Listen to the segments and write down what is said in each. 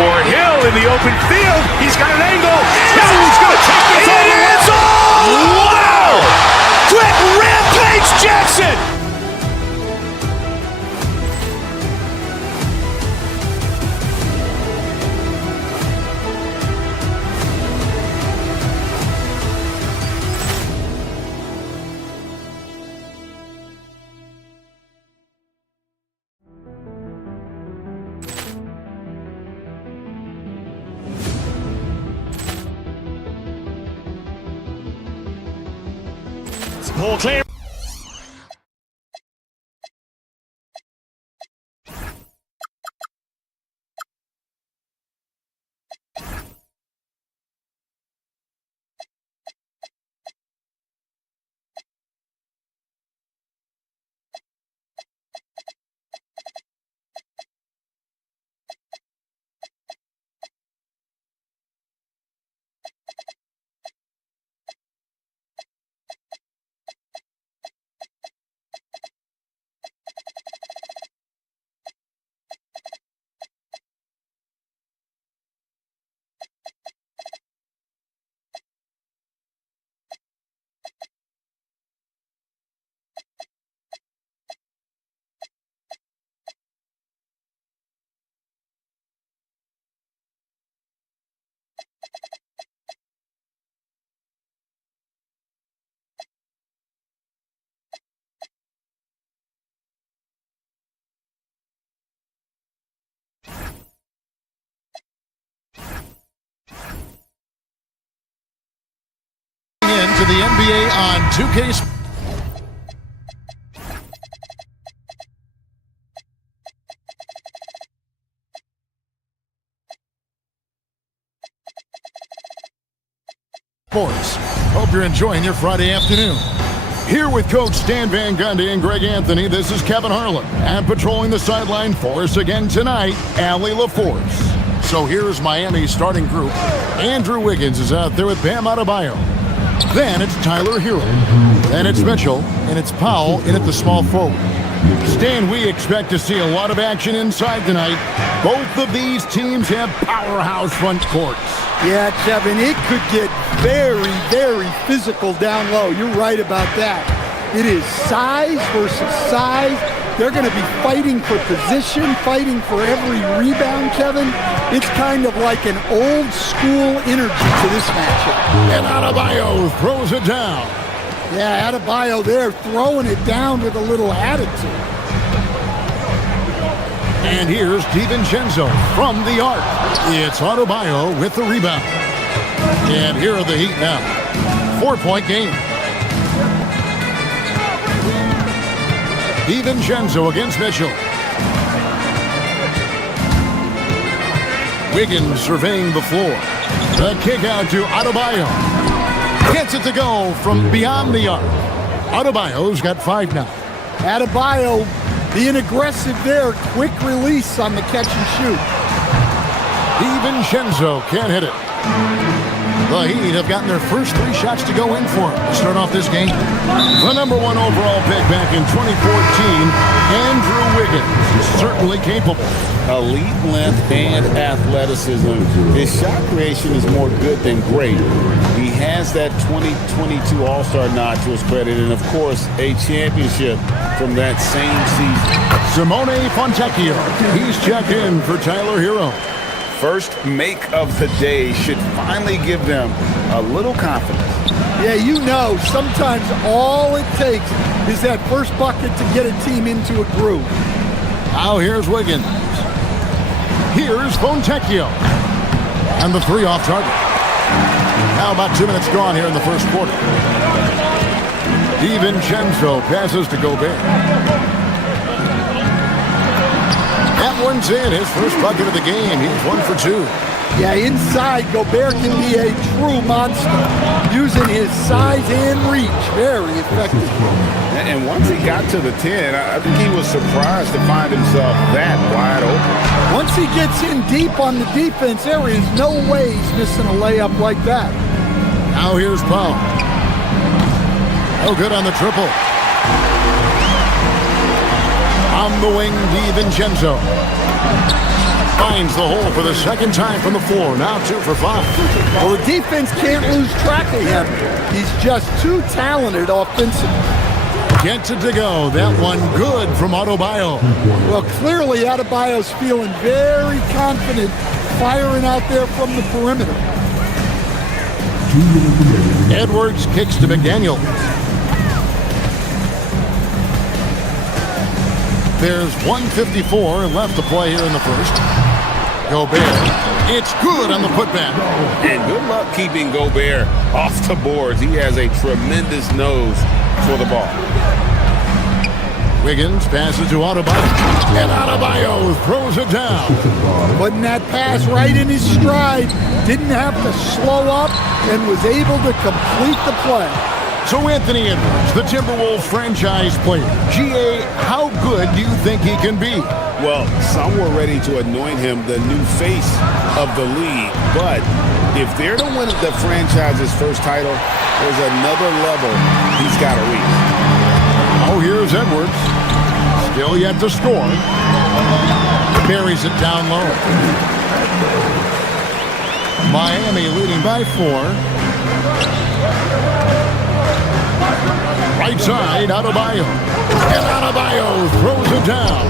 for Hill in the open field. He's got an angle. Hill's going to take this all the way. It's all! Wow! Quick Rampage Jackson! Ball clear. Into the NBA on 2K Sports. Hope you're enjoying your Friday afternoon. Here with Coach Stan Van Gundy and Greg Anthony, this is Kevin Harlan. And patrolling the sideline for us again tonight, Allie LaForce. So here's Miami's starting group. Andrew Wiggins is out there with Bam Adebayo. Then it's Tyler Hero. Then it's Mitchell, and it's Powell in at the small forward. Stan, we expect to see a lot of action inside tonight. Both of these teams have powerhouse front courts. Yeah, Kevin, it could get very, very physical down low. You're right about that. It is size versus size. They're going to be fighting for position, fighting for every rebound, Kevin. It's kind of like an old school energy to this matchup. And Adebayo throws it down. Yeah, Adebayo there throwing it down with a little attitude. And here's DiVincenzo from the arc. It's Adebayo with the rebound. And here are the Heat now. 4-point game. DiVincenzo against Mitchell. Wiggins surveying the floor. The kick out to Adebayo. Gets it to go from beyond the arc. Adebayo's got 5 now. Adebayo being aggressive there. Quick release on the catch and shoot. DiVincenzo can't hit it. The Heat have gotten their first 3 shots to go in for him to start off this game. The number 1 overall pick back in 2014, Andrew Wiggins, is certainly capable. Elite length and athleticism. His shot creation is more good than great. He has that 2022 All-Star nod to his credit, and of course, a championship from that same season. Simone Fontecchio, he's checked in for Tyler Hero. First make of the day should finally give them a little confidence. Yeah, you know, sometimes all it takes is that first bucket to get a team into a groove. Now here's Wiggins. Here's Fontecchio. And the 3 off target. Now about 2 minutes gone here in the first quarter. DiVincenzo passes to Gobert. That one's in, his first bucket of the game. He's 1 for 2. Yeah, inside, Gobert can be a true monster, using his size and reach very effectively. And once he got to the 10, I think he was surprised to find himself that wide open. Once he gets in deep on the defense, there is no way he's missing a layup like that. Now here's Powell. No good on the triple. On the wing, DiVincenzo. finds the hole for the second time from the floor. Now 2 for 5. Well, the defense can't lose track of him. He's just too talented offensively. Gets it to go. That one good from Adebayo. Well, clearly Adebayo's feeling very confident firing out there from the perimeter. Edwards kicks to McDaniel. There's 1:54 left to play here in the first. Gobert. It's good on the putback. And good luck keeping Gobert off the boards. He has a tremendous nose for the ball. Wiggins passes to Adebayo. And Adebayo throws it down. Putting that pass right in his stride. Didn't have to slow up and was able to complete the play. So Anthony Edwards, the Timberwolves franchise player. GA, how good do you think he can be? Well, some were ready to anoint him the new face of the league. But if they're to win the franchise's first title, there's another level he's got to reach. Oh, here's Edwards. Still yet to score. Buries it down low. Miami leading by 4. Right side, Adebayo. And Adebayo throws it down.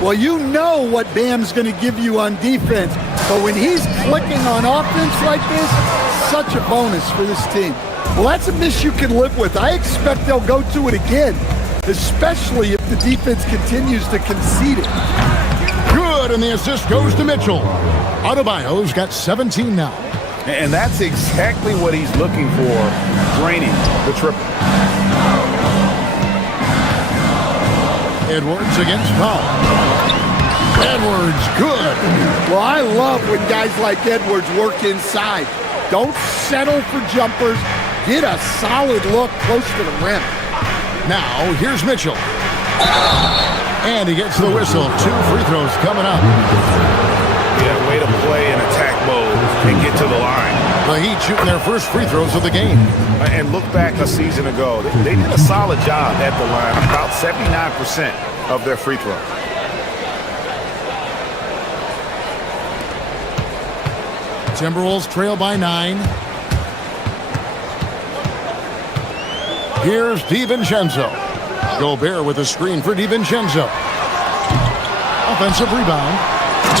Well, you know what Bam's going to give you on defense. But when he's clicking on offense like this, such a bonus for this team. Well, that's a miss you can live with. I expect they'll go to it again, especially if the defense continues to concede it. Good, and the assist goes to Mitchell. Adebayo's got 17 now. And that's exactly what he's looking for, draining the triple. Edwards against foul. Edwards, good. Well, I love when guys like Edwards work inside. Don't settle for jumpers. Get a solid look close to the rim. Now, here's Mitchell. And he gets the whistle. 2 free throws coming up. Yeah, way to play in attack mode and get to the line. The Heat shooting their first free throws of the game. And look back a season ago. They did a solid job at the line. About 79% of their free throws. Timberwolves trail by 9. Here's DiVincenzo. Gobert with a screen for DiVincenzo. Offensive rebound.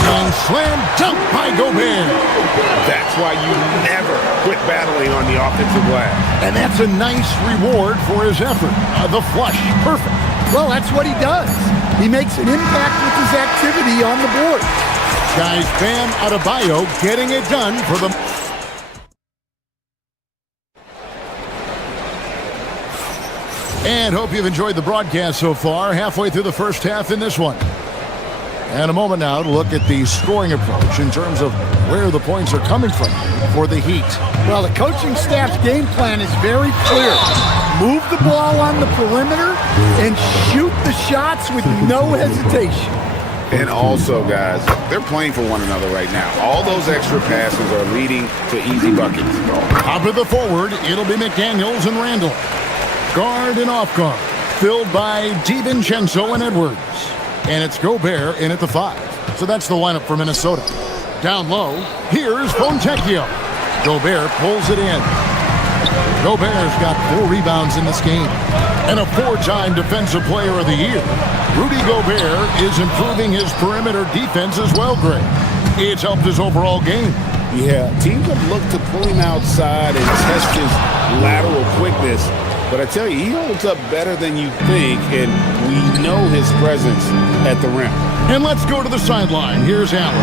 And slam dunk by Gobert. That's why you never quit battling on the offensive glass. And that's a nice reward for his effort. The flush, perfect. Well, that's what he does. He makes an impact with his activity on the board. Guys, Bam Adebayo getting it done for the... And hope you've enjoyed the broadcast so far. Halfway through the first half in this one. And a moment now to look at the scoring approach in terms of where the points are coming from for the Heat. Well, the coaching staff's game plan is very clear. Move the ball on the perimeter and shoot the shots with no hesitation. And also, guys, they're playing for one another right now. All those extra passes are leading to easy buckets. Top of the forward, it'll be McDaniels and Randall. Guard and off guard, filled by DiVincenzo and Edwards. And it's Gobert in at the 5. So that's the lineup for Minnesota. Down low, here's Fontecchio. Gobert pulls it in. Gobert's got 4 rebounds in this game. And a 4-time Defensive Player of the Year. Rudy Gobert is improving his perimeter defense as well, Greg. It's helped his overall game. Yeah, teams have looked to pull him outside and test his lateral quickness. But I tell you, he holds up better than you think, and we know his presence at the rim. And let's go to the sideline. Here's Allen.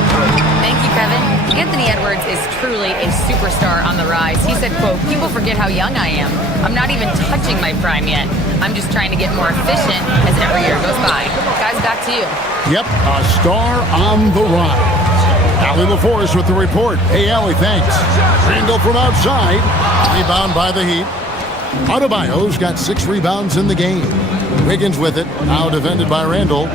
Thank you, Kevin. Anthony Edwards is truly a superstar on the rise. He said, quote, "People forget how young I am. I'm not even touching my prime yet. I'm just trying to get more efficient as every year goes by." Guys, back to you. Yep, a star on the rise. Allie LaForce with the report. Hey, Allie, thanks. Randall from outside. Rebound by the Heat. Adebayo's got 6 rebounds in the game. Wiggins with it. Now defended by Randall.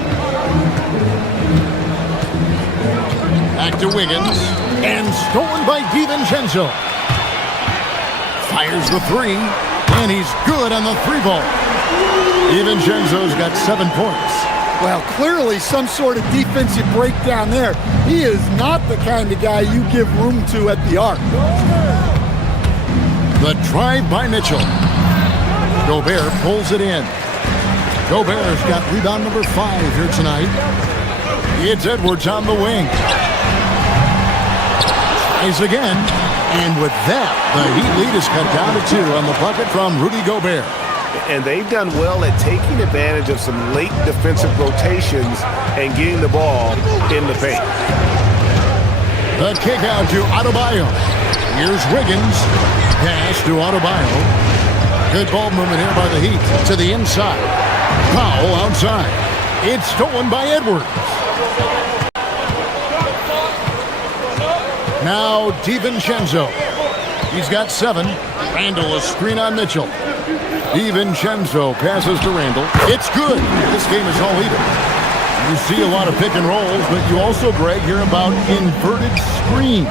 Back to Wiggins. And stolen by DiVincenzo. Fires the 3. And he's good on the 3 ball. DiVincenzo's got 7 points. Well, clearly some sort of defensive breakdown there. He is not the kind of guy you give room to at the arc. The drive by Mitchell. Gobert pulls it in. Gobert's got rebound number 5 here tonight. It's Edwards on the wing. Tries again. And with that, the Heat lead is cut down to 2 on the bucket from Rudy Gobert. And they've done well at taking advantage of some late defensive rotations and getting the ball in the paint. The kick out to Adebayo. Here's Wiggins. Pass to Adebayo. Good ball movement here by the Heat to the inside. Powell outside. It's stolen by Edwards. Now DiVincenzo. He's got 7. Randall a screen on Mitchell. DiVincenzo passes to Randall. It's good. This game is all even. You see a lot of pick and rolls, but you also, Greg, hear about inverted screens.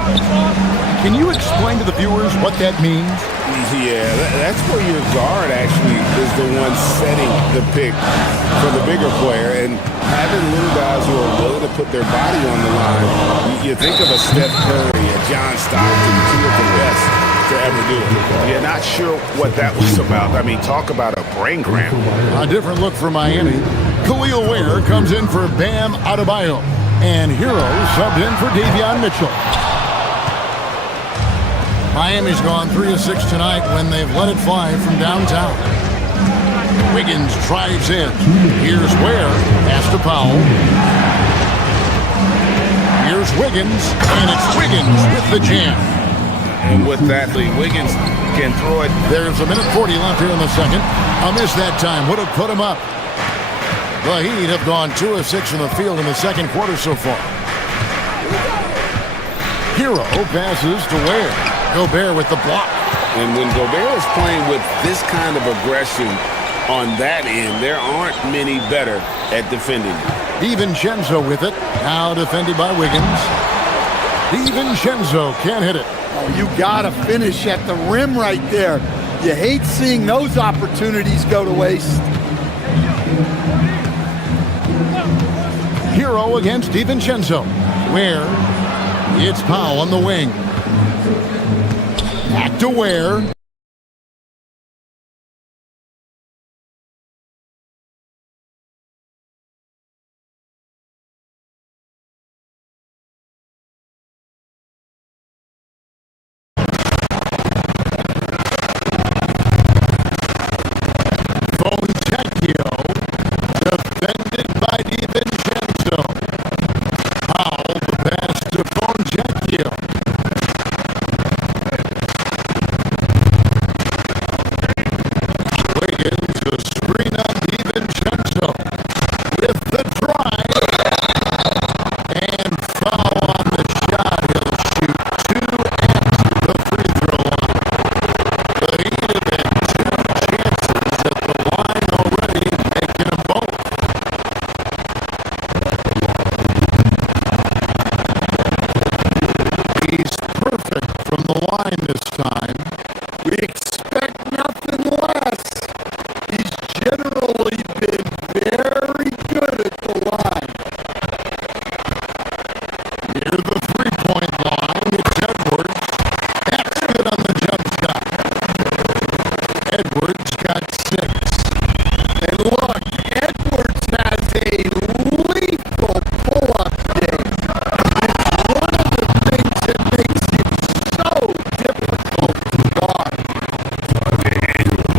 Can you explain to the viewers what that means? Yeah, that's where your guard actually is the one setting the pick for the bigger player, and having little guys who are willing to put their body on the line. You think of a Steph Curry, a John Stockton, 2 of the best to ever do it. You're not sure what that was about. I mean, talk about a brain cramp. A different look for Miami. Khalil Ware comes in for Bam Adebayo, and Hero subbed in for Davion Mitchell. Miami's gone 3 of 6 tonight when they've let it fly from downtown. Wiggins drives in. Here's Ware. Pass to Powell. Here's Wiggins, and it's Wiggins with the jam. And with that, Wiggins can throw it. There's a minute 40 left here in the second. A miss that time would have put him up. The Heat have gone 2 of 6 from the field in the second quarter so far. Hero passes to Ware. Gobert with the block. And when Gobert is playing with this kind of aggression on that end, there aren't many better at defending. DiVincenzo with it. Now defended by Wiggins. DiVincenzo can't hit it. Oh, you got to finish at the rim right there. You hate seeing those opportunities go to waste. Hero against DiVincenzo. Ware. It's Powell on the wing. Back to Ware. Defended by DiVincenzo. Powell the pass to Fontecchio. Wiggins a screen on DiVincenzo with the drive and foul on the shot. He'll shoot 2 at the free throw line. The Heat have had 2 chances at the line already, making them both. He's perfect from the line this time. We expect nothing less. He's generally been very good at the line. Near the three-point line, it's Edwards. That's good on the jump shot. Edwards got 6. And look, Edwards has a lethal pull-up game. It's one of the things that makes him so difficult to guard.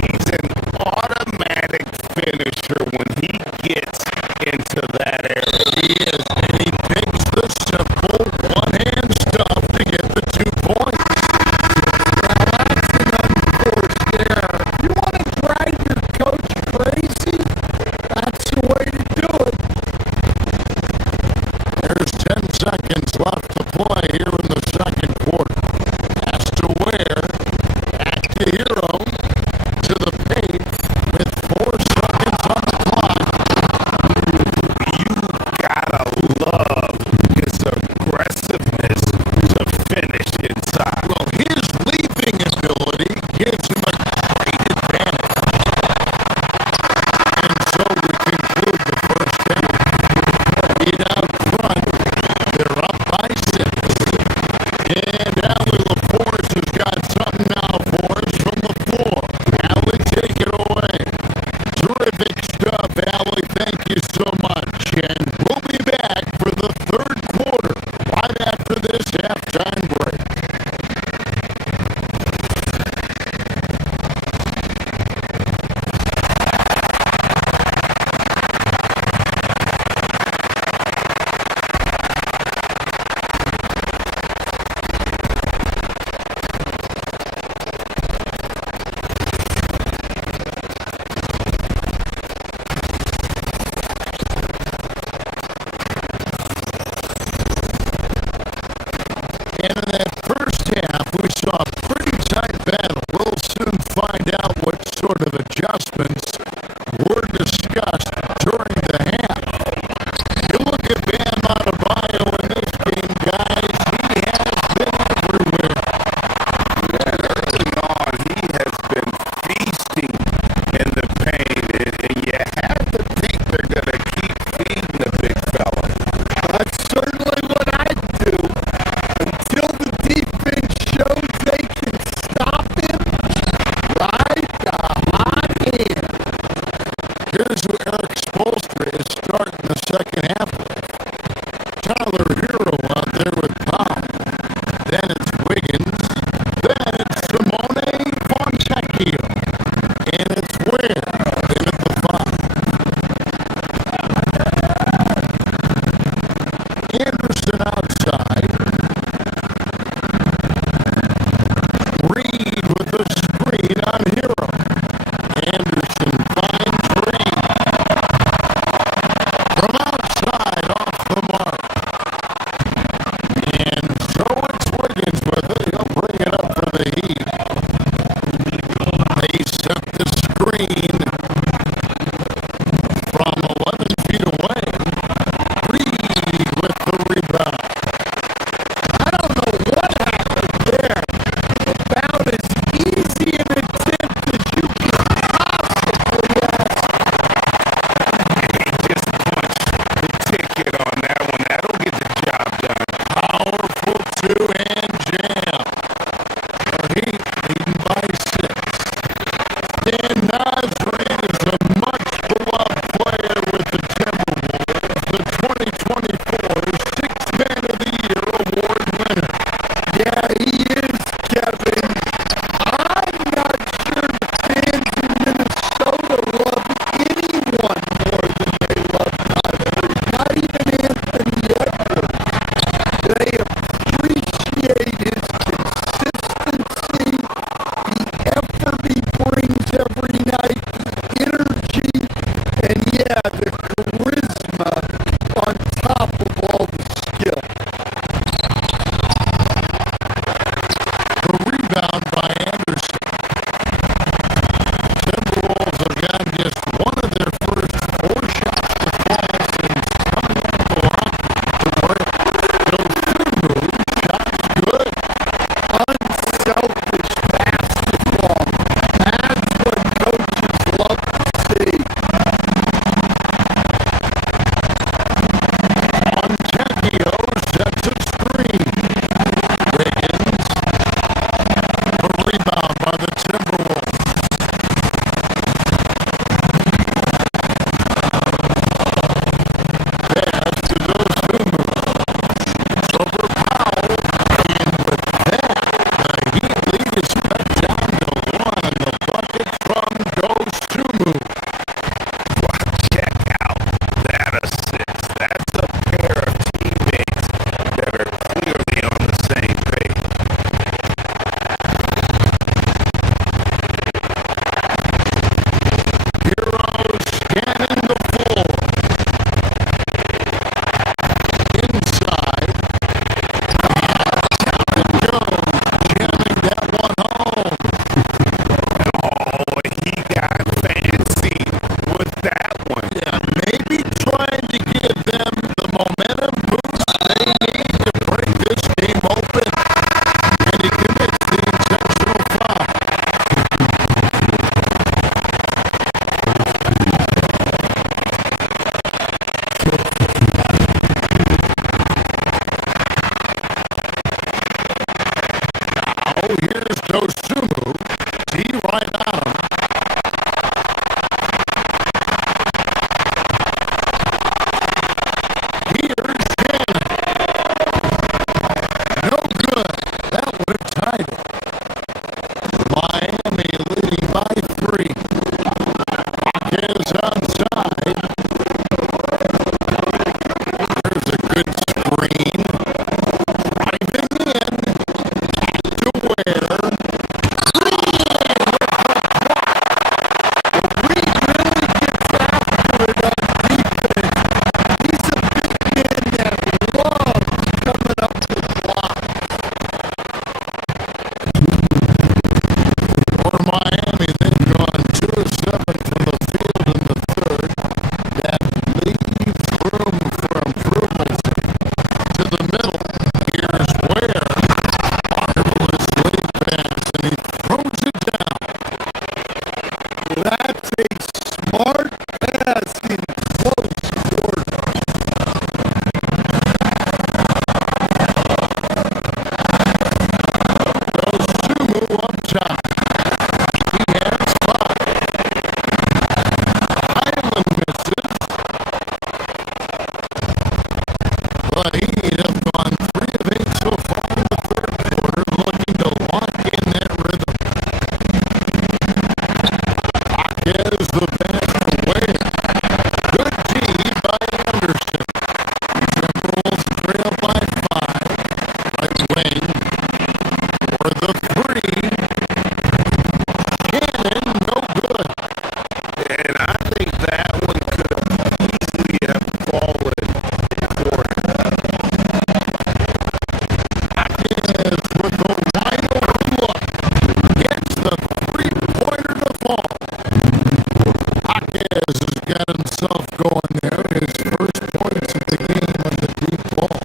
He's an automatic finisher when he gets into that area. He is, and he picks the simple one-hand stuff to get the 2 points. Well, that's an unforced error. You want to drive your coach crazy? That's the way to do it. There's 10 seconds left to play here in the second quarter. Pass to Ware. Back to Hero. To the paint with 4 seconds on the clock. You gotta love his aggressiveness to finish inside. Well, his leaping ability gives him a great advantage. And so we conclude the first half. we saw a pretty tight battle. We'll soon find out what sort of adjustments were discussed during the half. You look at Bam Adebayo in this game, guys. He has been everywhere. Yeah, early on, he has been feasting in the paint, and you have to think they're going to keep feeding the big fella. That's certainly what I'd do. Until the defense shows they can stop him, ride the hot hand. Here's who Eric Spoelstra is starting the second half with. Tyler Hero out there with Powell. Then it's Wiggins. Then it's Simone Fontecchio. And it's Ware in at the 5. Anderson outside. Reed with the screen on Hero. Anderson finds Reed. From outside. Diaz has got himself going there. His first points of the game on the deep ball.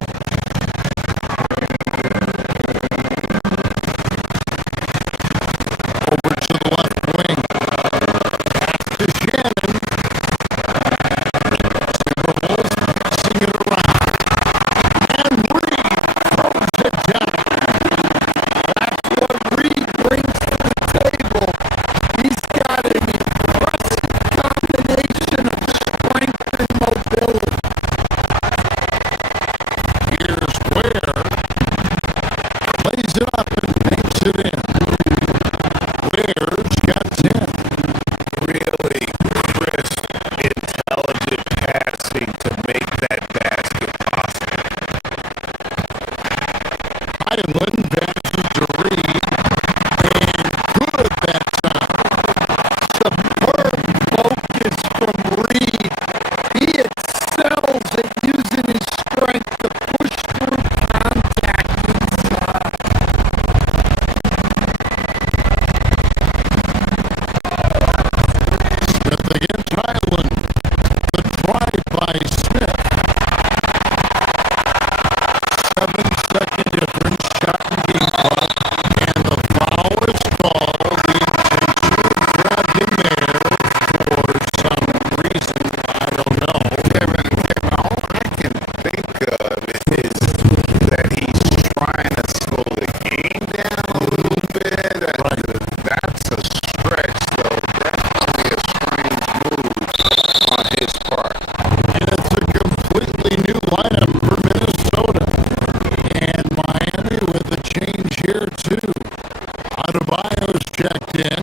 Over to the left wing. To Shannon. Timberwolves passing it around. And Reed throws it down. That's what Reed brings to the table. He's got an impressive combination of strength and mobility. Here's Ware. Plays it up and banks it in. Ware's got 10. Really crisp, intelligent passing to make that basket possible. Highland passes to Reed. And good that time. Superb focus from Reed. He excels at using his strength to push through contact inside. Smith against Highland. The drive by Smith. 7-second difference. Shot and game clock. And the foul is called. He intentionally grabbed him there for some reason. I don't know. Kevin, all I can think of is that he's trying to slow the game down a little bit. Right. That's a stretch, though. Definitely a strange move on his part. And it's a completely new lineup for Minnesota. And Miami with a change here, too. Adebayo's checked in.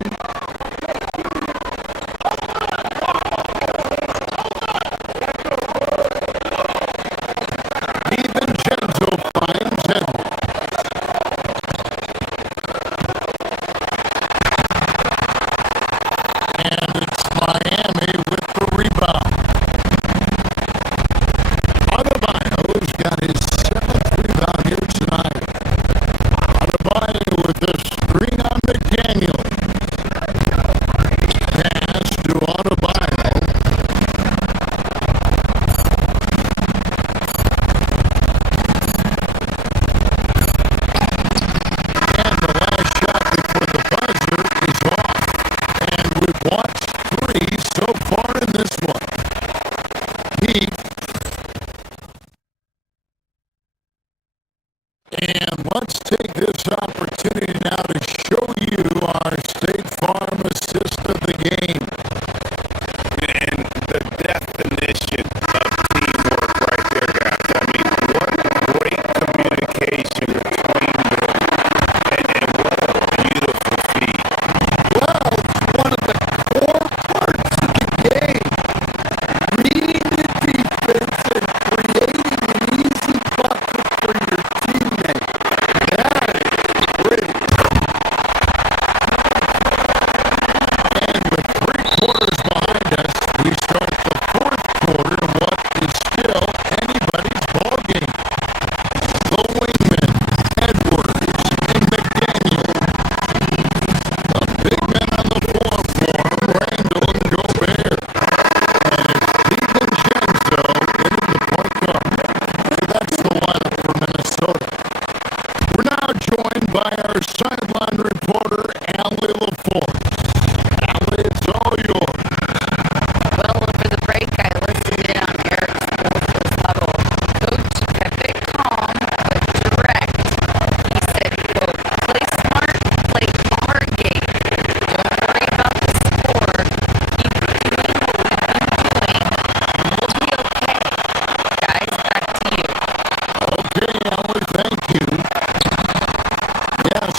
DiVincenzo finds Edwards. And it's Miami with the rebound. Adebayo's got his 7th rebound here tonight. Adebayo with the screen on McDaniel. Pass to Adebayo. And the last shot before the buzzer is off. And we've watched 3 so far in this one. Heath. And let's take this opportunity now to show you our State Farm assist of the game. And the definition of teamwork right there, guys. I mean, what great communication between them. And what a beautiful feat. Well, it's one of the core parts of the game. Reading the defense and creating an easy bucket for your teammate. That is great. And with 3 quarters behind us, we start the 4th quarter of what is still anybody's ball game. The wingmen, Edwards and McDaniel. The big men on the floor for him, Randall and Gobert. And it's DiVincenzo into the point guard. That's the lineup for Minnesota. We're now joined by our sideline reporter, Allie LaForce. Allie, it's all yours. Well, over the break, I listened in on Eric's post huddle. Coach kept it calm but direct. He said, quote, play smart, play our game. Don't worry about the score. Keep doing what we've been doing. We'll be okay. Guys, back to you. Okay, Allie, thank you. Yes,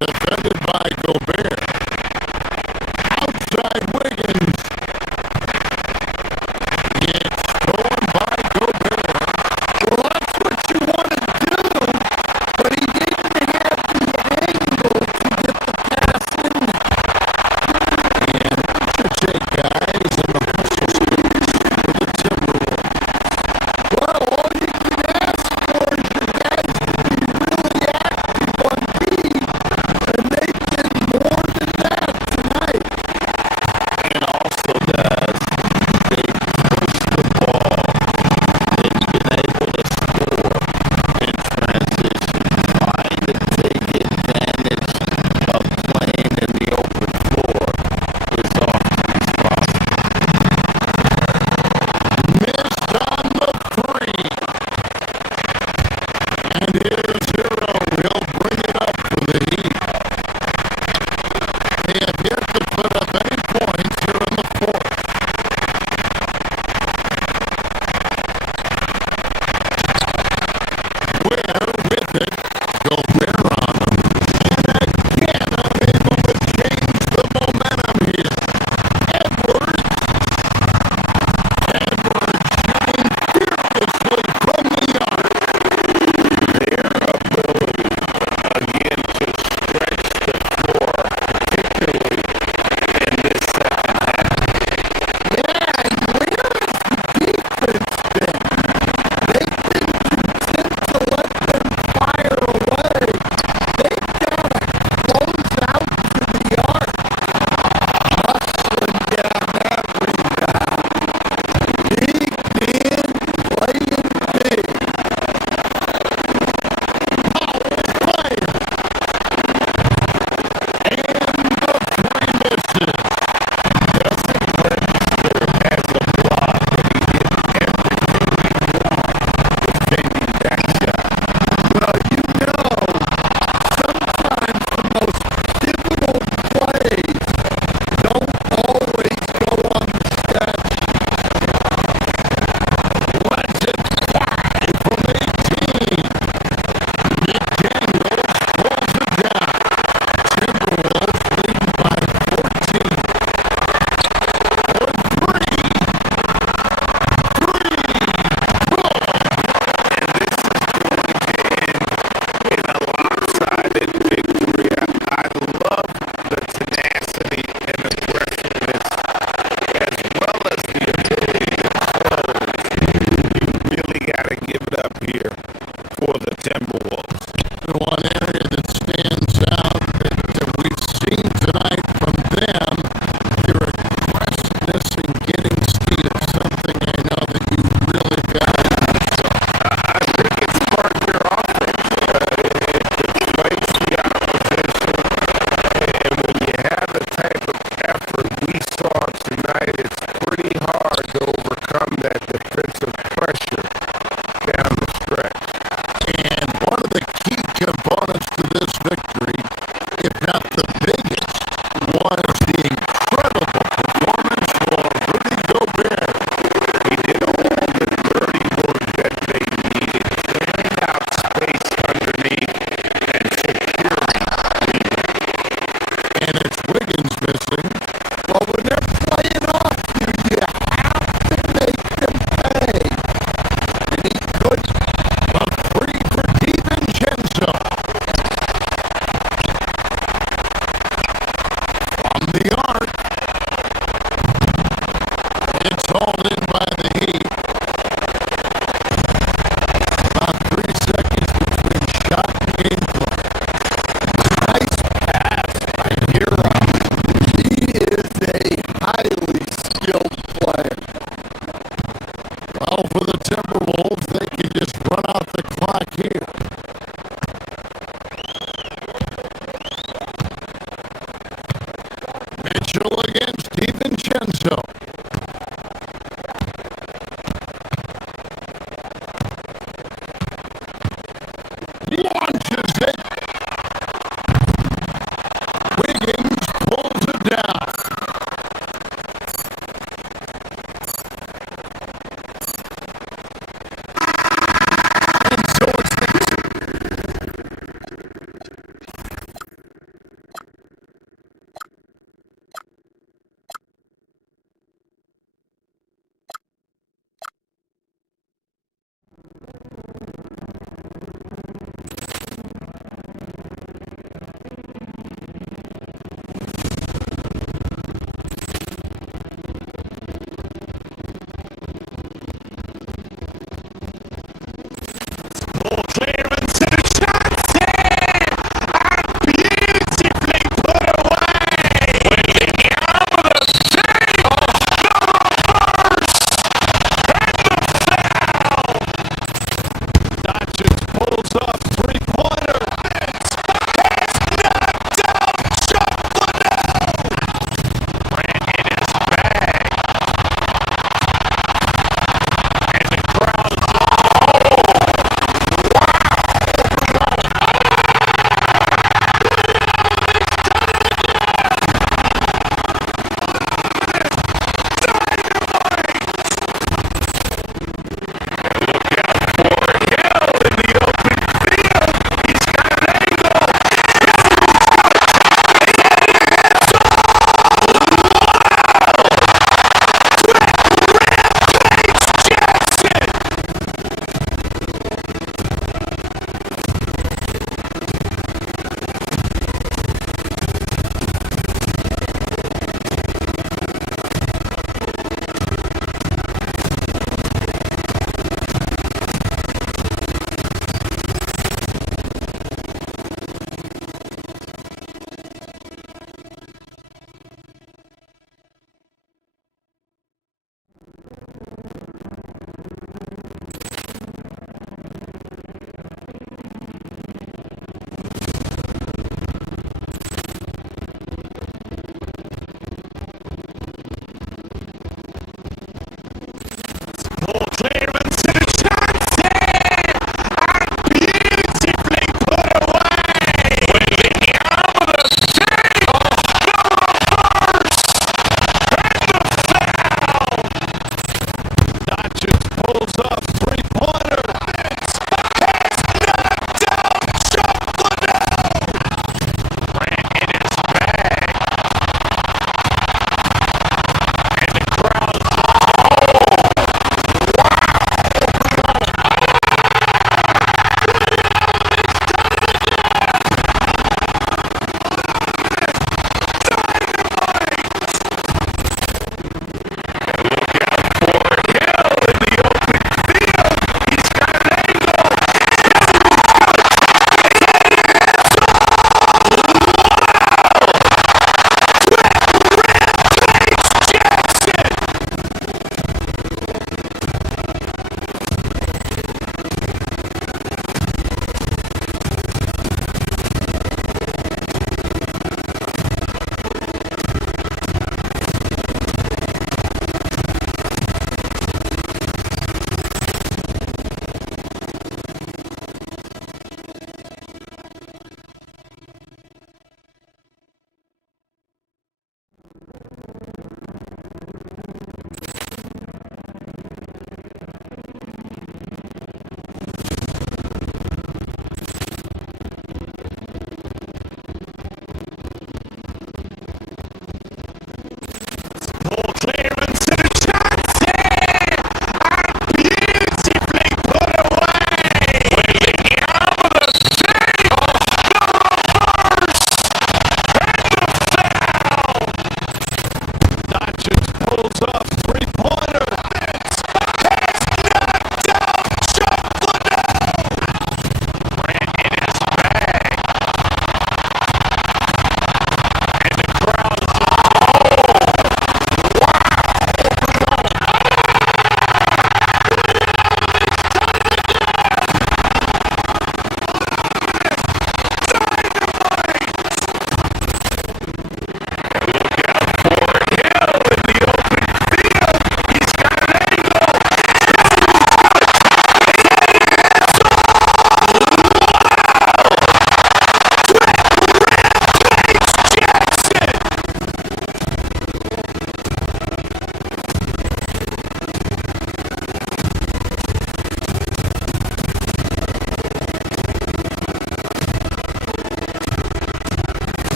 defended by Gobert. Outside Wiggins. It's stolen by Gobert. Well, that's what you want to do, but he didn't have the angle to get the pass in there. And Shake guys in the hustle space for the Timberwolves. Well, all you can ask for is your guys to be really active on D, and they did more than that tonight. And also, guys, they push the ball and been able to score in transition, trying to take advantage of playing in the open floor is often possible. Missed on the three. And here's Hero. He'll bring it up for the Heat. They have yet to put up any points here in the fourth. Ware with it. Gobert on him. And again unable to change the momentum here. Edwards shooting fearlessly from the arc. Their ability, again, to stretch the floor, particularly in this second half. Yeah, and where has the defense been? They've been content to let them fire away. They've got to close out to the arc. Hustling down that rebound. Big man playing big. Powell fired. And the three misses. Doesn't register as a block, but he did everything he wanted defending that shot. Well, you know, sometimes the most pivotal plays don't always go on the stat sheet. Let's it 5 from 18. McDaniels pulls it down. Timberwolves leading by 14. For three. And this is going to end in a lopsided victory. I love the tenacity and aggressiveness as well as the ability to close. You really got to give it up here for the Timberwolves. One area that stands out that we've seen tonight from them, their aggressiveness in getting steals, something I know that you really value. I think it's part of their offense. It displays the opposition. And when you have the type of effort we saw tonight, it's pretty hard to overcome that defensive pressure down the stretch.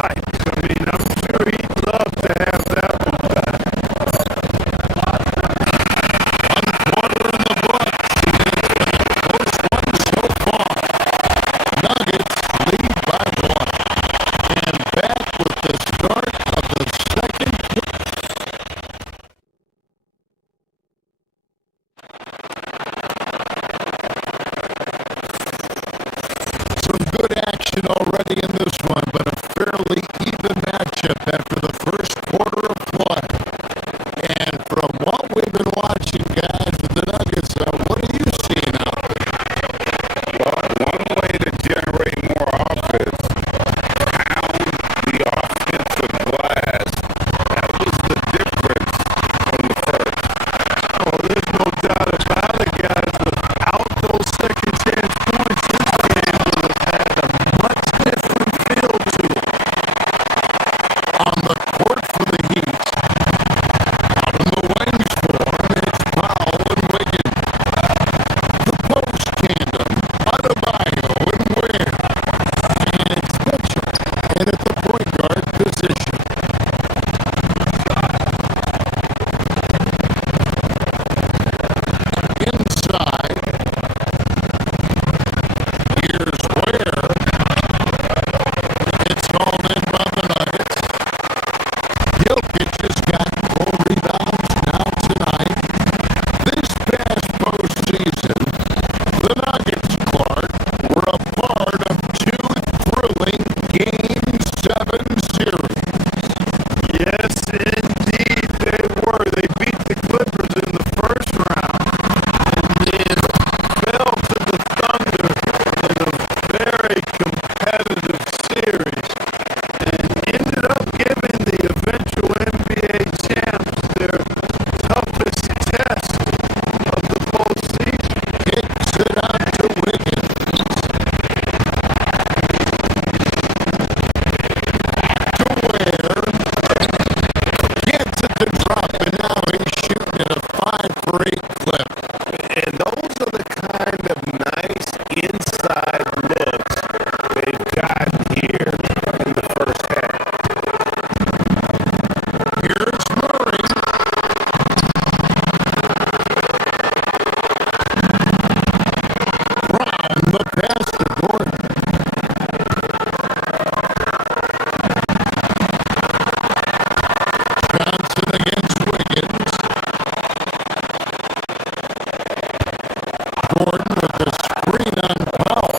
lights. I mean, I'm sure he'd love to have that one back. Quarter in the books. First one so far. Nuggets lead by 1. And back with the start of the second quarter. Some good action already in this one, but a fairly even matchup after the first quarter of play. And from what we've been watching, guys, with the Nuggets, what are you seeing out there? Well, one way to generate more offense, pound the offensive glass. That was the difference from the first. Oh, there's no doubt about it, guys. Without those second chance points, this game would have had a much different feel to it. On the court for the Heat. Out in the wings for him, it's Powell and Wiggins. The post tandem, Adebayo and Ware. And it's Mitchell. And at the point guard position. Inside. Here's Ware. It's called in by the Nuggets. Jokic has got 4 rebounds now tonight. This past postseason, the Nuggets, Clark, were a part of 2 thrilling Game 7 series. Yes, indeed they were. They beat the Clippers in the first round and then fell to the Thunder in a very competitive series and ended up giving the eventual NBA champs their toughest test of the postseason. Kicks it out to Wiggins. To Ware. Gets it to drop, and now he's shooting at a 5-for-8 clip. And those are the kind of nice inside looks they've got here in the first half. Here's Murray. Brown, the pass to Gordon. Johnson against Wiggins. Gordon with the screen on Powell.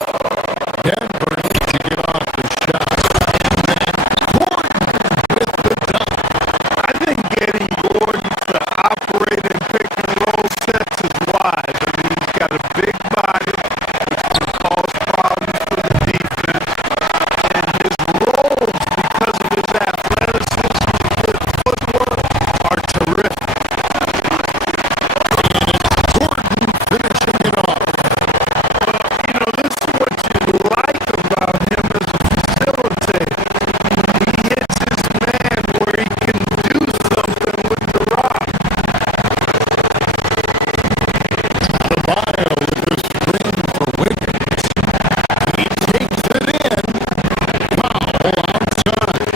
Denver needs to get off the shot. And then Gordon with the dunk. I think getting Gordon to operate in pick and roll sets is wise. I mean, he's got a big body, which can cause problems for the defense. And his rolls, because of his athleticism and good footwork, are terrific. Gordon finishing it off. You know, this is what you like about him as a facilitator. He hits his man where he can do something with the rock. Adebayo with the screen for Wiggins. He takes it in. Foul outside.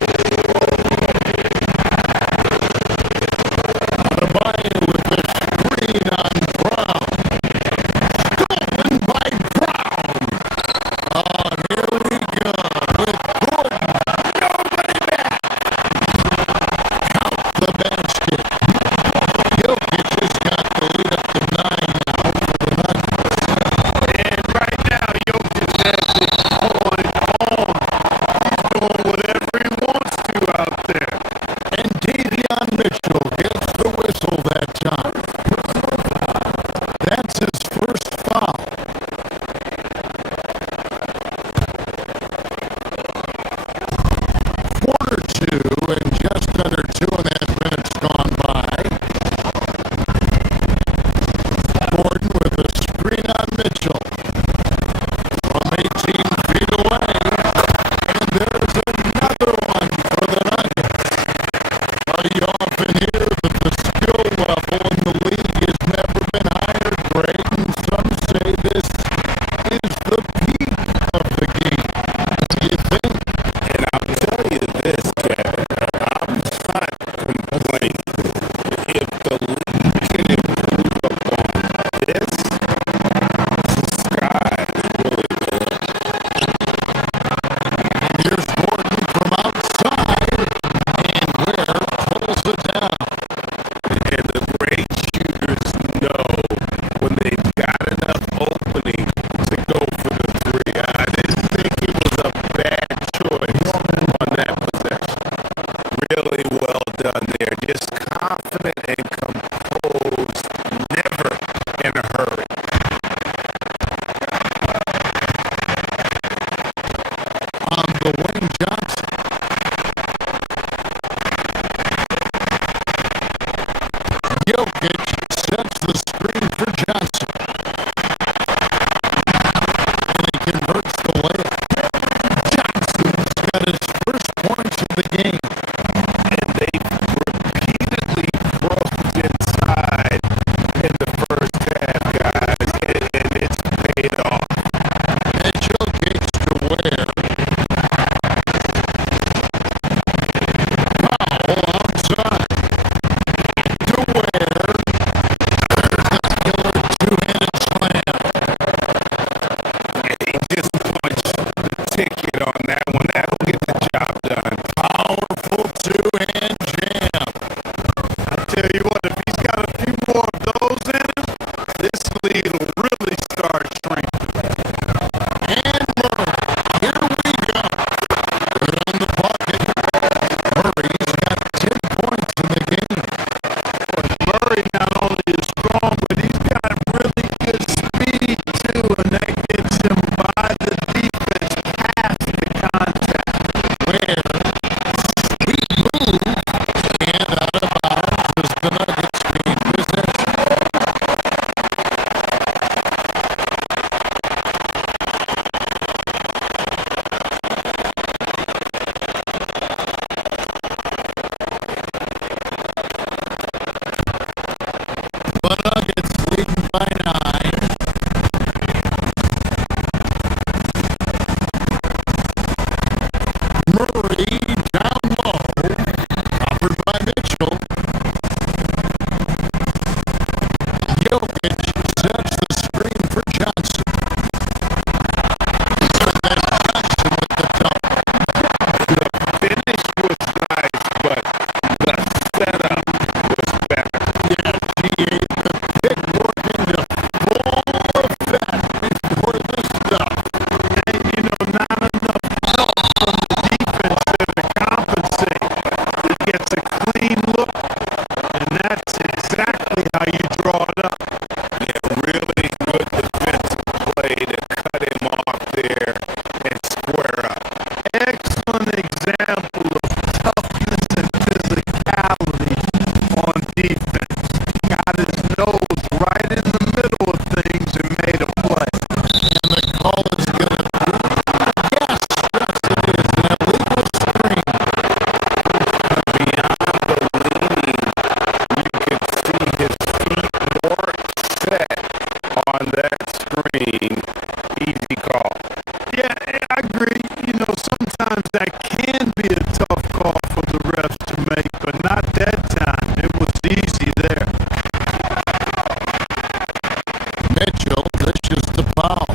Adebayo with the screen on Brown. Stolen by Brown. Oh, here we go with Gordon. Nobody back. Count the basket. Jokic has got the lead up to 9 now for the Nuggets. And right now, Jokic has it going on. He's doing whatever he wants to out there. And Davion Mitchell gets the whistle that time. That's his first foul. Quarter 2 and just under 2.5 minutes gone by. Gordon with a screen on Mitchell. From 18 feet away. And there's another one for the Nuggets. Are you off in here? and composed, never in a hurry. On Dwayne Johnson. Jokic sets the screen for Johnson. And he converts the layup. Johnson's got his first points of the game. And they repeatedly froze inside in the first half, guys, and it's paid off. Mitchell gets to Ware. Foul outside. To Ware. There's the killer two-handed slam. He just punched the ticket on that one. That'll get the job done. Powerful two-hand jam. I tell you what, if he's got a few more of those in him, this lead will really start shrinking. And Murray. Here we go. Good on the pocket. Murray's got 10 points in the game. Murray not only is strong, but he's got really good speed too, and that gets him by the defense past the contact. Where we move and out of bounds as the Nuggets gain possession. The Nuggets leading by 9. Murray down low, offered by Mitchell. Jokic sets the screen for Johnson. And then Johnson with the dunk. Finish was nice, but the setup was better. Yes, he ate the pick work into full effect before the stuff. And you know, not enough help from the defense there to compensate. He gets a clean look, and that's exactly how you draw it up. Yeah, really good defensive play to cut him off there and square up. Excellent example of toughness and physicality on defense. Got his nose right in the middle of things and made a play. And the call is going to be, yes, it is an illegal screen. Beyond the leaning, you could see his feet more set on that screen. Easy call. Yeah, I agree. You know, sometimes that can be a tough call for the refs to make, but not that time. It was easy there. Mitchell dishes the foul.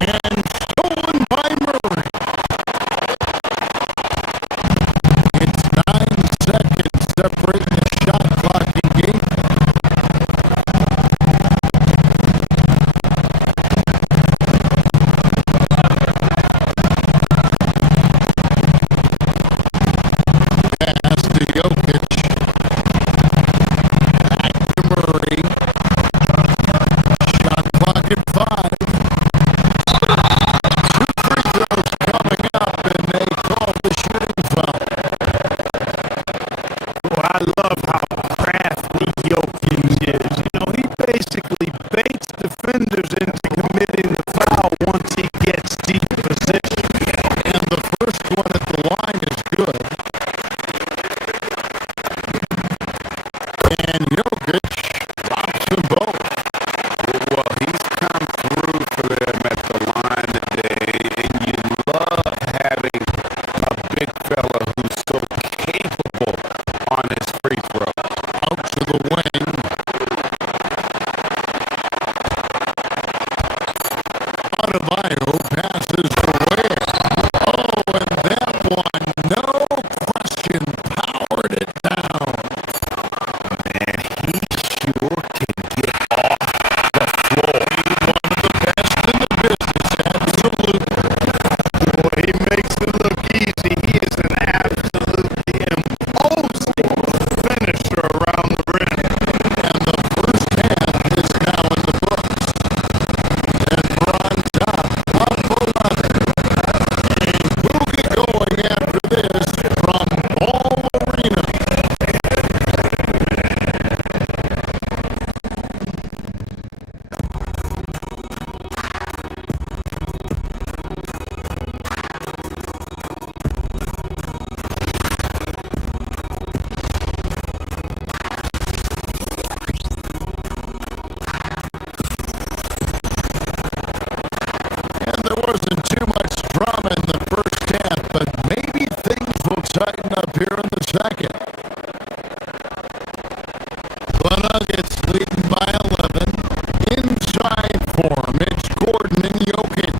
And stolen by Murray. It's 9 seconds separating the shot clock and game. Pass to Jokic. Back to Murray. Shot clock at 5. 2 free throws coming up, and they call the shooting foul. Well, I love how crafty Jokic is. You know, he basically baits defenders into committing the foul once he gets deep position. And the first one at the line is good. And Jokic drops them both. Well, he's come through for them at the line today, and you love having a big fella who's so capable on his free throw. Out to the wing. Adebayo passes to Ware. Oh, and that one, no question, powered it down. Man, he sure can get off the floor. One of the best in the business, absolutely. Boy, he makes it look easy. He is an absolutely imposing finisher around the rim. second. The Nuggets leading by 11. Inside form, it's Gordon and Jokic.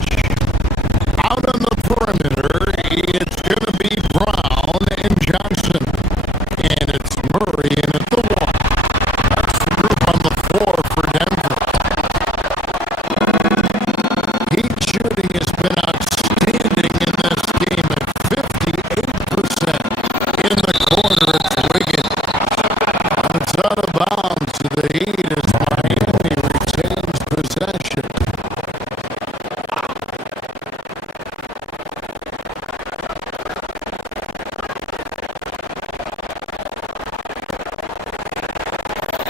Out on the perimeter, it's going to be Brown and Johnson. And it's Murray in at the one. That's the group on the floor for Denver. Heat shooting has been outstanding in this game at 58%. In the corner, it's Wiggins. It's out of bounds to the Heat as Miami retains possession.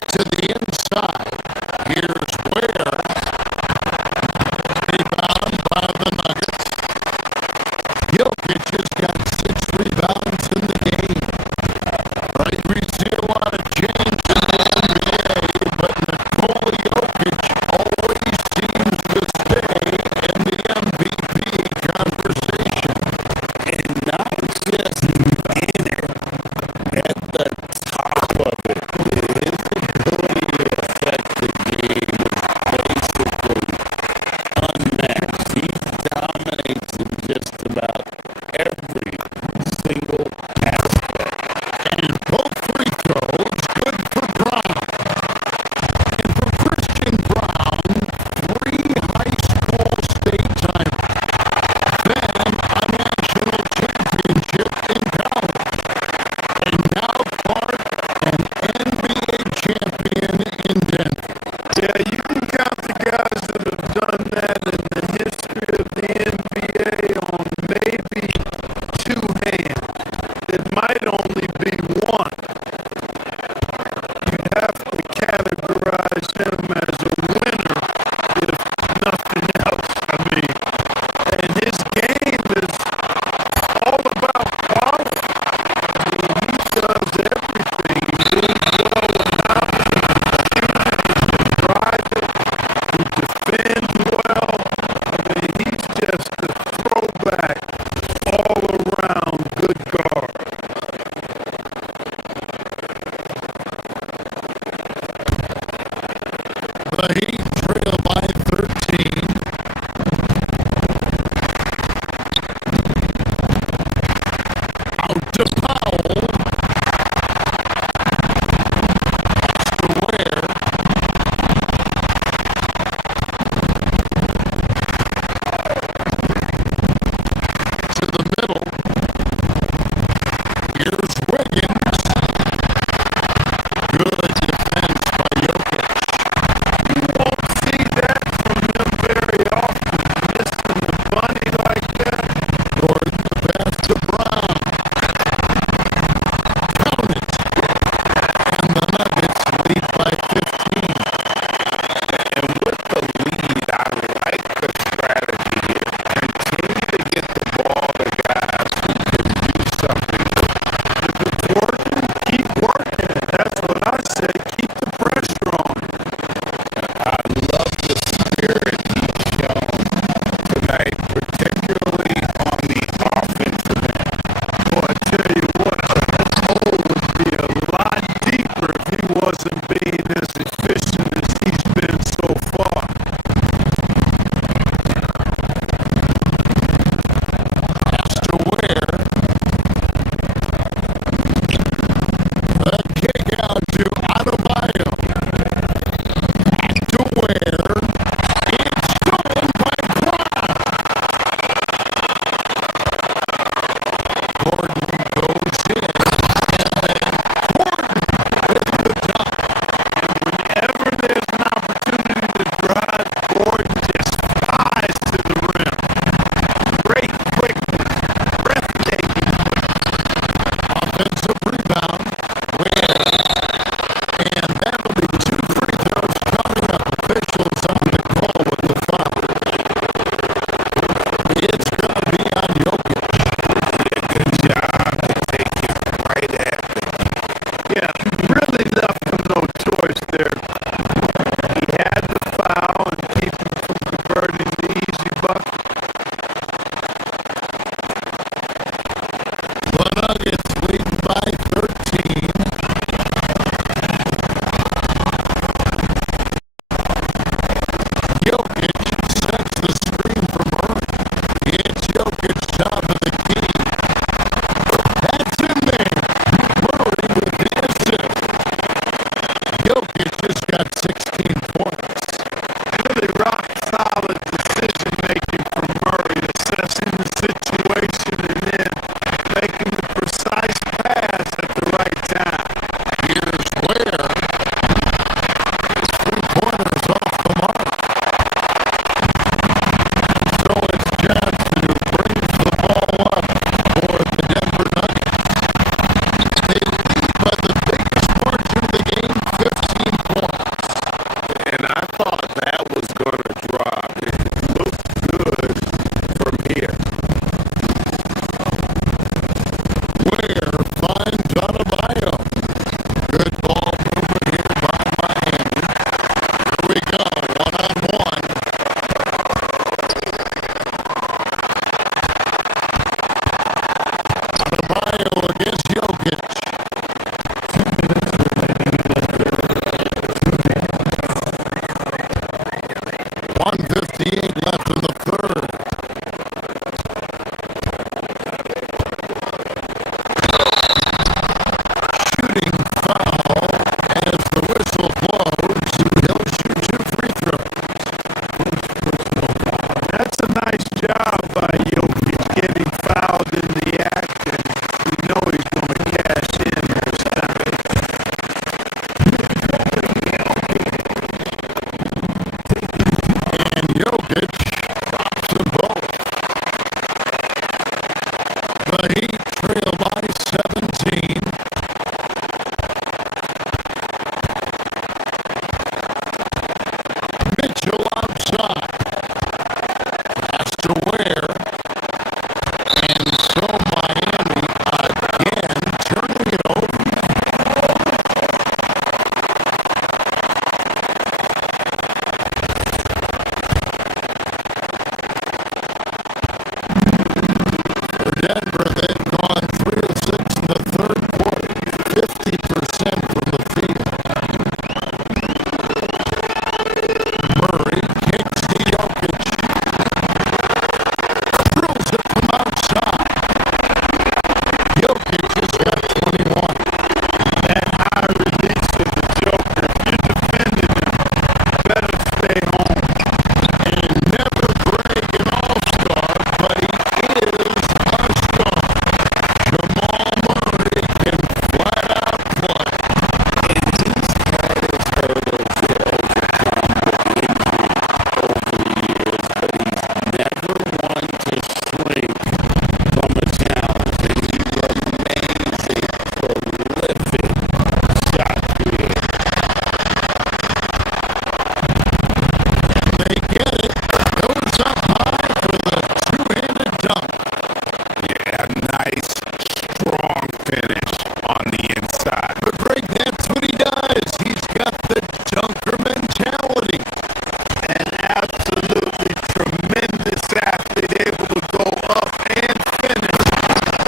To the inside, here's Ware. Rebound by the Nuggets. Jokic has got 6 rebounds in the game. Right, we see a lot of change in the NBA, but Nikola Jokic always seems to stay in the MVP conversation. And not just in it, at the top of it. His ability to affect the game is basically unmatched. He dominates in just about every single aspect. And both free throws good for Brown. And for Christian Brown, 3 high school state titles. Then a national championship in college. And now Clark, an NBA champion in Denver. Yeah, you can count the guys that have done that in the history of the NBA on maybe 2 hands. It might only be 1. You'd have to categorize him as a winner if nothing else. I mean, and his game is all about quality. I mean, he does everything. He moves well without it. He can drive it. He defends well. I mean, he's just a throwback all around good guard. The Heat trail by 13. Out to Powell. To Ware. To the middle. Here's Wiggins. Good defense by Jokic. You won't outside. Pass to Ware. And so Miami again turning it over. For Denver, they've gone 3 of 6 in the third quarter, 50% from the field. Murray kicks to Jokic. Drills it from outside. Jokic has got 21. That high release of the Joker, if you're defending him, better stay home. And never break an all-star, but he is a star. Jamal Murray can flat out play. Never one to shrink from a challenge, and he remains a prolific shot creator. They get it. Goes up high for the two-handed dunk. Yeah, nice, strong finish on the inside. But Greg, that's what he does. He's got the dunker mentality. An absolutely tremendous athlete, able to go up and finish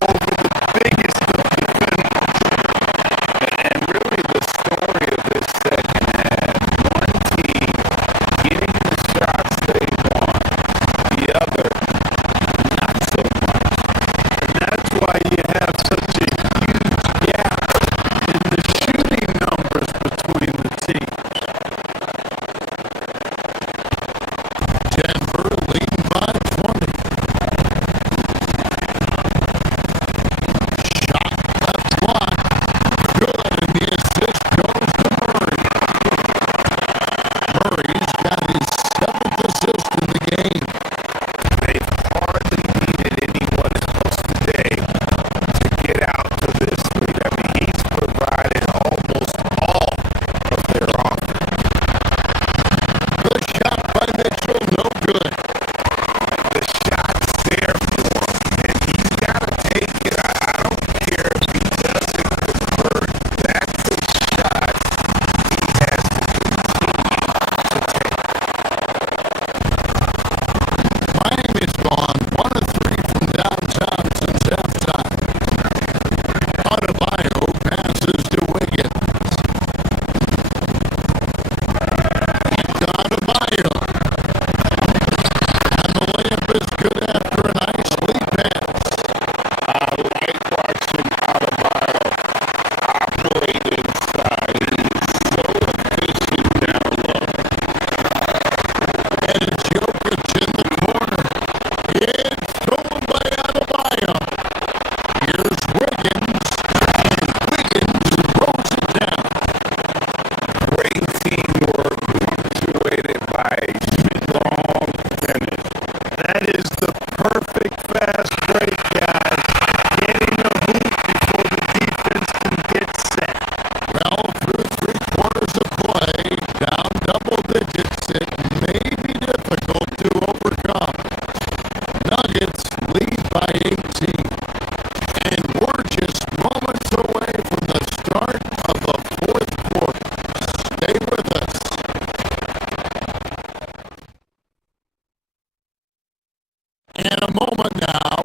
over the biggest of defenders. And really the story of this second half, one team getting the shots they want, the other not so much. And that's why you have such a huge gap in the shooting numbers between the teams. Denver leading by 20. Shot left block. Good, and the assist goes to Murray. Murray's got his 7th assist in the game. They've hardly needed anyone else today to get out to this lead. I mean, he's provided almost all of their offense. The shot by Mitchell, no good. The shot's there for him, and he's got to take it. I don't care if he doesn't convert. That's a shot he has to continue to take. Miami's gone 1 of 3 from downtown since halftime. Adebayo passes to Wiggins. Adebayo. And the layup is good after a nice lead pass. I like watching Adebayo operate inside. He's so efficient down low. And it's Jokic in the corner. It's stolen by Adebayo. Here's Wiggins. And Wiggins throws it down. Great teamwork punctuated by a strong finish. That is the perfect fast break, guys. Getting a hoop before the defense can get set. Well, through 3 quarters of play, down double digits, it may be difficult to overcome. Nuggets lead by 18. And we're just moments away from the start of the 4th quarter. Stay with us. And a moment now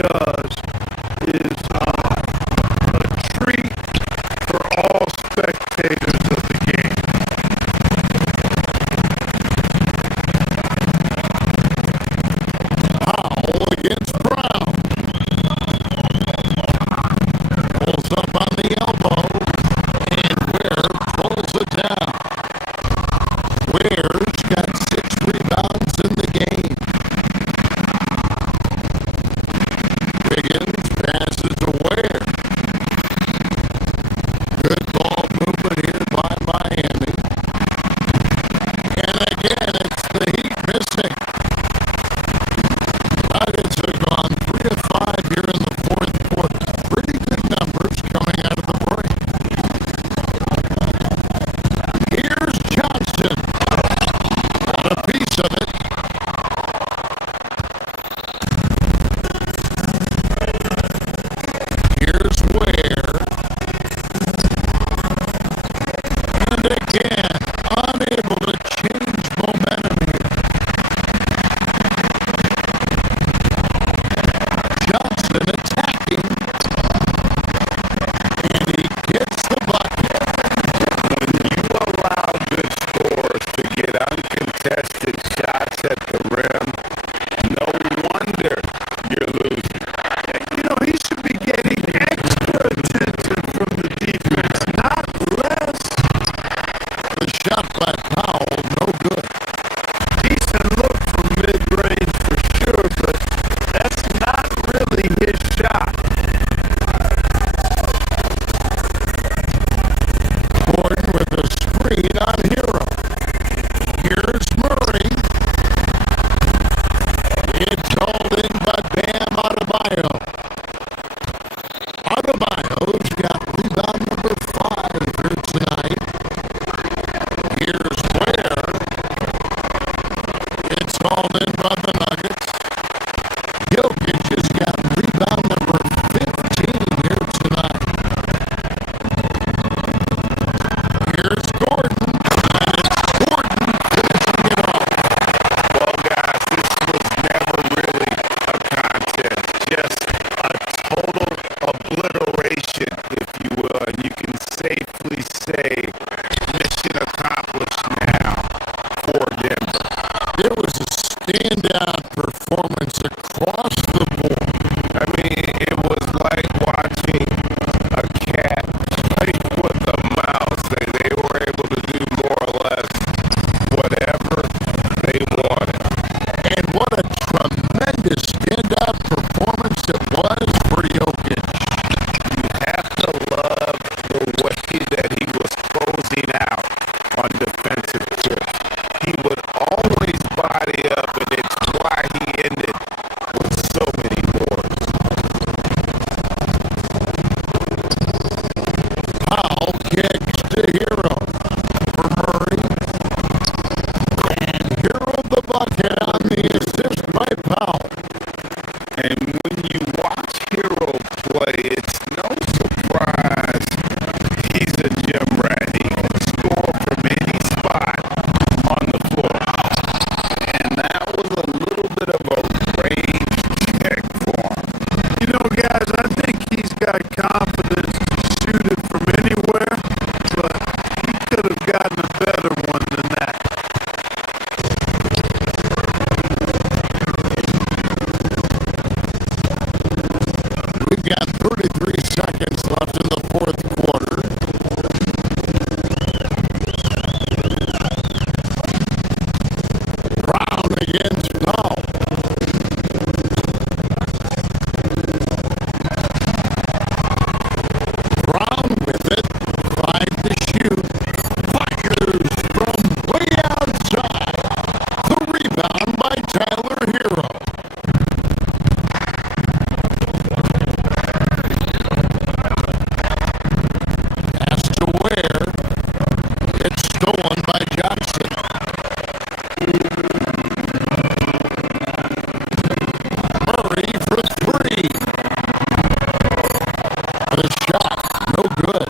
does is a treat for all spectators of the game. Powell against Brown. Pulls up on the elbow, and Ware pulls it down. Ware's got 6 rebounds in the game. Wiggins passes to Ware. Good ball movement here by Miami. And again, it's the Heat missing. Nuggets have gone 3 of 5 here in the fourth quarter. Pretty good numbers coming out of the break. Here's Johnson. Got a piece of it. Here's Ware. And again, unable to change momentum here. Johnson attacking. And he gets the bucket. When you allow good scores to get uncontested shots at the rim, no wonder you're losing. You know, he should be getting extra attention from the defense, not less. The shot by Powell, no good. Decent look from mid-range for sure, but that's not really his shot. Gordon with a screen on Hero. Here's Murray. It's called in by Bam Adebayo. Adebayo's got rebound number 5 here tonight. Here's Ware. It's called in by the Nuggets. Jokic has got rebound number 15 here tonight. Here's Gordon. And it's Gordon finishing it off. Well, guys, this was never really a contest, just a total obliteration, if you will, and you can safely say mission accomplished now for Denver. It was a standout performance across the board. I mean, it was like watching a cat play with a mouse. They were able to do more or less whatever they wanted. And what a tremendous standout performance it was for Jokic. You have to love the way that he was closing out on defensive trips. He would always body up, and it's why he ended with so many boards. Powell kicks to Hero for Murray. And Hero the bucket on the assist by Powell. And when you watch Hero play, it's no surprise he's a gym rat. He can score from any spot on the floor. And that was a little bit of a range check for him. You know, guys, I think he's got confidence to shoot it from anywhere, but he could have gotten a better one than that. We've got 33 seconds left in the fourth quarter. Brown against Powell. Brown with it. 5 to shoot. Fires from way outside. The rebound by Tyler Hero. Pass to Ware. It's stolen by Johnson. Murray for 3. The shot, no good.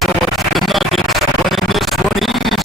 So it's the Nuggets winning this one easy.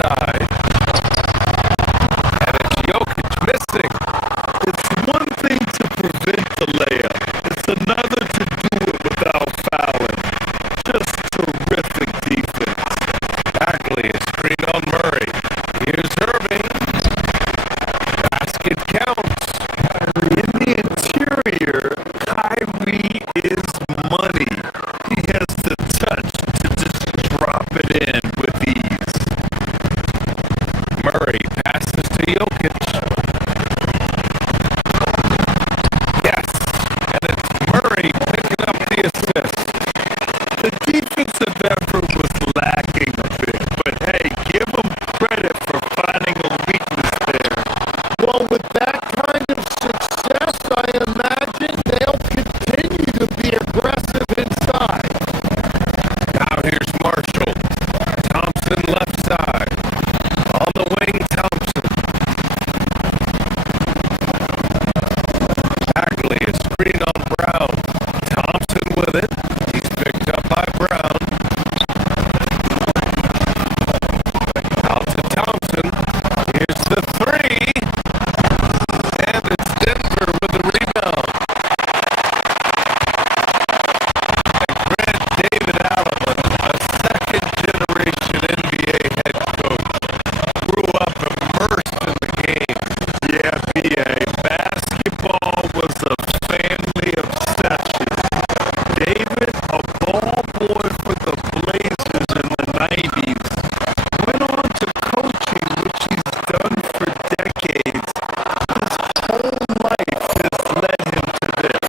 side. And it's Jokic missing. It's one thing to prevent the layup. It's another to do it without fouling. Just terrific defense. Bagley is screen on Murray. Here's Irving. Basket counts. In the interior, Kyrie is money. He has the touch to just drop it in with ease. Murray passes to Jokic. Yes, and it's Murray picking up the assist. The defensive effort was lacking a bit, but hey, give them credit for finding a weakness there. Well, with that kind of success, I imagine they'll continue to be aggressive inside. Now here's Marshall. Thompson left side. On the wing, Thompson. Bagley is screen on Brown. Thompson with it. He's picked up by Brown. Out to Thompson. Here's the three. And it's Denver with the rebound. And Grant David Allen, a second-generation NBA head coach, grew up immersed in the game. Yeah, BA, basketball was a family obsession. David, a ball boy for the Blazers in the 90s, went on to coaching, which he's done for decades. His whole life has led him to this.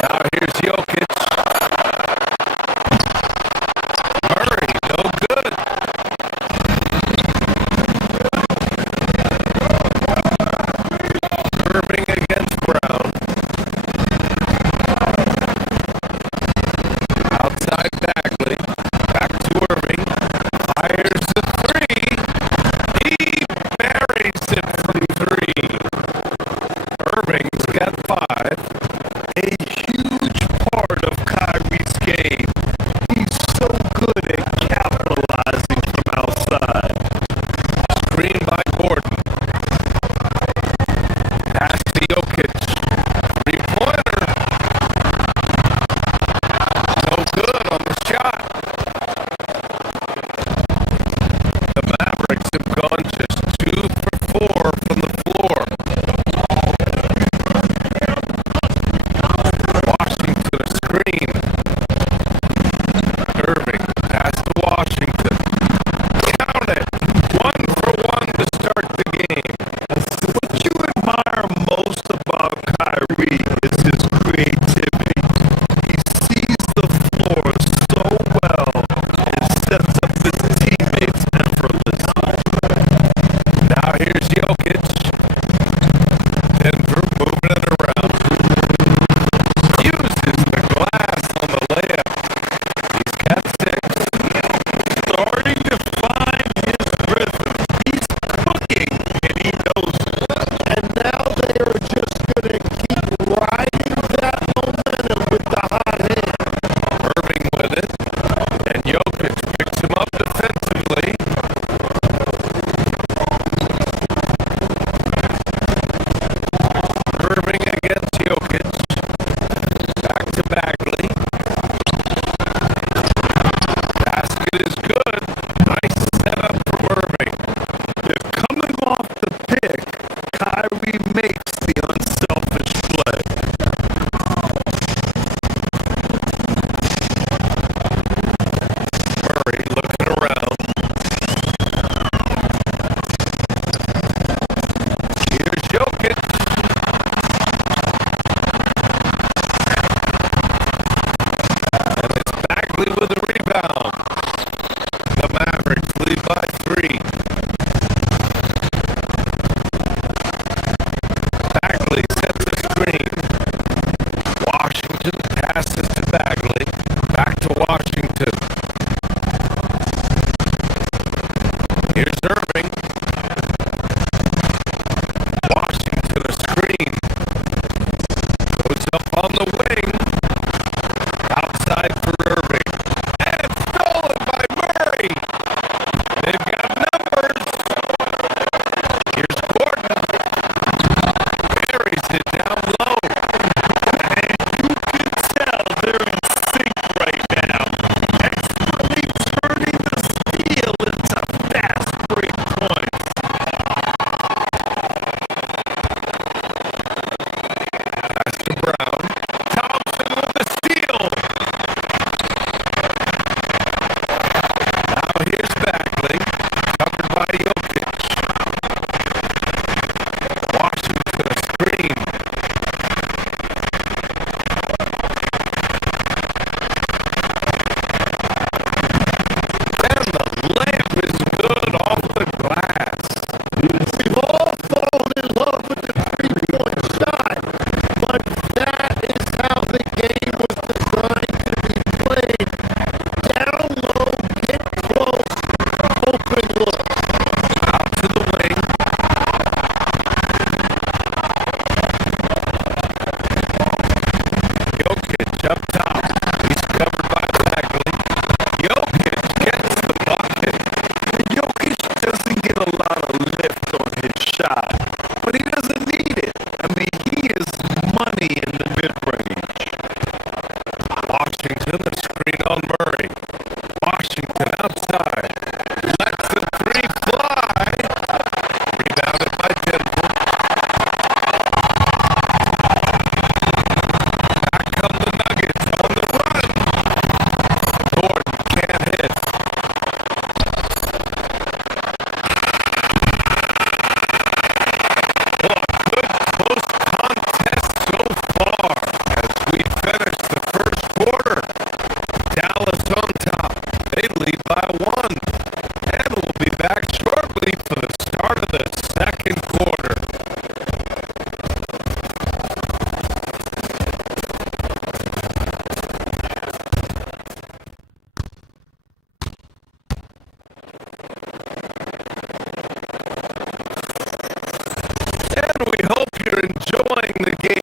Now here's Jokic. Murray, no good. Irving against Brown. Outside Bagley. Back to Irving. Fires the three. He buries it from three. Irving's got 5. A huge part of Kyrie's game. He's so good at capitalizing from outside. Screen by Gordon. Pass to Jokic. Three-pointer. No good on the shot. The Mavericks have gone just 2 for 4 from the floor.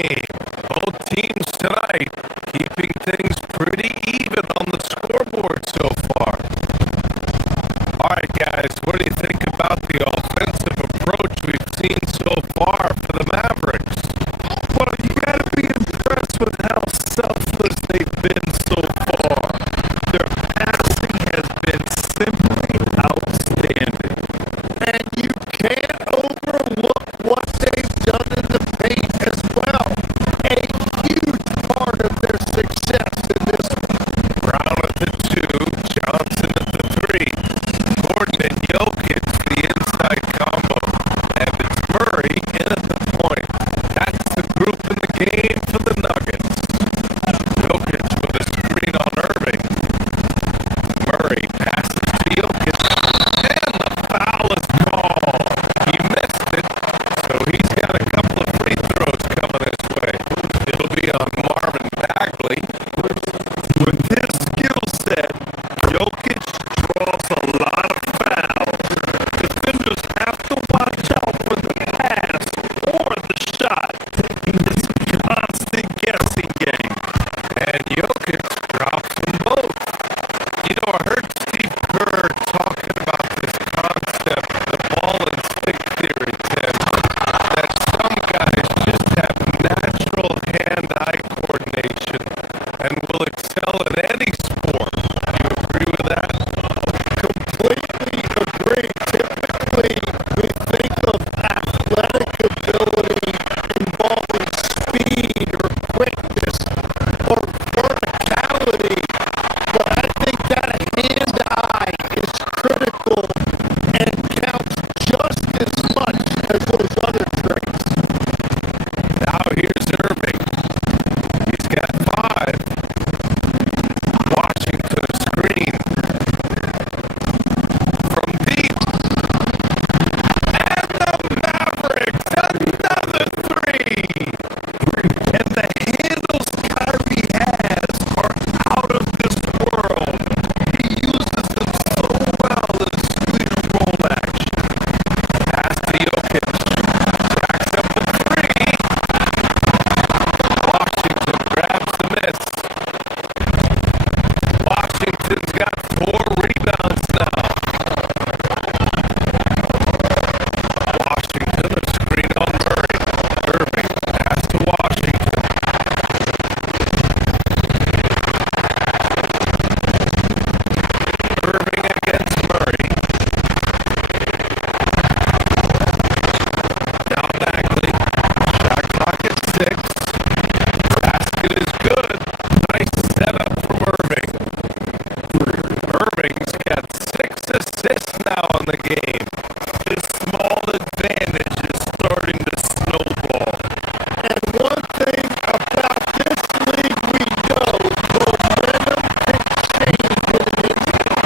game. Both teams tonight keeping things pretty even on the scoreboard so far. All right, guys, what do you think about the offensive approach we've seen so far for the Mavericks? Well, you got to be impressed with how selfless they've been so far. Their passing has been simply outstanding. And you can't overlook what they've done in the paint as well. A huge part of their success in this one. Brown at the 2, Johnson at the 3. Gordon and Jokic, the inside combo. Evans Murray in at the point. That's the group in the game for the Nuggets. Jokic with a screen on Irving. Murray passes to Jokic. And the foul is called. He missed it, so he's got a couple of free throws coming his way. It'll be on Marvin Bagley. With his skill set, Jokic draws a lot of fouls. Defenders have to watch out for the pass or the shot. It's a constant guessing game. And Jokic drops them both. You know, I heard Steve Kerr talking about this concept, the ball and stick theory, Tim, that some guys just have natural hand-eye coordination and will excel in any sport. Do you agree with that? Completely agree. Typically, we think of athletic ability involving speed or quickness or verticality, but I think that hand-eye is critical and counts just as much as those other traits. Now here's Irving. He's got 5. Washington a screen. From deep. And the Mavericks, another 3. And the handles Kyrie has are out of this world. He uses them so well in sweet roll action. Pass to Jokic. Racks up the 3. Washington grabs the miss. Washington's got 4 rebounds now. Washington a screen on Murray. Irving pass to Washington. Irving against Murray. Now Bagley. Shot clock at 6. Basket is good. Nice setup from Irving. Irving's got 6 assists now in the game. This small advantage is starting to snowball. And one thing about this league we know, momentum can change in an instant.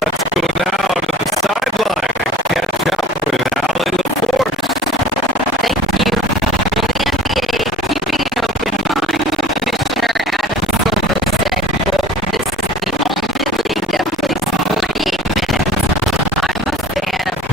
Let's go now to the sideline and catch up with Allie LaForce. Thank you. Well, the NBA keeping an open mind. Commissioner Adam Silver said, quote, "This is the only league that plays 48 minutes. I'm a fan of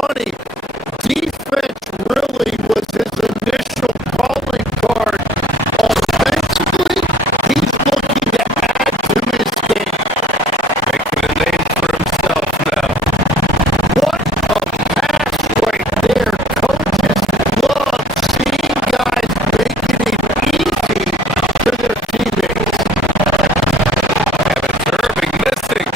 funny. Defense really was his initial calling card. Offensively, he's looking to add to his game. Making a name for himself now. What a pass right there. Coaches love seeing guys making it easy for their teammates. And it's Irving missing.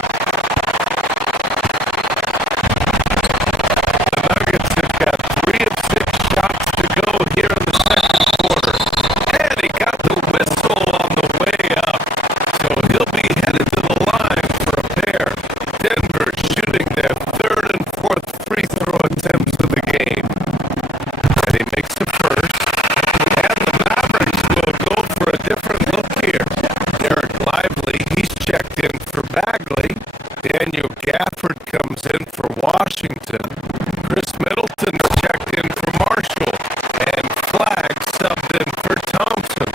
The Nuggets have got 3 of 6 shots to go here in the second quarter. And he got the whistle on the way up. So he'll be headed to the line for a pair. Denver shooting their 3rd and 4th free throw attempts of the game. And he makes the first. And the Mavericks will go for a different look here. Derek Lively, he's checked in for Bagley. Daniel Gafford comes in for Washington. Chris Middleton checked in for Marshall. And Flagg subbed in for Thompson.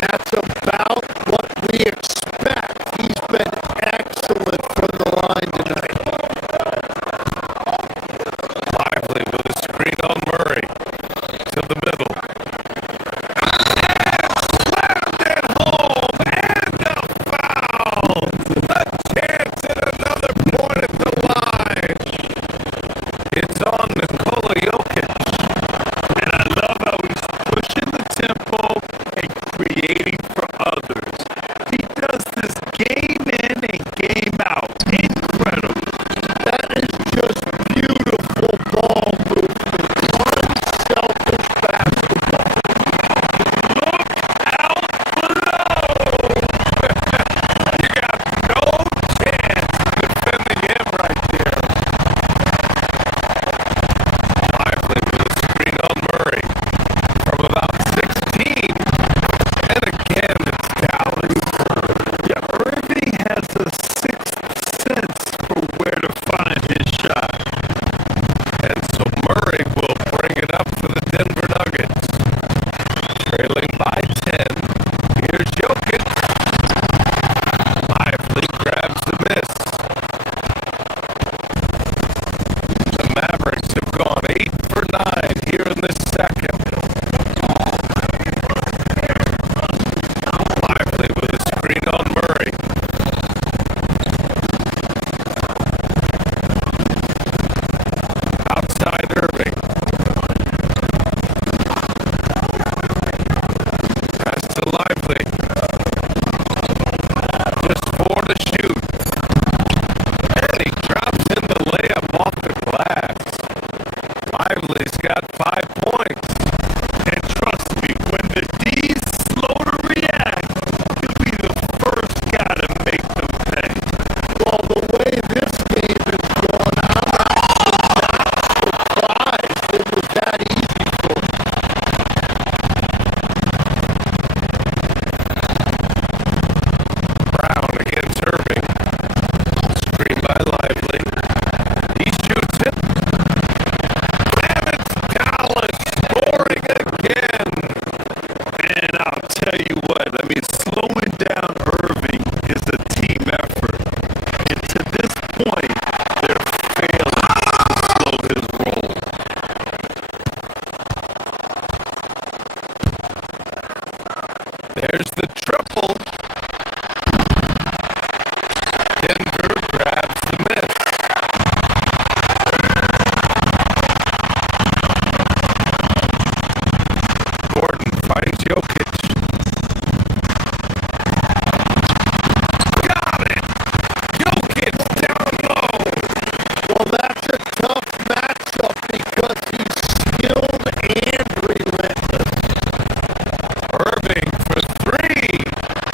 That's about what we expect. He's been excellent from the line tonight. Lively with a screen on Murray. To the middle. Slammed it home. And a foul. A chance at another point at the line. It's on Nikola Jokic. And I love how he's pushing the tempo and creating for others. He does this game in and game out. Incredible. That is just beautiful ball movement. Unselfish basketball. Look out below. You got no chance defending him right there. Lively with a screen on Murray from about 16. And again, it's Dallas. Yeah, Irving has a 6th sense for where to find his shot. And so Murray will bring it up for the Denver Nuggets. Trailing by 10. Here's Jokic. Lively grabs the miss. The Mavericks have gone 8 for 9 here in this second. Lively with a screen on Murray. Outside Irving. Pass to Lively. Just 4 to shoot. And he drops in the layup off the glass. Lively's got 5 points. And trust me, when the D's slow to react, he'll be the first guy to make them pay. Well, the way this game is going, I'm actually not surprised it was that easy for him. Brown against Irving. Screen by Lively. He shoots it. And it's Dallas scoring again. And I'll tell you what, slowing down Irving is a team effort. And to this point, they're failing to slow his roll. There's the triple. Denver grabs the miss. Gordon finds Jokic. Got it! Jokic down low. Well, that's a tough matchup because he's skilled and relentless. Irving for 3.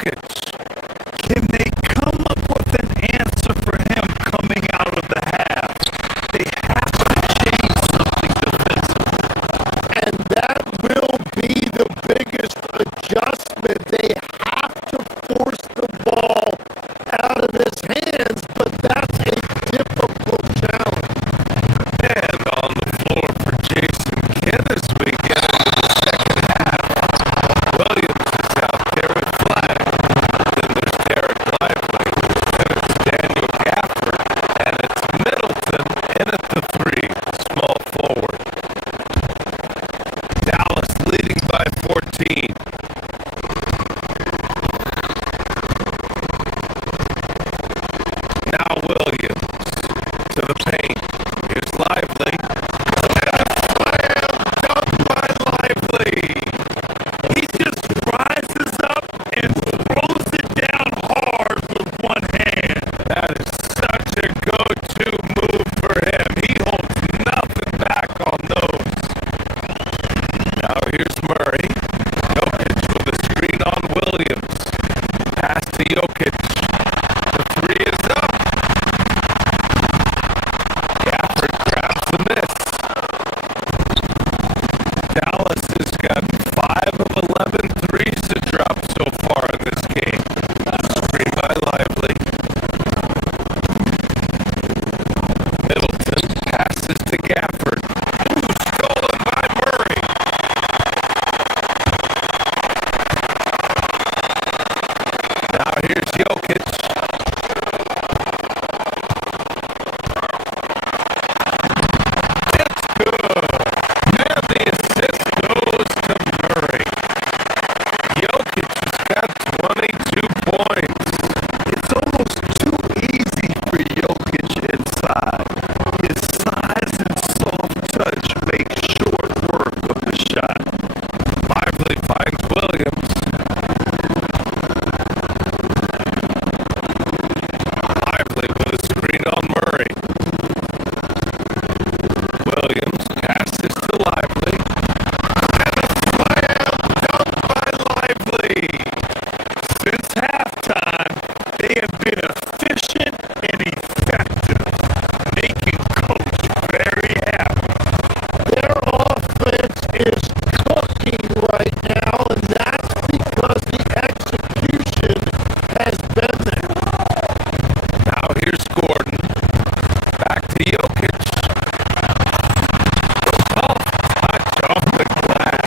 Jokic. Can they come up with an answer for him coming out of the half? They have to change something defensively. And that will be the biggest adjustment. They have to force the ball out of his hands, but that's a difficult challenge. And on the floor for Jason Kidd as we get into the second half. Williams is out there with flag. Then there's Derek Lively. Then it's Daniel Gafford. And it's Middleton in at the three. Small forward. Dallas leading by 14. Now Williams to the paint. Here's Lively. And a slam dunk by Lively. He just rises up and throws it down hard with one hand. That is such a go-to move for him. He holds nothing back on those. Now here's Murray. Jokic with a screen on Williams. Pass to Jokic. The three is up. Gafford grabs the miss. Dallas has got 5 of 11 threes to drop so far in this game. Screen by Lively. Middleton passes to Gafford. Ooh, stolen by Murray. Now here's Jokic. It's good. And the assist goes to Murray. Jokic has got 22 points. It's almost too easy for Jokic inside. His size and soft touch make short work of the shot. Lively finds Williams. Lively with a screen on Murray. Williams passes to Lively. And a slam dunk by Lively. Since halftime, they have been efficient and effective, making Coach very happy. Their offense is cooking right now, and that's because the execution has been there. Now here's Gordon. Back to Jokic. Oh, touch off the glass.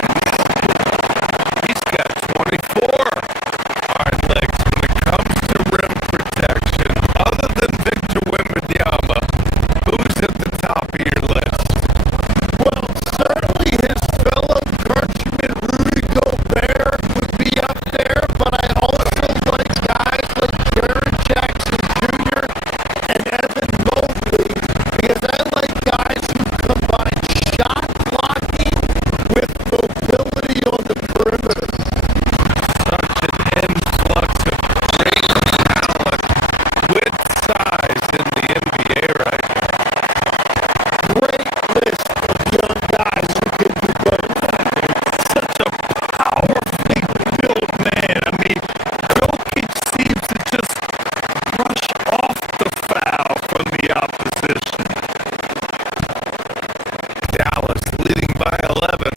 He's got 24. Hard legs when it comes to rim protection. Other than Victor Wembanyama, who's at the top of your list? Well, certainly his fellow countryman Rudy Gobert would be up there, but I also like guys like Jaren Jackson Jr. and Evan Mobley because I like guys who combine shot blocking with mobility on the perimeter. Such an influx of great talent with size in the NBA right now. Great list of young guys who can do both. Such a powerfully built man. I mean, Jokic seems to just brush off the foul from the opposition. Dallas leading by 11.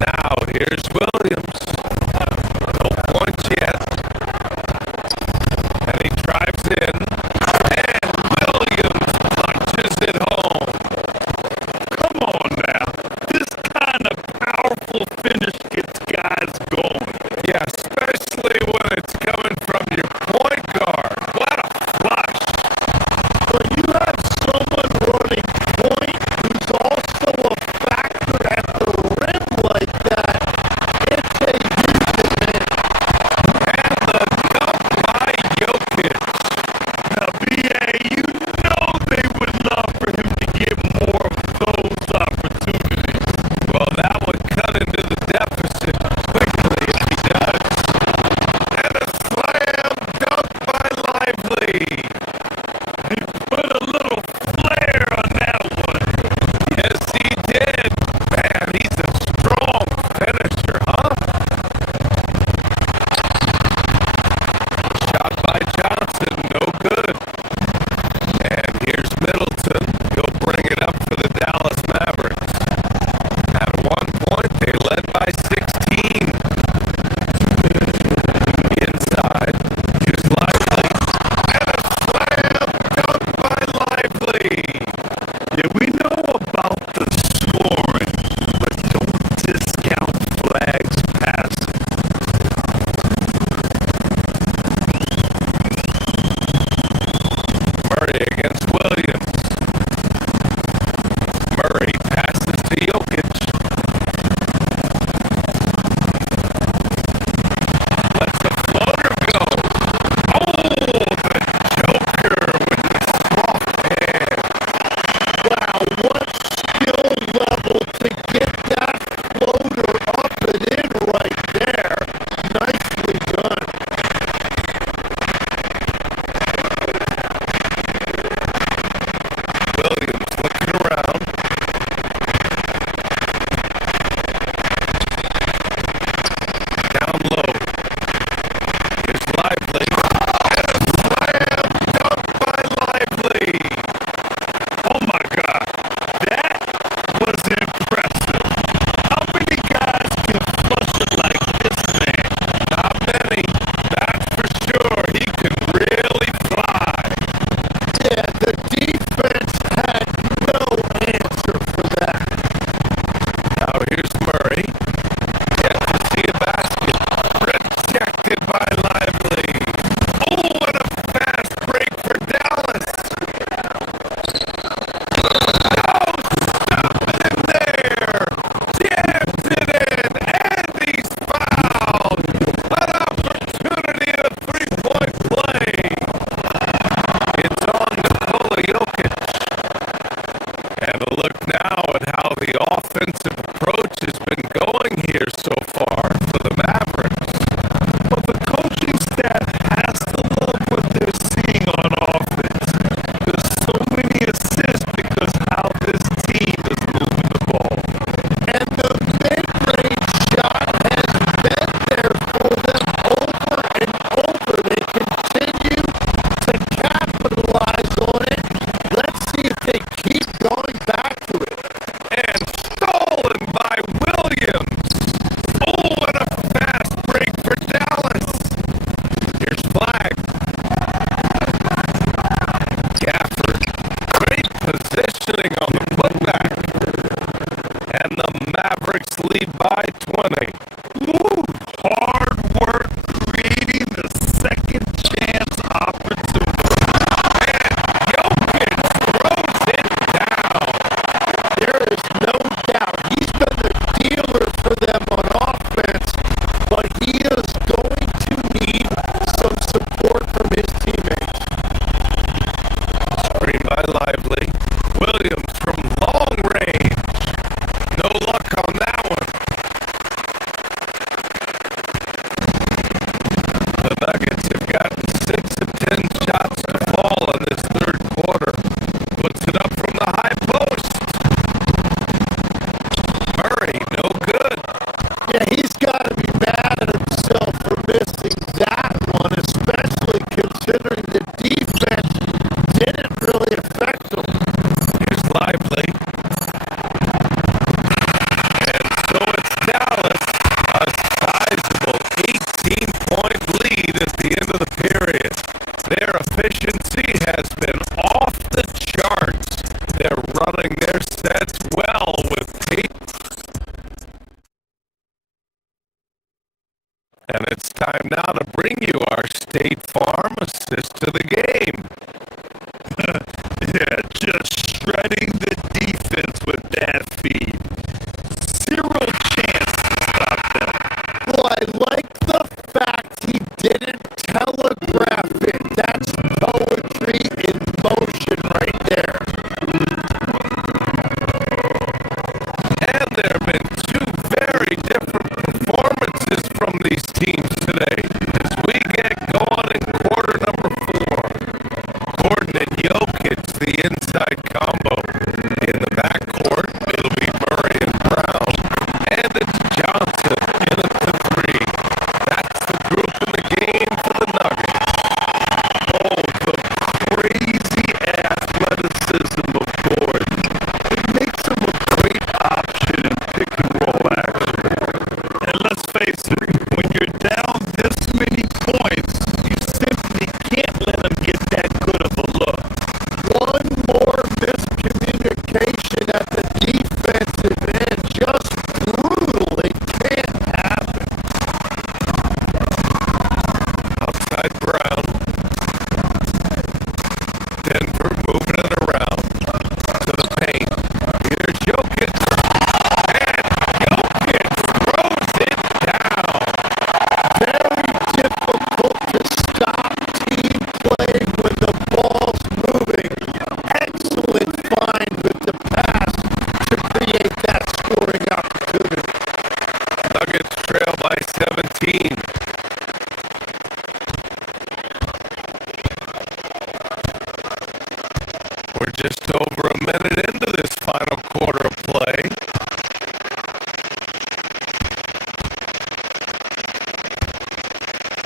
Now here's Williams. No points yet. And he drives in. And Williams punches it home. Come on now. This kind of powerful finish gets guys going. Yeah, especially when it's coming from your point guard. What a flush. When you have someone running point who's also a factor at the rim like that, And a look now at how the offensive approach has been going here so far for the Mavericks. But the coaching staff has to love what they're seeing on offense. There's so many assists because how this team is moving the ball. And the mid-range shot has been there for them over and over. They continue to capitalize on it. Let's see if they keep going back to it. And stolen by Williams. Oh, what a fast break for Dallas. Here's Flag. Gafford. Great positioning on the putback. And the Mavericks lead by 20. Ooh, hard work creating the second chance opportunity. And Jokic throws it down. There is no doubt he's been the dealer for them on offense, but he is going to need some support from his teammates. Screen by Lively. Williams from long range. No luck on that one. The Nuggets have gotten 6 of 10 shots to fall in this third quarter. Puts it up from the high post. Murray, no good. Yeah, he's got to be mad at himself for missing that one, especially considering the defense didn't really affect him. Here's Lively. And so it's Dallas, a sizable 18-point lead at the end of the period. Their efficiency has been off the charts. They're running their sets well with Tate. And it's time now to bring you our State Farm assist to the game. Yeah, just shredding the defense with that feed. Zero chance to stop them. Well, I like the fact he didn't telegraph it. That's poetry in motion right there. And there have been 2 very different performances from these teams today as we get going in quarter number 4. Gordon and Jokic, the inside combo. In the backcourt, it'll be Murray and Brown. And it's Johnson in at the 3. That's the group in the game for the Nuggets. Oh, the crazy athleticism of Gordon. It makes him a great option in pick and roll action. And let's face it, when you're down this many points, you simply can't let him get that good of a look. One more miscommunication at the defensive end. Just brutal. It can't happen. Outside Brown. Denver moving it around to the paint. Here's Jokic. And Jokic throws it down. Very difficult to stop team play when the ball's moving. Excellent find with the pass to create that scoring opportunity. Nuggets trail by 17. We're just over a minute into this final quarter of play.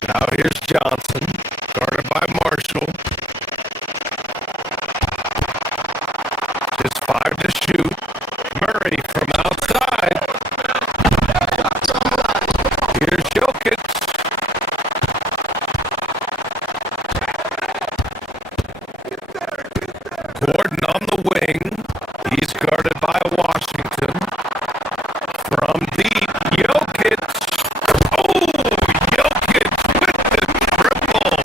Now here's Johnson, guarded by Marshall. Just 5 to shoot. Murray from outside. Here's Jokic. Gordon on the wing. He's guarded by Washington. From deep, Jokic. Oh, Jokic with the triple.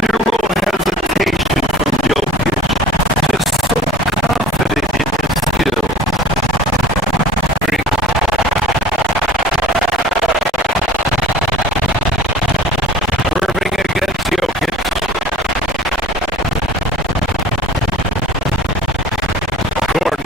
Zero hesitation from Jokic. Just so confident in his skill. Irving against Jokic. Gordon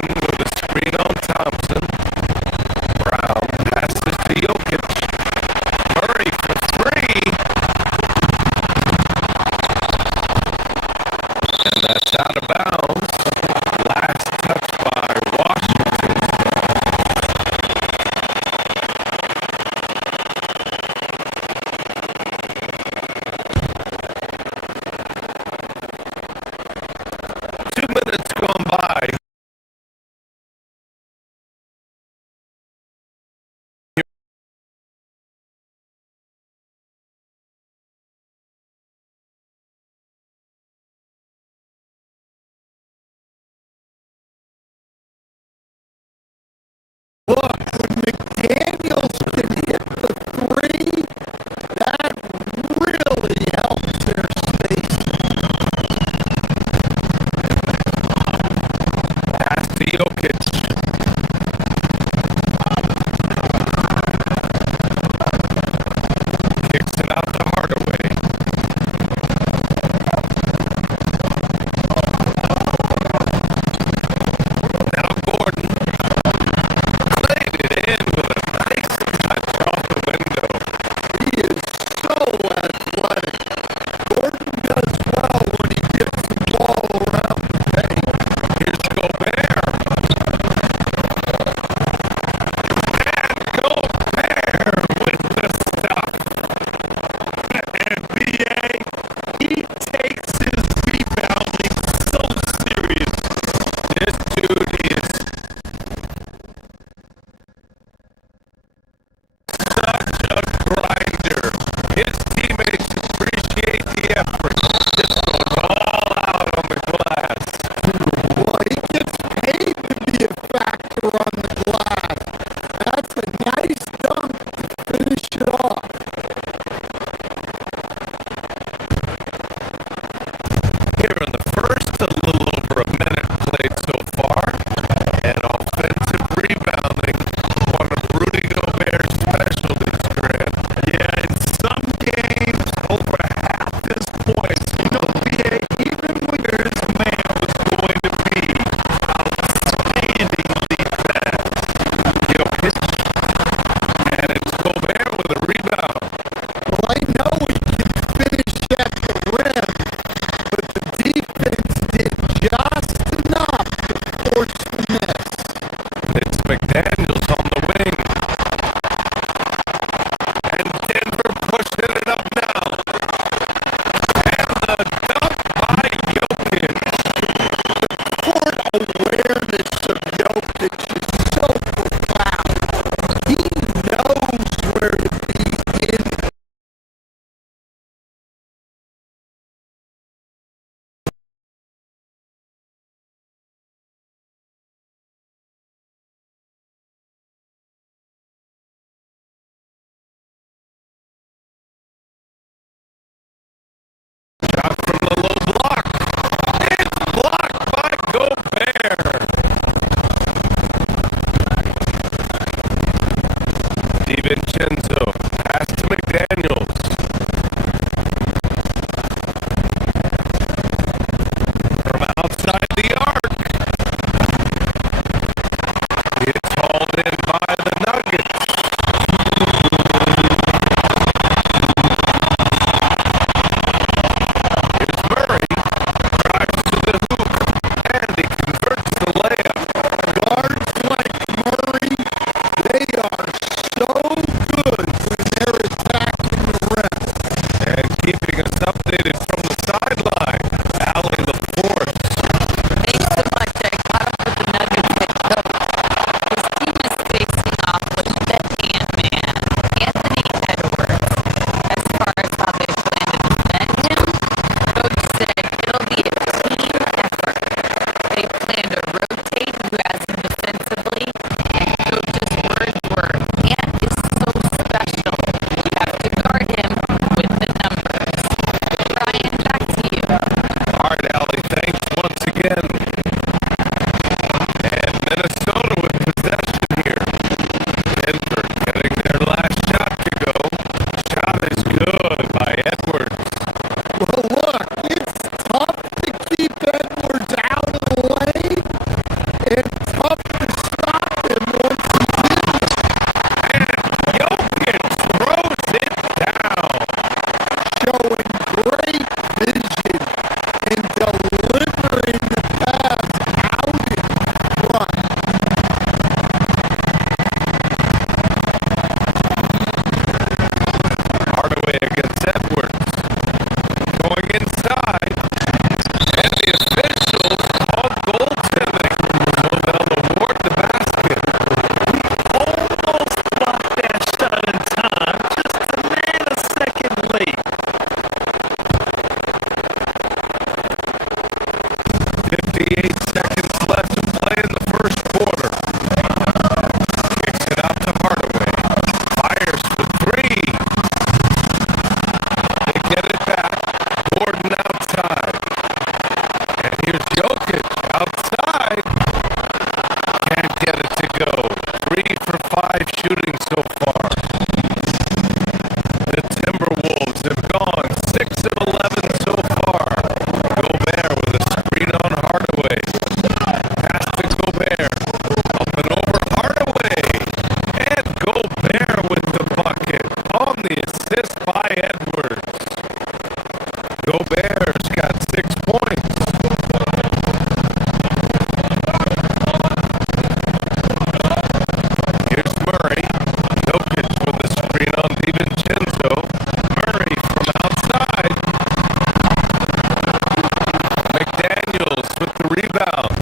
Shot from the low block. It's blocked by Gobert. DiVincenzo. Pass to McDaniels. From outside the arc. It's hauled in by the Nuggets. Here's Murray. Drives to the hoop. And he converts the layup. Guards like Murray, they are so good when they're attacking the rim. And keeping us updated from the sideline, Allie LaForce. Thanks so much. I caught up with the Nuggets head coach. His team is facing off with the man, Anthony Edwards. As far as how they plan to defend him, coach said it'll be a team effort. They plan to rotate who has him defensively, and coach's words were, Ant is so special. You have to guard him with the numbers. Brian, back to you. All right, Allie, thanks once again. And Minnesota with possession here. Denver getting their last shot to go. Shot is good by Edwards. Well, look, it's tough to keep Edwards out of the lane and tough to stop him once he gets And Jokic throws it down. showing great vision and delivering the pass out in front. Hardaway against Edwards. Going inside. And the officials called goaltending. So they'll award the basket. Almost blocked that shot in time. Just a nanosecond late. 58 seconds left to play in the first quarter. Kicks it out to Hardaway. Fires for three. They get it back. Gordon outside. And here's Jokic outside. Can't get it to go. 3 for 5 shooting so far. The Timberwolves have gone 6 of 11 so far. Gobert with a screen on Hardaway. Pass to Gobert. Up and over Hardaway. And Gobert with the bucket on the assist by Edwards. Gobert's got 6 points. Here's Murray. Jokic with the screen on DiVincenzo. Murray from outside. McDaniels with the rebound.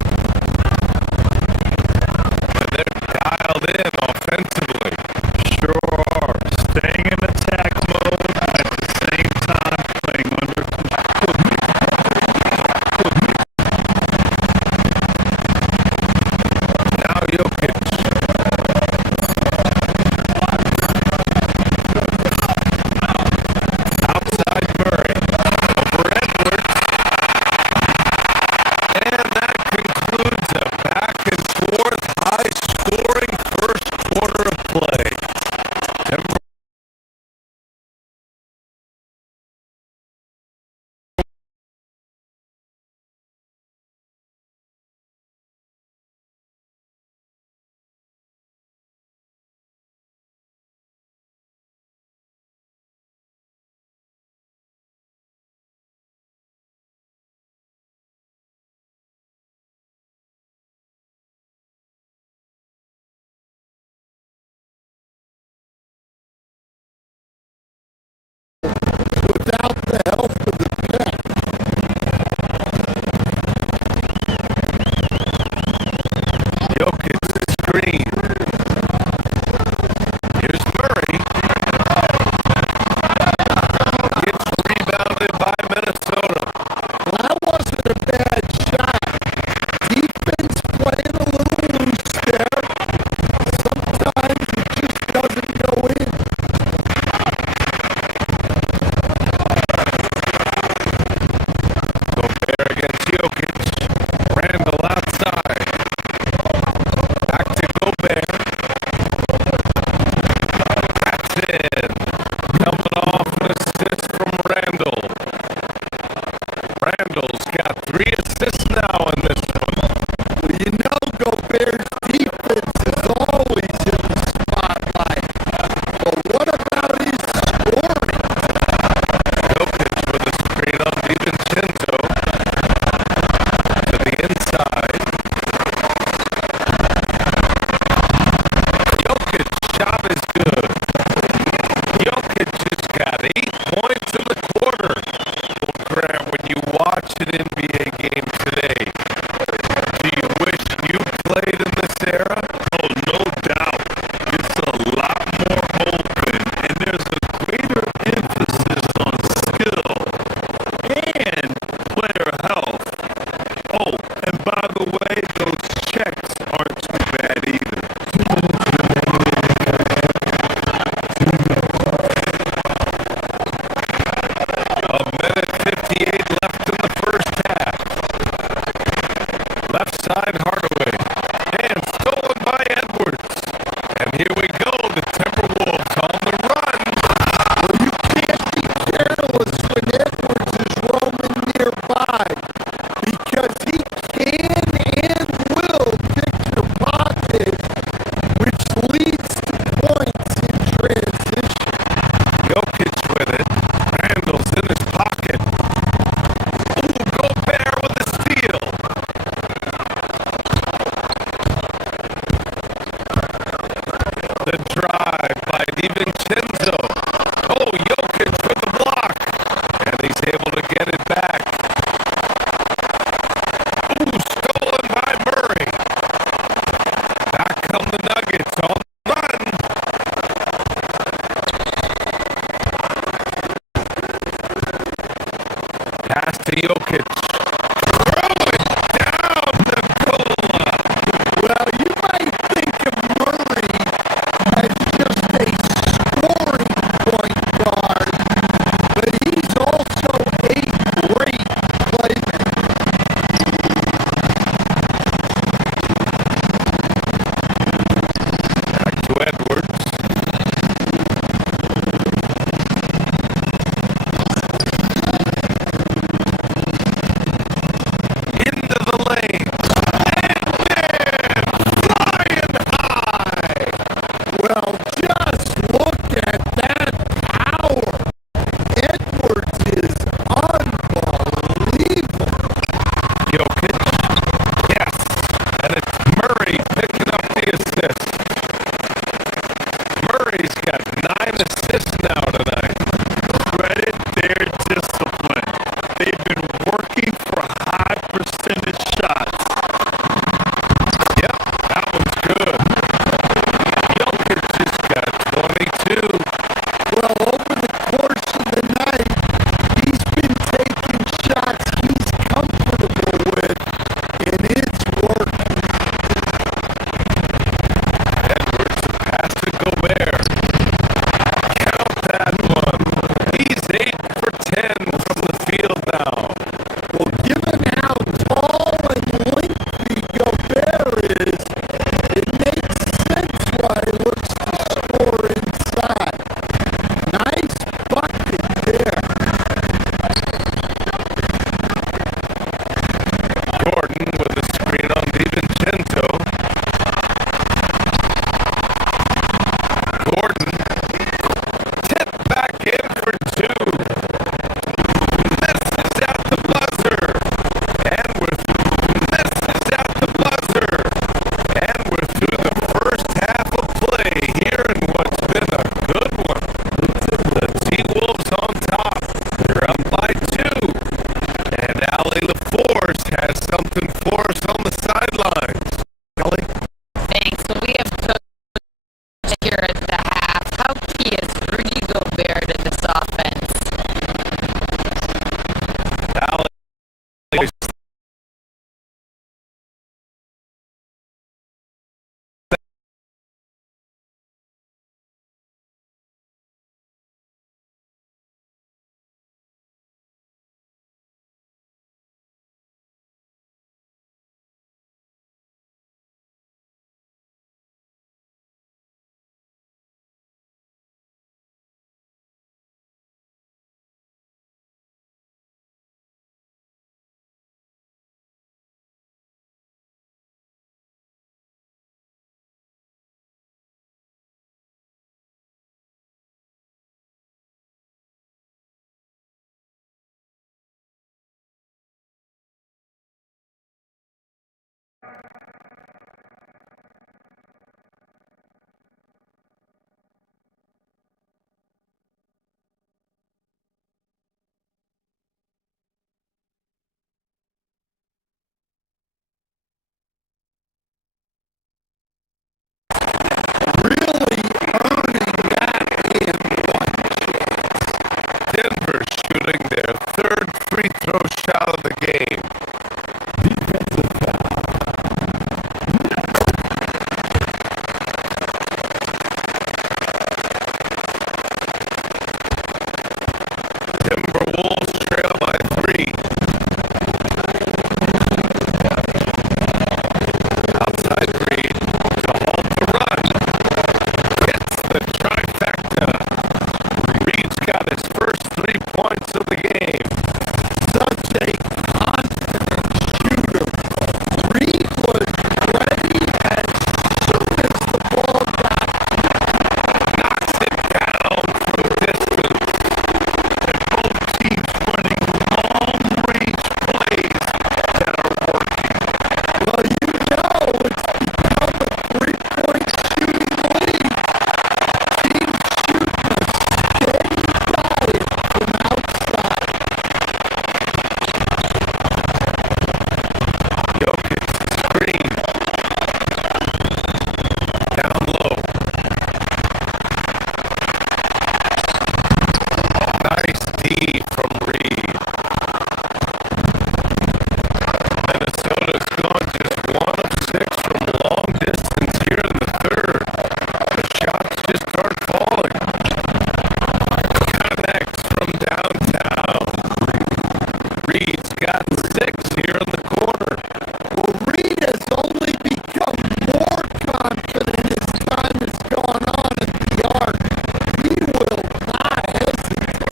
And they're dialed in offensively. Sure are. Staying in attack mode at the same time playing under control. Now Jokic. Outside Murray. Over Edwards. And that concludes a back and forth high scoring first quarter of play. Denver without the help of the pick. Jokic screen. Here's Murray. Gets rebounded by Minnesota. Well, that wasn't a bad shot. Defense playing a little loose there. Sometimes it just doesn't go in. got 8 points in the quarter. Well, Grant, when you watch an NBA game today, do you wish you played in this era? Oh, no doubt. It's a lot more open, and there's a greater emphasis on skill and player health. Oh, and by the way, those checks aren't too bad either. A minute 58 left in the first half. Left side Hardaway. And stolen by Edwards. And here we go. The Timberwolves on the run. Well, you can't be careless when Edwards is roaming nearby because he can and will pick your pocket, which leads to points in transition. Jokic with it. Randall's in his pocket. Ooh, Gobert with the steal. The drive by DiVincenzo. Oh, Jokic with the block. And he's able to get it back. Ooh, stolen by Murray. Back come the Nuggets on the run. Pass to Jokic. Throw it down to Kola. Well, you might think of Murray as just a scoring point guard, but he's also a great playmaker. Back to Edwards. Into the lane. And in! Flying high! Well, just look at that power. Edwards is unbelievable. Jokic. Yes. And it's Murray picking up the assist. Murray's got 9 assists now tonight. Credit their discipline. They've been working for high percentage shots. Yep, that one's good. Jokic just got 22. Well, over the course of the night, he's been taking shots he's comfortable with, and it's working. Edwards pass to Gobert. out of the game. Timberwolves trail by 3. Outside Reed to halt the run. Hits the trifecta. Reed's got his first 3 points of the game. Such a confident shooter. Reed was ready as soon as the ball got Knocks it down from distance. And both teams running long-range plays that are working. well, it's become a three-point shooting league. Teams shooting a steady diet from outside. Jokic screen. Down low. Nice D from Reed. Minnesota's gone just 1 of 6 from long distance here in the third. The shots just aren't falling. Connects from downtown. Reed's got 6 here in the corner. Well, Reed has only become more confident as time has gone on at the arc. He will not hesitate.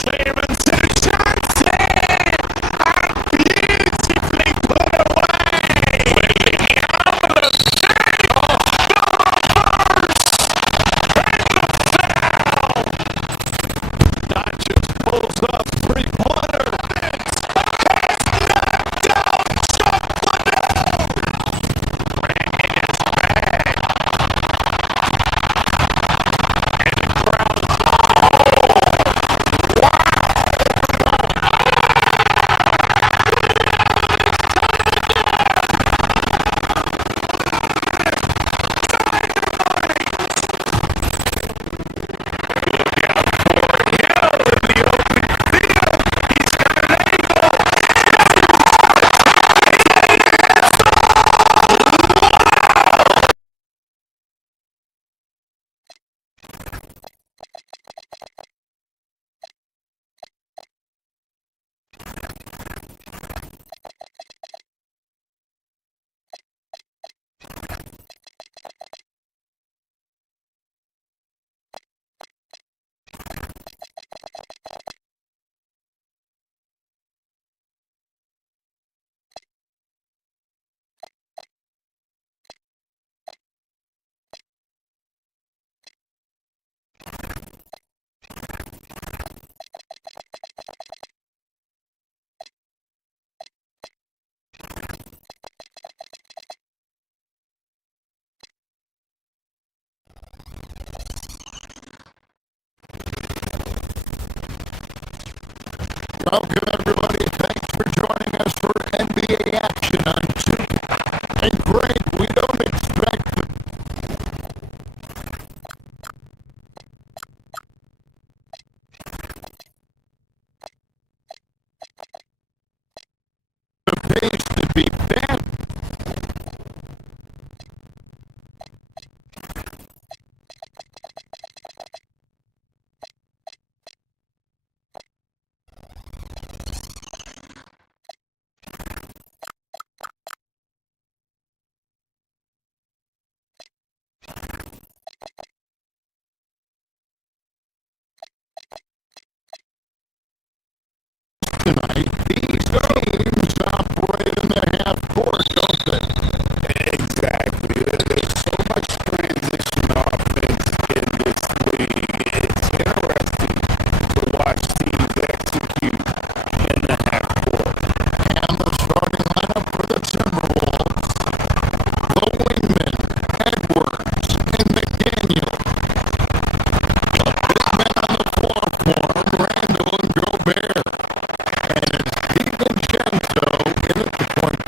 Stevenson Johnson! Beautifully put away! William the Dodgers pulls up three-pointer. Welcome, everybody. Thanks for joining us for NBA action on Tuesday. And Greg, we don't expect the pace to be bent. Tonight, these teams operate in the half court, don't they? Exactly. There's so much transition offense in this league. It's interesting to watch teams execute in the half court. And the starting lineup for the Timberwolves, the wingmen, Edwards and McDaniel. The big men on the floor for him, Randall and Gobert. And DiVincenzo in at the point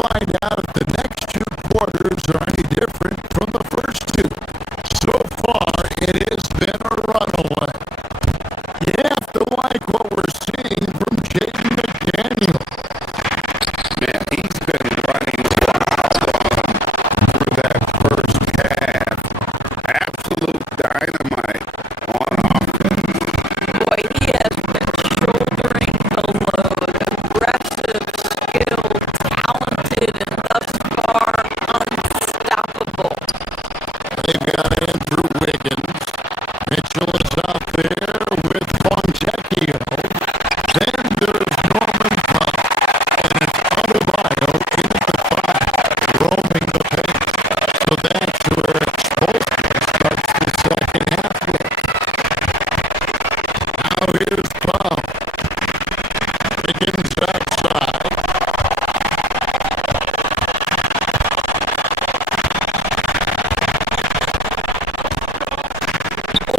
find out if the next two quarters are any different from the first two. So far, it has been a runaway. You have to like what we're seeing from Jaden McDaniel. Man, he's been running wild through that first half. Absolute dynamite on offense. Boy, he has been shouldering the load. Aggressive, skilled, talented, and thus far unstoppable. They've got Andrew Wiggins. Mitchell is out there with Fontecchio. Then there's Norman Powell. And it's Adebayo in at the 5, roaming the paint. So that's where Spoelstra starts the second half with. Now here's Powell. Wiggins outside.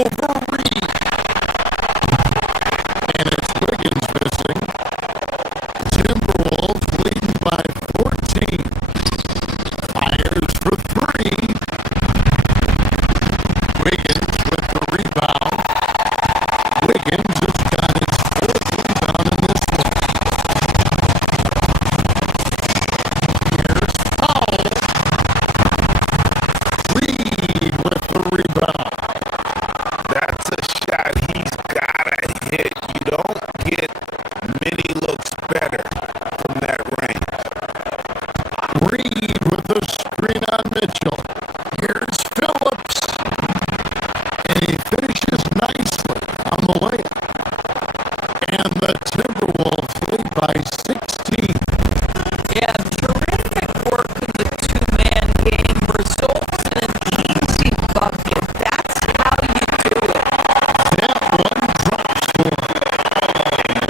Over Reed. And it's Wiggins missing. Timberwolves leading by 14. Fires for 3. Wiggins with the rebound. Wiggins has got his 4th rebound in this one. Here's Powell. Reed with the rebound. That's a shot he's gotta hit. You don't get many looks better from that range. Reed with the screen on Mitchell. Here's Phillips. And he finishes nicely on the layup. And the Timberwolves lead by 16. Yeah, terrific work in the two-man game results in an easy bucket. That's how you do it. That one drop score.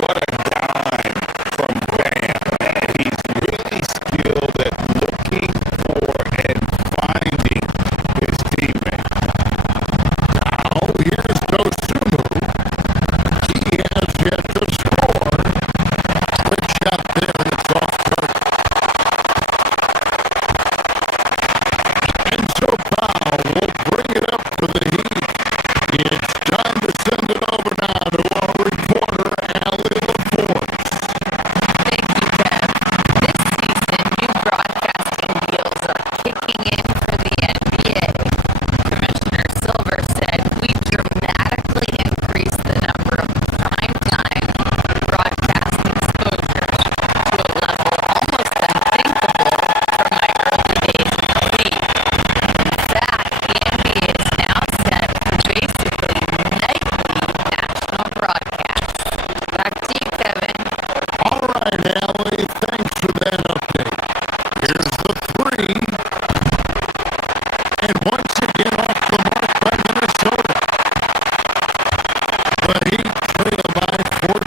What a dime from Bam, man. He's really skilled at looking for and finding his teammate. Now here's Dosunmu. He has yet to score. Quick shot there, and it's off target. And so Powell will bring it up for the Heat. It's time to send it over now to our reporter, Allie LaForce. Thank you, Kev. This season, new broadcasting deals are kicking in for the NBA. Commissioner Silver said we dramatically increased the number of primetime broadcast exposure to a level almost unthinkable from my early days in the league. In fact, the NBA is now set for basically nightly national broadcasts. Back to you, Kevin. All right, Allie, thanks for that update. Here's the 3. And once again off the mark by Minnesota. The Heat trail by 14.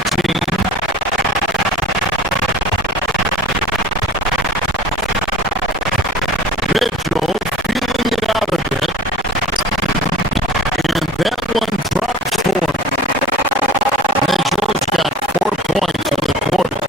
Mitchell feeling it out a bit. And that one drops for him. Mitchell's got 4 points in the quarter.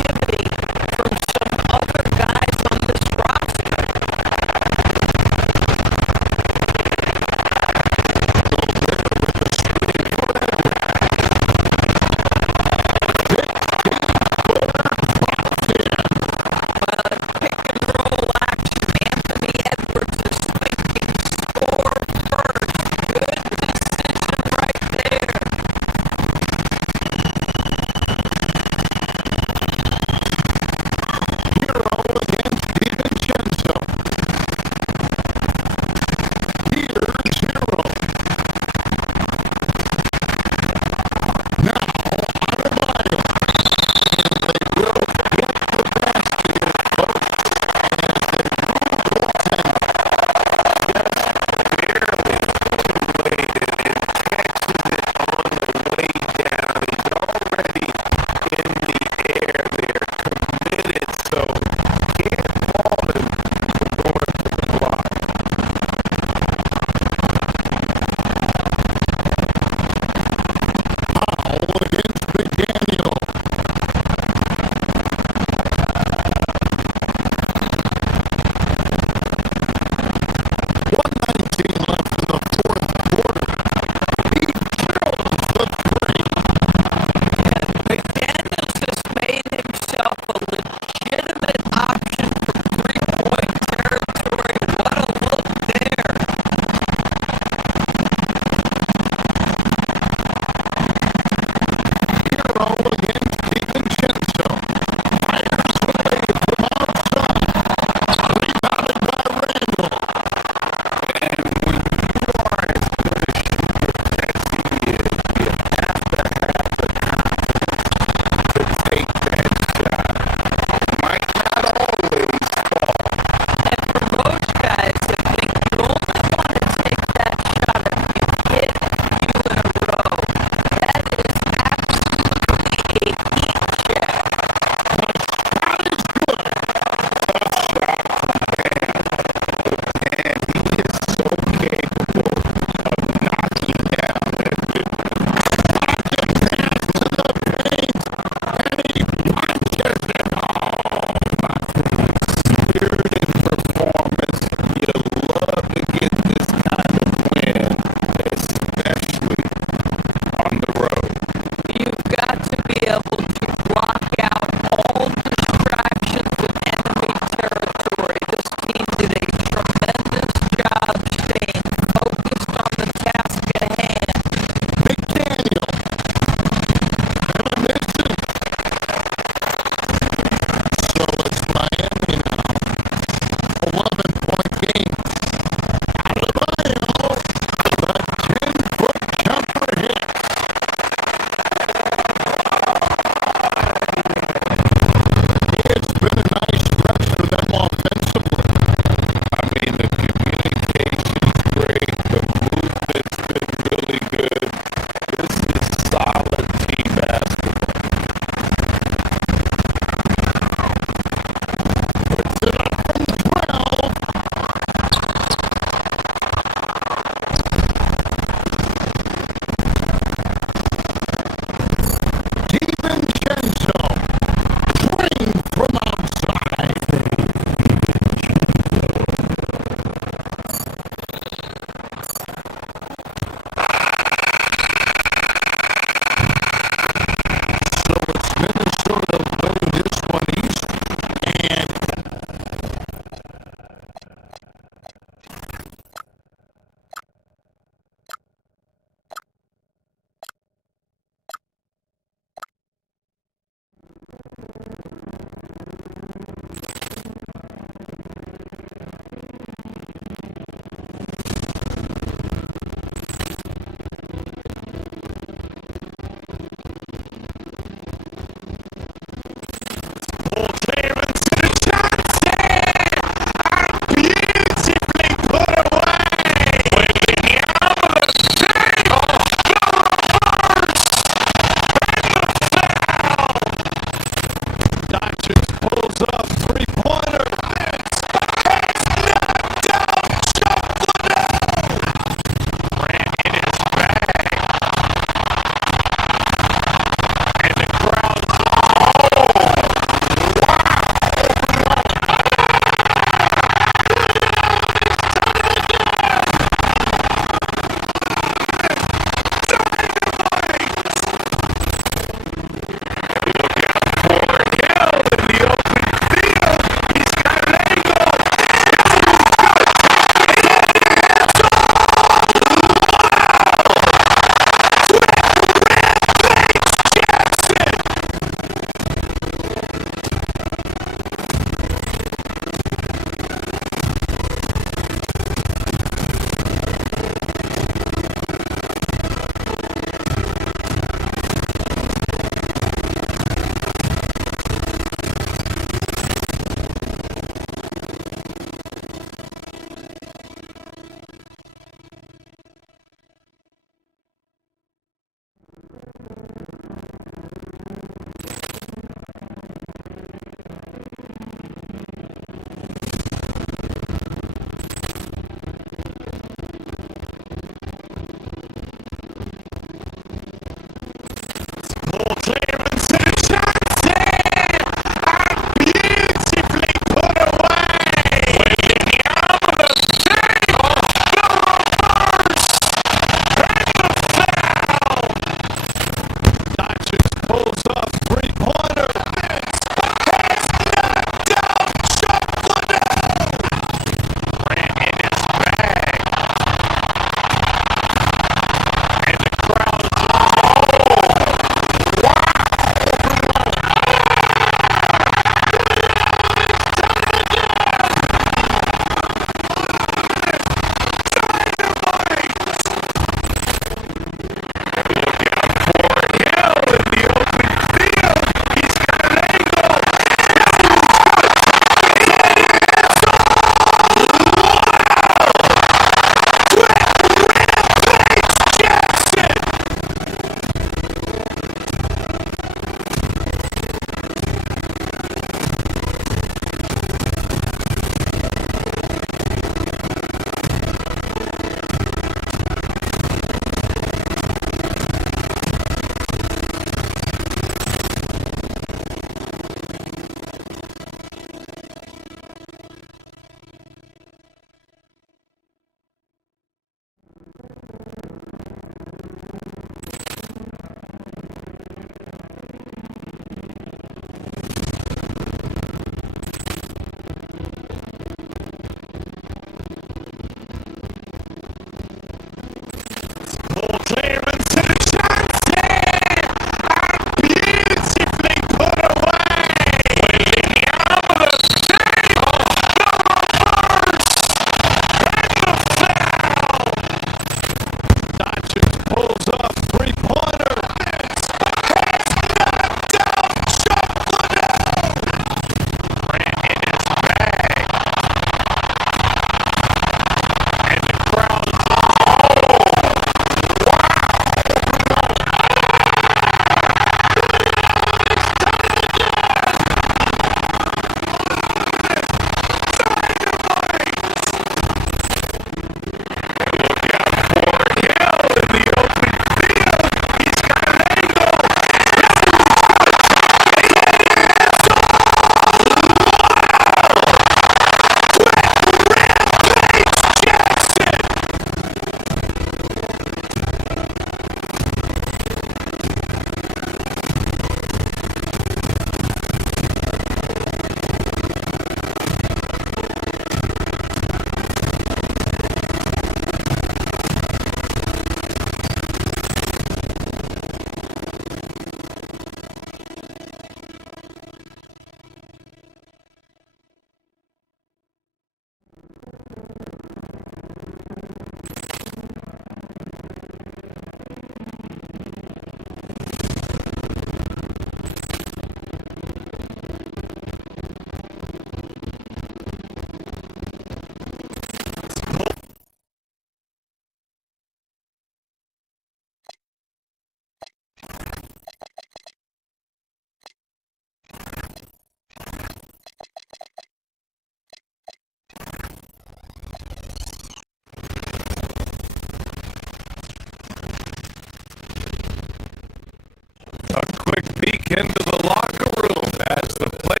quick peek into the locker room as the players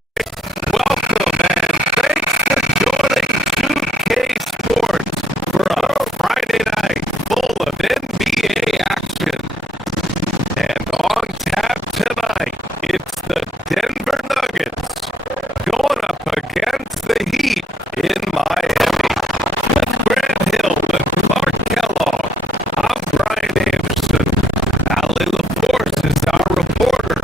welcome and thanks for joining 2K Sports for a Friday night full of NBA action. And on tap tonight, it's the Denver Nuggets going up against the Heat in Miami. With Grant Hill, with Clark Kellogg, I'm Brian Anderson. Allie LaForce is our reporter.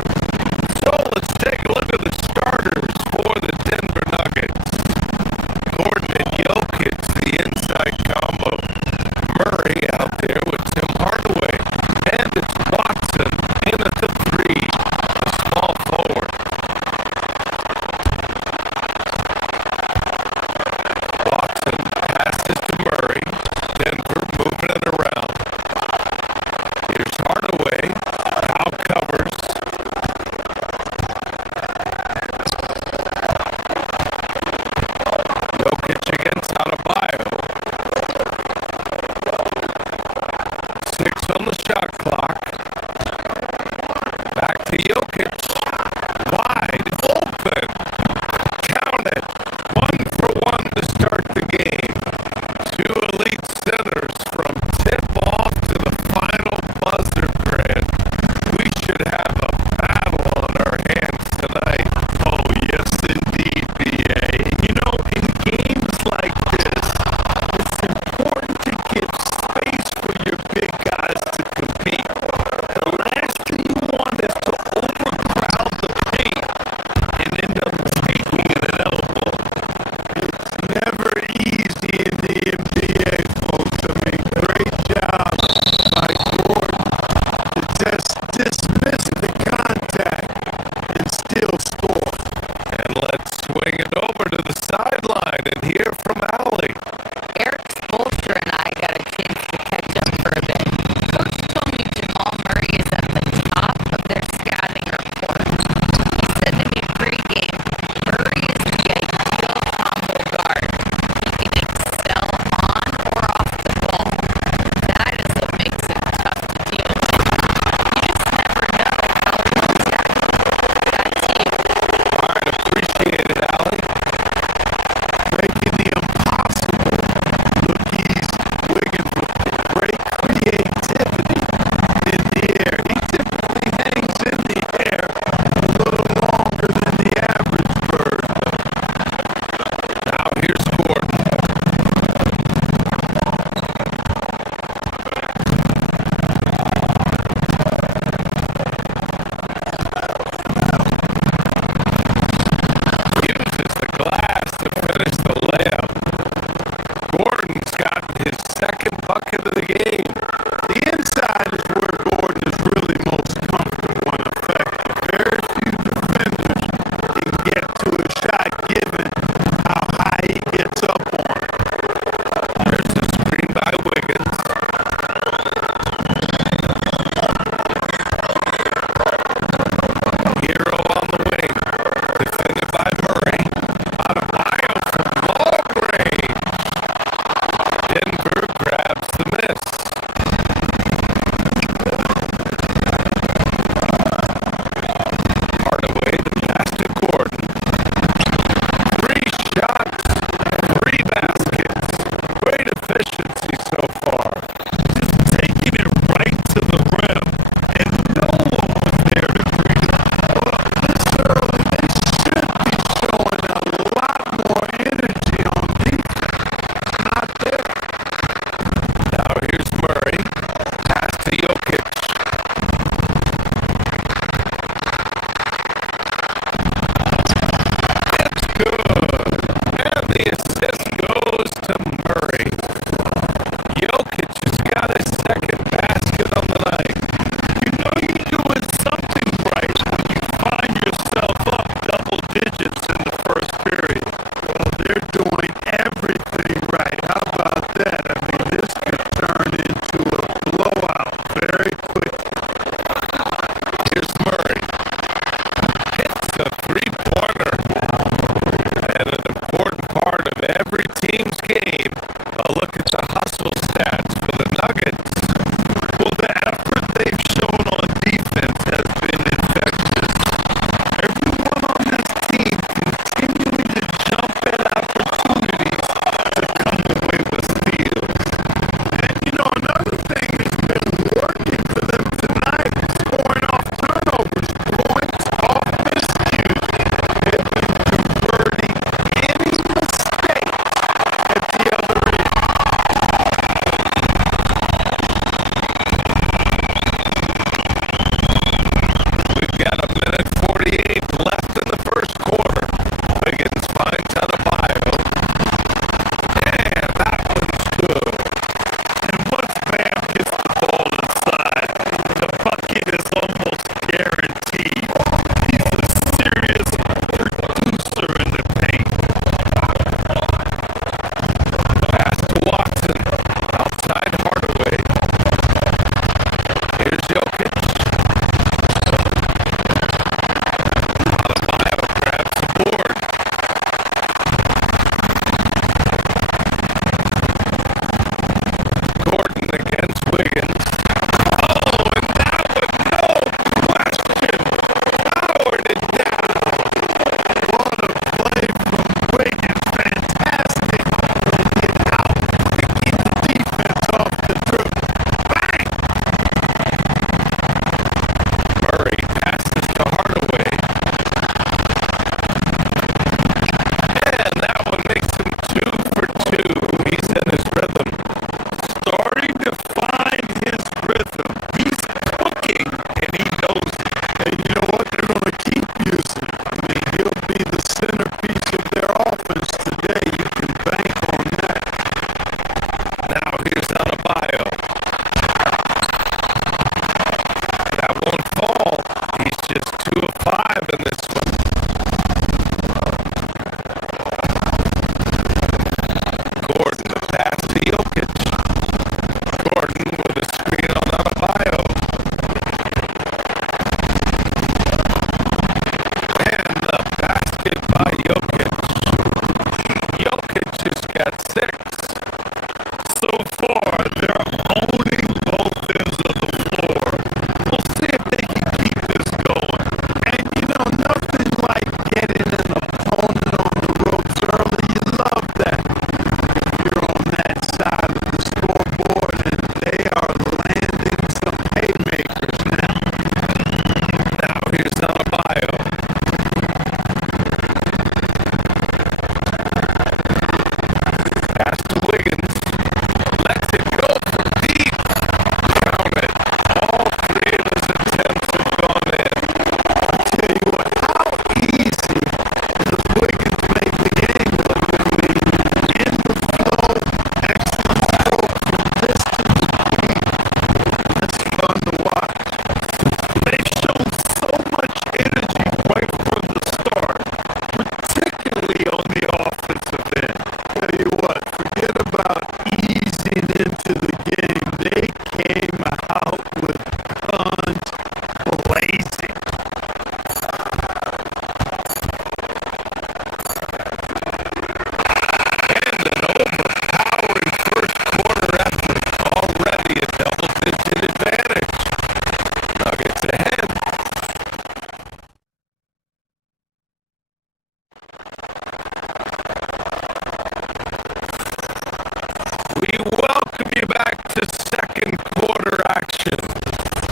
We welcome you back to second quarter action.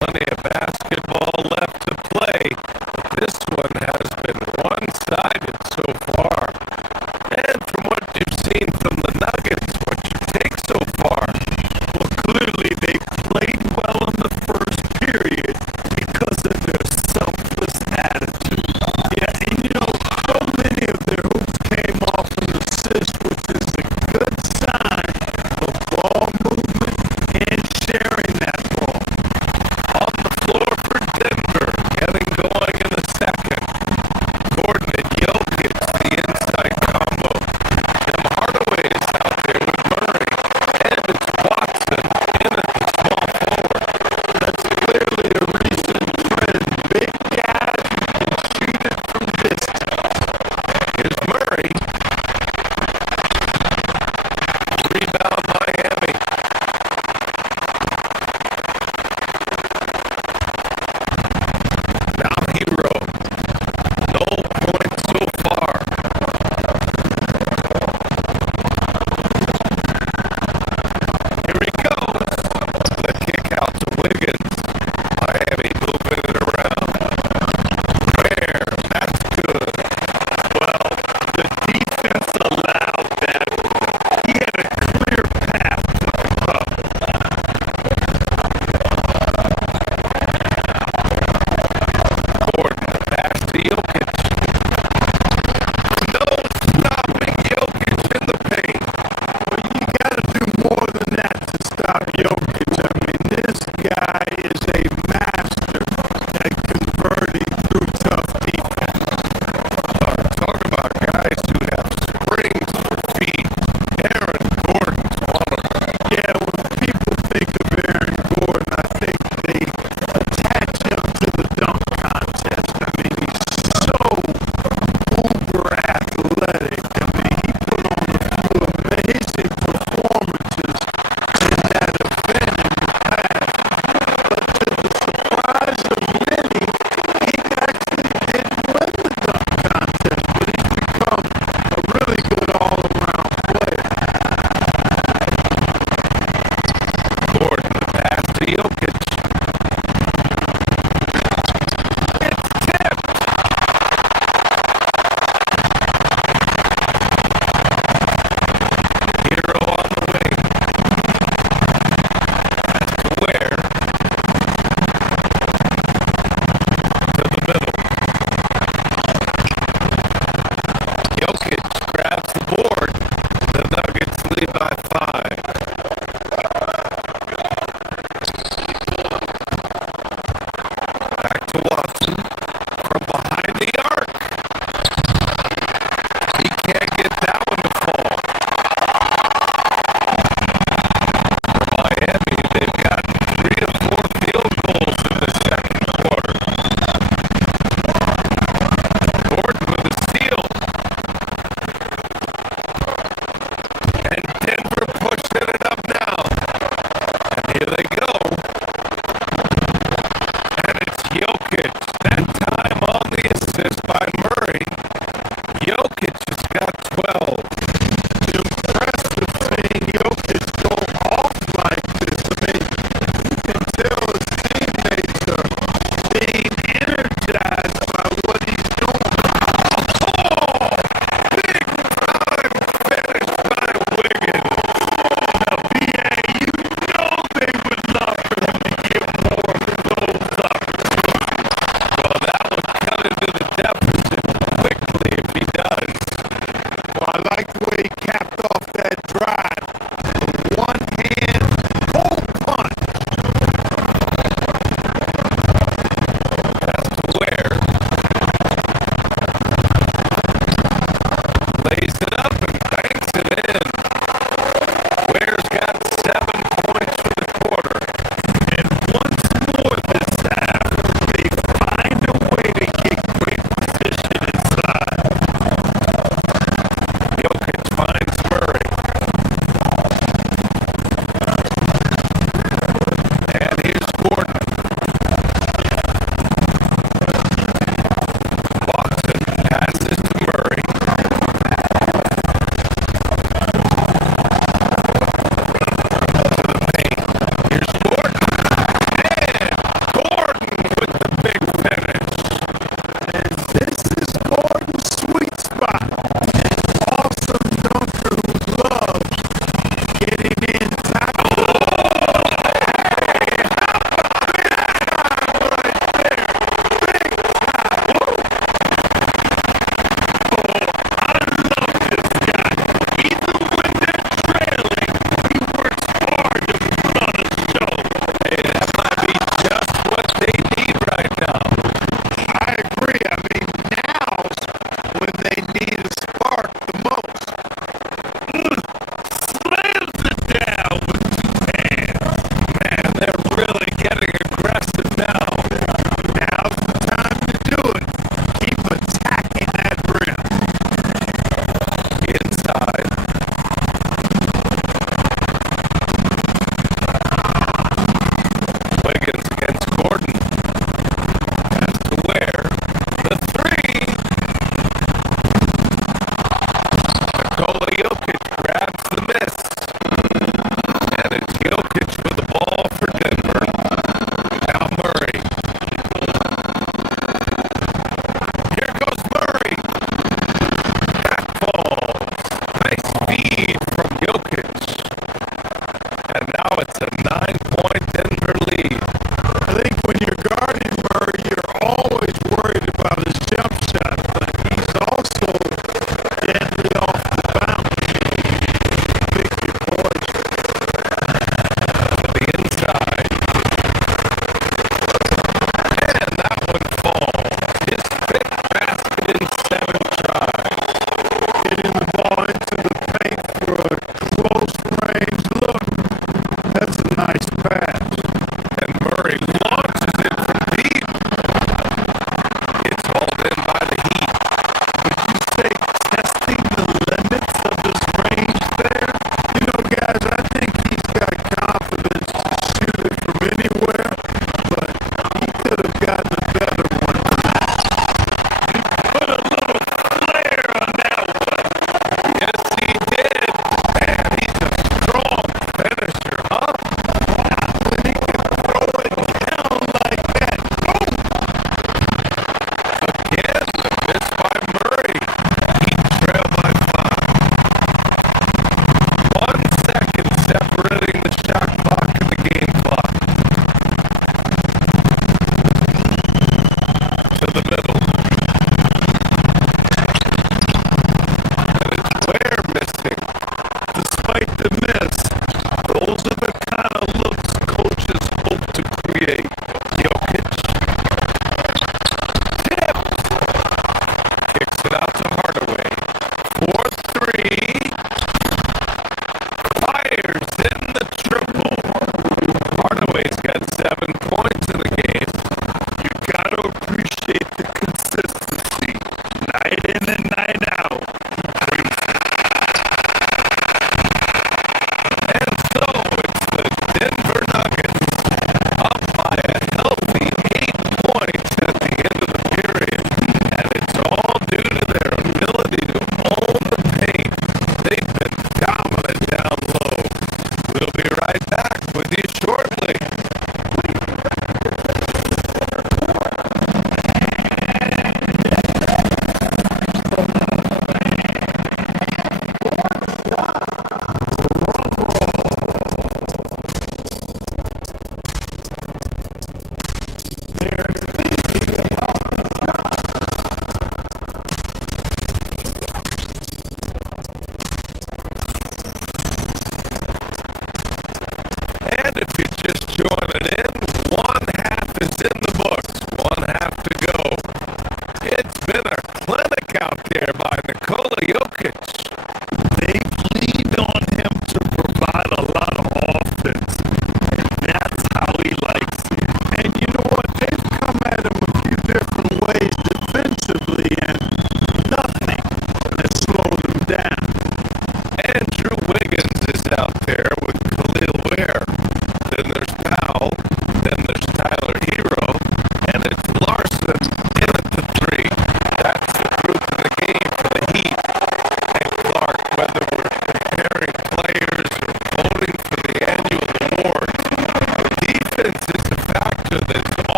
Plenty of basketball left to play. This one has been one-sided so far. And from what you've seen from the Nuggets, what you take so far, well, clearly they played well in the first period because of their selfless attitude. Yeah, and so many of their hoops came off an assist, which is a good sign. The ball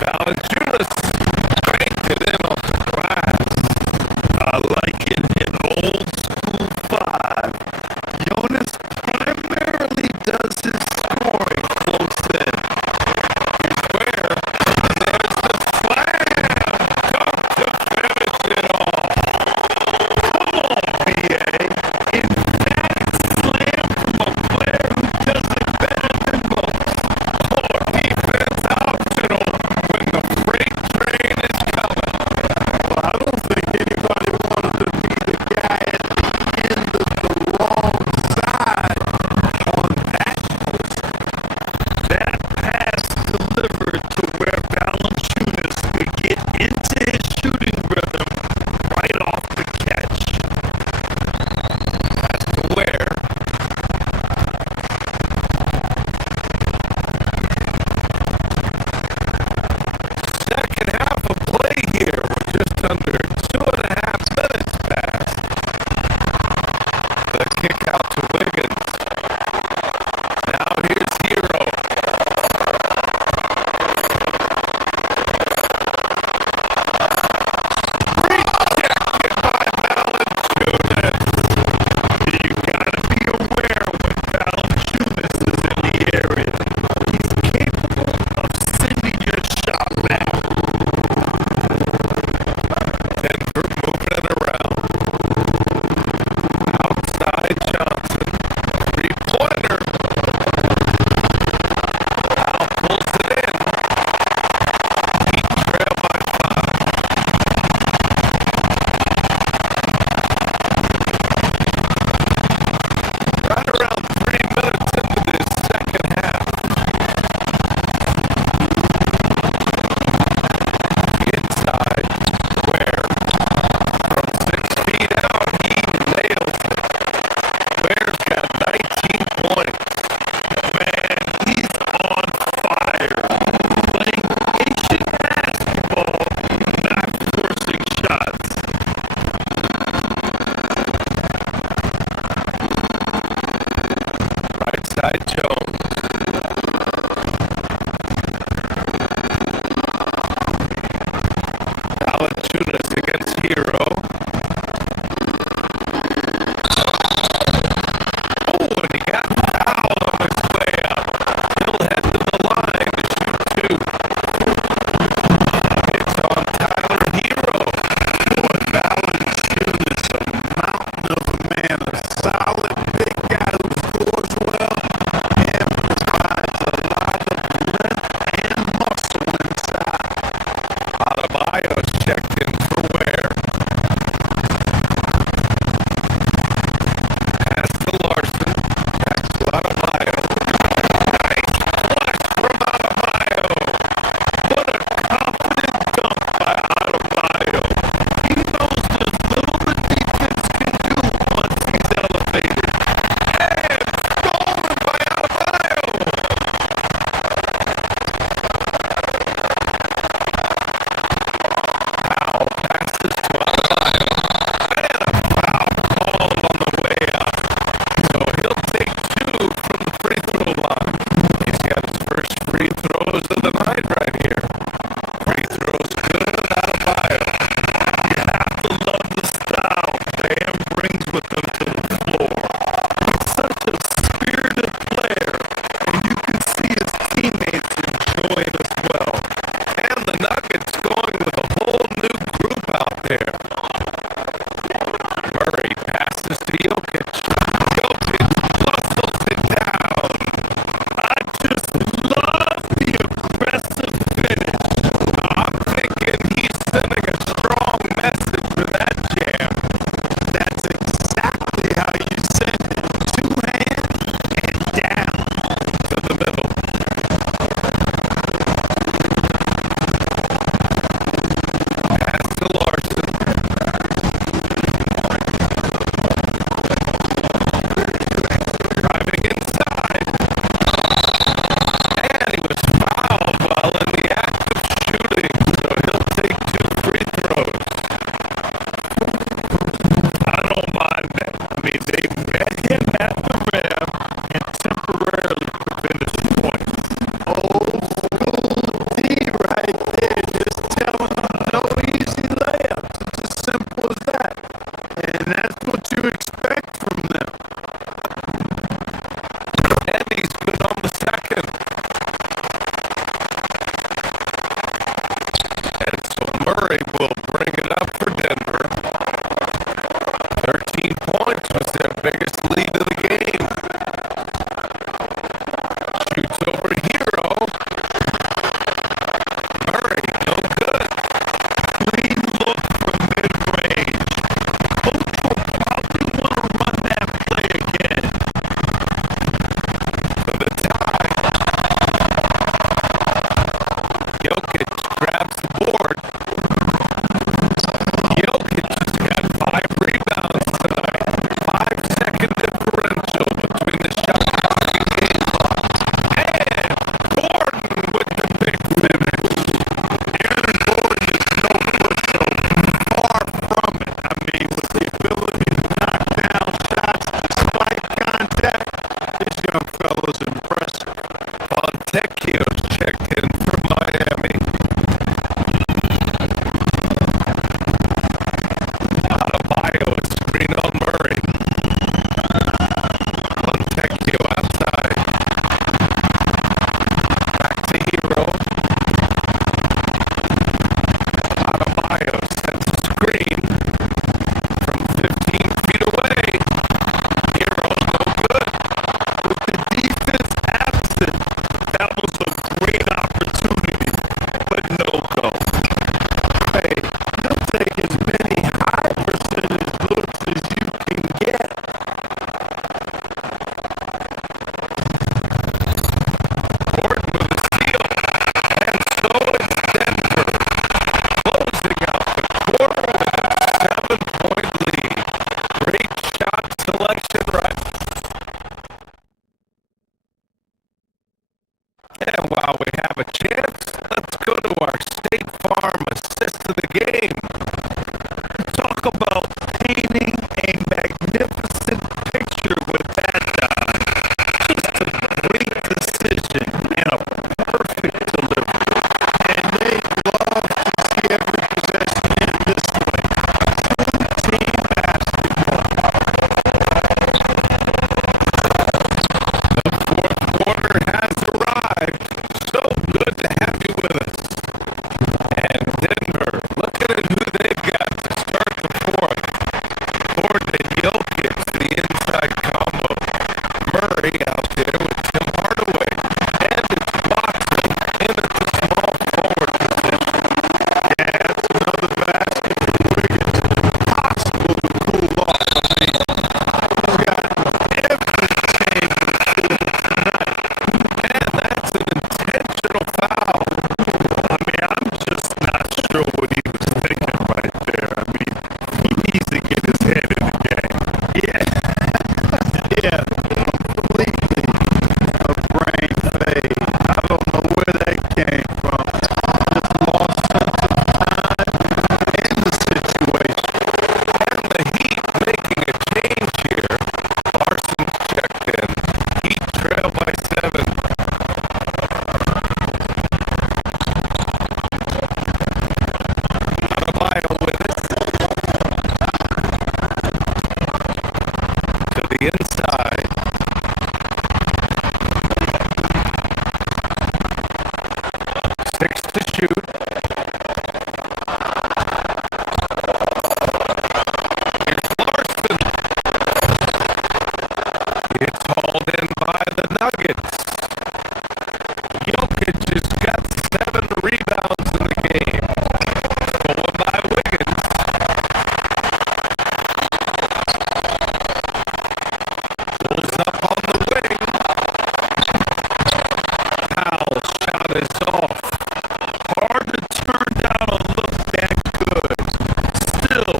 Valanciunas cranking in on the glass. I like it in old school five. Jonas primarily does his scoring close in. Here's where there's the slam. Come to finish it off. Come on, BA. Emphatic slam from a player who does it better than most. Or defense optional when the the game. Talk about painting a magnificent picture with that dime. Just a great decision and a perfect delivery. And they love to see every possession in this way. Team basketball. The fourth quarter has arrived. So good to have you with us. And Denver, look at who they've got to start the fourth. Gordon Jokic, the inside combo. Murray out there with Tim Hardaway. And it's Watson in at the small forward position. Gets another basket from Wiggins. Possible to cool off. I mean, we've got every change in school tonight. Man, that's an intentional foul. I mean, I'm just not sure what he was thinking right there. I mean, he needs to get his head in the game. Yeah. Yeah. Completely a brain fade. I don't know where that came from. Just lost sense of time and the situation. And the Heat making a change here. Larson checked in. Heat trail by 7. Adebayo with it. To the inside. Six to shoot. Here's Larson. It's hauled in by the Nuggets. Jokic has got 7 rebounds in the game. Stolen by Wiggins. Pulls up on the wing. Powell's shot is off. Hard to turn down a look that good. Still,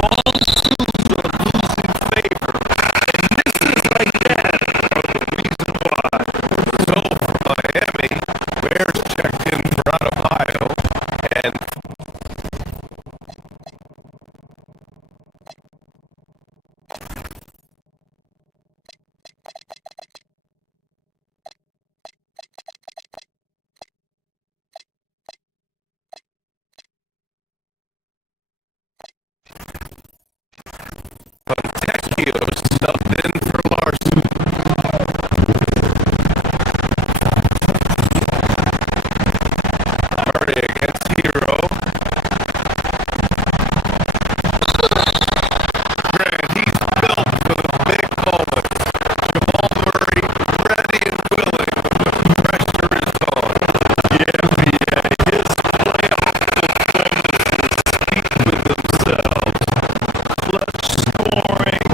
long twos are losing favor. And misses like that are the reason why. So for Miami, Bears checked in for Adebayo. And Fontecchio subbed in for Larson. Murray against Hero. Grant, he's built for the big moments. Jamal Murray ready and willing when the pressure is on. Yeah, his playoff performances speak for themselves. Clutch scoring,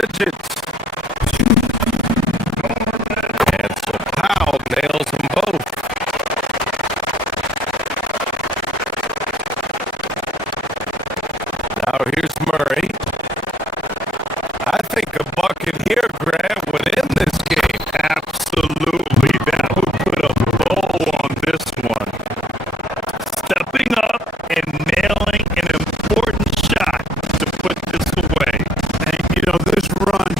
digits. And so Powell nails them both. Now here's Murray. I think a bucket here, Grant, would end this game. Absolutely. That would put a bow on this one. Stepping up and nailing an important shot to put this away. And, you know, this run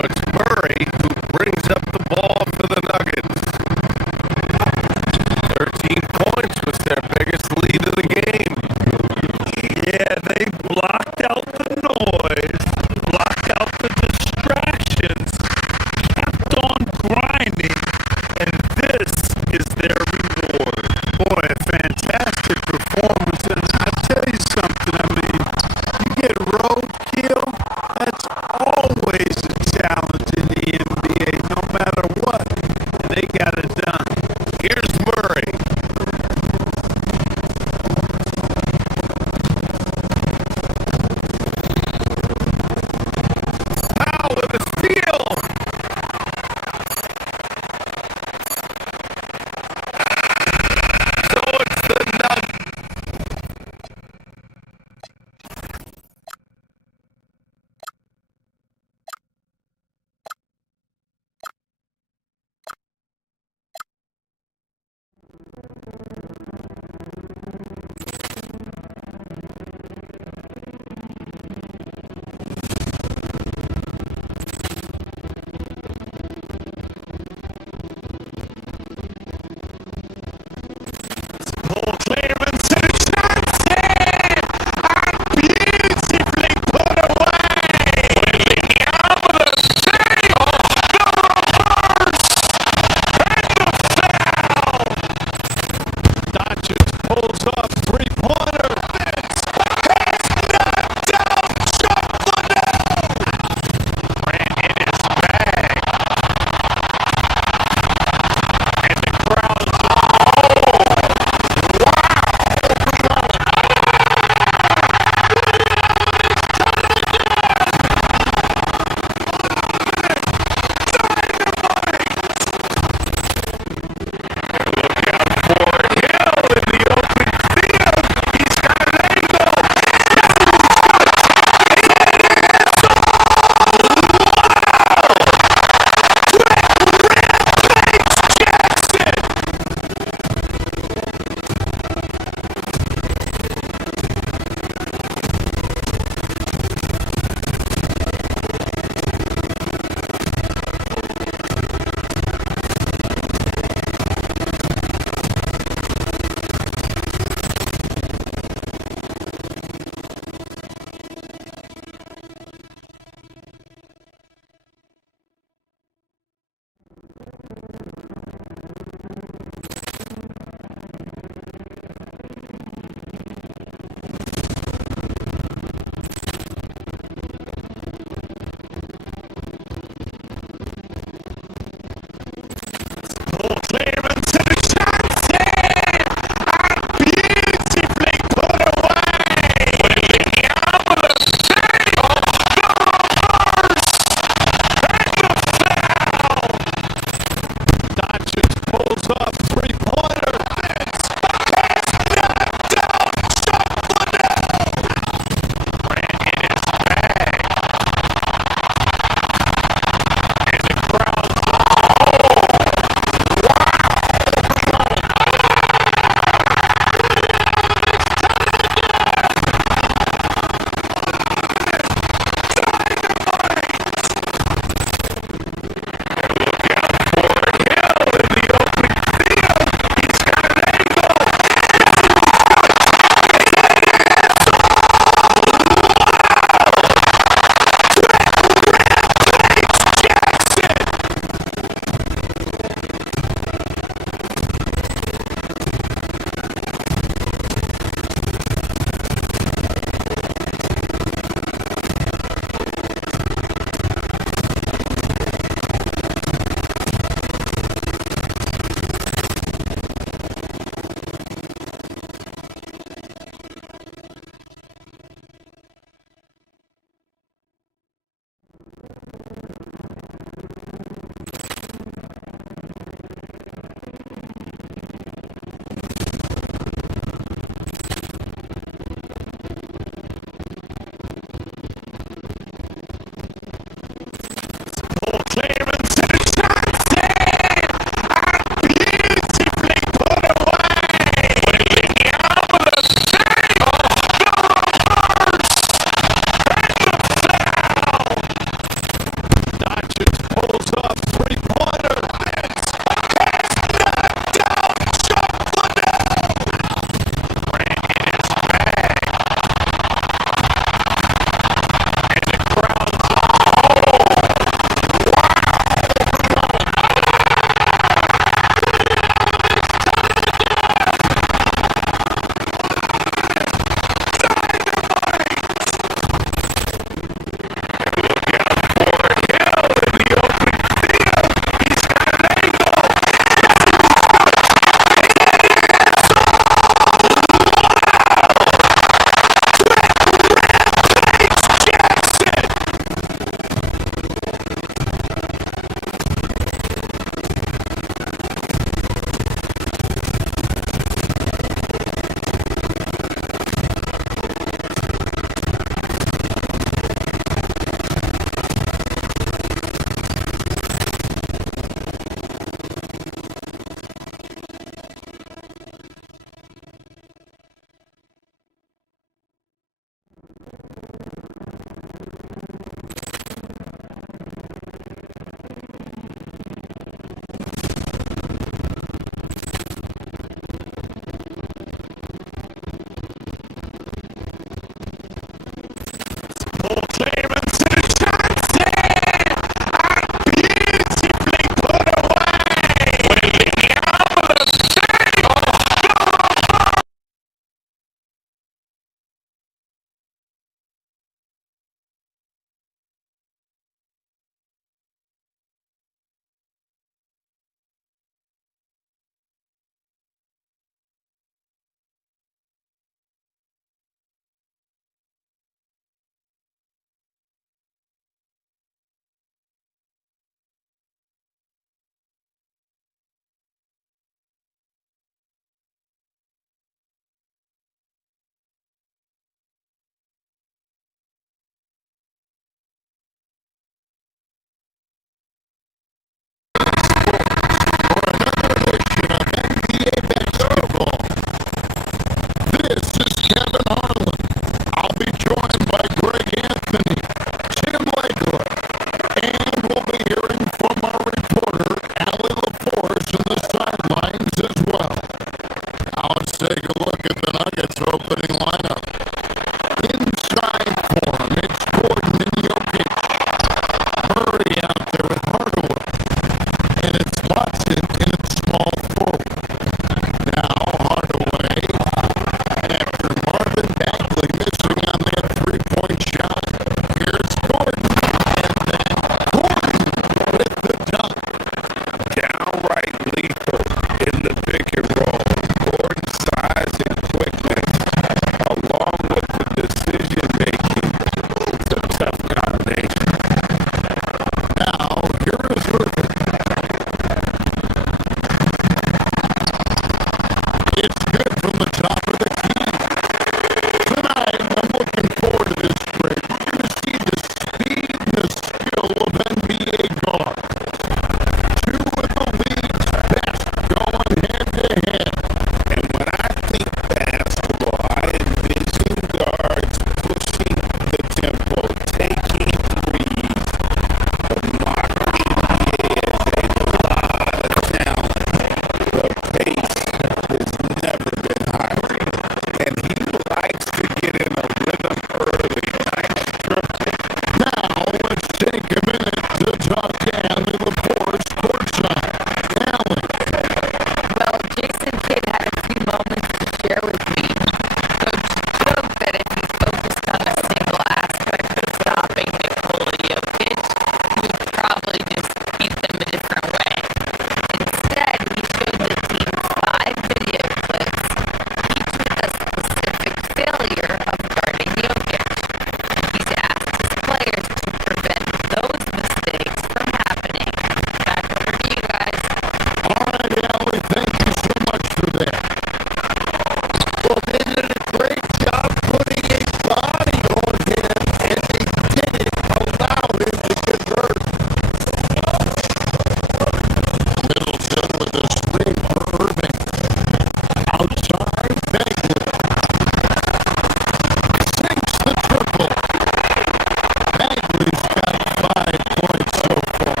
He's got 5 points so far.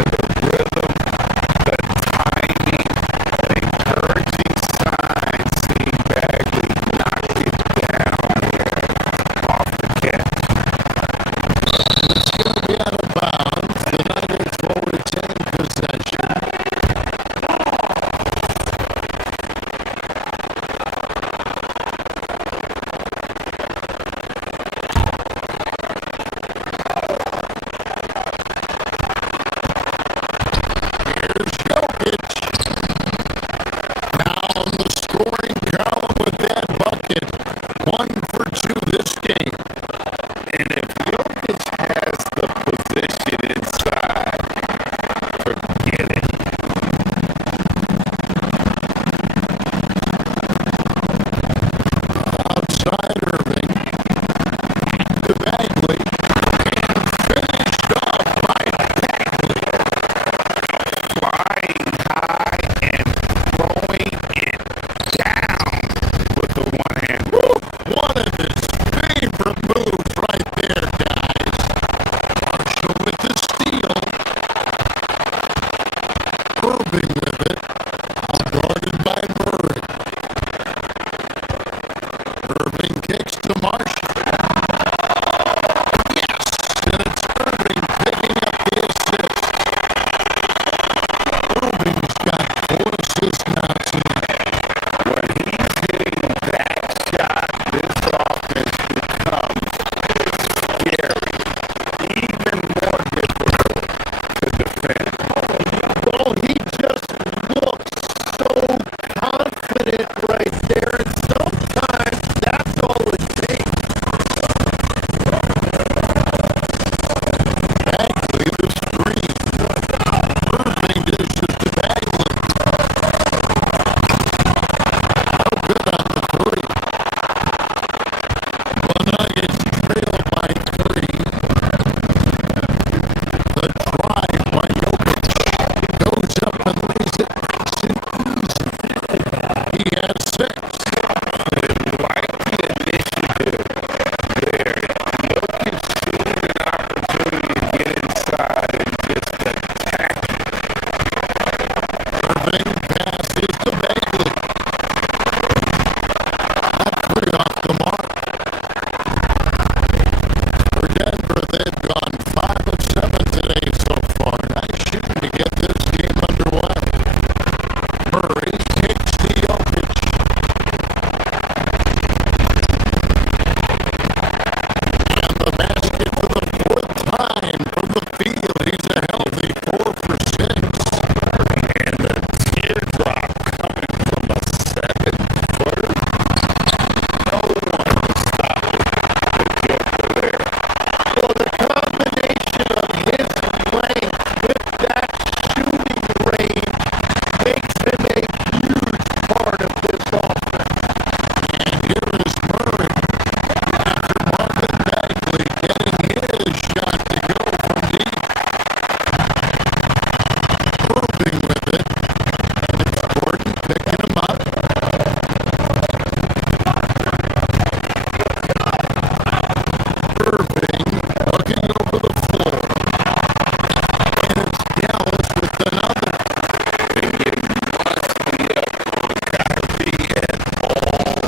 The rhythm, the timing, the encouraging signs, seeing Bagley knock it down there off the catch. It's going to be out of bounds. The Nuggets will retain possession. Here's Jokic. Down the scoring column with that bucket. 1 for 2 this game. And if Jokic has the position inside, forget it. Outside Irving. To Bagley. And finished off by Bagley. Flying high and throwing it down with the one hand. One of his favorite moves right there, guys. Marshall with the steal. Irving with it. Guarded by Murray. Irving kicks to Marshall. Yes! And it's Irving picking up the assist. Irving's got 4 assists now tonight. When he's hitting that shot, this offense becomes scary, even more difficult to defend. Well, he just looks so confident right there, and sometimes that's all it takes. Bagley the screen. Irving dishes to Bagley. No good on the 3. The Nuggets trail by 3. The drive by Jokic. Goes up and lays it nice and easy. He has 6. Like the initiative there, Jokic seeing an opportunity to get inside and just attack it. Irving passes to Bagley. Not 3 off the mark. For Denver, they've gone 5 of 7 today so far. Nice shooting to get this game underway. Murray kicks to Jokic. And the basket for the 4th time from the field. He's a healthy 4 for 6. And the teardrop coming from a 7-footer. No one was stopping the Joker there. Well, the combination of his length with that shooting range makes him a huge part of this offense. And here is Murray. After Marvin Bagley getting his shot to go from deep. Irving with it. And it's Gordon picking him up. Irving looking over the floor. And it's Dallas with another. And you must be up on Kyrie at all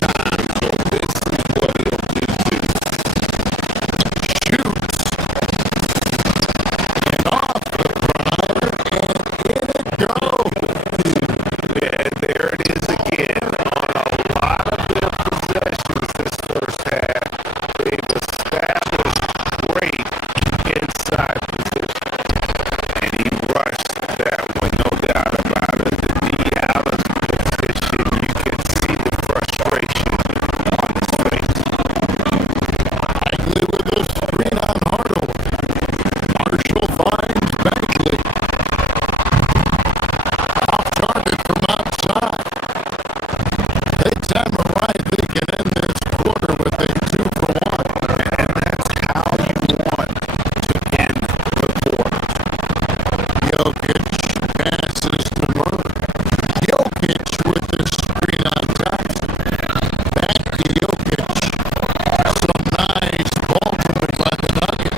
times, or this is what he'll do to you. Shoots. And off the drive. And in it goes. Yeah, there it is again. On a lot of their possessions this first half, they've established great inside position. And he rushed that one, no doubt about it. The knee out of position, you can see the frustration on his face. Bagley with a screen on Hardaway. Marshall finds Bagley. Off target from outside. They time a right, they can end this quarter with a 2 for 1. And that's how you want to end the quarter. Jokic passes to Murray. Jokic with the screen on Thompson. Back to Jokic. Some nice ball movement by the Nuggets.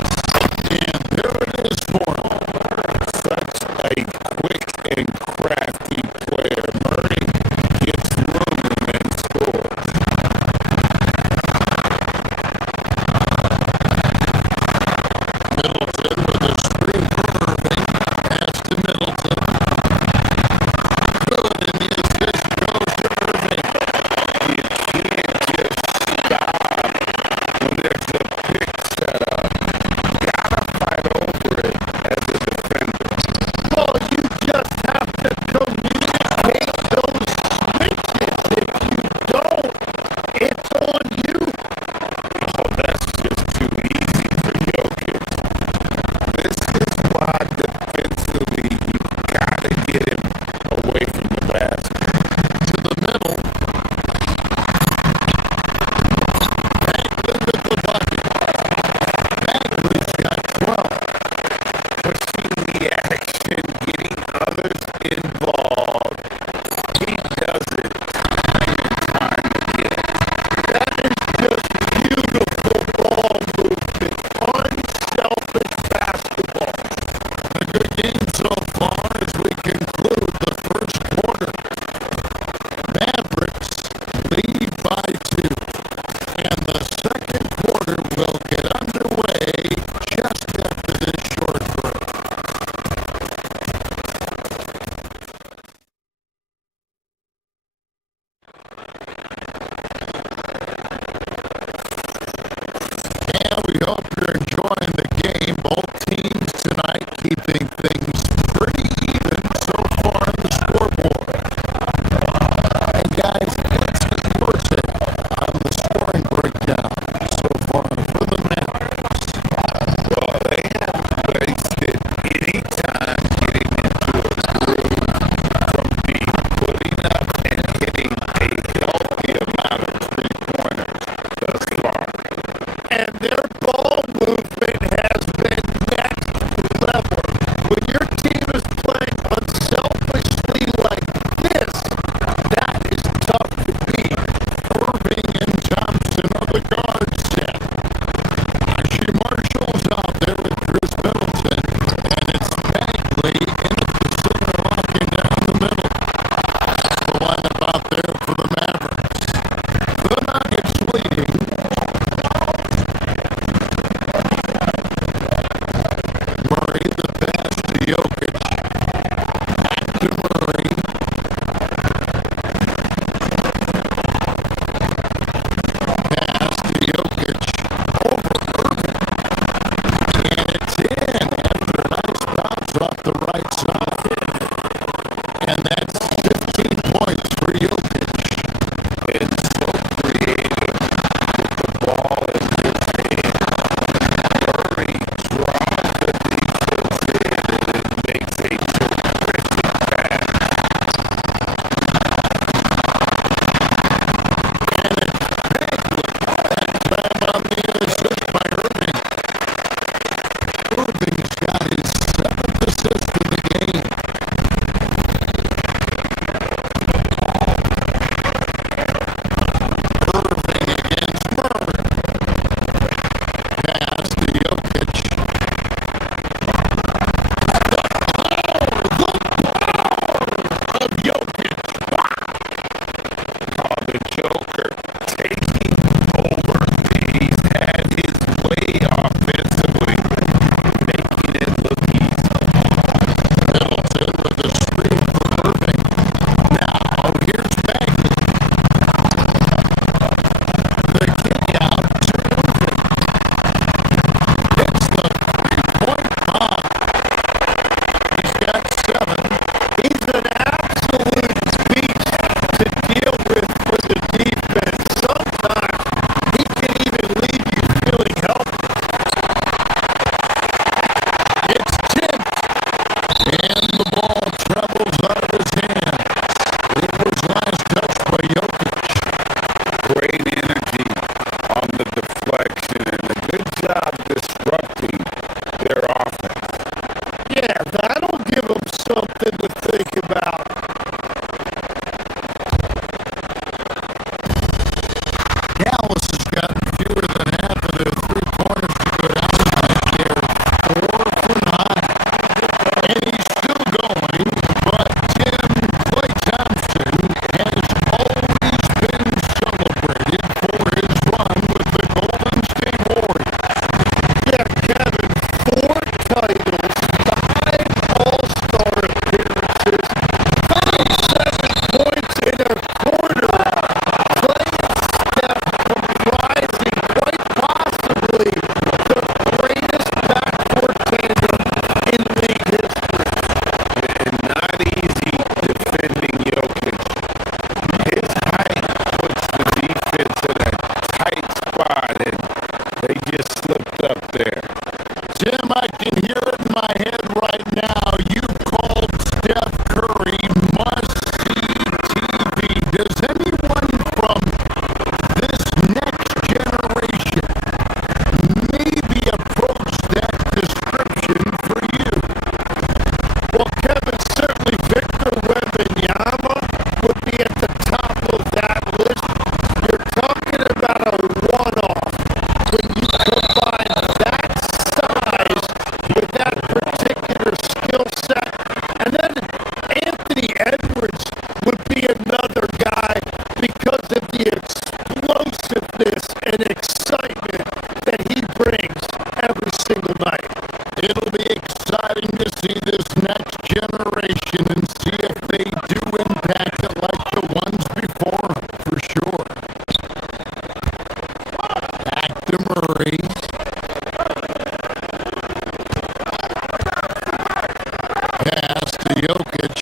Jokic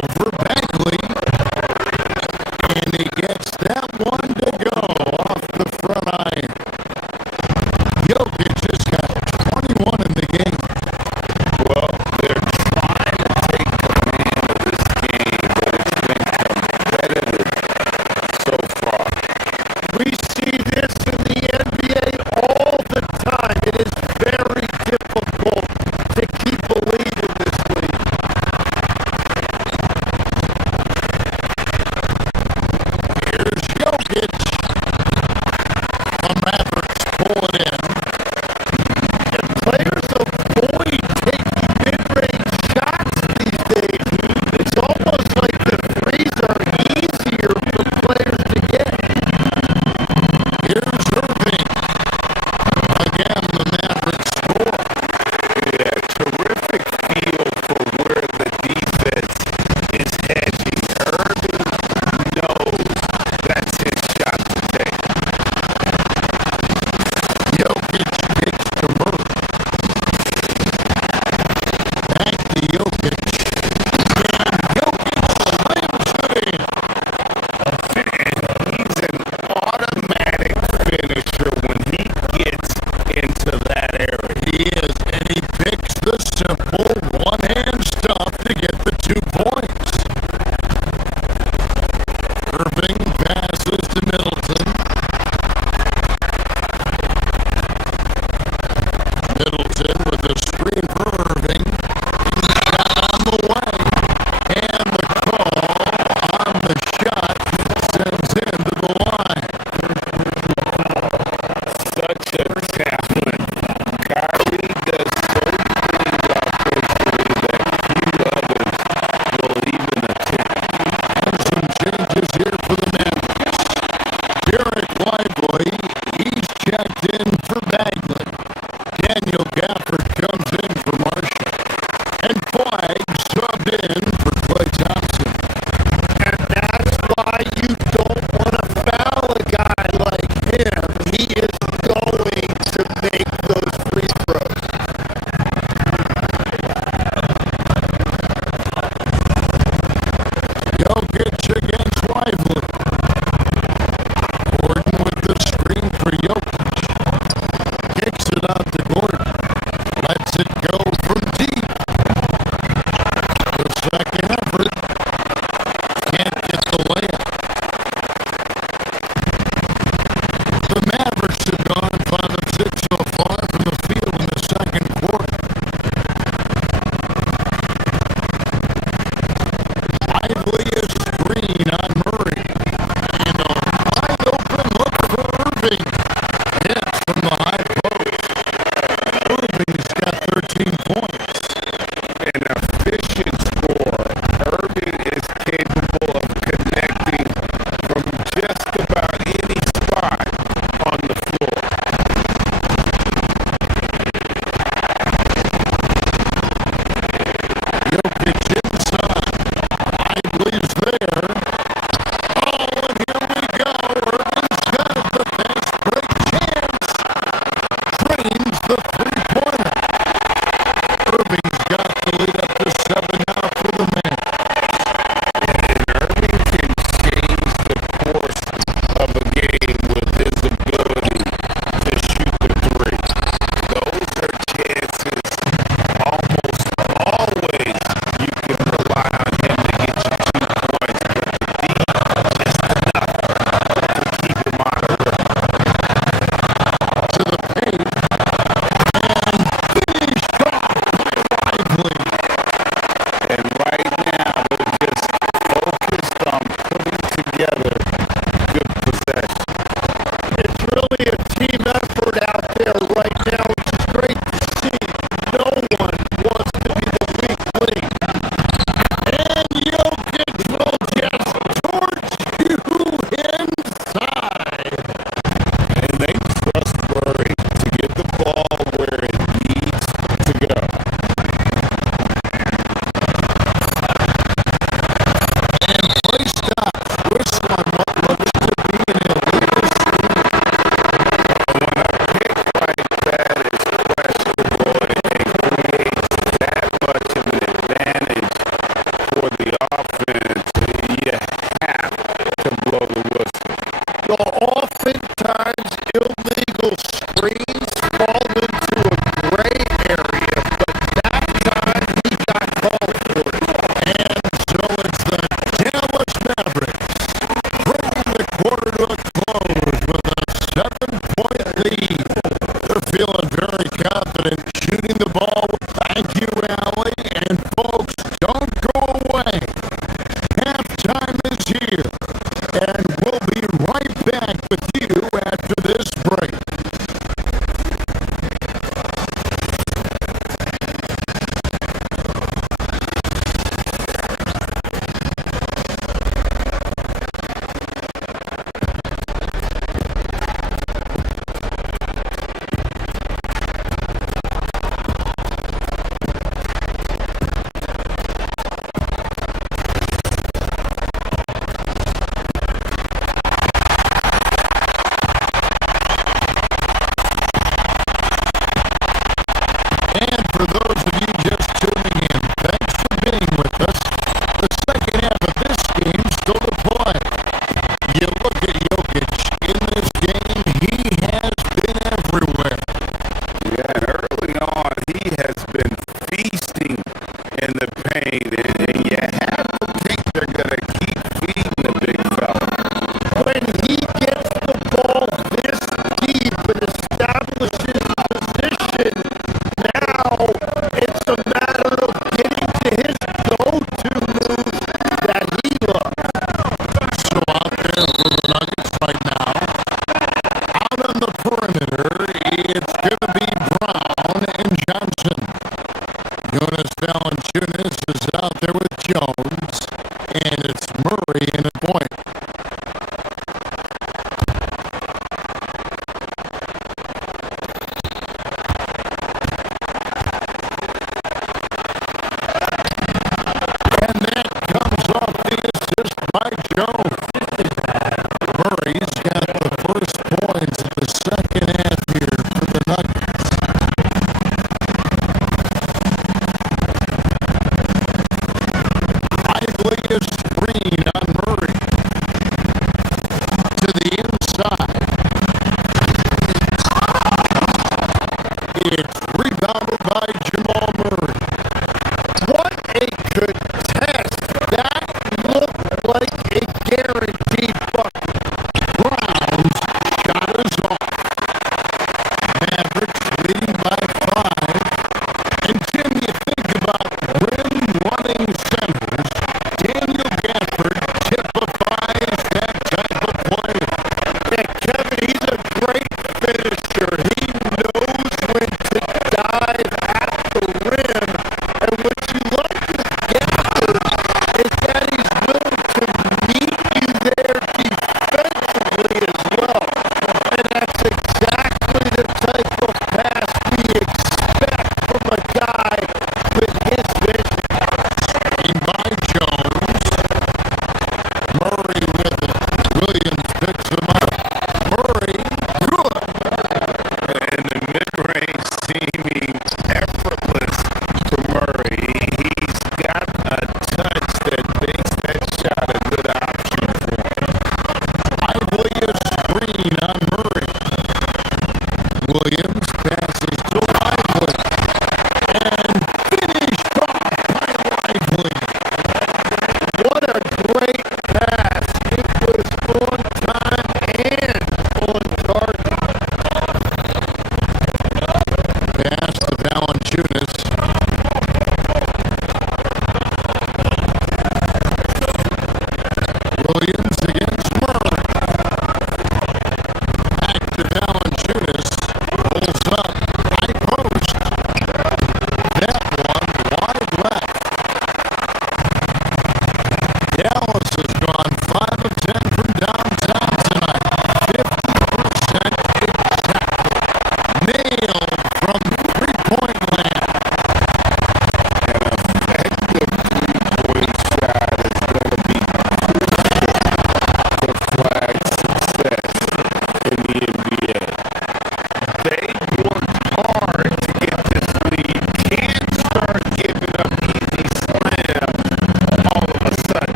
over Bagley. And he gets that one to go off the front iron. Jokic has got 21 in the game. Well, they're trying to take command of this game, but it's been competitive so far. We see this in the NBA all the time. It is very difficult to keep a lead in this league. confident shooting the ball. Thank you, Allie. And folks, don't go away. Halftime is here. And we'll be right back with you after this break.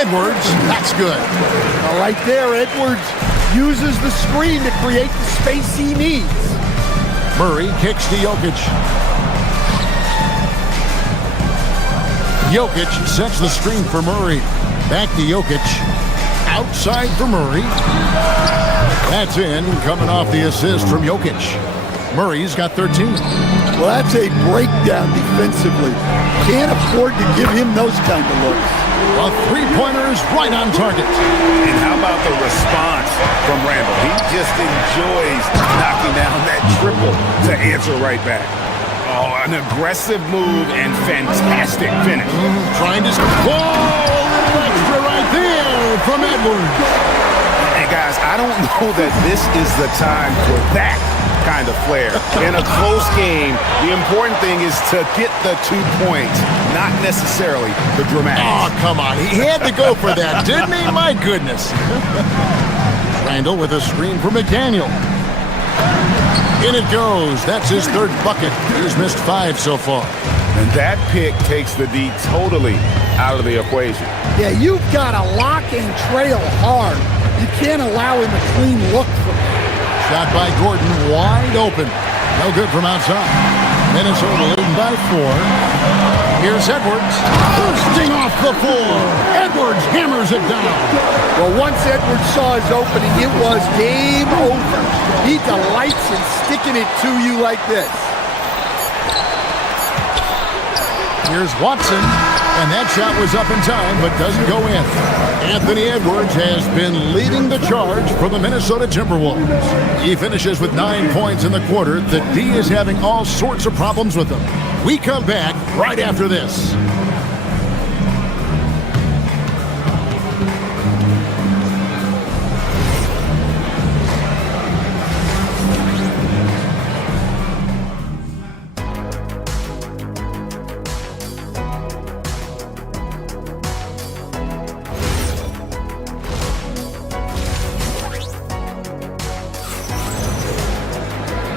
Edwards, that's good. Right there, Edwards uses the screen to create the space he needs. Murray kicks to Jokic. Jokic sets the screen for Murray. Back to Jokic. Outside for Murray. That's in, coming off the assist from Jokic. Murray's got 13. Well, that's a breakdown defensively. Can't afford to give him those kind of looks. A three-pointer is right on target. And how about the response from Randall? He just enjoys knocking down that triple to answer right back. Oh, an aggressive move and fantastic finish. Trying to score. Oh, a little extra right there from Edwards. And guys, I don't know that this is the time for that kind of flair. In a close game, the important thing is to get the 2 points, not necessarily the dramatics. Oh, come on. He had to go for that, didn't he? My goodness. Randall with a screen for McDaniel. In it goes. That's his third bucket. He's missed 5 so far. And that pick takes the D totally out of the equation. Yeah, you've got to lock and trail hard. You can't allow him a clean look from him. Shot by Gordon, wide open. No good from outside. Minnesota leading by 4. Here's Edwards. Bursting off the floor. Edwards hammers it down. Well, once Edwards saw his opening, it was game over. He delights in sticking it to you like this. Here's Watson, and that shot was up in time, but doesn't go in. Anthony Edwards has been leading the charge for the Minnesota Timberwolves. He finishes with 9 points in the quarter. The D is having all sorts of problems with him. We come back right after this.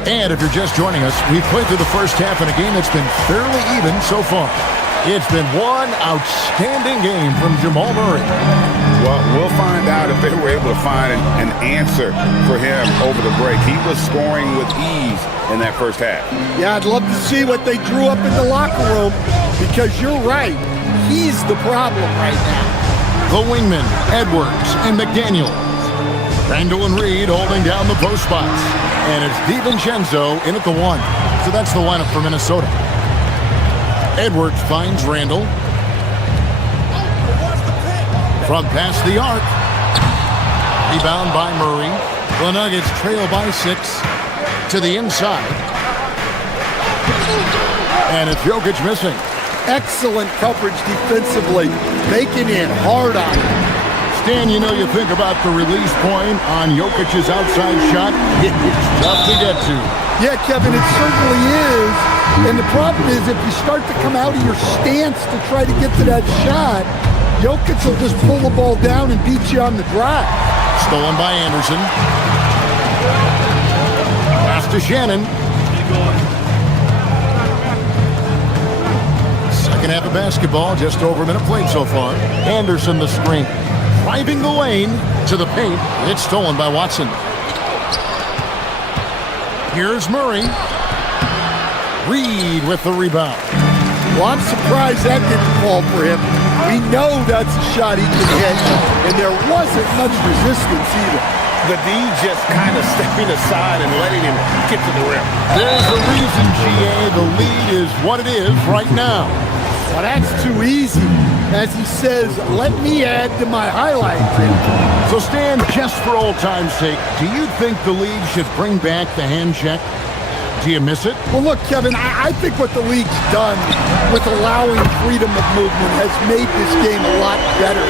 And if you're just joining us, we've played through the first half in a game that's been fairly even so far. It's been one outstanding game from Jamal Murray. Well, we'll find out if they were able to find an answer for him over the break. He was scoring with ease in that first half. Yeah, I'd love to see what they drew up in the locker room, because you're right. He's the problem right now. The wingmen, Edwards and McDaniel. Randall and Reed holding down the post spots. And it's DiVincenzo in at the 1. So that's the lineup for Minnesota. Edwards finds Randall. From past the arc. Rebound by Murray. The Nuggets trail by 6 to the inside. And it's Jokic missing. Excellent coverage defensively. Making it hard on him. Stan, you know, you think about the release point on Jokic's outside shot. It's tough to get to. Yeah, Kevin, it certainly is. And the problem is, if you start to come out of your stance to try to get to that shot, Jokic will just pull the ball down and beat you on the drive. Stolen by Anderson. Pass to Shannon. Second half of basketball, just over a minute played so far. Anderson the screen. Driving the lane to the paint. It's stolen by Watson. Here's Murray. Reed with the rebound. Well, I'm surprised that didn't fall for him. We know that's a shot he can hit, and there wasn't much resistance either. The D just kind of stepping aside and letting him get to the rim. There's a reason, GA. The lead is what it is right now. Well, that's too easy. As he says, let me add to my highlight reel. So, Stan, just for old time's sake, do you think the league should bring back the hand check? Do you miss it? Well, look, Kevin, I think what the league's done with allowing freedom of movement has made this game a lot better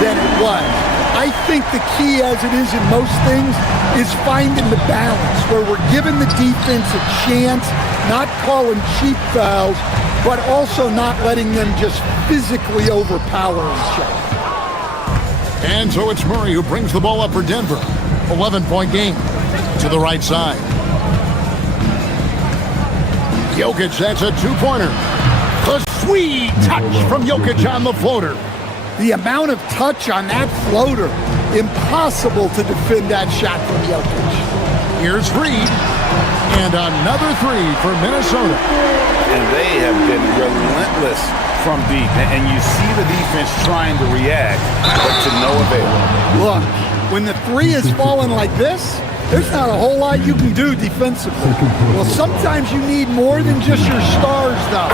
than it was. I think the key, as it is in most things, is finding the balance where we're giving the defense a chance, not calling cheap fouls, but also not letting them just physically overpower each other. And so it's Murray who brings the ball up for Denver. 11-point game to the right side. Jokic, that's a 2-pointer. The sweet touch from Jokic on the floater. The amount of touch on that floater, impossible to defend that shot from Jokic. Here's Reed, and another three for Minnesota. And they have been relentless from deep. And you see the defense trying to react, but to no avail. Look, when the three is falling like this, there's not a whole lot you can do defensively. Well, sometimes you need more than just your stars, though.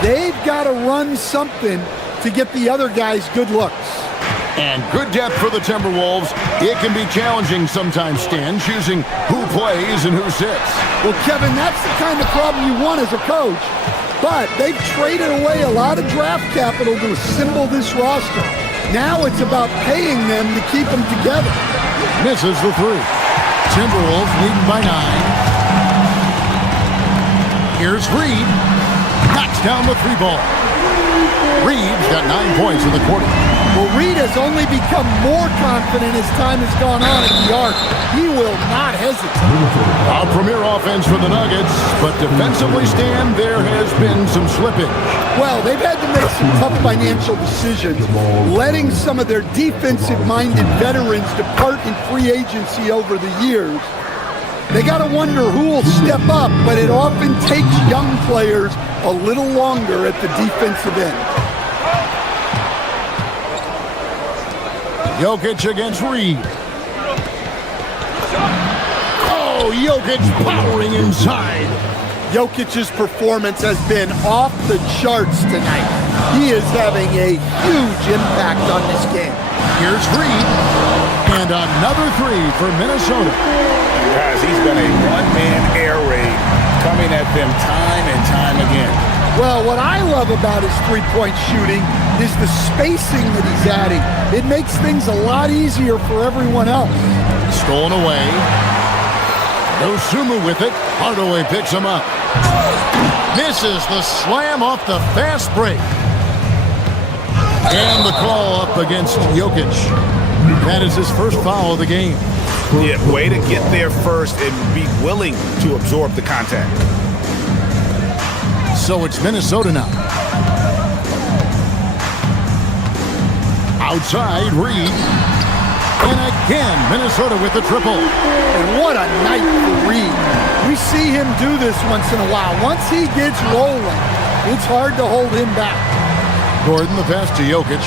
They've got to run something to get the other guys good looks. And good depth for the Timberwolves. It can be challenging sometimes, Stan, choosing who plays and who sits. Well, Kevin, that's the kind of problem you want as a coach. But they've traded away a lot of draft capital to assemble this roster. Now it's about paying them to keep them together. Misses the three. Timberwolves leading by 9. Here's Reed. Knocks down the three ball. Reed's got 9 points in the quarter. Well, Reed has only become more confident as time has gone on at the arc. He will not hesitate. A premier offense for the Nuggets, but defensively, Stan, there has been some slippage. Well, they've had to make some tough financial decisions, letting some of their defensive-minded veterans depart in free agency over the years. They got to wonder who will step up, but it often takes young players a little longer at the defensive end. Jokic against Reed. Oh, Jokic powering inside. Jokic's performance has been off the charts tonight. He is having a huge impact on this game. Here's Reed. And another three for Minnesota. Guys, he's been a one-man air raid coming at them time and time again. Well, what I love about his three-point shooting is the spacing that he's adding. It makes things a lot easier for everyone else. Stolen away. No Sumu with it. Hardaway picks him up. Misses the slam off the fast break. And the call up against Jokic. That is his first foul of the game. Yeah, way to get there first and be willing to absorb the contact. So it's Minnesota now. Outside, Reed. And again, Minnesota with the triple. And what a night for Reed. We see him do this once in a while. Once he gets rolling, it's hard to hold him back. Gordon, the pass to Jokic.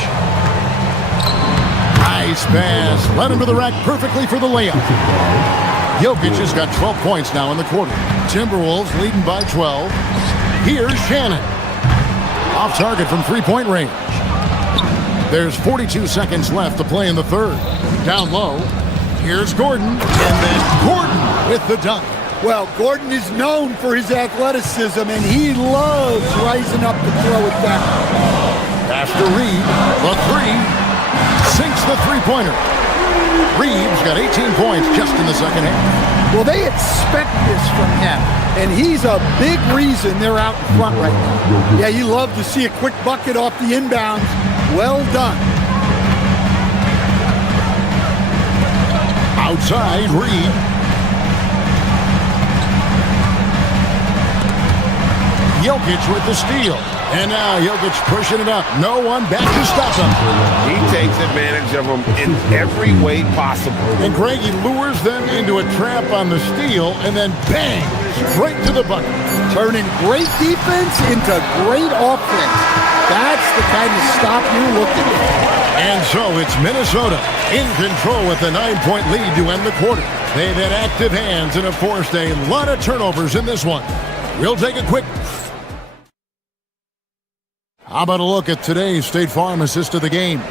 Nice pass. Led him to the rack perfectly for the layup. Jokic has got 12 points now in the quarter. Timberwolves leading by 12. Here's Shannon. Off target from three-point range. There's 42 seconds left to play in the third. Down low. Here's Gordon. And then Gordon with the dunk. Well, Gordon is known for his athleticism, and he loves rising up to throw it down. After Reed, the three. Sinks the three-pointer. Reed's got 18 points just in the second half. Well, they expect this from him, and he's a big reason they're out in front right now. Yeah, you love to see a quick bucket off the inbounds. Well done. Outside, Reed. Jokic with the steal. And now Jokic pushing it up. No one back to stop him. He takes advantage of them in every way possible. And Greg, he lures them into a trap on the steal, and then bang, straight to the bucket. Turning great defense into great offense. That's the kind of stop you're looking for. And so it's Minnesota in control with a 9-point lead to end the quarter. They've had active hands and have forced a lot of turnovers in this one. We'll take a quick... How about a look at today's State Farm assist of the game?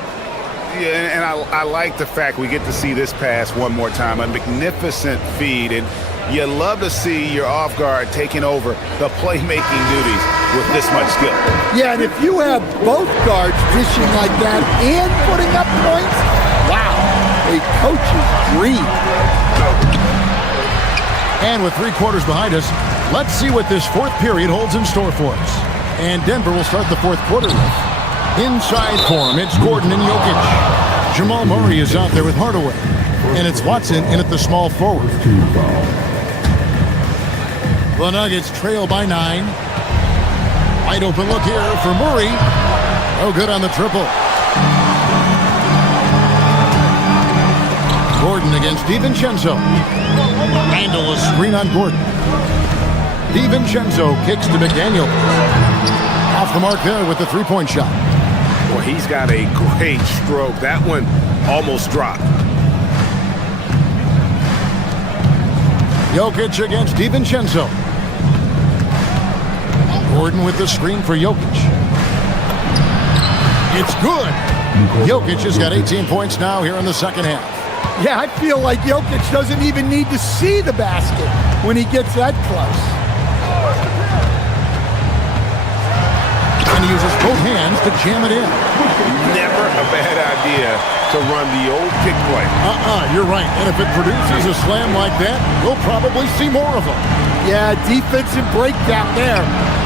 Yeah, and I like the fact we get to see this pass one more time. A magnificent feed, and you love to see your off guard taking over the playmaking duties with this much skill. Yeah, and if you have both guards dishing like that and putting up points, wow, a coach's dream. And with 3 quarters behind us, let's see what this fourth period holds in store for us. And Denver will start the fourth quarter with. Inside for him, it's Gordon and Jokic. Jamal Murray is out there with Hardaway. And it's Watson in at the small forward. The Nuggets trail by 9. Wide open look here for Murray. No good on the triple. Gordon against DiVincenzo. Handle a screen on Gordon. DiVincenzo kicks to McDaniel. Off the mark there with the three-point shot. Well, he's got a great stroke. That one almost dropped. Jokic against DiVincenzo. Gordon with the screen for Jokic. It's good. Jokic has got 18 points now here in the second half. Yeah, I feel like Jokic doesn't even need to see the basket when he gets that close. And he uses both hands to jam it in. Never a bad idea to run the old pick play. You're right. And if it produces a slam like that, we'll probably see more of them. Yeah, defensive breakdown there.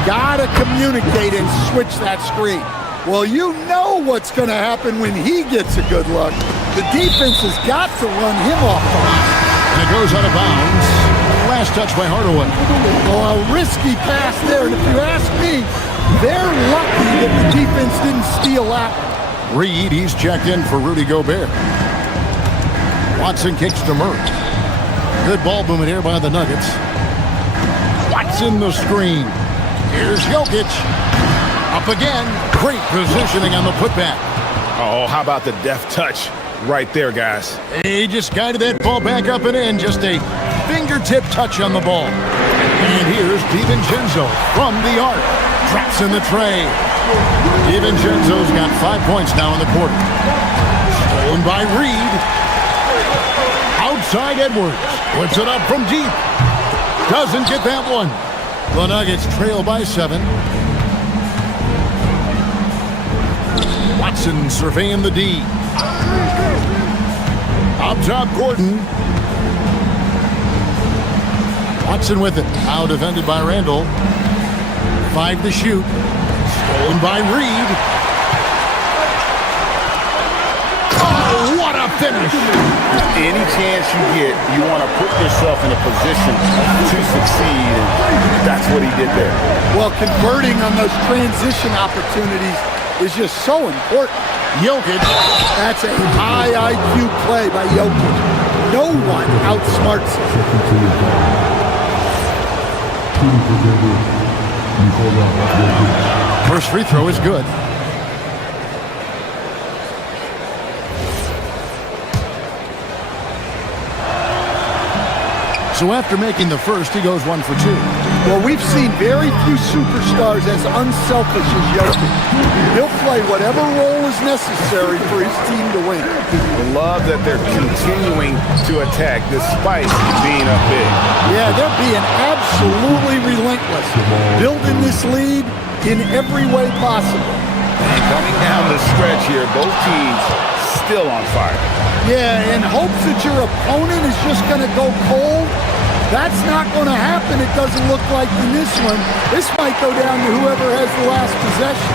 Gotta communicate and switch that screen. Well, you know what's going to happen when he gets a good look. The defense has got to run him off the line. And it goes out of bounds. Last touch by Hardaway. Well, a risky pass there. And if you ask me, they're lucky that the defense didn't steal that. Reed, he's checked in for Rudy Gobert. Watson kicks to Murray. Good ball movement here by the Nuggets. Watson the screen. Here's Jokic. Up again. Great positioning on the putback. Oh, how about the deft touch right there, guys? He just guided that ball back up and in. Just a fingertip touch on the ball. And here's DiVincenzo from the arc. Drops in the tray. DiVincenzo's got 5 points now in the quarter. Stolen by Reed. Outside Edwards. Puts it up from deep. Doesn't get that one. The Nuggets trail by 7. Watson surveying the D. Up top, Gordon. Watson with it. Now defended by Randall. 5 to shoot. Stolen by Reed. Oh, what a finish. Any chance you get, you want to put yourself in a position to succeed, and that's what he did there. Well, converting on those transition opportunities is just so important. Jokic. That's a high IQ play by Jokic. No one outsmarts him. First free throw is good. So after making the first, he goes 1 for 2. Well, we've seen very few superstars as unselfish as Jokic. He'll play whatever role is necessary for his team to win. I love that they're continuing to attack despite being up big. Yeah, they're being absolutely relentless, building this lead in every way possible. And coming down the stretch here, both teams still on fire. Yeah, in hopes that your opponent is just going to go cold. That's not going to happen, it doesn't look like in this one. This might go down to whoever has the last possession.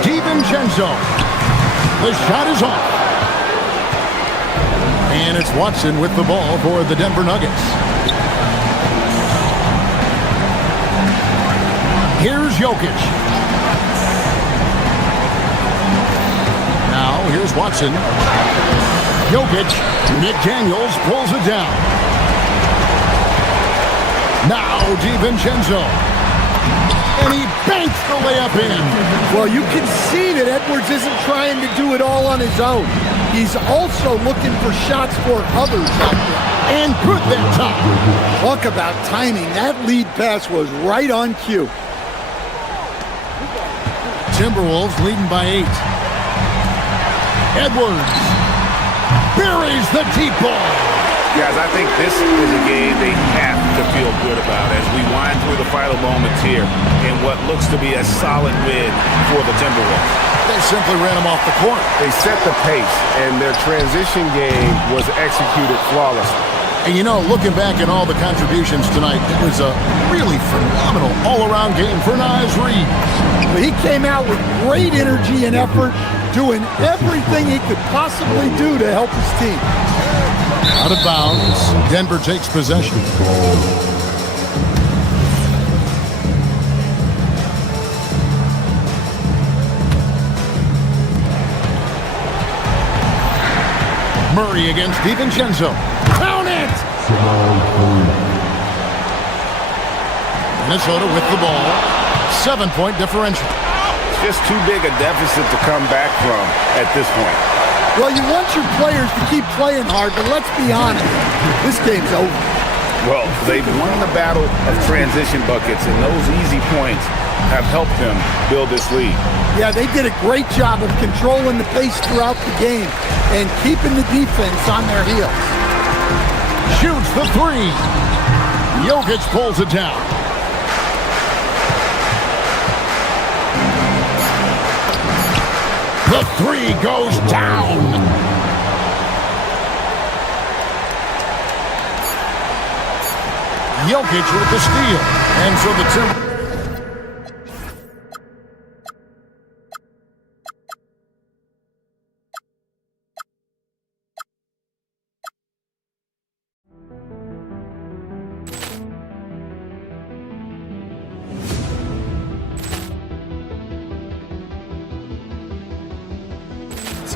DiVincenzo. The shot is off. And it's Watson with the ball for the Denver Nuggets. Here's Jokic. Now, here's Watson. Jokic. McDaniels pulls it down. Now DiVincenzo. And he banks the layup in. Well, you can see that Edwards isn't trying to do it all on his own. He's also looking for shots for others out there. And good that time. Talk about timing. That lead pass was right on cue. Timberwolves leading by 8. Edwards buries the deep ball. Guys, I think this is a game they have to feel good about as we wind through the final moments here in what looks to be a solid win for the Timberwolves. They simply ran him off the court. They set the pace, and their transition game was executed flawlessly. And you know, looking back at all the contributions tonight, it was a really phenomenal all-around game for Naz Reid. He came out with great energy and effort, doing everything he could possibly do to help his team. Out of bounds, Denver takes possession. Murray against DiVincenzo. Count it! Minnesota with the ball. 7-point differential. Just too big a deficit to come back from at this point. Well, you want your players to keep playing hard, but let's be honest. This game's over. Well, they've won the battle of transition buckets, and those easy points have helped them build this lead. Yeah, they did a great job of controlling the pace throughout the game and keeping the defense on their heels. Shoots the three. Jokic pulls it down. The three goes down. Jokic with the steal. And so the Timberwolves.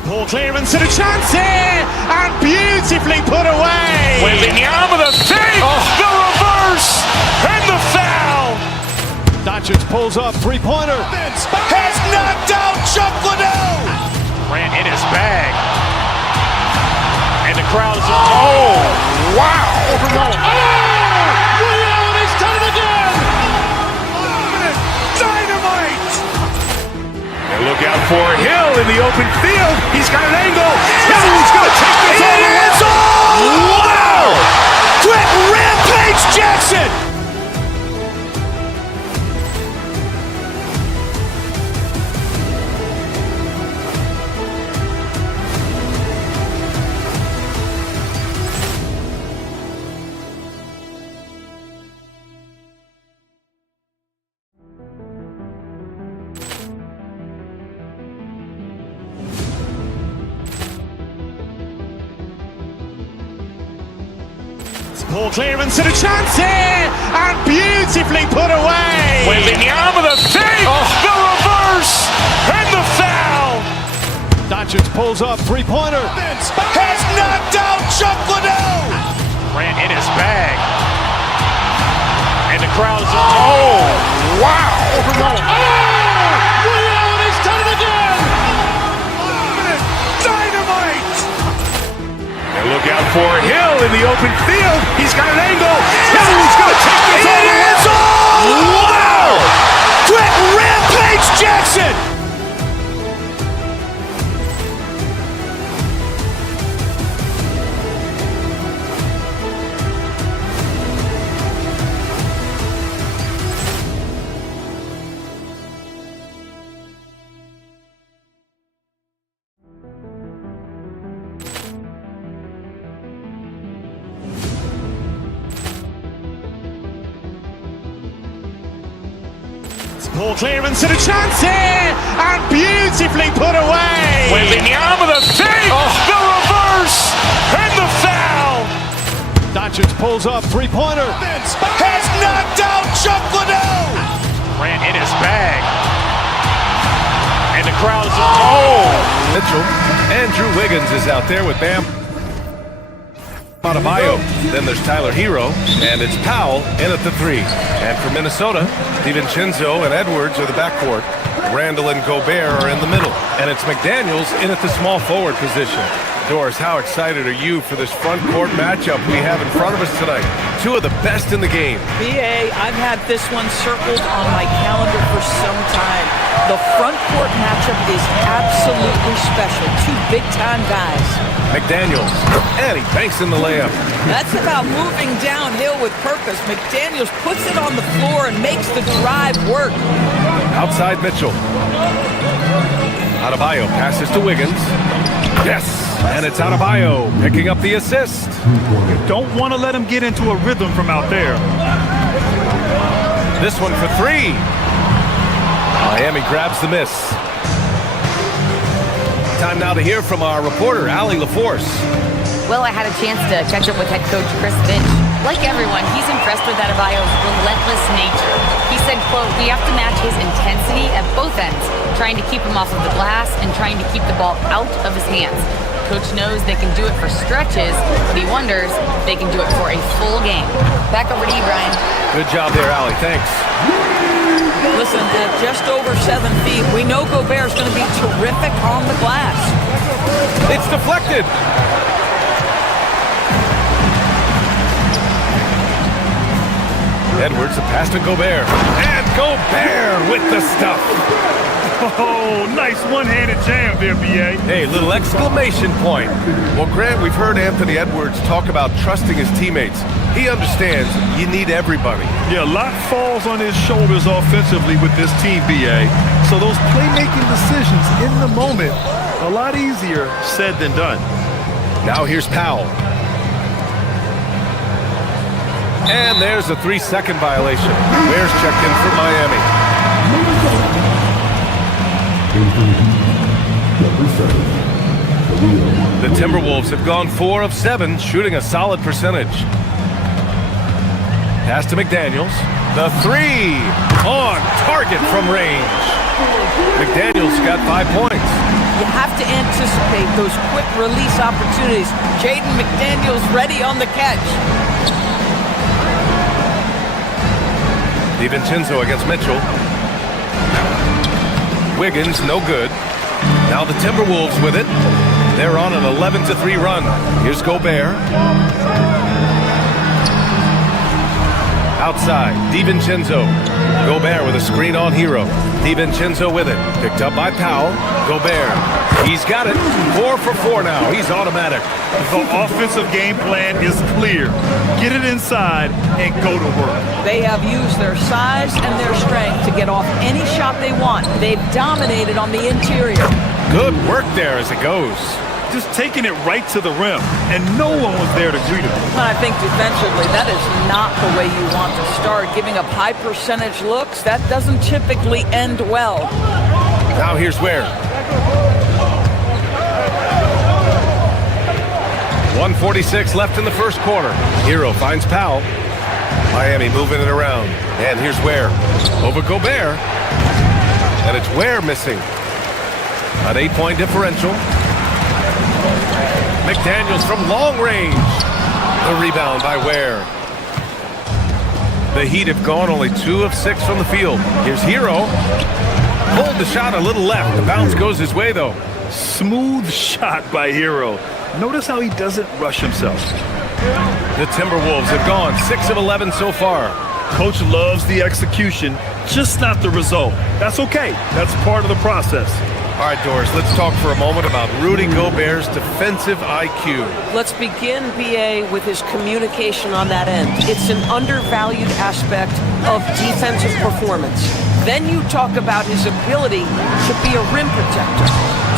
Ball clearance and a chance here, and beautifully put away. Wembanyama the fake, the reverse, and the foul. Doncic pulls up, three-pointer. Has knocked out Chuck Liddell. Ran in his bag, and the crowd is. Oh, wow! Liddell, and he's done it again. Dynamite. And look out for Hill in the open field. He's got an angle. Hill's going to take this all the way. Wow! Quick Rampage Jackson. Ball clearance and a chance here, and beautifully put away. Wembanyama the fake, the reverse, and the foul. Doncic pulls up, three-pointer. Has knocked out Chuck Liddell. Ran in his bag, and the crowd is. Oh, wow! Liddell, and he's done it again. Dynamite. And look out for Hill in the open field. He's got an angle. Hill's going to take this all the way. Wow! Quick Rampage Jackson. Ball clearance and a chance here, and beautifully put away. Wembanyama the fake, the reverse, and the foul. Doncic pulls up, three-pointer. Has knocked out Chuck Liddell. Ran in his bag, and the crowd is. Mitchell. Andrew Wiggins is out there with Bam Adebayo. Then there's Tyler Hero, and it's Powell in at the three. And for Minnesota, DiVincenzo and Edwards are the backcourt. Randall and Gobert are in the middle. And it's McDaniels in at the small forward position. Doris, how excited are you for this front court matchup we have in front of us tonight? Two of the best in the game. BA, I've had this one circled on my calendar for some time. The front court matchup is absolutely special. Two big-time guys. McDaniels, and he banks in the layup. That's about moving downhill with purpose. McDaniels puts it on the floor and makes the drive work. Outside Mitchell. Adebayo passes to Wiggins. Yes, and it's Adebayo picking up the assist. You don't want to let him get into a rhythm from out there. This one for three. Miami grabs the miss. Time now to hear from our reporter, Allie LaForce. Well, I had a chance to catch up with head coach Chris Finch. Like everyone, he's impressed with Adebayo's relentless nature. He said, quote, "We have to match his intensity at both ends, trying to keep him off of the glass and trying to keep the ball out of his hands. Coach knows they can do it for stretches, but he wonders if they can do it for a full game. Back over to you, Brian. Good job there, Allie. Thanks. Listen, at just over 7 feet, we know Gobert's going to be terrific on the glass. It's deflected. Edwards, a pass to Gobert. And Gobert with the stuff. Oh, nice one-handed jam there, B.A. Hey, little exclamation point. Well, Grant, we've heard Anthony Edwards talk about trusting his teammates. He understands you need everybody. Yeah, a lot falls on his shoulders offensively with this team, B.A. So those playmaking decisions in the moment, a lot easier said than done. Now here's Powell. And there's a 3-second violation. Ware's checked in for Miami. The Timberwolves have gone 4 of 7, shooting a solid percentage. Pass to McDaniels. The 3 on target from range. McDaniels got 5 points. You have to anticipate those quick release opportunities. Jaden McDaniels ready on the catch. DiVincenzo against Mitchell. Wiggins, no good. Now the Timberwolves with it. They're on an 11-3 run. Here's Gobert. Outside, DiVincenzo. Gobert with a screen on Hero. DiVincenzo with it. Picked up by Powell. Gobert. He's got it. 4 for 4 now. He's automatic. The offensive game plan is clear. Get it inside and go to work. They have used their size and their strength to get off any shot they want. They've dominated on the interior. Good work there as it goes. Just taking it right to the rim, and no one was there to greet him. And I think defensively, that is not the way you want to start. Giving up high percentage looks, that doesn't typically end well. Now here's Ware. 1:46 left in the first quarter. Hero finds Powell. Miami moving it around. And here's Ware. Over Gobert. And it's Ware missing. An 8-point differential. McDaniels from long range. The rebound by Ware. The Heat have gone only 2 of 6 from the field. Here's Hero. Pulled the shot a little left. The bounce goes his way, though. Smooth shot by Hero. Notice how he doesn't rush himself. The Timberwolves have gone 6 of 11 so far. Coach loves the execution, just not the result. That's okay. That's part of the process. All right, Doris, let's talk for a moment about Rudy Gobert's defensive IQ. Let's begin, B.A., with his communication on that end. It's an undervalued aspect of defensive performance. Then you talk about his ability to be a rim protector,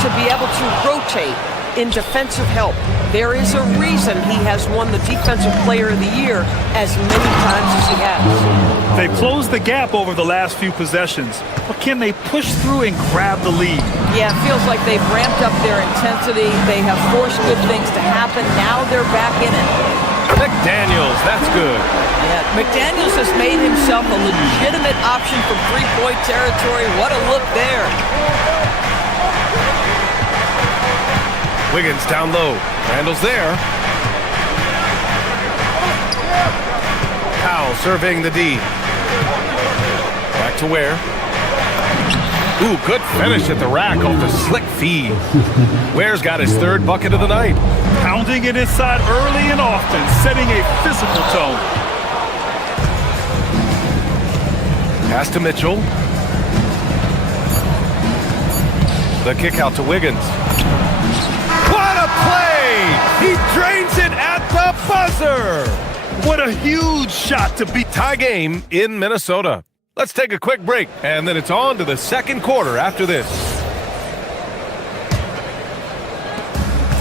to be able to rotate in defensive help. There is a reason he has won the Defensive Player of the Year as many times as he has. They've closed the gap over the last few possessions, but can they push through and grab the lead? Yeah, it feels like they've ramped up their intensity. They have forced good things to happen. Now they're back in it. McDaniels, that's good. Yeah, McDaniels has made himself a legitimate option from three-point territory. What a look there. Wiggins down low. Randall's there. Powell surveying the D. Back to Ware. Ooh, good finish at the rack off the slick feed. Ware's got his 3rd bucket of the night. Pounding it inside early and often, setting a physical tone. Pass to Mitchell. The kick out to Wiggins. What a play! He drains it at the buzzer! What a huge shot to beat. Tie game in Minnesota. Let's take a quick break, and then it's on to the second quarter after this.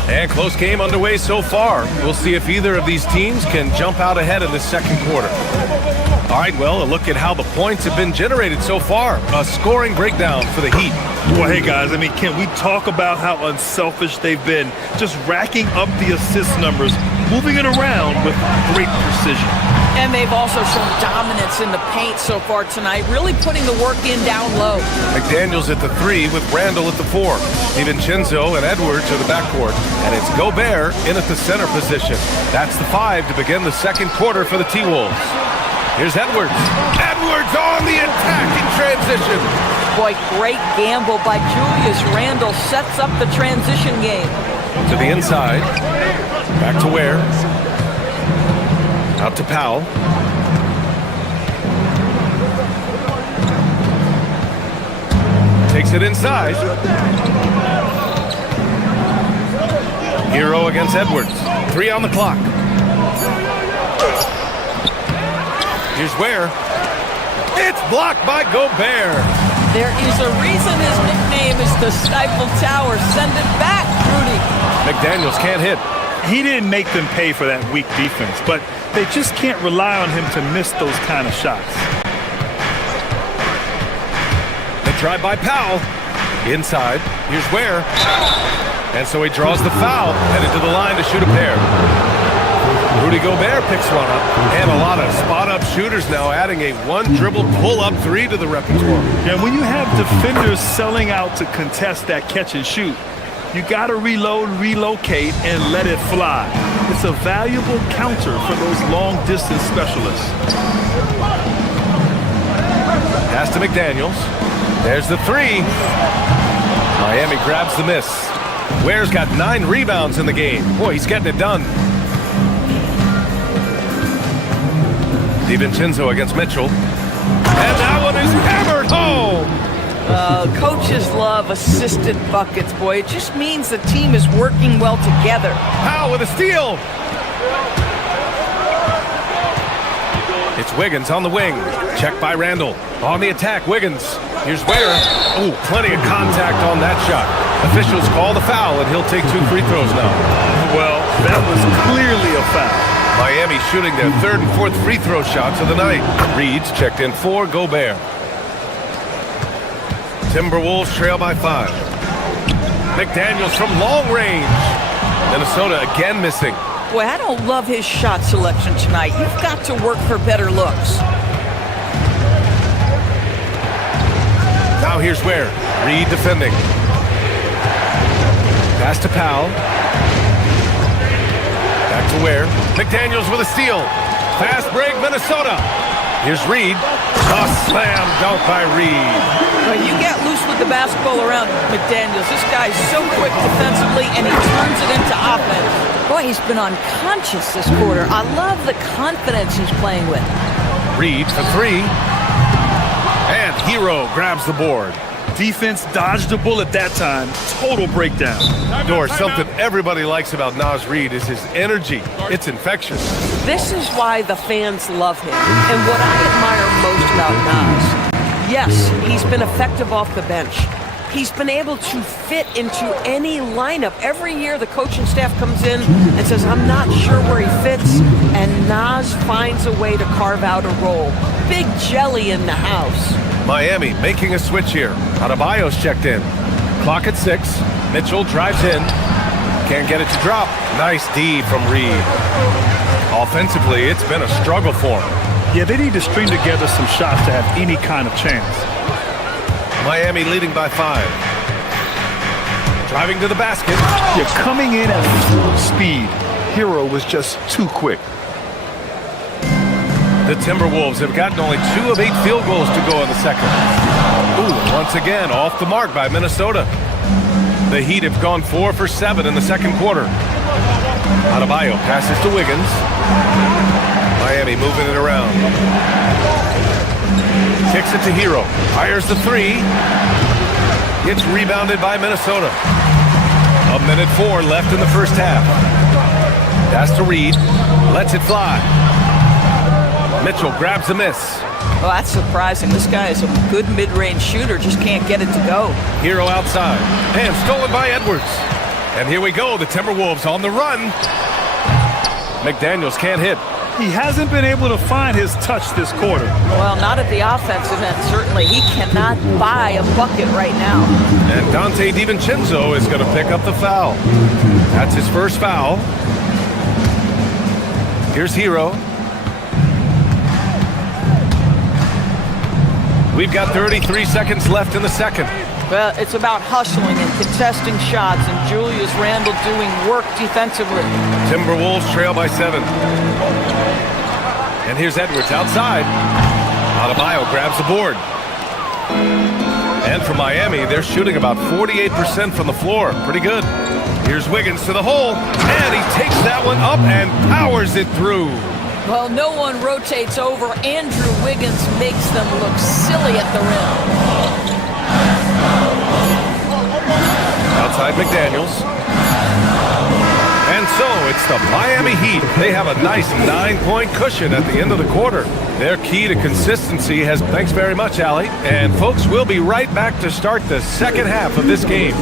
And close game underway so far. We'll see if either of these teams can jump out ahead in the second quarter. All right, well, a look at how the points have been generated so far. A scoring breakdown for the Heat. Well, hey, guys, I mean, can we talk about how unselfish they've been? Just racking up the assist numbers, moving it around with great precision. And they've also shown dominance in the paint so far tonight, really putting the work in down low. McDaniels at the 3 with Randall at the 4. DiVincenzo and Edwards are the backcourt. And it's Gobert in at the center position. That's the 5 to begin the second quarter for the T-Wolves. Here's Edwards. Edwards on the attack in transition. Boy, great gamble by Julius Randle. Sets up the transition game. To the inside. Back to Ware. Out to Powell. Takes it inside. Hero against Edwards. 3 on the clock. Here's Ware. It's blocked by Gobert. There is a reason his nickname is the Stifle Tower. Send it back, Rudy. McDaniels can't hit. He didn't make them pay for that weak defense, but they just can't rely on him to miss those kind of shots. The drive by Powell. Inside. Here's Ware. And so he draws the foul. Headed to the line to shoot a pair. Rudy Gobert picks one up. And a lot of spot-up shooters now, adding a one-dribble pull-up 3 to the repertoire. Yeah, when you have defenders selling out to contest that catch and shoot, you got to reload, relocate, and let it fly. It's a valuable counter for those long-distance specialists. Pass to McDaniels. There's the 3. Miami grabs the miss. Ware's got 9 rebounds in the game. Boy, he's getting it done. DiVincenzo against Mitchell. And that one is hammered home. Coaches love assisted buckets, boy. It just means the team is working well together. Powell with a steal. It's Wiggins on the wing. Checked by Randall. On the attack, Wiggins. Here's Ware. Oh, plenty of contact on that shot. Officials call the foul, and he'll take 2 free throws now. Well, that was clearly a foul. Miami shooting their 3rd and 4th free throw shots of the night. Reed's checked in for Gobert. Timberwolves trail by 5. McDaniels from long range. Minnesota again missing. Boy, I don't love his shot selection tonight. You've got to work for better looks. Now here's Ware. Reed defending. Pass to Powell. Back to Ware. McDaniels with a steal. Fast break, Minnesota. Here's Reed. A slam dunk by Reed. Well, you get loose with the basketball around McDaniels. This guy's so quick defensively, and he turns it into offense. Boy, he's been unconscious this quarter. I love the confidence he's playing with. Reed for 3. And Hero grabs the board. Defense dodged a bullet that time. Total breakdown. Dor, something everybody likes about Naz Reid is his energy. It's infectious. This is why the fans love him. And what I admire most about Naz, yes, he's been effective off the bench. He's been able to fit into any lineup. Every year the coaching staff comes in and says, I'm not sure where he fits, and Naz finds a way to carve out a role. Big jelly in the house. Miami making a switch here. Adebayo's checked in. Clock at 6. Mitchell drives in. Can't get it to drop. Nice D from Reed. Offensively, it's been a struggle for him. Yeah, they need to string together some shots to have any kind of chance. Miami leading by 5. Driving to the basket. You're coming in at full speed. Hero was just too quick. The Timberwolves have gotten only 2 of 8 field goals to go in the second. Ooh, once again, off the mark by Minnesota. The Heat have gone 4 for 7 in the second quarter. Adebayo passes to Wiggins. Miami moving it around. Kicks it to Hero. Fires the 3. It's rebounded by Minnesota. 1:04 left in the first half. Pass to Reed. Lets it fly. Mitchell grabs the miss. Well, that's surprising. This guy is a good mid-range shooter, just can't get it to go. Hero outside. And stolen by Edwards. And here we go, the Timberwolves on the run. McDaniels can't hit. He hasn't been able to find his touch this quarter. Well, not at the offensive end, certainly. He cannot buy a bucket right now. And Dante DiVincenzo is going to pick up the foul. That's his first foul. Here's Hero. We've got 33 seconds left in the second. Well, it's about hustling and contesting shots, and Julius Randle doing work defensively. Timberwolves trail by 7. And here's Edwards outside. Adebayo grabs the board. And for Miami, they're shooting about 48% from the floor. Pretty good. Here's Wiggins to the hole, and he takes that one up and powers it through. Well, no one rotates over. Andrew Wiggins makes them look silly at the rim. Outside McDaniels. And so it's the Miami Heat. They have a nice 9-point cushion at the end of the quarter. Their key to consistency has... Thanks very much, Allie. And folks, we'll be right back to start the second half of this game.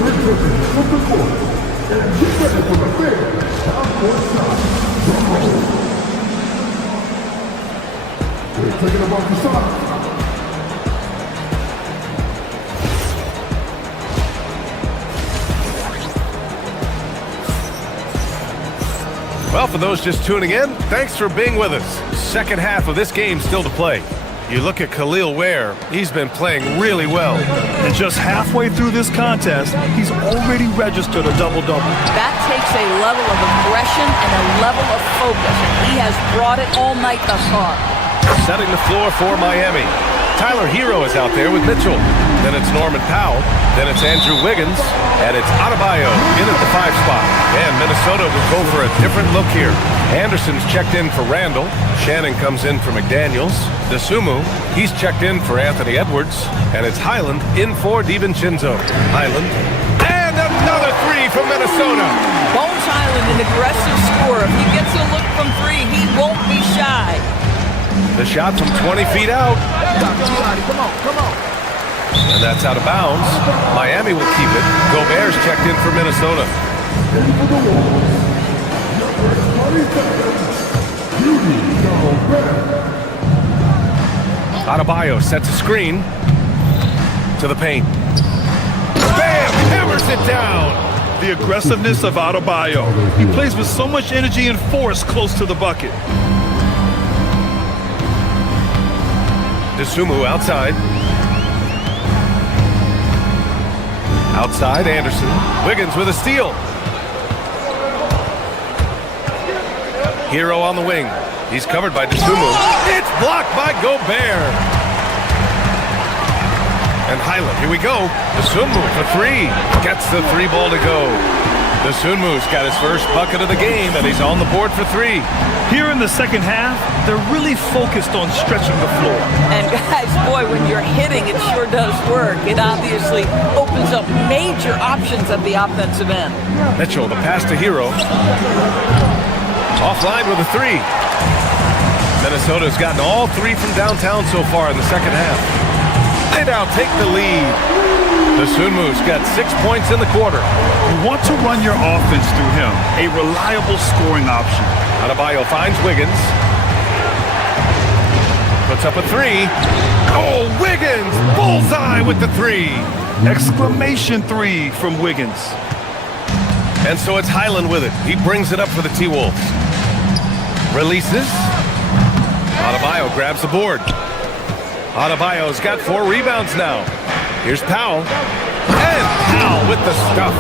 Well, for those just tuning in, thanks for being with us. Second half of this game still to play. You look at Khalil Ware, he's been playing really well. And just halfway through this contest, he's already registered a double-double. That takes a level of aggression and a level of focus, and he has brought it all night thus far. Setting the floor for Miami. Tyler Hero is out there with Mitchell. Then it's Norman Powell. Then it's Andrew Wiggins. And it's Adebayo in at the 5 spot. And Minnesota will go for a different look here. Anderson's checked in for Randall. Shannon comes in for McDaniels. DeSumo, he's checked in for Anthony Edwards. And it's Highland in for DiVincenzo. Highland. And another 3 from Minnesota. Bones Highland, an aggressive scorer. If he gets a look from 3, he won't be shy. The shot from 20 feet out. Come on. And that's out of bounds. Miami will keep it. Gobert's checked in for Minnesota. Adebayo sets a screen to the paint. Bam! Hammers it down. The aggressiveness of Adebayo. He plays with so much energy and force close to the bucket. DeSumo outside. Outside, Anderson. Wiggins with a steal. Hero on the wing. He's covered by DeSumo. It's blocked by Gobert. And Highland, here we go. DeSumo for 3. Gets the 3 ball to go. DeSumo's got his first bucket of the game, and he's on the board for 3. Here in the second half, they're really focused on stretching the floor. And guys, boy, when you're hitting, it sure does work. It obviously opens up major options at the offensive end. Mitchell, the pass to Hero. Offline with a 3. Minnesota's gotten all 3 from downtown so far in the second half. They now take the lead. DeSumo's got 6 points in the quarter. You want to run your offense through him, a reliable scoring option. Adebayo finds Wiggins. Puts up a 3. Oh, Wiggins! Bullseye with the 3. Exclamation 3 from Wiggins. And so it's Highland with it. He brings it up for the T-Wolves. Releases. Adebayo grabs the board. Adebayo's got 4 rebounds now. Here's Powell. And Powell with the stuff.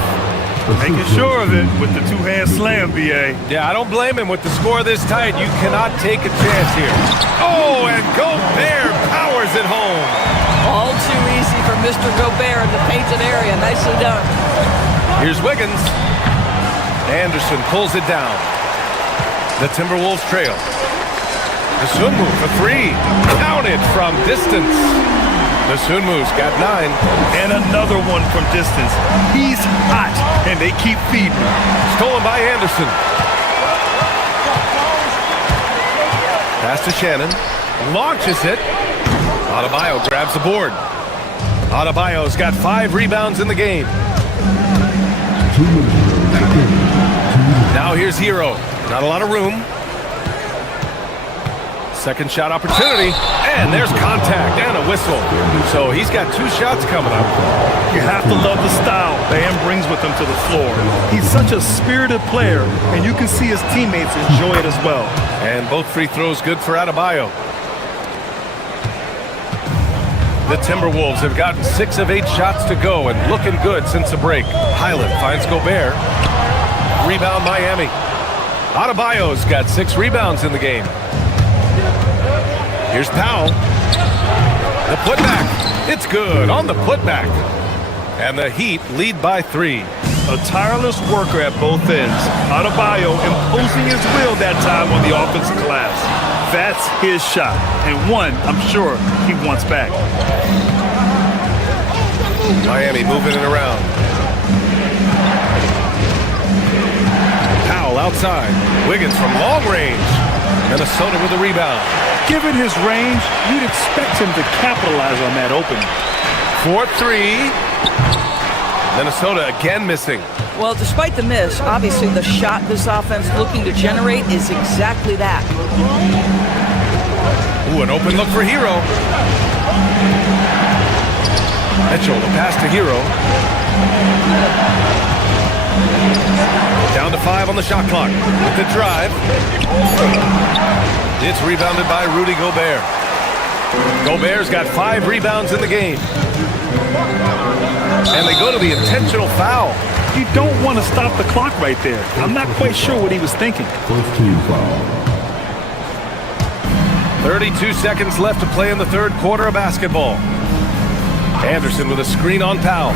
Making sure of it with the 2-hand slam, B.A. Yeah, I don't blame him with the score this tight. You cannot take a chance here. Oh, and Gobert powers it home. All too easy for Mr. Gobert in the painted area. Nicely done. Here's Wiggins. Anderson pulls it down. The Timberwolves trail. DeSumo for 3. Counted from distance. DeSumo's got 9. And another one from distance. He's hot, and they keep feeding him. Stolen by Anderson. Pass to Shannon. Launches it. Adebayo grabs the board. Adebayo's got 5 rebounds in the game. Now here's Hero. Not a lot of room. Second shot opportunity, and there's contact and a whistle. So he's got 2 shots coming up. You have to love the style Bam brings with him to the floor. He's such a spirited player, and you can see his teammates enjoy it as well. And both free throws good for Adebayo. The Timberwolves have gotten 6 of 8 shots to go and looking good since the break. Highland finds Gobert. Rebound Miami. Adebayo's got 6 rebounds in the game. Here's Powell. The putback. It's good on the putback. And the Heat lead by 3. A tireless worker at both ends. Adebayo imposing his will that time on the offensive glass. That's his shot, and one I'm sure he wants back. Miami moving it around. Powell outside. Wiggins from long range. Minnesota with the rebound. Given his range, you'd expect him to capitalize on that opening. 4-3. Minnesota again missing. Well, despite the miss, obviously the shot this offense looking to generate is exactly that. Ooh, an open look for Hero. Mitchell, the pass to Hero. Down to 5 on the shot clock. With the drive. It's rebounded by Rudy Gobert. Gobert's got 5 rebounds in the game. And they go to the intentional foul. You don't want to stop the clock right there. I'm not quite sure what he was thinking. 32 seconds left to play in the third quarter of basketball. Anderson with a screen on Powell.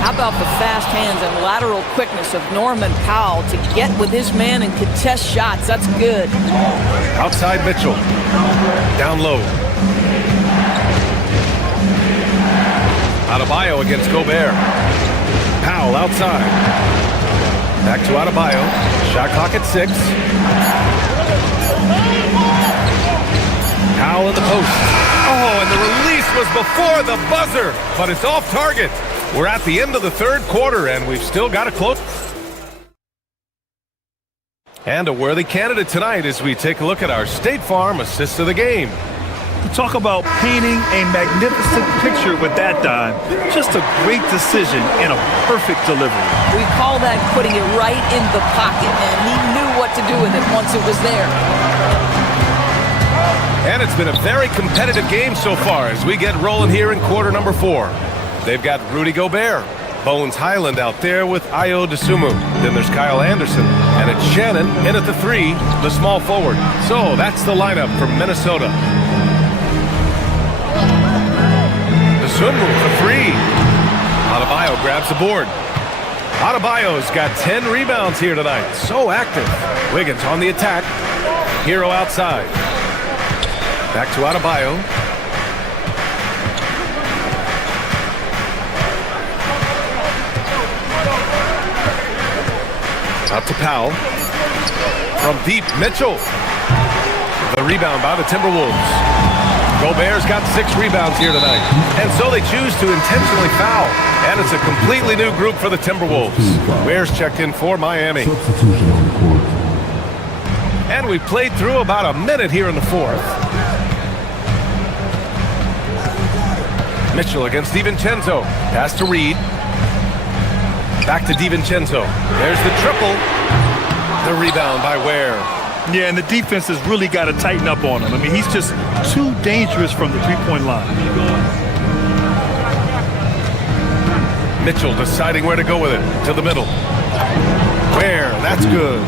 How about the fast hands and lateral quickness of Norman Powell to get with his man and contest shots? That's good. Outside Mitchell. Down low. Adebayo against Gobert. Powell outside. Back to Adebayo. Shot clock at 6. Powell in the post. Oh, and the release was before the buzzer, but it's off target. We're at the end of the third quarter, and we've still got a close. And a worthy candidate tonight as we take a look at our State Farm assist of the game. Talk about painting a magnificent picture with that dime. Just a great decision and a perfect delivery. We call that putting it right in the pocket, and he knew what to do with it once it was there. And it's been a very competitive game so far as we get rolling here in quarter number 4. They've got Rudy Gobert, Bones Highland out there with Ayo Dosunmu. Then there's Kyle Anderson, and it's Shannon in at the 3, the small forward. So that's the lineup for Minnesota. Dosunmu for 3. Adebayo grabs the board. Adebayo's got 10 rebounds here tonight. So active. Wiggins on the attack. Hero outside. Back to Adebayo. Out to Powell. From deep, Mitchell. The rebound by the Timberwolves. Gobert's got 6 rebounds here tonight. And so they choose to intentionally foul. And it's a completely new group for the Timberwolves. Ware's checked in for Miami. And we played through about a minute here in the fourth. Mitchell against DiVincenzo. Pass to Reed. Back to DiVincenzo. There's the triple. The rebound by Ware. Yeah, and the defense has really got to tighten up on him. I mean, he's just too dangerous from the three-point line. Mitchell deciding where to go with it. To the middle. Ware, that's good.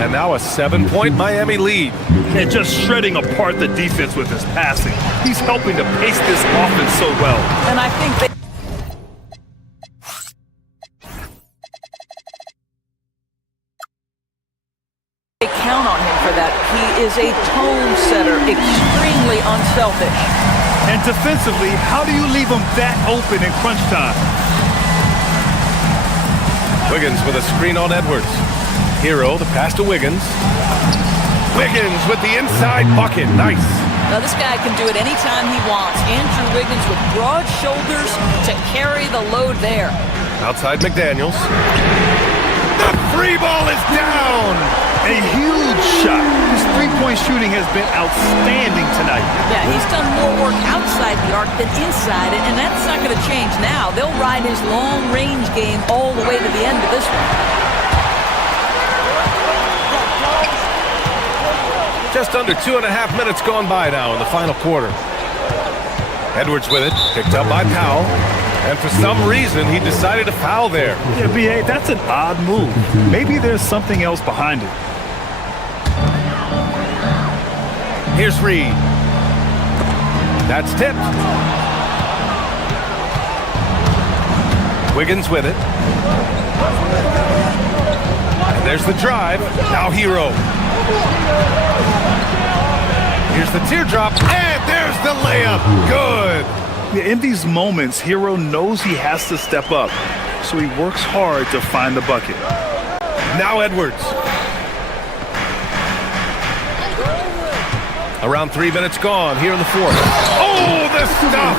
And now a 7-point Miami lead. And just shredding apart the defense with his passing. He's helping to pace this offense so well. And I think they count on him for that. He is a tone setter, extremely unselfish. And defensively, how do you leave him that open in crunch time? Wiggins with a screen on Edwards. Hero, the pass to Wiggins. Wiggins with the inside bucket. Nice. Now this guy can do it anytime he wants. Andrew Wiggins with broad shoulders to carry the load there. Outside McDaniels. The free ball is down. A huge shot. His three-point shooting has been outstanding tonight. Yeah, he's done more work outside the arc than inside it, and that's not going to change now. They'll ride his long-range game all the way to the end of this one. Just under 2.5 minutes gone by now in the final quarter. Edwards with it, picked up by Powell. And for some reason, he decided to foul there. Yeah, B.A., that's an odd move. Maybe there's something else behind it. Here's Reed. That's tipped. Wiggins with it. And there's the drive. Now Hero. Here's the teardrop. And there's the layup. Good. Yeah, in these moments, Hero knows he has to step up, so he works hard to find the bucket. Now Edwards. Around 3 minutes gone here in the fourth. Oh, the stuff!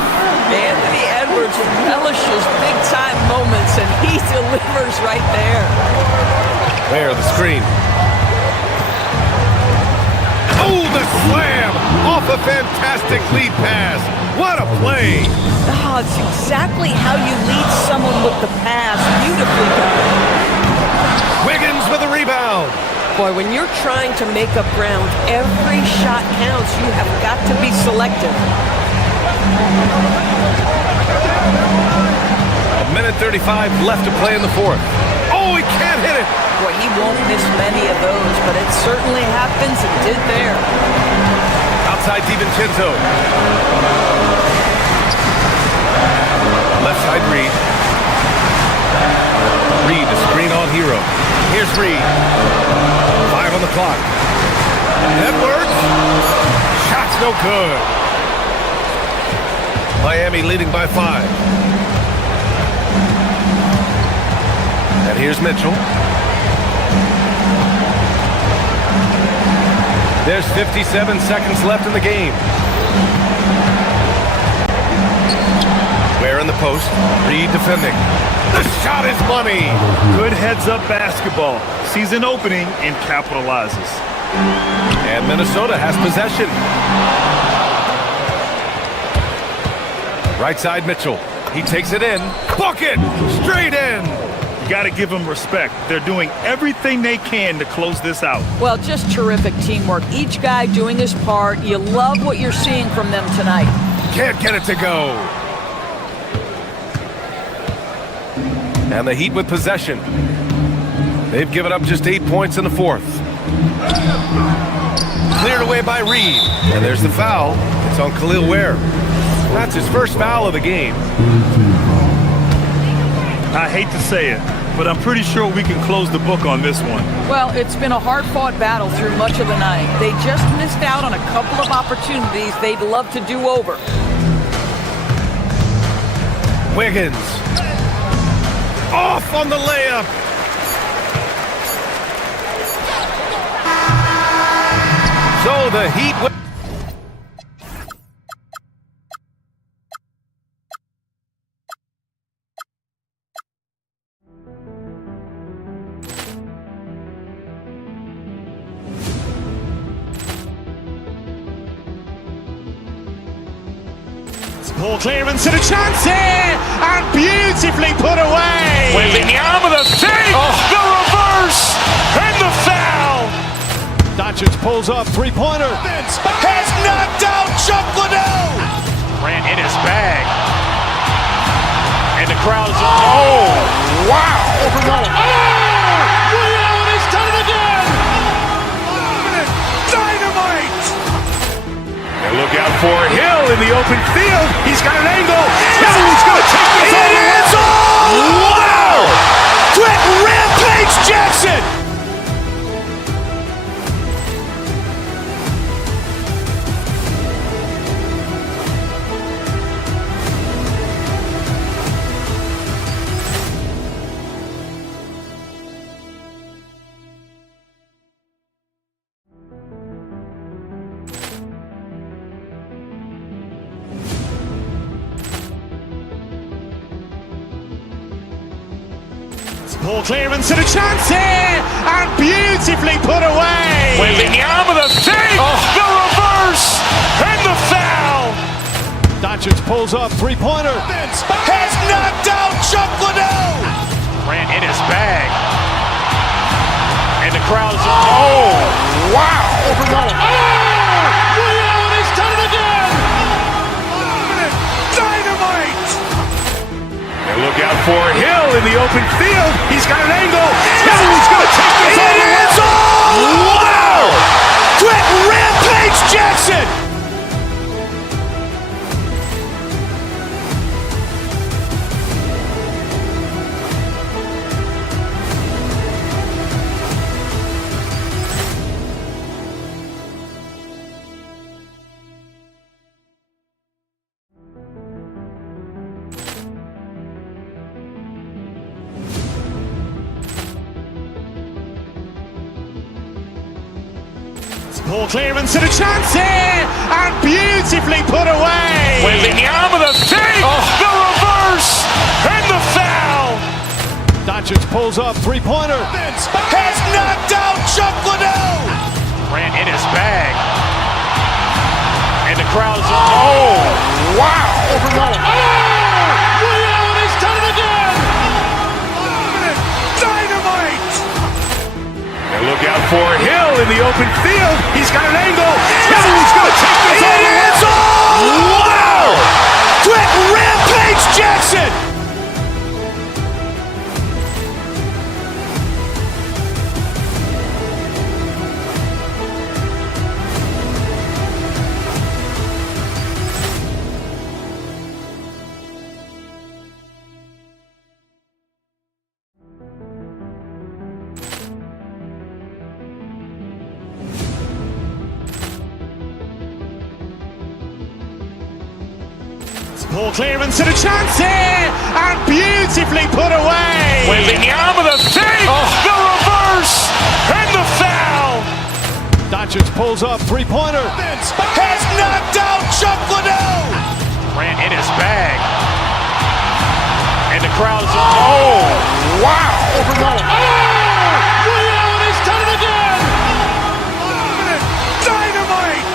Anthony Edwards relishes big-time moments, and he delivers right there. There, the screen. Oh, the slam! Off a fantastic lead pass. What a play! Oh, it's exactly how you lead someone with the pass. Beautifully done. Wiggins with a rebound. Boy, when you're trying to make up ground, every shot counts. You have got to be selective. 1:35 left to play in the fourth. Oh, he can't hit it. Boy, he won't miss many of those, but it certainly happens. It did there. Outside DiVincenzo. Left side Reed. Reed, the screen on Hero. Here's Reed. 5 on the clock. Edwards. Shot's no good. Miami leading by 5. And here's Mitchell. There's 57 seconds left in the game. Ware in the post. Reed defending. The shot is money. Good heads-up basketball. Sees an opening and capitalizes. And Minnesota has possession. Right side Mitchell. He takes it in. Bucket! Straight in! You got to give them respect. They're doing everything they can to close this out. Well, just terrific teamwork. Each guy doing his part. You love what you're seeing from them tonight. Can't get it to go. And the Heat with possession. They've given up just 8 points in the fourth. Cleared away by Reed. And there's the foul. It's on Khalil Ware. That's his first foul of the game. I hate to say it, but I'm pretty sure we can close the book on this one. Well, it's been a hard-fought battle through much of the night. They just missed out on a couple of opportunities they'd love to do over. Wiggins. Off on the layup. So the Heat... Ball clearance and a chance here, and beautifully put away. Wembanyama the fake, the reverse, and the foul. Doncic pulls up, three-pointer. Has knocked out Chuck Liddell. Ran in his bag, and the crowd is. Oh, wow! He's done it again. Dynamite! And look out for Hill in the open field. He's got an angle. He's going to take this all the way. Wow! Quick Rampage Jackson! Ball clearance and a chance here, and beautifully put away. Wembanyama the fake, the reverse, and the foul. Doncic pulls up, three-pointer. Has knocked out Chuck Liddell. Ran in his bag, and the crowd is. Oh, wow! He's done it again. open field. He's got an angle. He's going to take this all the way. Wow! Quick Rampage Jackson! Ball clearance and a chance here, and beautifully put away. Wembanyama the fake, the reverse, and the foul. Doncic pulls up, three-pointer. Has knocked out Chuck Liddell. Ran in his bag, and the crowd is wow! He's done it again. Dynamite! And look out for Hill in the open field. He's got an angle. He's going to take this all the way. Wow! Quick Rampage Jackson! Ball clearance and a chance here, and beautifully put away. Wembanyama the fake, the reverse, and the foul. Doncic pulls up, three-pointer. Has knocked out Chuck Liddell. Ran in his bag, and the crowd is wow! He's done it again. Dynamite!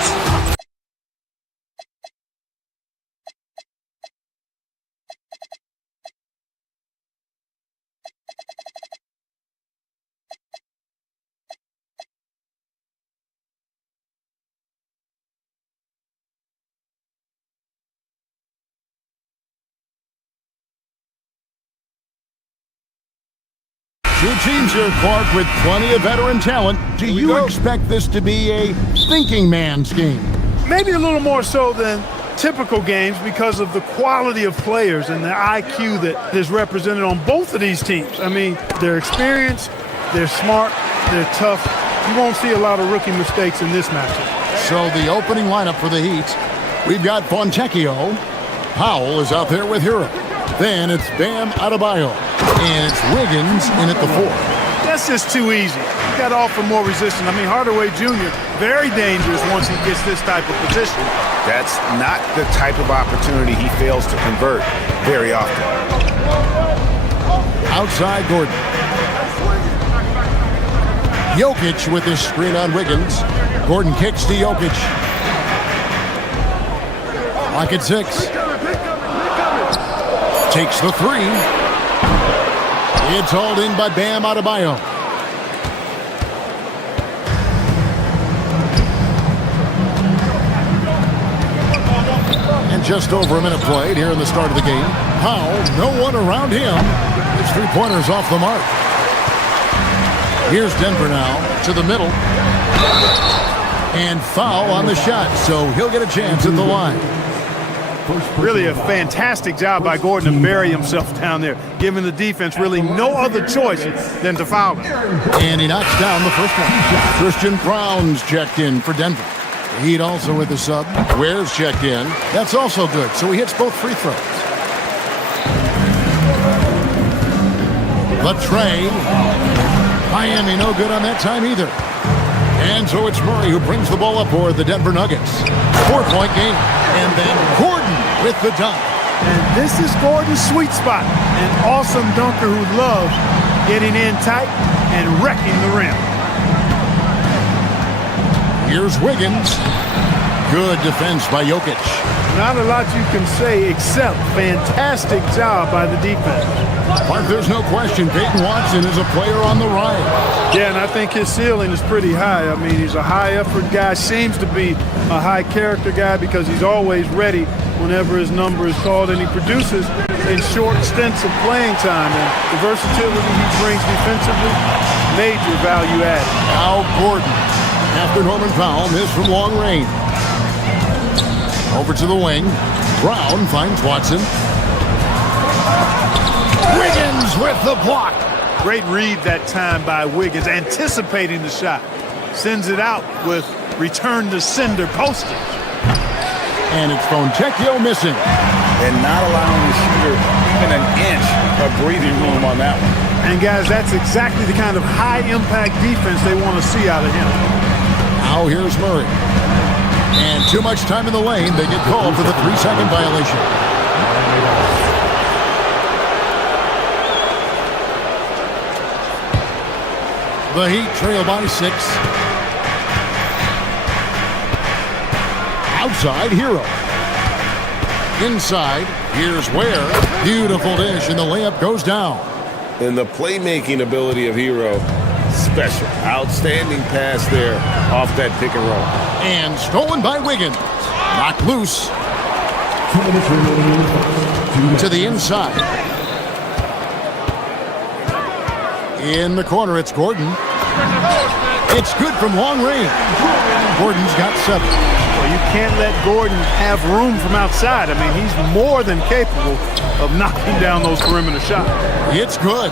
Two teams here, Clark, with plenty of veteran talent. Do you expect this to be a thinking man's game? Maybe a little more so than typical games because of the quality of players and the IQ that is represented on both of these teams. I mean, they're experienced, they're smart, they're tough. You won't see a lot of rookie mistakes in this matchup. So the opening lineup for the Heat, we've got Fontecchio. Powell is out there with Hero. Then it's Bam Adebayo. And it's Wiggins in at the 4. That's just too easy. You got to offer more resistance. I mean, Hardaway Jr., very dangerous once he gets this type of position. That's not the type of opportunity he fails to convert very often. Outside Gordon. Jokic with his screen on Wiggins. Gordon kicks to Jokic. Lock at 6. Takes the 3. It's hauled in by Bam Adebayo. And just over a minute played here in the start of the game. Powell, no one around him. His three-pointer's off the mark. Here's Denver now to the middle. And foul on the shot, so he'll get a chance at the line. Really a fantastic job by Gordon to bury himself down there, giving the defense really no other choice than to foul him. And he knocks down the first one. Christian Brown's checked in for Denver. The Heat also with the sub. Ware's checked in. That's also good, so he hits both free throws. The trade. Miami no good on that time either. And so it's Murray who brings the ball up for the Denver Nuggets. 4-point game. And then Gordon with the dunk. And this is Gordon's sweet spot. An awesome dunker who loves getting in tight and wrecking the rim. Here's Wiggins. Good defense by Jokic. Not a lot you can say except fantastic job by the defense. Mark, there's no question Peyton Watson is a player on the rise. Yeah, and I think his ceiling is pretty high. I mean, he's a high-effort guy, seems to be a high-character guy because he's always ready whenever his number is called, and he produces in short stints of playing time. And the versatility he brings defensively, major value added. Now Gordon, after Norman Powell missed from long range. Over to the wing. Brown finds Watson. Wiggins with the block. Great read that time by Wiggins, anticipating the shot. Sends it out with return to sender postage. And it's Fontecchio missing. And not allowing the shooter even an inch of breathing room on that one. And guys, that's exactly the kind of high-impact defense they want to see out of him. Now here's Murray. And too much time in the lane. They get called for the 3-second violation. The Heat trail by 6. Outside, Hero. Inside, here's Ware. Beautiful dish, and the layup goes down. And the playmaking ability of Hero, special. Outstanding pass there off that pick and roll. And stolen by Wiggins. Knocked loose. To the inside. In the corner, it's Gordon. It's good from long range. Gordon's got 7. Well, you can't let Gordon have room from outside. I mean, he's more than capable of knocking down those perimeter shots. It's good.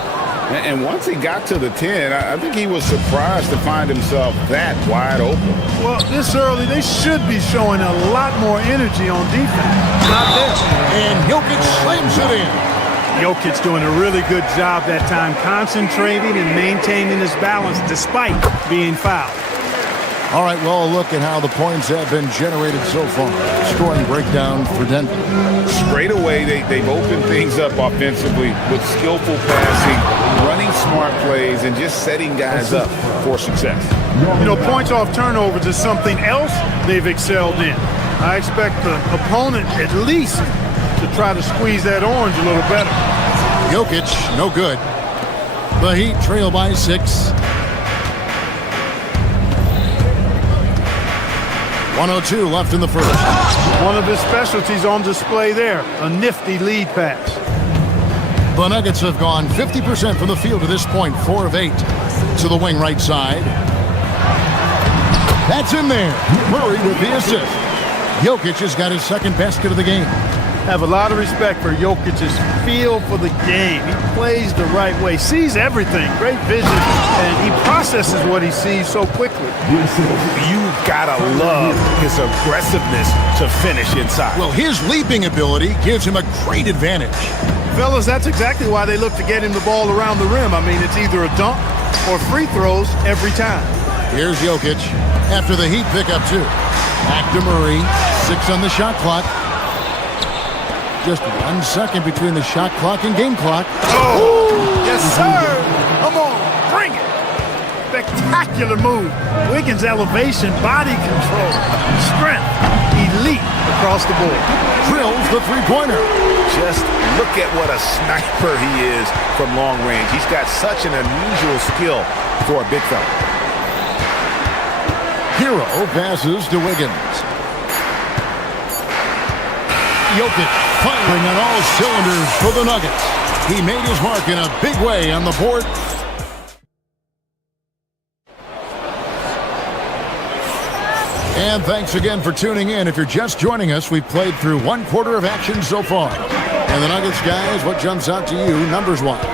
And once he got to the 10, I think he was surprised to find himself that wide open. Well, this early, they should be showing a lot more energy on defense. Not there. And Jokic slams it in. Jokic doing a really good job that time, concentrating and maintaining his balance despite being fouled. All right, well, look at how the points have been generated so far. Scoring breakdown for Denver. Straight away, they've opened things up offensively with skillful passing, running smart plays, and just setting guys up for success. You know, points off turnovers is something else they've excelled in. I expect the opponent at least to try to squeeze that orange a little better. Jokic, no good. The Heat trail by 6. 1:02 left in the first. One of his specialties on display there, a nifty lead pass. The Nuggets have gone 50% from the field to this point, 4 of 8. To the wing right side. That's in there. Murray with the assist. Jokic has got his second basket of the game. Have a lot of respect for Jokic's feel for the game. He plays the right way, sees everything, great vision, and he processes what he sees so quickly. You've got to love his aggressiveness to finish inside. Well, his leaping ability gives him a great advantage. Fellas, that's exactly why they look to get him the ball around the rim. I mean, it's either a dunk or free throws every time. Here's Jokic after the Heat pick up 2. Back to Murray, 6 on the shot clock. Just 1 second between the shot clock and game clock. Oh, yes, sir. Come on, bring it. Spectacular move. Wiggins' elevation, body control, strength, elite across the board. Drills the three-pointer. Just look at what a sniper he is from long range. He's got such an unusual skill for a big fella. Hero passes to Wiggins. Jokic firing on all cylinders for the Nuggets. He made his mark in a big way on the board. And thanks again for tuning in. If you're just joining us, we've played through 1/4 of action so far. And the Nuggets, guys, what jumps out to you numbers-wise?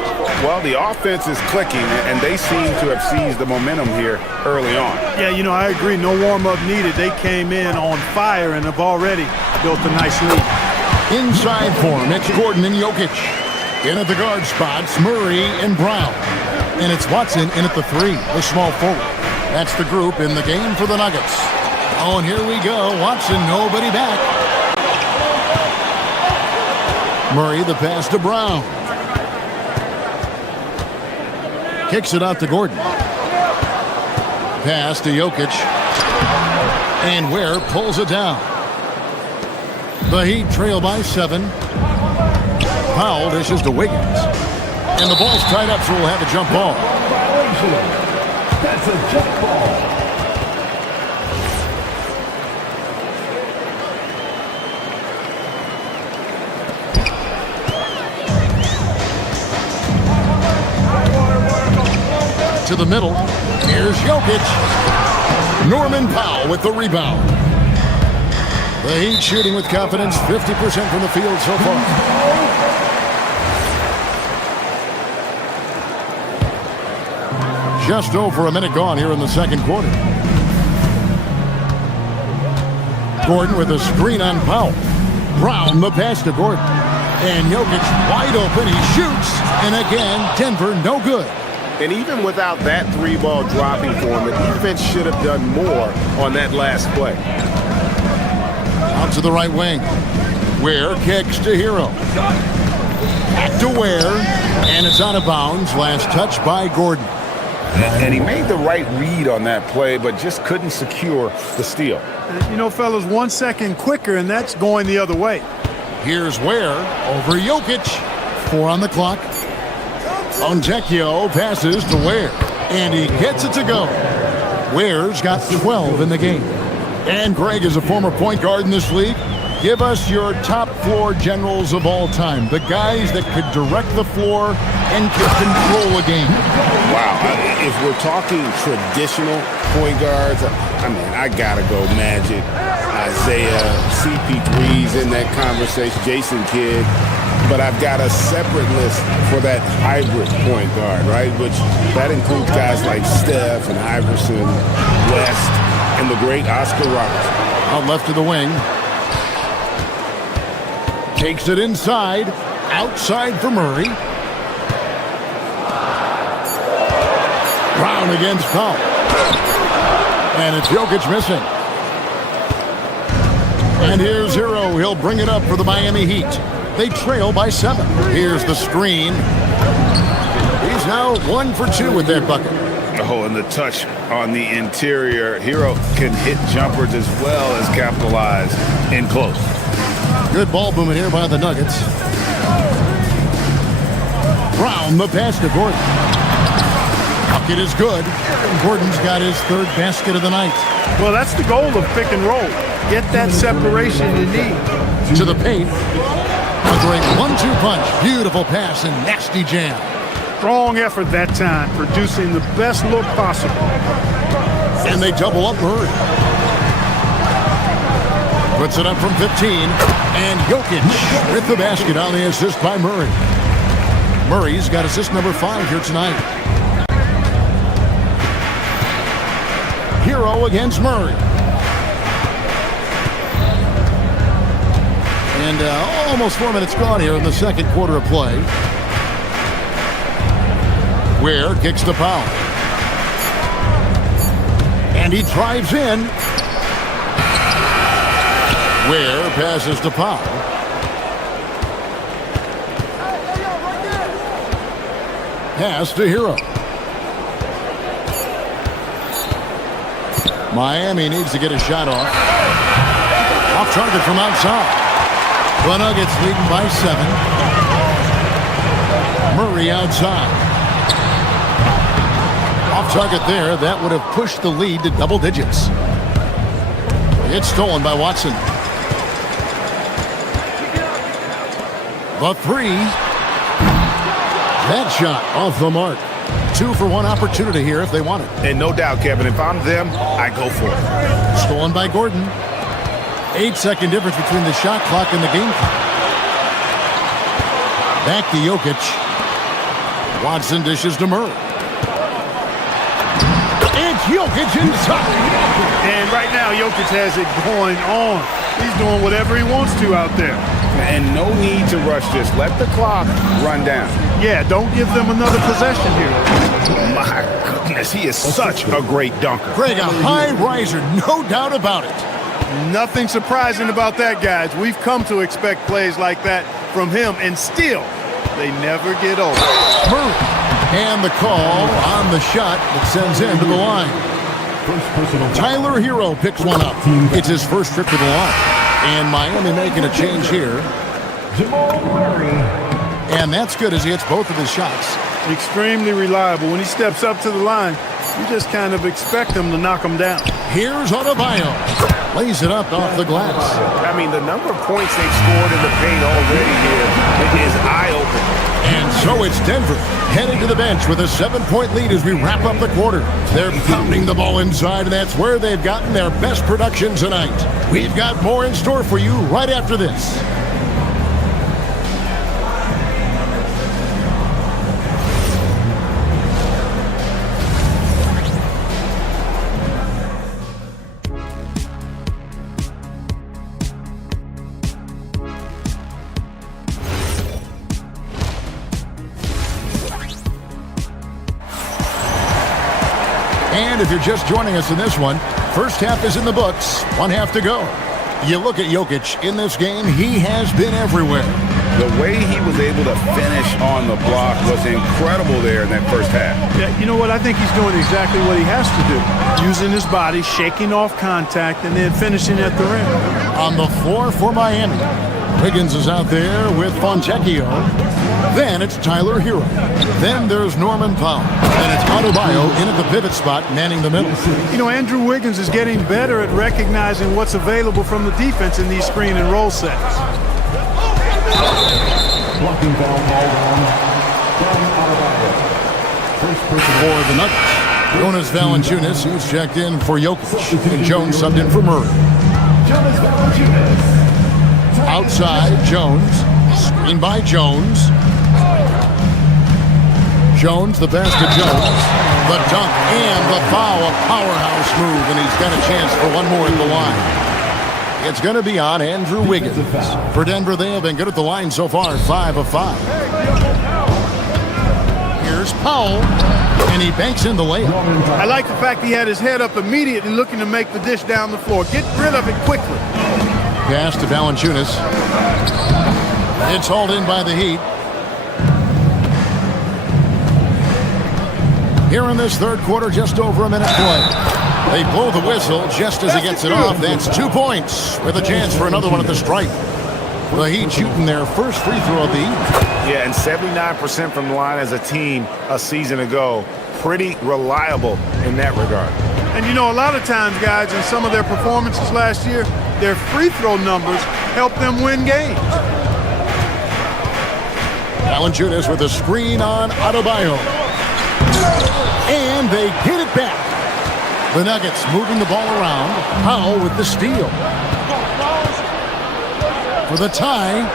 Well, the offense is clicking, and they seem to have seized the momentum here early on. Yeah, you know, I agree. No warm-up needed. They came in on fire and have already built a nice lead. Inside form, it's Gordon and Jokic. In at the guard spots, Murray and Brown. And it's Watson in at the 3, the small forward. That's the group in the game for the Nuggets. Oh, and here we go. Watson, nobody back. Murray, the pass to Brown. Kicks it out to Gordon. Pass to Jokic. And Ware pulls it down. The Heat trail by 7. Powell dishes to Wiggins. And the ball's tied up, so we'll have a jump ball. That's a jump ball. To the middle. Here's Jokic. Norman Powell with the rebound. The Heat shooting with confidence, 50% from the field so far. Just over a minute gone here in the second quarter. Gordon with a screen on Powell. Brown the pass to Gordon. And Jokic wide open. He shoots. And again, Denver no good. And even without that three-ball dropping for him, the defense should have done more on that last play. Out to the right wing. Ware kicks to Hero. Back to Ware. And it's out of bounds. Last touch by Gordon. And he made the right read on that play, but just couldn't secure the steal. You know, fellas, 1 second quicker, and that's going the other way. Here's Ware over Jokic. 4 on the clock. Fontecchio passes to Ware, and he gets it to go. Ware's got 12 in the game. And Greg is a former point guard in this league. Give us your top floor generals of all time, the guys that could direct the floor and could control a game. Wow, if we're talking traditional point guards, I mean, I gotta go Magic, Isaiah, CP3's in that conversation, Jason Kidd. But I've got a separate list for that hybrid point guard, right? Which that includes guys like Steph and Iverson, West, and the great Oscar Robertson. Out left to the wing. Takes it inside. Outside for Murray. Brown against Powell. And it's Jokic missing. And here's Hero. He'll bring it up for the Miami Heat. They trail by 7. Here's the screen. He's now 1 for 2 with that bucket. Oh, and the touch on the interior. Hero can hit jumpers as well as capitalize in close. Good ball movement here by the Nuggets. Brown the pass to Gordon. Bucket is good. Gordon's got his 3rd basket of the night. Well, that's the goal of pick and roll. Get that separation you need. To the paint. A great 1-2 punch. Beautiful pass and nasty jam. Strong effort that time, producing the best look possible. And they double up Murray. Puts it up from 15. And Jokic with the basket on the assist by Murray. Murray's got assist number 5 here tonight. Hero against Murray. And almost 4 minutes gone here in the second quarter of play. Ware kicks to Powell. And he drives in. Ware passes to Powell. Pass to Hero. Miami needs to get a shot off. Off target from outside. The Nuggets leading by 7. Murray outside. Off target there. That would have pushed the lead to double digits. It's stolen by Watson. The 3. That shot off the mark. 2 for 1 opportunity here if they want it. And no doubt, Kevin, if I'm them, I go for it. Stolen by Gordon. 8-second difference between the shot clock and the game clock. Back to Jokic. Watson dishes to Murray. It's Jokic inside. And right now, Jokic has it going on. He's doing whatever he wants to out there. And no need to rush this. Let the clock run down. Yeah, don't give them another possession here. My goodness, he is such a great dunker. Greg, a high riser, no doubt about it. Nothing surprising about that, guys. We've come to expect plays like that from him, and still, they never get old. Murray. And the call on the shot that sends him to the line. Tyler Hero picks one up. It's his first trip to the line. And Miami making a change here. And that's good as he hits both of his shots. Extremely reliable. When he steps up to the line, you just kind of expect him to knock him down. Here's Adebayo. Lays it up off the glass. I mean, the number of points they've scored in the paint already here is eye-opening. And so it's Denver heading to the bench with a 7-point lead as we wrap up the quarter. They're pounding the ball inside, and that's where they've gotten their best production tonight. We've got more in store for you right after this. And if you're just joining us in this one, first half is in the books, one half to go. You look at Jokic in this game, he has been everywhere. The way he was able to finish on the block was incredible there in that first half. Yeah, you know what? I think he's doing exactly what he has to do. Using his body, shaking off contact, and then finishing at the rim. On the floor for Miami, Wiggins is out there with Fontecchio. Then it's Tyler Hero. Then there's Norman Powell. Then it's Adebayo in at the pivot spot, manning the middle. You know, Andrew Wiggins is getting better at recognizing what's available from the defense in these screen and roll sets. Blocking foul called on Adebayo. First person for the Nuggets. Jonas Valanciunas, who's checked in for Jokic. And Jones subbed in for Murray. Jonas Valanciunas. Outside, Jones. Screen by Jones. Jones, the pass to Jones. The dunk and the foul, a powerhouse move, and he's got a chance for one more at the line. It's going to be on Andrew Wiggins. For Denver, they have been good at the line so far, 5 of 5. Here's Powell, and he banks in the layup. I like the fact he had his head up immediately looking to make the dish down the floor. Get rid of it quickly. Pass to Valanciunas. It's hauled in by the Heat. Here in this third quarter, just over a minute play. They blow the whistle just as he gets it off. That's 2 points with a chance for another one at the stripe. The Heat shooting their first free throw of the evening. Yeah, and 79% from the line as a team a season ago. Pretty reliable in that regard. And you know, a lot of times, guys, in some of their performances last year, their free throw numbers help them win games. Valanciunas with a screen on Adebayo. And they get it back. The Nuggets moving the ball around. Powell with the steal. For the tie.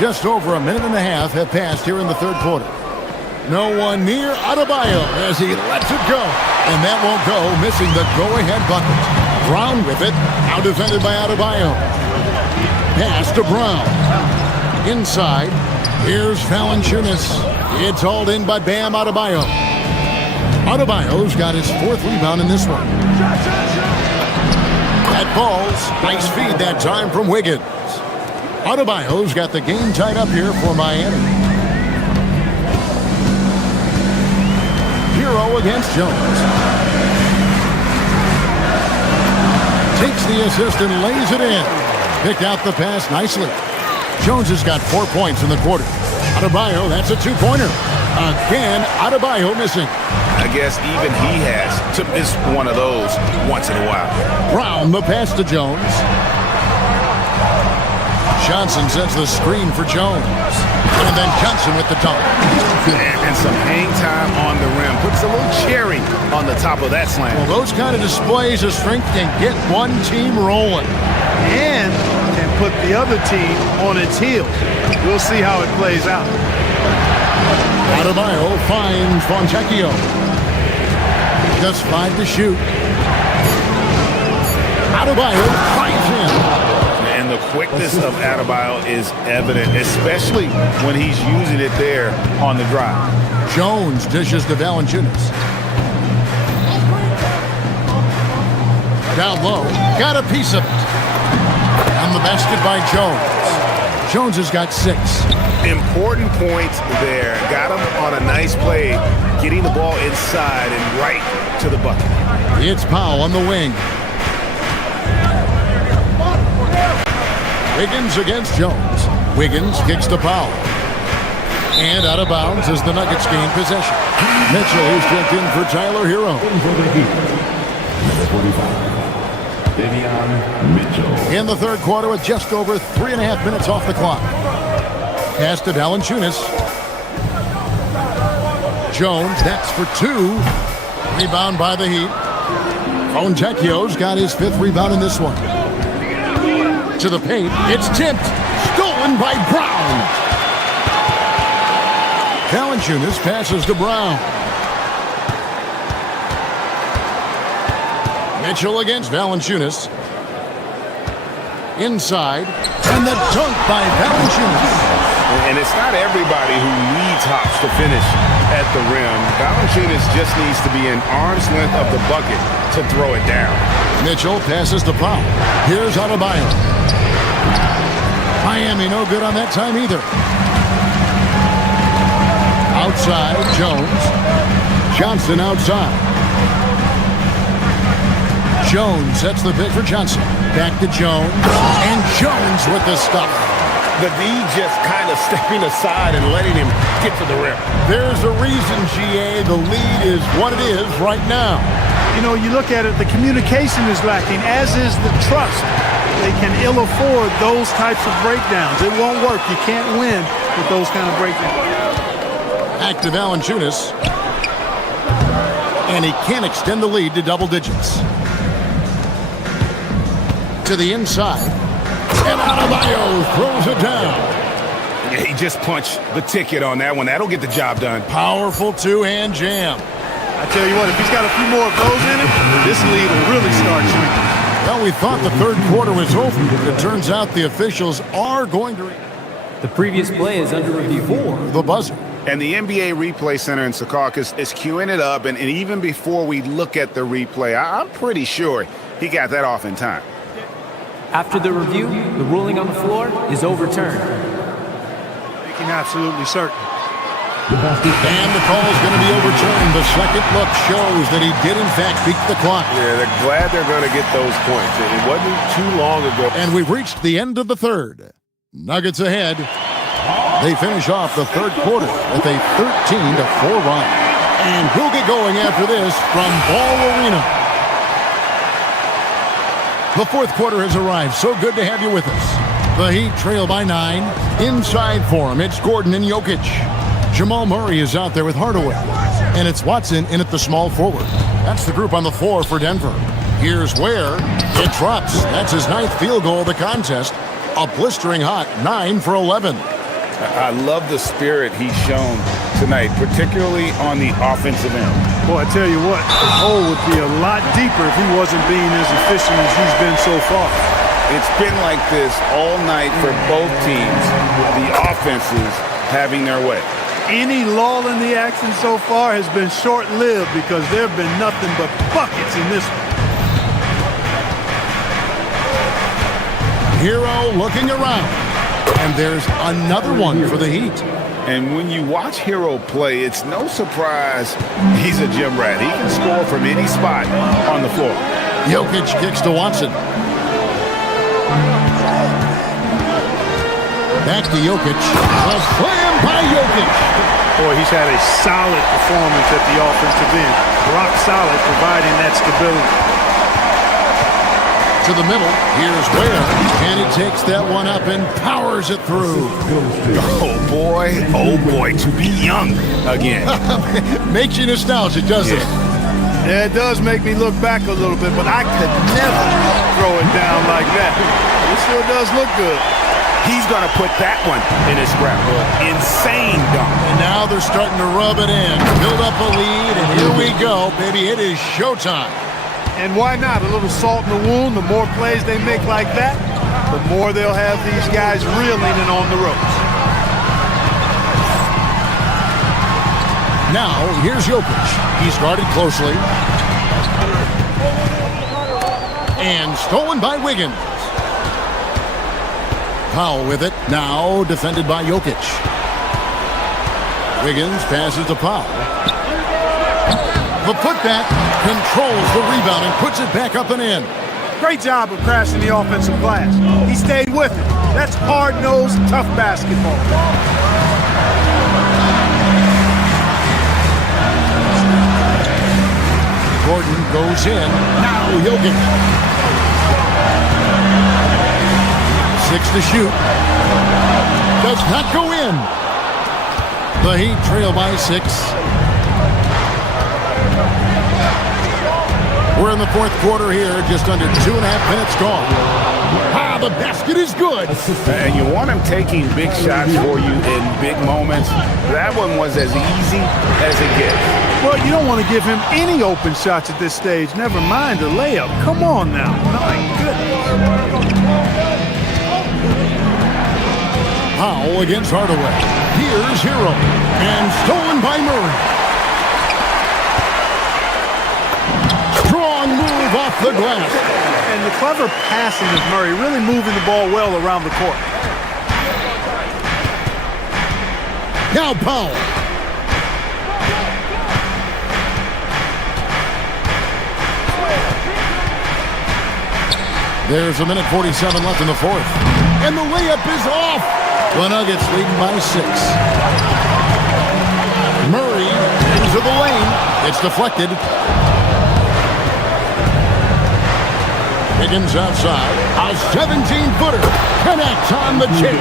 Just over a minute and a half have passed here in the third quarter. No one near Adebayo as he lets it go. And that won't go, missing the go-ahead bucket. Brown with it. Now defended by Adebayo. Pass to Brown. Inside. Here's Valanciunas. It's hauled in by Bam Adebayo. Adebayo's got his fourth rebound in this one. That falls. Nice feed that time from Wiggins. Adebayo's got the game tied up here for Miami. Hero against Jones. Takes the assist and lays it in. Picked out the pass nicely. Jones has got 4 points in the quarter. Adebayo, that's a two-pointer. Again, Adebayo missing. I guess even he has to miss one of those once in a while. Brown, the pass to Jones. Johnson sets the screen for Jones. And then Johnson with the dunk. And some hang time on the rim. Puts a little cherry on the top of that slam. Well, those kind of displays of strength can get one team rolling. And can put the other team on its heels. We'll see how it plays out. Adebayo finds Fontecchio. Just 5 to shoot. Adebayo finds him. And the quickness of Adebayo is evident, especially when he's using it there on the drive. Jones dishes to Valanciunas. Down low. Got a piece of it. On the basket by Jones. Jones has got 6. Important points there. Got him on a nice play, getting the ball inside and right to the bucket. It's Powell on the wing. Wiggins against Jones. Wiggins kicks to Powell. And out of bounds as the Nuggets gain possession. Mitchell, who's checked in for Tyler Hero. Number 45, Davion Mitchell. In the third quarter with just over 3.5 minutes off the clock. Pass to Valanciunas. Jones, that's for 2. Rebound by the Heat. Fontecchio's got his 5th rebound in this one. To the paint. It's tipped. Stolen by Brown. Valanciunas passes to Brown. Mitchell against Valanciunas. Inside. And the dunk by Valanciunas. And it's not everybody who needs hops to finish at the rim. Valanciunas just needs to be an arm's length of the bucket to throw it down. Mitchell passes to Powell. Here's Adebayo. Miami no good on that time either. Outside, Jones. Johnson outside. Jones sets the pick for Johnson. Back to Jones. And Jones with the stuff. The D just kind of stepping aside and letting him get to the rim. There's a reason, GA, the lead is what it is right now. You know, you look at it, the communication is lacking, as is the trust. They can ill afford those types of breakdowns. It won't work. You can't win with those kind of breakdowns. Back to Valanciunas. And he can't extend the lead to double digits. To the inside. And Adebayo throws it down. Yeah, he just punched the ticket on that one. That'll get the job done. Powerful two-hand jam. I tell you what, if he's got a few more of those in him, this lead will really start shrinking. Well, we thought the third quarter was over. It turns out the officials are going to... The previous play is under review for the buzzer. And the NBA Replay Center in Secaucus is queuing it up. And even before we look at the replay, I'm pretty sure he got that off in time. After the review, the ruling on the floor is overturned. Making absolutely certain. And the call is going to be overturned. The second look shows that he did, in fact, beat the clock. Yeah, they're glad they're going to get those points. It wasn't too long ago. And we've reached the end of the third. Nuggets ahead. They finish off the third quarter with a 13-4 run. And we'll get going after this from Ball Arena. The fourth quarter has arrived. So good to have you with us. The Heat trail by 9. Inside for him, it's Gordon and Jokic. Jamal Murray is out there with Hardaway. And it's Watson in at the small forward. That's the group on the floor for Denver. Here's Ware. It drops. That's his 9th field goal of the contest. A blistering hot 9 for 11. I love the spirit he's shown tonight, particularly on the offensive end. Boy, I tell you what, the hole would be a lot deeper if he wasn't being as efficient as he's been so far. It's been like this all night for both teams, the offenses having their way. Any lull in the action so far has been short-lived because there have been nothing but buckets in this one. Hero looking around. And there's another one for the Heat. And when you watch Hero play, it's no surprise he's a gym rat. He can score from any spot on the floor. Jokic kicks to Watson. Back to Jokic. A slam by Jokic. Boy, he's had a solid performance at the offensive end. Rock solid, providing that stability. To the middle, here's Ware, and he takes that one up and powers it through. Oh boy, to be young again. Makes you nostalgic, doesn't it? Yeah, it does make me look back a little bit, but I could never throw it down like that. It sure does look good. He's going to put that one in his scrapbook. Insane dunk. And now they're starting to rub it in. Build up a lead, and here we go, baby. It is showtime. And why not? A little salt in the wound. The more plays they make like that, the more they'll have these guys reeling and on the ropes. Now, here's Jokic. He's guarded closely. And stolen by Wiggins. Powell with it. Now defended by Jokic. Wiggins passes to Powell. The putback controls the rebound and puts it back up and in. Great job of crashing the offensive glass. He stayed with it. That's hard-nosed, tough basketball. Gordon goes in. Now Jokic. 6 to shoot. Does not go in. The Heat trail by 6. We're in the fourth quarter here, just under 2.5 minutes gone. Ah, the basket is good. And you want him taking big shots for you in big moments. That one was as easy as it gets. Well, you don't want to give him any open shots at this stage. Never mind a layup. Come on now. My goodness. Powell against Hardaway. Here's Hero. And stolen by Murray. Strong move off the glass. And the clever passing of Murray, really moving the ball well around the court. Now Powell. There's a minute 47 left in the fourth. And the layup is off. The Nuggets leading by 6. Murray into the lane. It's deflected. Higgins outside. A 17-footer connects on the chin.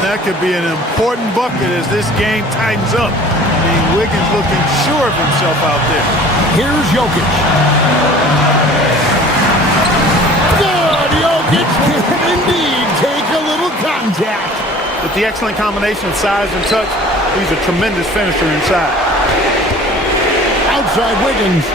That could be an important bucket as this game tightens up. I mean, Wiggins looking sure of himself out there. Here's Jokic. Good! Jokic can indeed take a little contact. With the excellent combination of size and touch, he's a tremendous finisher inside. Outside Wiggins.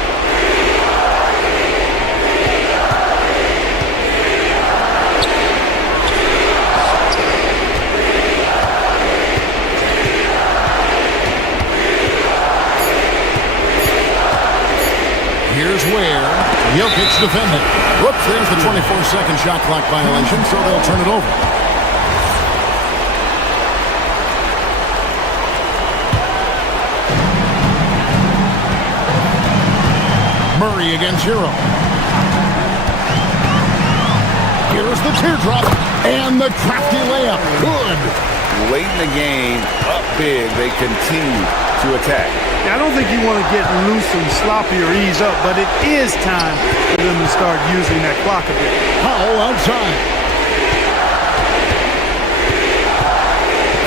Here's where Jokic defending. Whoops, there's the 24-second shot clock violation, so they'll turn it over. Murray against Hero. Here's the teardrop and the crafty layup. Good. Late in the game, up big, they continue to attack. I don't think you want to get loose and sloppy or ease up, but it is time for them to start using that clock a bit. Powell outside.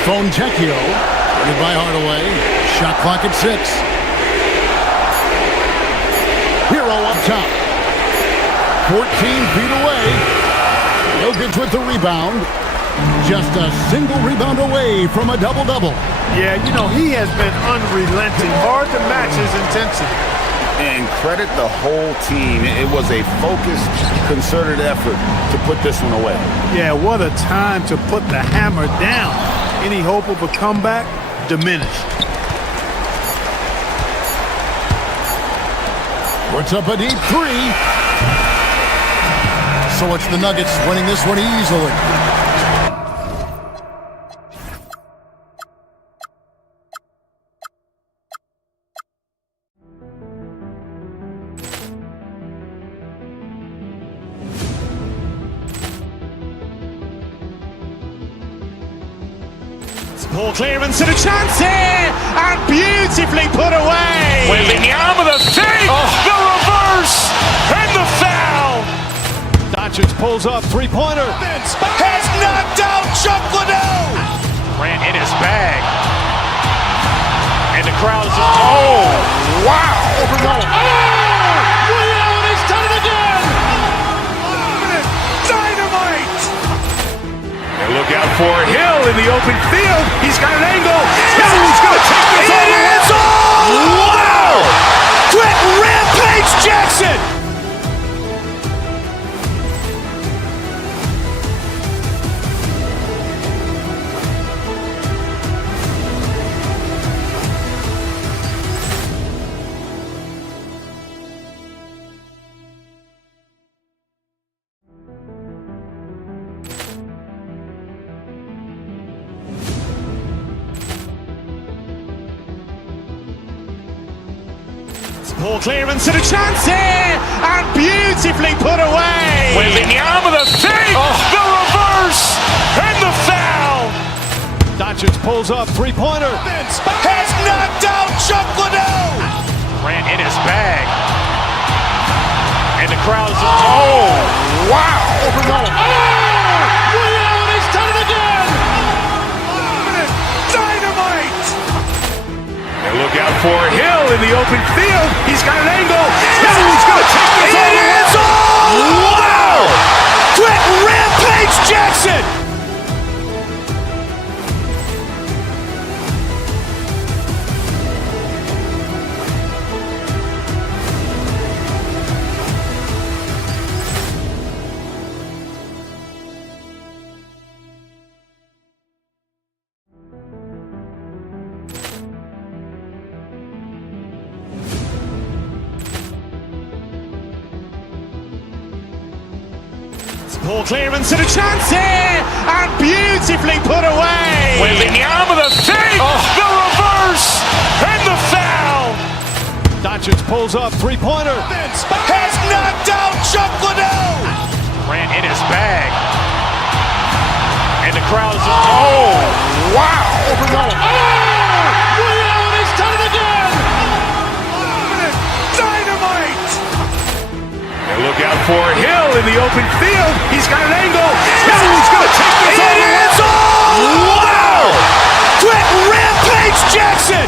Fontecchio, guarded by Hardaway. Shot clock at 6. Hero up top. 14 feet away. Jokic with the rebound. Just a single rebound away from a double-double. Yeah, you know, he has been unrelenting. Hard to match his intensity. And credit the whole team. It was a focused, concerted effort to put this one away. Yeah, what a time to put the hammer down. Any hope of a comeback? Diminished. Puts up a deep 3. So it's the Nuggets winning this one easily. Ball clearance and a chance here, and beautifully put away. Wembanyama the fake, the reverse, and the foul. Doncic pulls up, three-pointer. Has knocked out Chuck Liddell. Ran in his bag, and the crowd is oh wow! Ray Allen has done it again. Dynamite! And look out for Hill in the open field. He's got an angle. He's going to take this all the way. Wow! Quick Rampage Jackson! Ball clearance and a chance here, and beautifully put away. Wembanyama the fake, the reverse, and the foul. Doncic pulls up, three-pointer. Has knocked out Chuck Liddell. Ran in his bag. And the crowd's wow! He's done it again! Dynamite! And look out for Hill in the open field. He's got an angle. Yes! He's going to take this all the way. It is all! Wow! Quick Rampage Jackson! Ball clearance and a chance here, and beautifully put away. Wembanyama the fake, the reverse, and the foul. Doncic pulls up, three-pointer. Has knocked out Chuck Liddell. Ran in his bag. And the crowd's wow! He's done it again! Dynamite! And look out for Hill in the open field. He's got an angle. Yes! He's going to take this all the way. It is all! Wow! Quick Rampage Jackson!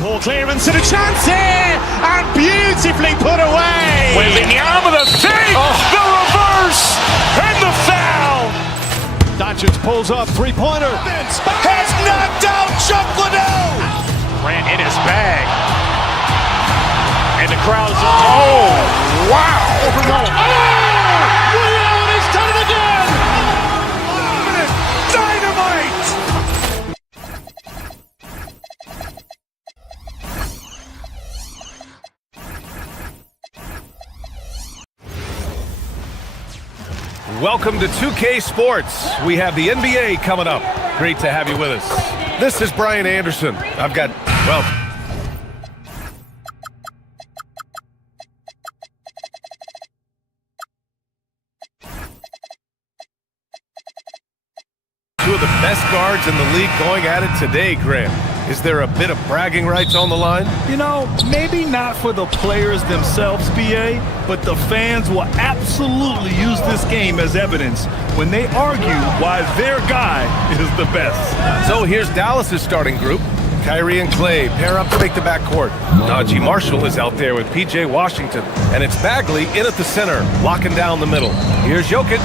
Ball clearance and a chance here, and beautifully put away. Wembanyama the fake, the reverse, and the foul. Doncic pulls up, three-pointer. Has knocked out Chuck Liddell. Ran in his bag. And the crowd's wow! He's done it again! Dynamite! Welcome to 2K Sports. We have the NBA coming up. Great to have you with us. This is Brian Anderson. I've got, well, two of the best guards in the league going at it today, Grant. Is there a bit of bragging rights on the line? You know, maybe not for the players themselves, BA, but the fans will absolutely use this game as evidence when they argue why their guy is the best. So here's Dallas's starting group. Kyrie and Clay pair up to make the backcourt. Najee Marshall is out there with P.J. Washington. And it's Bagley in at the center, locking down the middle. Here's Jokic.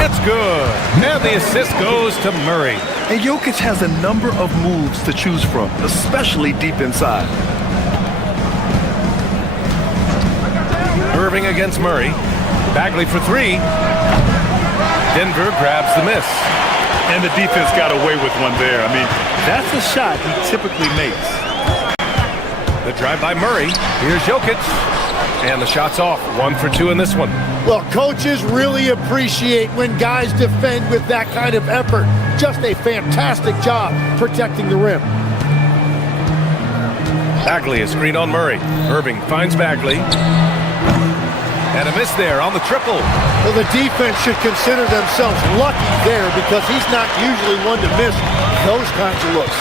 It's good. And the assist goes to Murray. And Jokic has a number of moves to choose from, especially deep inside. Irving against Murray. Bagley for three. Denver grabs the miss. And the defense got away with one there. I mean, that's a shot he typically makes. The drive by Murray. Here's Jokic. And the shot's off. 1 for 2 in this one. Well, coaches really appreciate when guys defend with that kind of effort. Just a fantastic job protecting the rim. Bagley, a screen on Murray. Irving finds Bagley. And a miss there on the triple. Well, the defense should consider themselves lucky there because he's not usually one to miss those kinds of looks.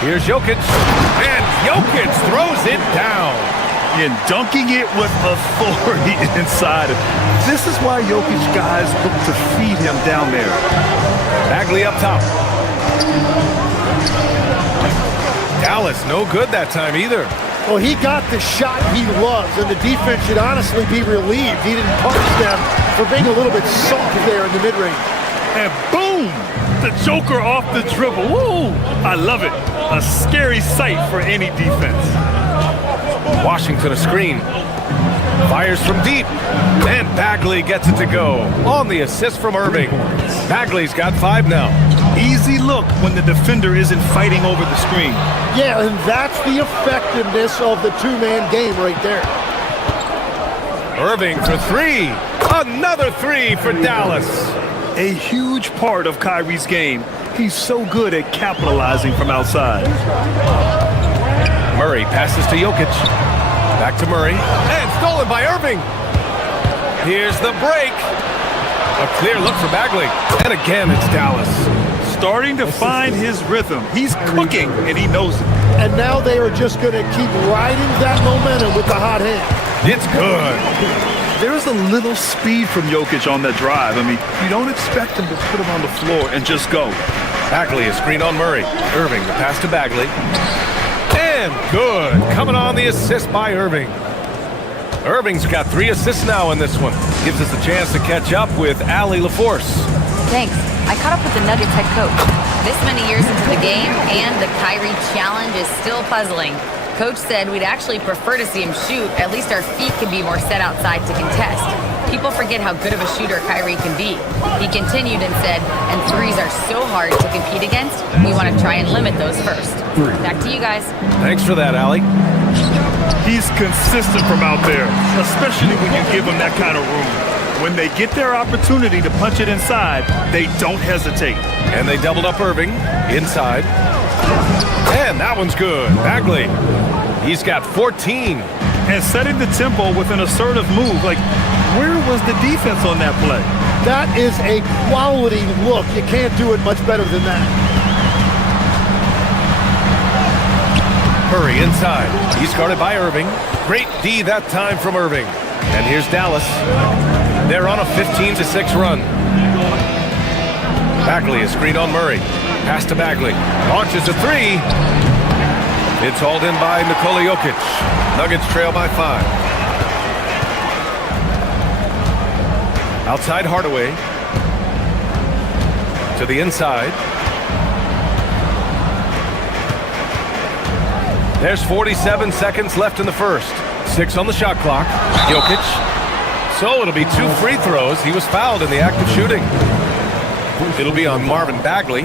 Here's Jokic. And Jokic throws it down. And dunking it with authority inside. This is why Jokic guys look to feed him down there. Bagley up top. Dallas, no good that time either. Well, he got the shot he loves, and the defense should honestly be relieved he didn't punish them for being a little bit soft there in the mid-range. And boom! The Joker off the dribble. Woo! I love it. A scary sight for any defense. Washington a screen. Fires from deep. And Bagley gets it to go. On the assist from Irving. Bagley's got 5 now. Easy look when the defender isn't fighting over the screen. Yeah, and that's the effectiveness of the two-man game right there. Irving for 3. Another 3 for Dallas. A huge part of Kyrie's game. He's so good at capitalizing from outside. Murray passes to Jokic. Back to Murray. And stolen by Irving. Here's the break. A clear look for Bagley. And again, it's Dallas. Starting to find his rhythm. He's cooking, and he knows it. And now they are just going to keep riding that momentum with the hot hand. It's good. There's a little speed from Jokic on that drive. I mean, you don't expect him to put him on the floor and just go. Bagley is screen on Murray. Irving, the pass to Bagley. And good. Coming on the assist by Irving. Irving's got 3 assists now in this one. Gives us a chance to catch up with Allie LaForce. Thanks. I caught up with the Nuggets head coach. This many years into the game, and the Kyrie challenge is still puzzling. Coach said we'd actually prefer to see him shoot. At least our feet can be more set outside to contest. People forget how good of a shooter Kyrie can be. He continued and said, and threes are so hard to compete against, we want to try and limit those first. Back to you guys. Thanks for that, Allie. He's consistent from out there, especially when you give him that kind of room. When they get their opportunity to punch it inside, they don't hesitate. And they doubled up Irving inside. And that one's good. Bagley, he's got 14. And setting the tempo with an assertive move. Like, where was the defense on that play? That is a quality look. You can't do it much better than that. Murray inside. He's guarded by Irving. Great D that time from Irving. And here's Dallas. They're on a 15-6 run. Bagley is screened on Murray. Pass to Bagley. Launches a 3. It's hauled in by Nikola Jokic. Nuggets trail by 5. Outside Hardaway. To the inside. There's 47 seconds left in the first. 6 on the shot clock. Jokic. So it'll be 2 free throws. He was fouled in the act of shooting. It'll be on Marvin Bagley.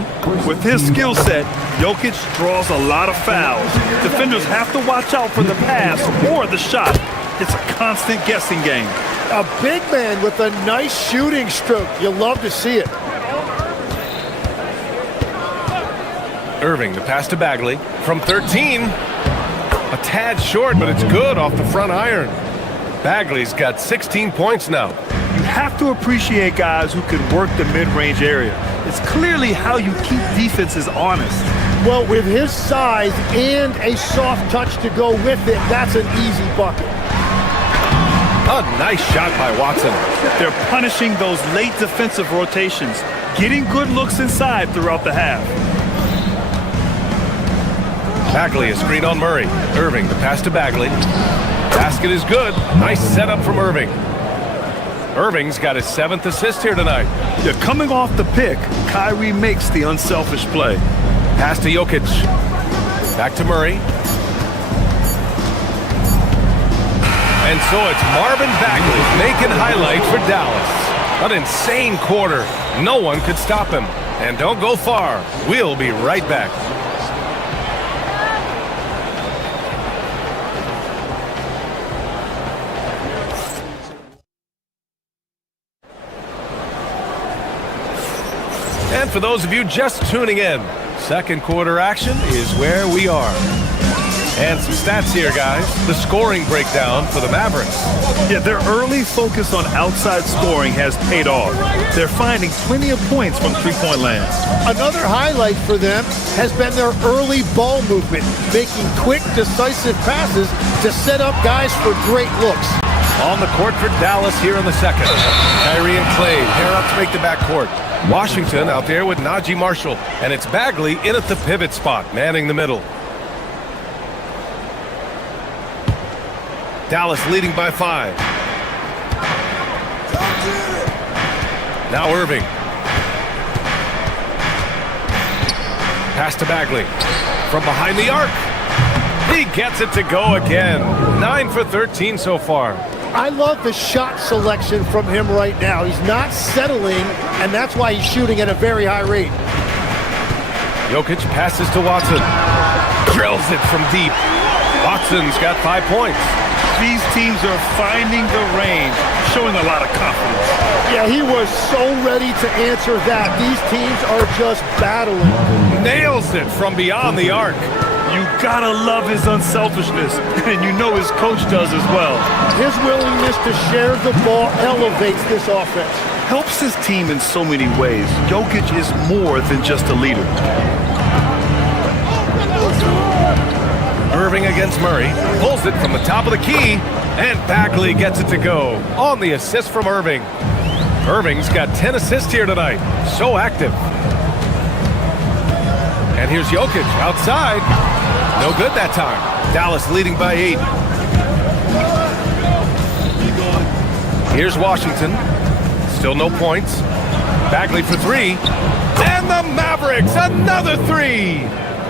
With his skill set, Jokic draws a lot of fouls. Defenders have to watch out for the pass or the shot. It's a constant guessing game. A big man with a nice shooting stroke. You love to see it. Irving, the pass to Bagley. From 13. A tad short, but it's good off the front iron. Bagley's got 16 points now. You have to appreciate guys who can work the mid-range area. It's clearly how you keep defenses honest. Well, with his size and a soft touch to go with it, that's an easy bucket. A nice shot by Watson. They're punishing those late defensive rotations, getting good looks inside throughout the half. Bagley is screened on Murray. Irving, the pass to Bagley. Basket is good. Nice setup from Irving. Irving's got his 7th assist here tonight. They're coming off the pick. Kyrie makes the unselfish play. Pass to Jokic. Back to Murray. And so it's Marvin Bagley making highlights for Dallas. An insane quarter. No one could stop him. And don't go far. We'll be right back. And for those of you just tuning in, second quarter action is where we are. And some stats here, guys. The scoring breakdown for the Mavericks. Yeah, their early focus on outside scoring has paid off. They're finding plenty of points from three-point land. Another highlight for them has been their early ball movement, making quick, decisive passes to set up guys for great looks. On the court for Dallas here in the second. Kyrie and Clay pair up to make the backcourt. Washington out there with Najee Marshall. And it's Bagley in at the pivot spot, manning the middle. Dallas leading by 5. Now Irving. Pass to Bagley. From behind the arc. He gets it to go again. 9 for 13 so far. I love the shot selection from him right now. He's not settling, and that's why he's shooting at a very high rate. Jokic passes to Watson. Drills it from deep. Watson's got 5 points. These teams are finding the range, showing a lot of confidence. Yeah, he was so ready to answer that. These teams are just battling. Nails it from beyond the arc. You gotta love his unselfishness, and you know his coach does as well. His willingness to share the ball elevates this offense. Helps his team in so many ways. Jokic is more than just a leader. Irving against Murray. Pulls it from the top of the key, and Bagley gets it to go on the assist from Irving. Irving's got 10 assists here tonight. So active. And here's Jokic outside. No good that time. Dallas leading by 8. Here's Washington. Still no points. Bagley for 3. And the Mavericks, another 3.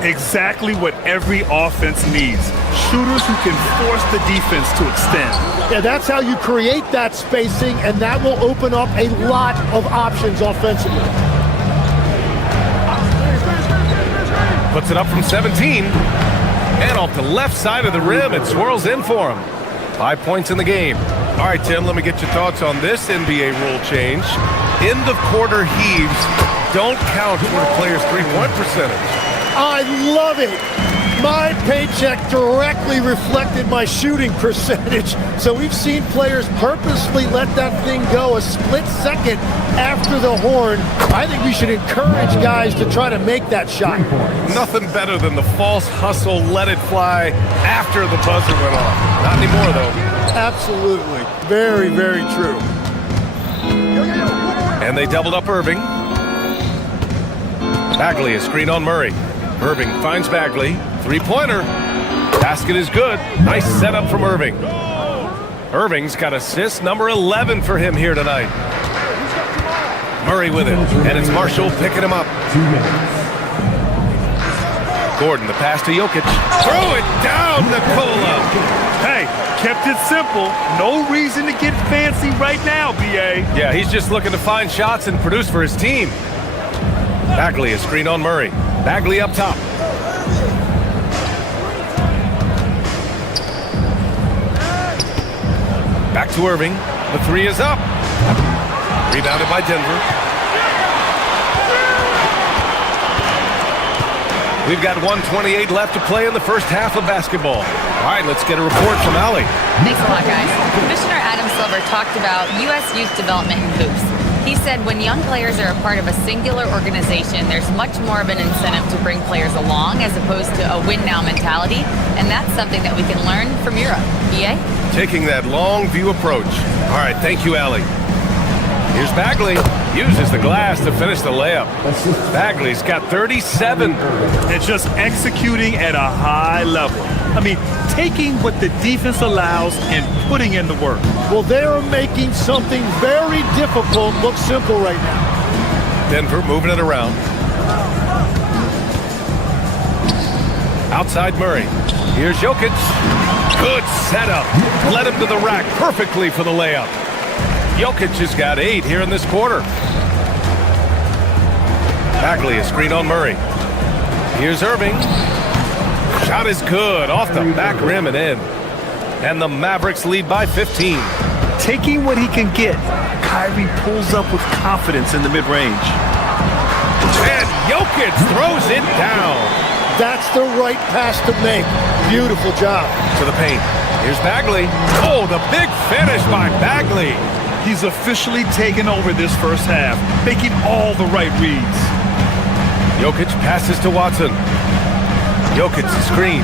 Exactly what every offense needs. Shooters who can force the defense to extend. Yeah, that's how you create that spacing, and that will open up a lot of options offensively. Puts it up from 17. And off the left side of the rim, it swirls in for him. 5 points in the game. All right, Tim, let me get your thoughts on this NBA rule change. End of quarter heaves don't count toward a player's three-point percentage. I love it. My paycheck directly reflected my shooting percentage. So we've seen players purposely let that thing go a split second after the horn. I think we should encourage guys to try to make that shot. Nothing better than the false hustle, let it fly after the buzzer went off. Not anymore, though. Absolutely. Very, very true. And they doubled up Irving. Bagley, a screen on Murray. Irving finds Bagley. Three-pointer. Basket is good. Nice setup from Irving. Irving's got assist number 11 for him here tonight. Murray with it. And it's Marshall picking him up. 2 minutes. Gordon, the pass to Jokic. Throw it down, Nikola. Hey, kept it simple. No reason to get fancy right now, B.A. Yeah, he's just looking to find shots and produce for his team. Bagley, a screen on Murray. Bagley up top. Back to Irving. The 3 is up. Rebounded by Denver. We've got 1:28 left to play in the first half of basketball. All right, let's get a report from Allie. Thanks a lot, guys. Commissioner Adam Silver talked about U.S. youth development in hoops. He said when young players are a part of a singular organization, there's much more of an incentive to bring players along as opposed to a win-now mentality, and that's something that we can learn from Europe. EA? Taking that long view approach. All right, thank you, Allie. Here's Bagley. Uses the glass to finish the layup. Bagley's got 37. And just executing at a high level. I mean, taking what the defense allows and putting in the work. Well, they're making something very difficult look simple right now. Denver moving it around. Outside Murray. Here's Jokic. Good setup. Led him to the rack perfectly for the layup. Jokic has got 8 here in this quarter. Bagley, a screen on Murray. Here's Irving. Shot is good. Off the back rim and in. And the Mavericks lead by 15. Taking what he can get, Kyrie pulls up with confidence in the mid-range. And Jokic throws it down. That's the right pass to make. Beautiful job. To the paint. Here's Bagley. Oh, the big finish by Bagley. He's officially taken over this first half, making all the right reads. Jokic passes to Watson. Jokic screen.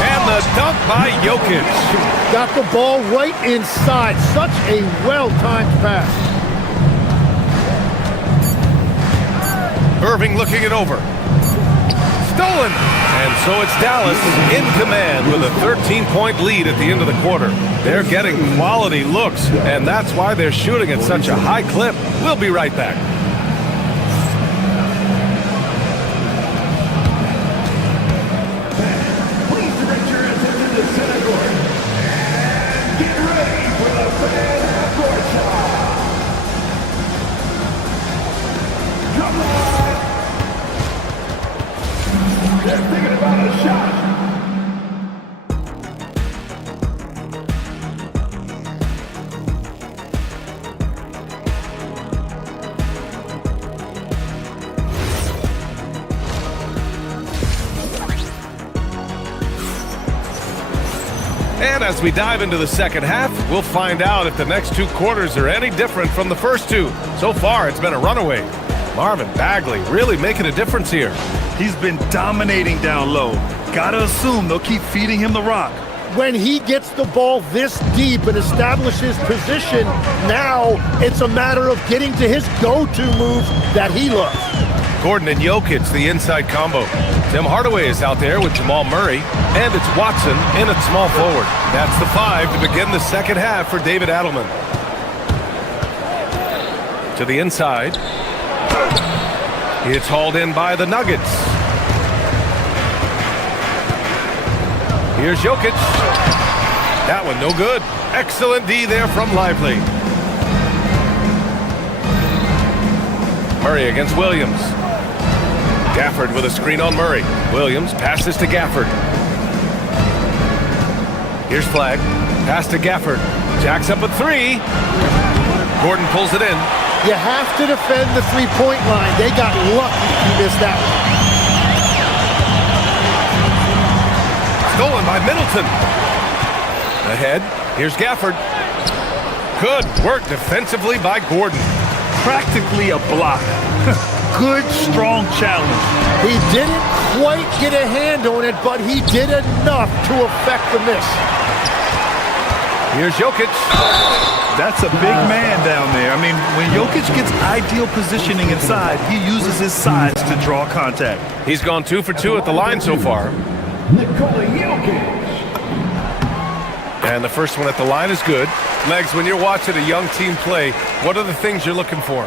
And the dunk by Jokic. Got the ball right inside. Such a well-timed pass. Irving looking it over. Stolen. And so it's Dallas in command with a 13-point lead at the end of the quarter. They're getting quality looks, and that's why they're shooting at such a high clip. We'll be right back. shot. And as we dive into the second half, we'll find out if the next two quarters are any different from the first two. So far, it's been a runaway. Marvin Bagley really making a difference here. He's been dominating down low. Gotta assume they'll keep feeding him the rock. When he gets the ball this deep and establishes position, now it's a matter of getting to his go-to moves that he loves. Gordon and Jokic, the inside combo. Tim Hardaway is out there with Jamal Murray, and it's Watson in at small forward. That's the 5 to begin the second half for David Adelman. To the inside. It's hauled in by the Nuggets. Here's Jokic. That one no good. Excellent D there from Lively. Murray against Williams. Gafford with a screen on Murray. Williams passes to Gafford. Here's Flagg. Pass to Gafford. Jacks up a 3. Gordon pulls it in. You have to defend the three-point line. They got lucky he missed that one. Stolen by Middleton. Ahead. Here's Gafford. Good work defensively by Gordon. Practically a block. Good, strong challenge. He didn't quite get a hand on it, but he did enough to affect the miss. Here's Jokic. That's a big man down there. I mean, when Jokic gets ideal positioning inside, he uses his size to draw contact. He's gone 2 for 2 at the line so far. Nikola Jokic. And the first one at the line is good. Legs, when you're watching a young team play, what are the things you're looking for?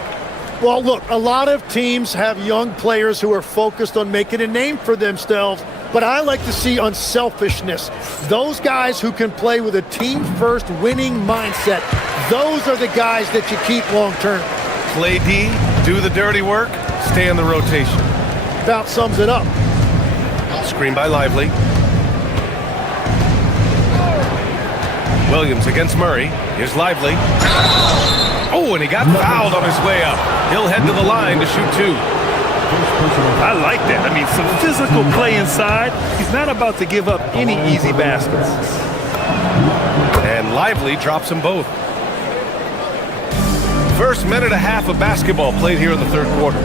Well, look, a lot of teams have young players who are focused on making a name for themselves, but I like to see unselfishness. Those guys who can play with a team-first winning mindset, those are the guys that you keep long-term. Play D, do the dirty work, stay in the rotation. About sums it up. Screen by Lively. Williams against Murray. Here's Lively. Oh, and he got fouled on his way up. He'll head to the line to shoot 2. I like that. I mean, some physical play inside. He's not about to give up any easy baskets. And Lively drops them both. First minute and a half of basketball played here in the third quarter.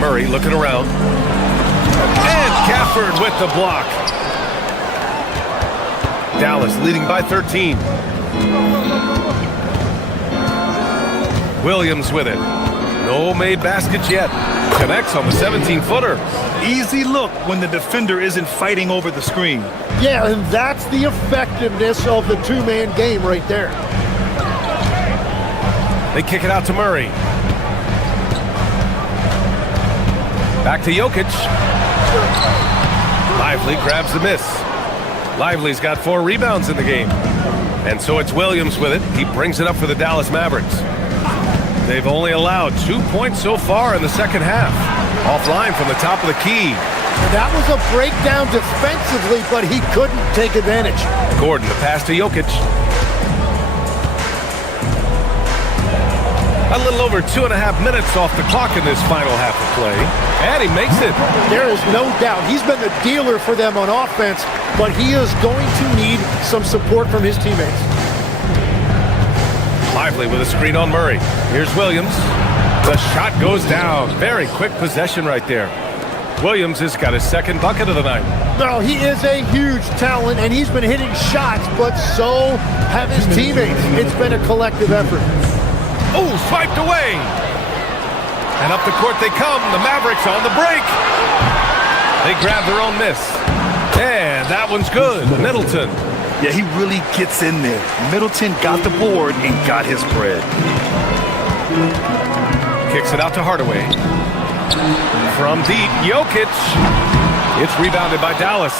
Murray looking around. And Gafford with the block. Dallas leading by 13. Williams with it. No made baskets yet. Connects on the 17-footer. Easy look when the defender isn't fighting over the screen. Yeah, and that's the effectiveness of the two-man game right there. They kick it out to Murray. Back to Jokic. Lively grabs the miss. Lively's got 4 rebounds in the game. And so it's Williams with it. He brings it up for the Dallas Mavericks. They've only allowed 2 points so far in the second half. Offline from the top of the key. That was a breakdown defensively, but he couldn't take advantage. Gordon, the pass to Jokic. A little over 2.5 minutes off the clock in this final half of play. And he makes it. There is no doubt. He's been the dealer for them on offense, but he is going to need some support from his teammates. Lively with a screen on Murray. Here's Williams. The shot goes down. Very quick possession right there. Williams has got his second bucket of the night. No, he is a huge talent, and he's been hitting shots, but so have his teammates. It's been a collective effort. Oh, swiped away. And up the court they come. The Mavericks on the break. They grab their own miss. And that one's good. Middleton. Yeah, he really gets in there. Middleton got the board and got his bread. Kicks it out to Hardaway. From deep, Jokic. It's rebounded by Dallas.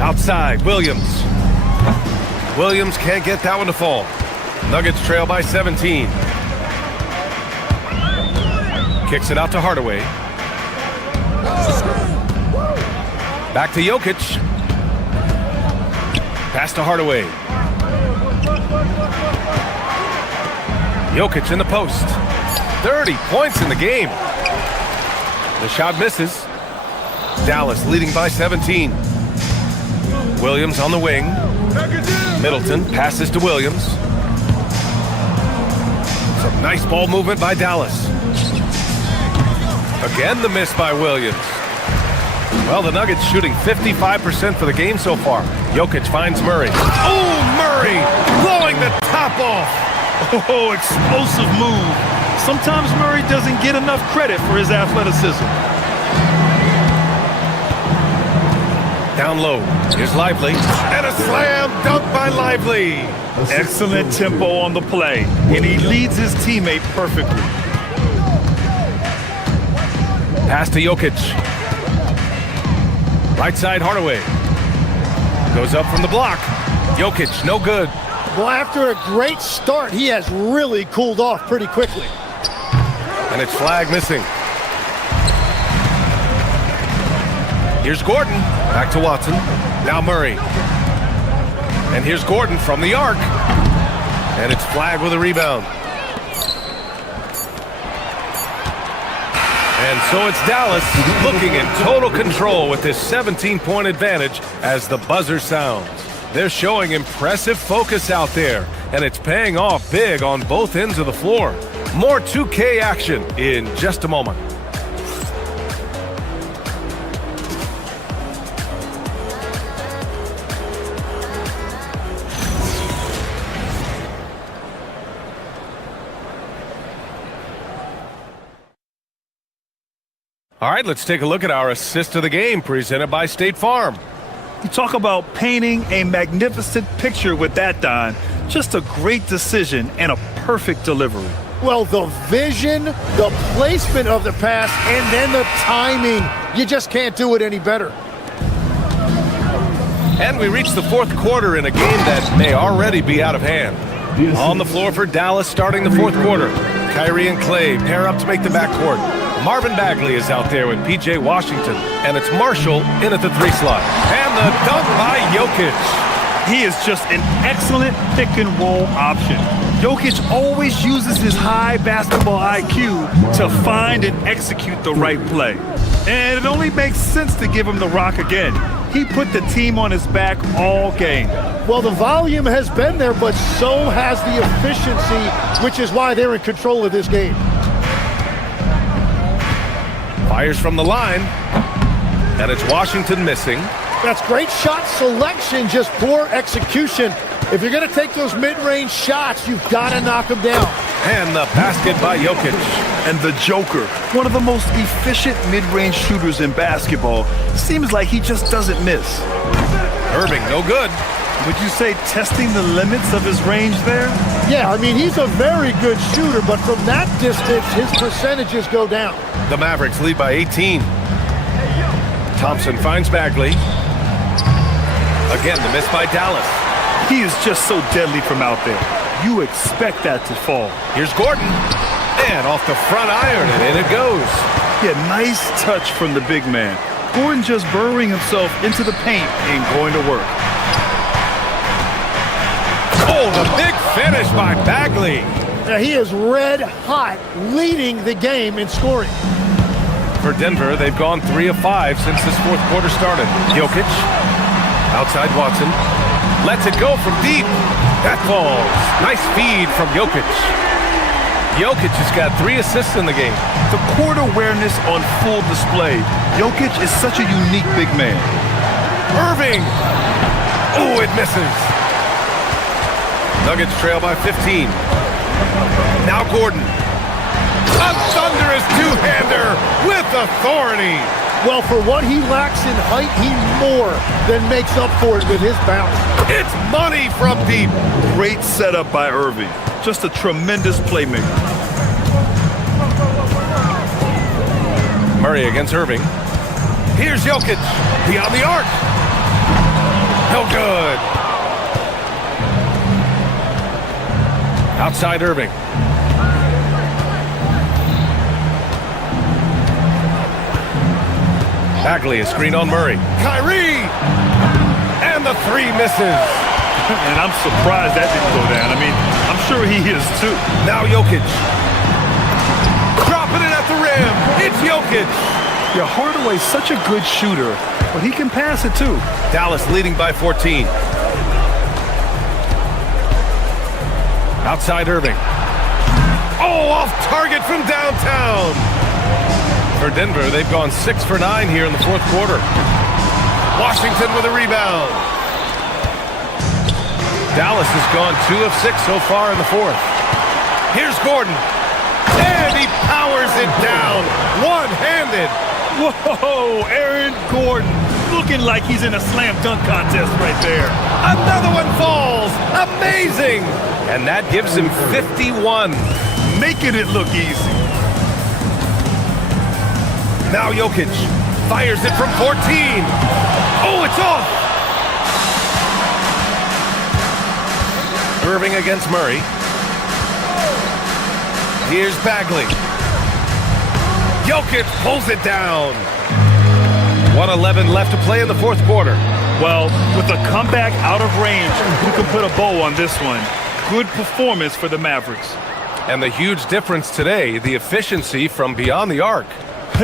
Outside, Williams. Williams can't get that one to fall. Nuggets trail by 17. Kicks it out to Hardaway. Back to Jokic. Pass to Hardaway. Jokic in the post. 30 points in the game. The shot misses. Dallas leading by 17. Williams on the wing. Middleton passes to Williams. Some nice ball movement by Dallas. Again the miss by Williams. Well, the Nuggets shooting 55% for the game so far. Jokic finds Murray. Oh, Murray blowing the top off. Oh, explosive move. Sometimes Murray doesn't get enough credit for his athleticism. Down low. Here's Lively. And a slam dunk by Lively. Excellent tempo on the play, and he leads his teammate perfectly. Pass to Jokic. Right side Hardaway. Goes up from the block. Jokic, no good. Well, after a great start, he has really cooled off pretty quickly. And it's flag missing. Here's Gordon. Back to Watson. Now Murray. And here's Gordon from the arc. And it's flag with a rebound. And so it's Dallas looking in total control with this 17-point advantage as the buzzer sounds. They're showing impressive focus out there, and it's paying off big on both ends of the floor. More 2K action in just a moment. All right, let's take a look at our assist of the game presented by State Farm. You talk about painting a magnificent picture with that, Don. Just a great decision and a perfect delivery. Well, the vision, the placement of the pass, and then the timing. You just can't do it any better. And we reach the fourth quarter in a game that may already be out of hand. On the floor for Dallas starting the fourth quarter. Kyrie and Clay pair up to make the backcourt. Marvin Bagley is out there with P.J. Washington, and it's Marshall in at the 3 slot. And the dunk by Jokic. He is just an excellent pick-and-roll option. Jokic always uses his high basketball IQ to find and execute the right play. And it only makes sense to give him the rock again. He put the team on his back all game. Well, the volume has been there, but so has the efficiency, which is why they're in control of this game. Fires from the line, and it's Washington missing. That's great shot selection, just poor execution. If you're going to take those mid-range shots, you've got to knock them down. And the basket by Jokic. And the Joker, one of the most efficient mid-range shooters in basketball, seems like he just doesn't miss. Irving, no good. Would you say testing the limits of his range there? Yeah, I mean, he's a very good shooter, but from that distance, his percentages go down. The Mavericks lead by 18. Thompson finds Bagley. Again, the miss by Dallas. He is just so deadly from out there. You expect that to fall. Here's Gordon. And off the front iron, and in it goes. Yeah, nice touch from the big man. Gordon just burrowing himself into the paint and going to work. Oh, the big finish by Bagley. Now, he is red hot, leading the game in scoring. For Denver, they've gone 3 of 5 since this fourth quarter started. Jokic, outside Watson, lets it go from deep. That falls. Nice feed from Jokic. Jokic has got 3 assists in the game. The court awareness on full display. Jokic is such a unique big man. Irving. Oh, it misses. Nuggets trail by 15. Now Gordon. A thunderous two-hander with authority. Well, for what he lacks in height, he more than makes up for it with his bounce. It's money from deep. Great setup by Irving. Just a tremendous playmaker. Murray against Irving. Here's Jokic. Beyond the arc. No good. Outside Irving. Bagley, a screen on Murray. Kyrie! And the three misses. And I'm surprised that didn't go down. I mean, I'm sure he is too. Now Jokic. Dropping it at the rim. It's Jokic. Yeah, Hardaway's such a good shooter, but he can pass it too. Dallas leading by 14. Outside Irving. Oh, off target from downtown. For Denver, they've gone 6 for 9 here in the fourth quarter. Washington with a rebound. Dallas has gone 2 of 6 so far in the fourth. Here's Gordon. And he powers it down. One-handed. Whoa, Aaron Gordon. Looking like he's in a slam dunk contest right there. Another one falls. Amazing. And that gives him 51. Making it look easy. Now Jokic fires it from 14. Oh, it's off. Irving against Murray. Here's Bagley. Jokic pulls it down. 1:11 left to play in the fourth quarter. Well, with a comeback out of range, you can put a bow on this one. Good performance for the Mavericks. And the huge difference today, the efficiency from beyond the arc.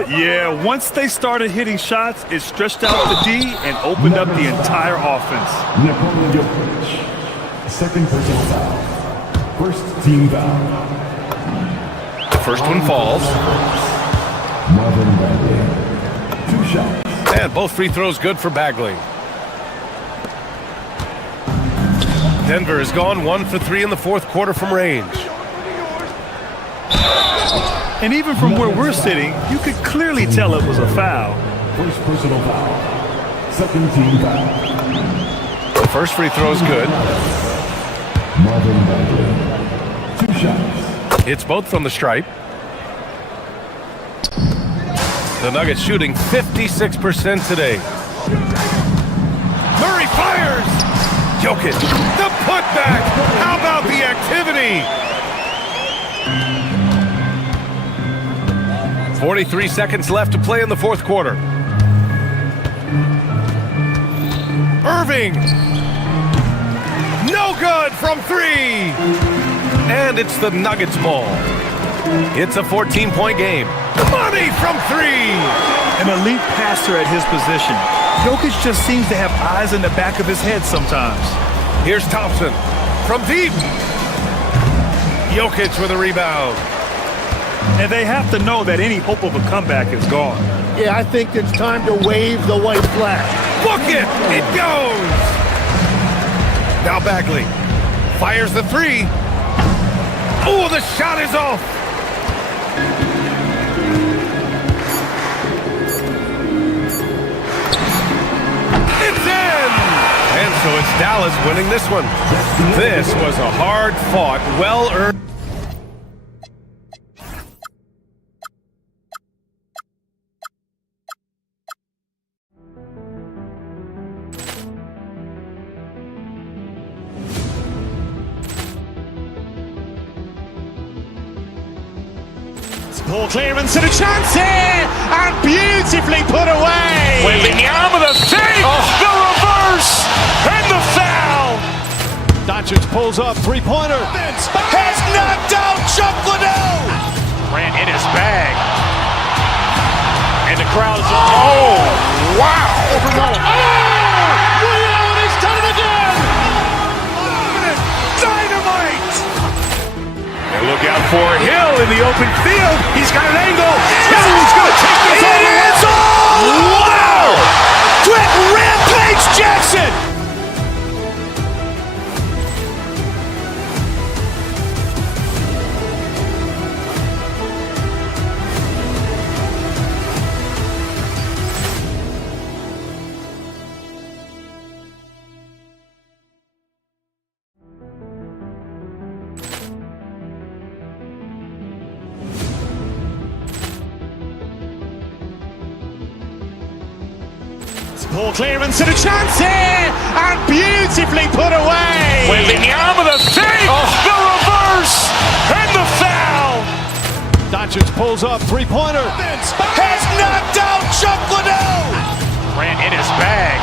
Yeah, once they started hitting shots, it stretched out the D and opened up the entire offense. Nikola Jokic, second personal foul. First team foul. The first one falls. Marvin Bagley, 2 shots. And both free throws good for Bagley. Denver has gone 1 for 3 in the fourth quarter from range. And even from where we're sitting, you could clearly tell it was a foul. First personal foul. Second team foul. The first free throw is good. Marvin Bagley, 2 shots. It's both from the stripe. The Nuggets shooting 56% today. Murray fires! Jokic, the putback! How about the activity? 43 seconds left to play in the fourth quarter. Irving! No good from 3! And it's the Nuggets ball. It's a 14-point game. Money from 3! An elite passer at his position. Jokic just seems to have eyes in the back of his head sometimes. Here's Thompson from deep. Jokic with a rebound. And they have to know that any hope of a comeback is gone. Yeah, I think it's time to wave the white flag. Book it! It goes! Now Bagley fires the 3. Oh, the shot is off! It's in! And so it's Dallas winning this one. This was a hard-fought, well-earned... Ball clearance and a chance here, and beautifully put away. Wembanyama with a save, the reverse, and the foul. Doncic pulls up, three-pointer. Has knocked out Chuck Liddell. Ran in his bag. And the crowd is... Oh, wow. Liddell, he's done it again. Dynamite. And look out for Hill in the open field. He's got an angle. He's going to take this all the way. Wow! Brett Rampage Jackson. Ball clearance and a chance here, and beautifully put away. Wembanyama with a save, the reverse, and the foul. Doncic pulls up, three-pointer. Has knocked out Chuck Liddell. Grant in his bag.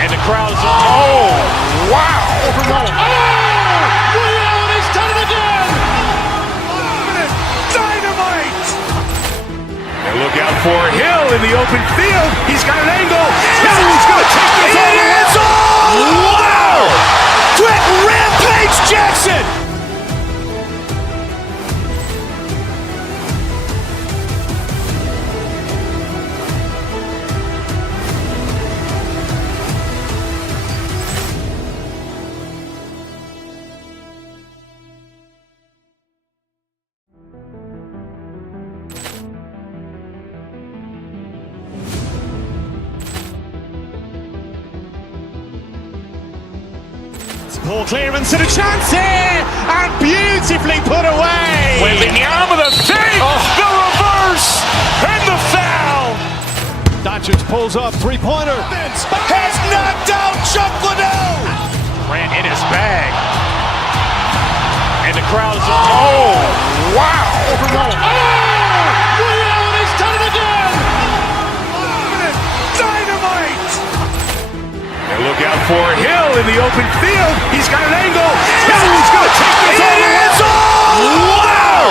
And the crowd is... Oh, wow. Ray Allen has done it again. Dynamite. And look out for Hill in the open field. He's got an angle. He's going to take this all the way. Wow. Quick Rampage Jackson. Ball clearance and a chance here, and beautifully put away. Wembanyama the fake, the reverse, and the foul. Doncic pulls up, three-pointer. Has knocked out Chuck Liddell. Grant in his bag. And the crowd is... Oh, wow. Ray Allen has done it again. Dynamite. And look out for Hill in the open field. He's got an angle. He's going to take this all the way. Wow.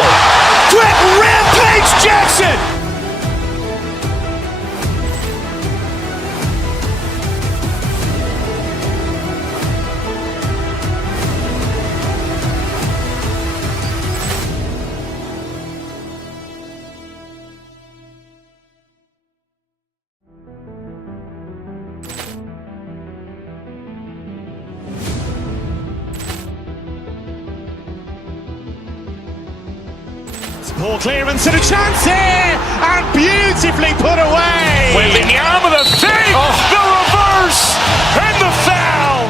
Quick Rampage Jackson. Ball clearance and a chance here, and beautifully put away. Wembanyama the fake, the reverse, and the foul.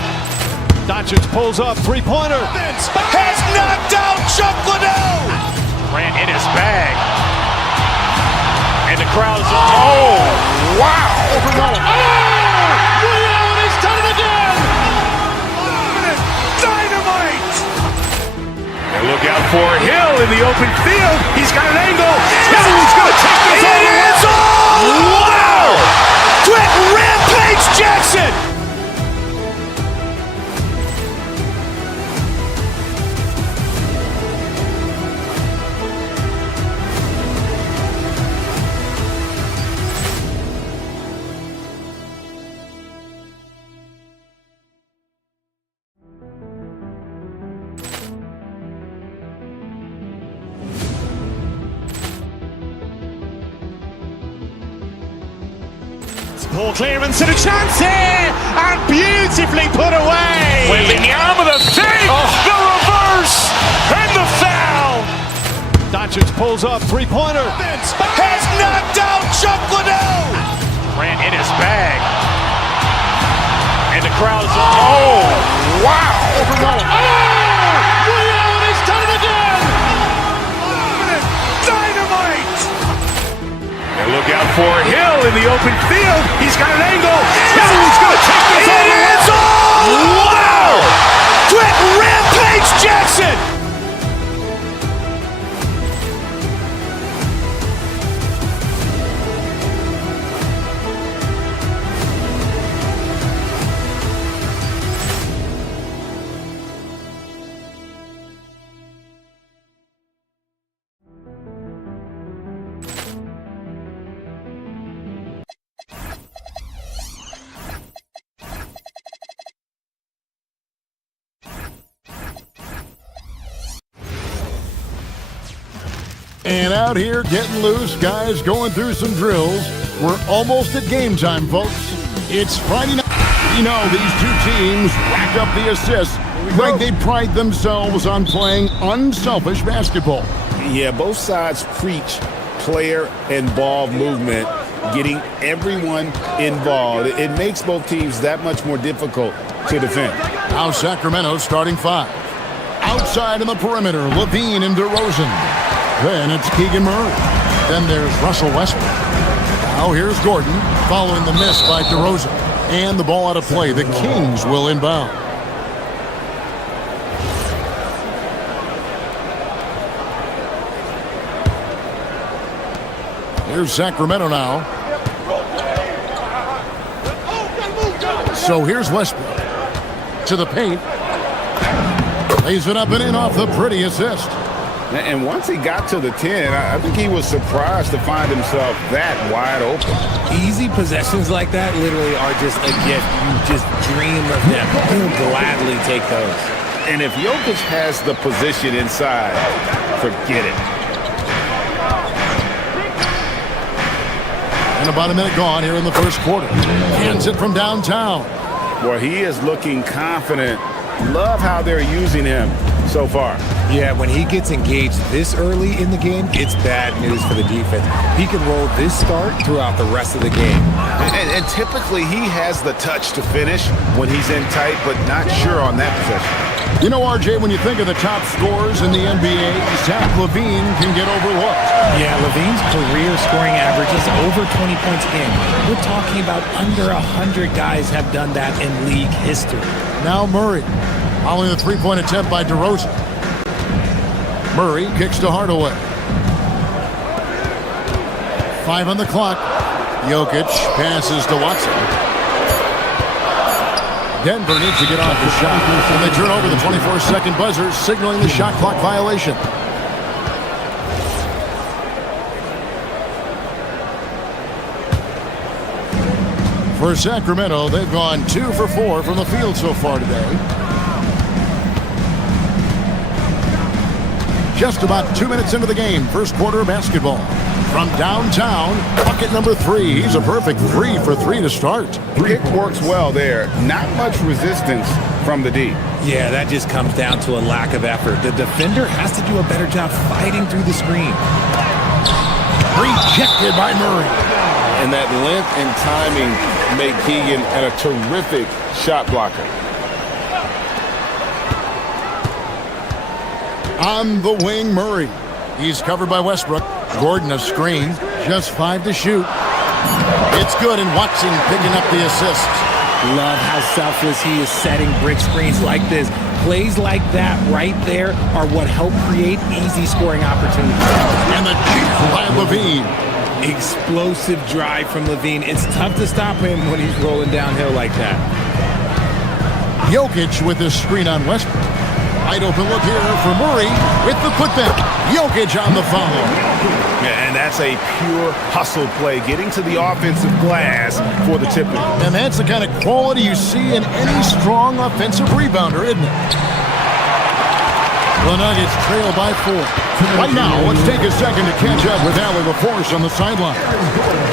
Doncic pulls up, three-pointer. Has knocked out Chuck Liddell. Grant in his bag. And the crowd is... Oh, wow. Ray Allen has done it again. Dynamite. And look out for Hill in the open field. He's got an angle. He's going to take this all the way. Wow. Quick Rampage Jackson. Ball clearance and a chance here, and beautifully put away. Wembanyama the fake, the reverse, and the foul. Doncic pulls up, three-pointer. Has knocked out Chuck Liddell. Grant in his bag. And the crowd is... Oh, wow. Ray Allen has done it again. Dynamite. And look out for Hill in the open field. He's got an angle. He's going to take this all the way. Wow. Quick Rampage Jackson. And out here getting loose, guys going through some drills. We're almost at game time, folks. It's Friday night. You know, these two teams rack up the assists. Greg, they pride themselves on playing unselfish basketball. Yeah, both sides preach player and ball movement, getting everyone involved. It makes both teams that much more difficult to defend. Now Sacramento starting five. Outside on the perimeter, Levine and DeRozan. Then it's Keegan Murray. Then there's Russell Westbrook. Now here's Gordon following the miss by DeRozan. And the ball out of play. The Kings will inbound. Here's Sacramento now. So here's Westbrook to the paint. Lays it up and in off the pretty assist. And once he got to the 10, I think he was surprised to find himself that wide open. Easy possessions like that literally are just a gift. You just dream of them. You'll gladly take those. And if Jokic has the position inside, forget it. And about a minute gone here in the first quarter. Hands it from downtown. Boy, he is looking confident. Love how they're using him so far. Yeah, when he gets engaged this early in the game, it's bad news for the defense. He can roll this start throughout the rest of the game. And typically he has the touch to finish when he's in tight, but not sure on that possession. You know, RJ, when you think of the top scorers in the NBA, Zach LaVine can get overlooked. Yeah, LaVine's career scoring average is over 20 points a game. We're talking about under 100 guys have done that in league history. Now Murray, following the three-point attempt by DeRozan. Murray kicks to Hardaway. 5 on the clock. Jokic passes to Watson. Denver needs to get off the shot. And they turn over the 24-second buzzer, signaling the shot clock violation. For Sacramento, they've gone 2 for 4 from the field so far today. Just about 2 minutes into the game, first quarter of basketball. From downtown, bucket number 3. He's a perfect 3 for 3 to start. Pick works well there. Not much resistance from the D. Yeah, that just comes down to a lack of effort. The defender has to do a better job fighting through the screen. Rejected by Murray. And that length and timing make Keegan a terrific shot blocker. On the wing, Murray. He's covered by Westbrook. Gordon a screen. Just 5 to shoot. It's good, and Watson picking up the assist. Love how selfless he is setting brick screens like this. Plays like that right there are what help create easy scoring opportunities. And the jam by LaVine. Explosive drive from LaVine. It's tough to stop him when he's rolling downhill like that. Jokic with the screen on Westbrook. Wide open look here for Murray with the putback. Jokic on the follow. And that's a pure hustle play, getting to the offensive glass for the tip-in. And that's the kind of quality you see in any strong offensive rebounder, isn't it? The Nuggets trail by 4. Right now, let's take a second to catch up with Allie LaForce on the sideline.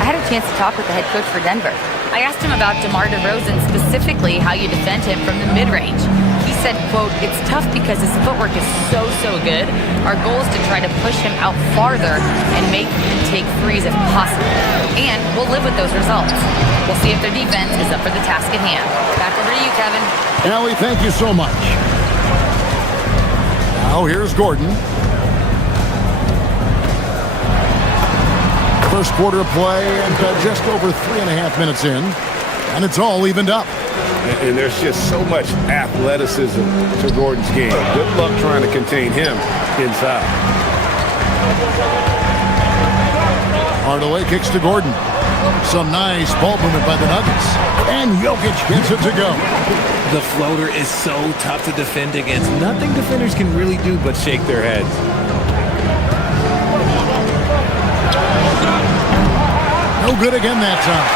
I had a chance to talk with the head coach for Denver. I asked him about DeMar DeRozan, specifically how you defend him from the mid-range. He said, quote, "It's tough because his footwork is so good. Our goal is to try to push him out farther and make him take threes if possible. And we'll live with those results. We'll see if their defense is up for the task at hand." Back over to you, Kevin. Allie, thank you so much. Now here's Gordon. First quarter of play and just over 3.5 minutes in. And it's all evened up. And there's just so much athleticism to Gordon's game. Good luck trying to contain him inside. Hardaway kicks to Gordon. Some nice ball movement by the Nuggets. And Jokic gets it to go. The floater is so tough to defend against. Nothing defenders can really do but shake their heads. No good again that time.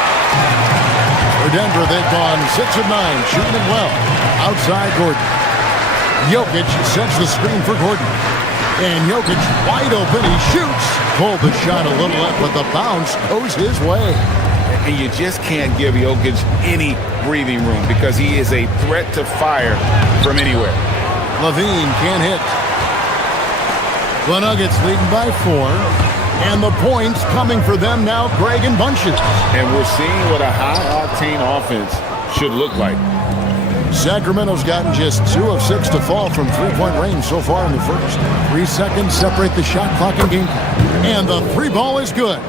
For Denver, they've gone 6 of 9, shooting it well. Outside Gordon. Jokic sets the screen for Gordon. And Jokic wide open. He shoots. Pulled the shot a little left, but the bounce goes his way. And you just can't give Jokic any breathing room because he is a threat to fire from anywhere. LaVine can't hit. The Nuggets leading by 4. And the points coming for them now, Greg, in bunches. And we're seeing what a high-octane offense should look like. Sacramento's gotten just 2 of 6 to fall from three-point range so far in the first. 3 seconds separate the shot clock and game clock. And the 3 ball is good.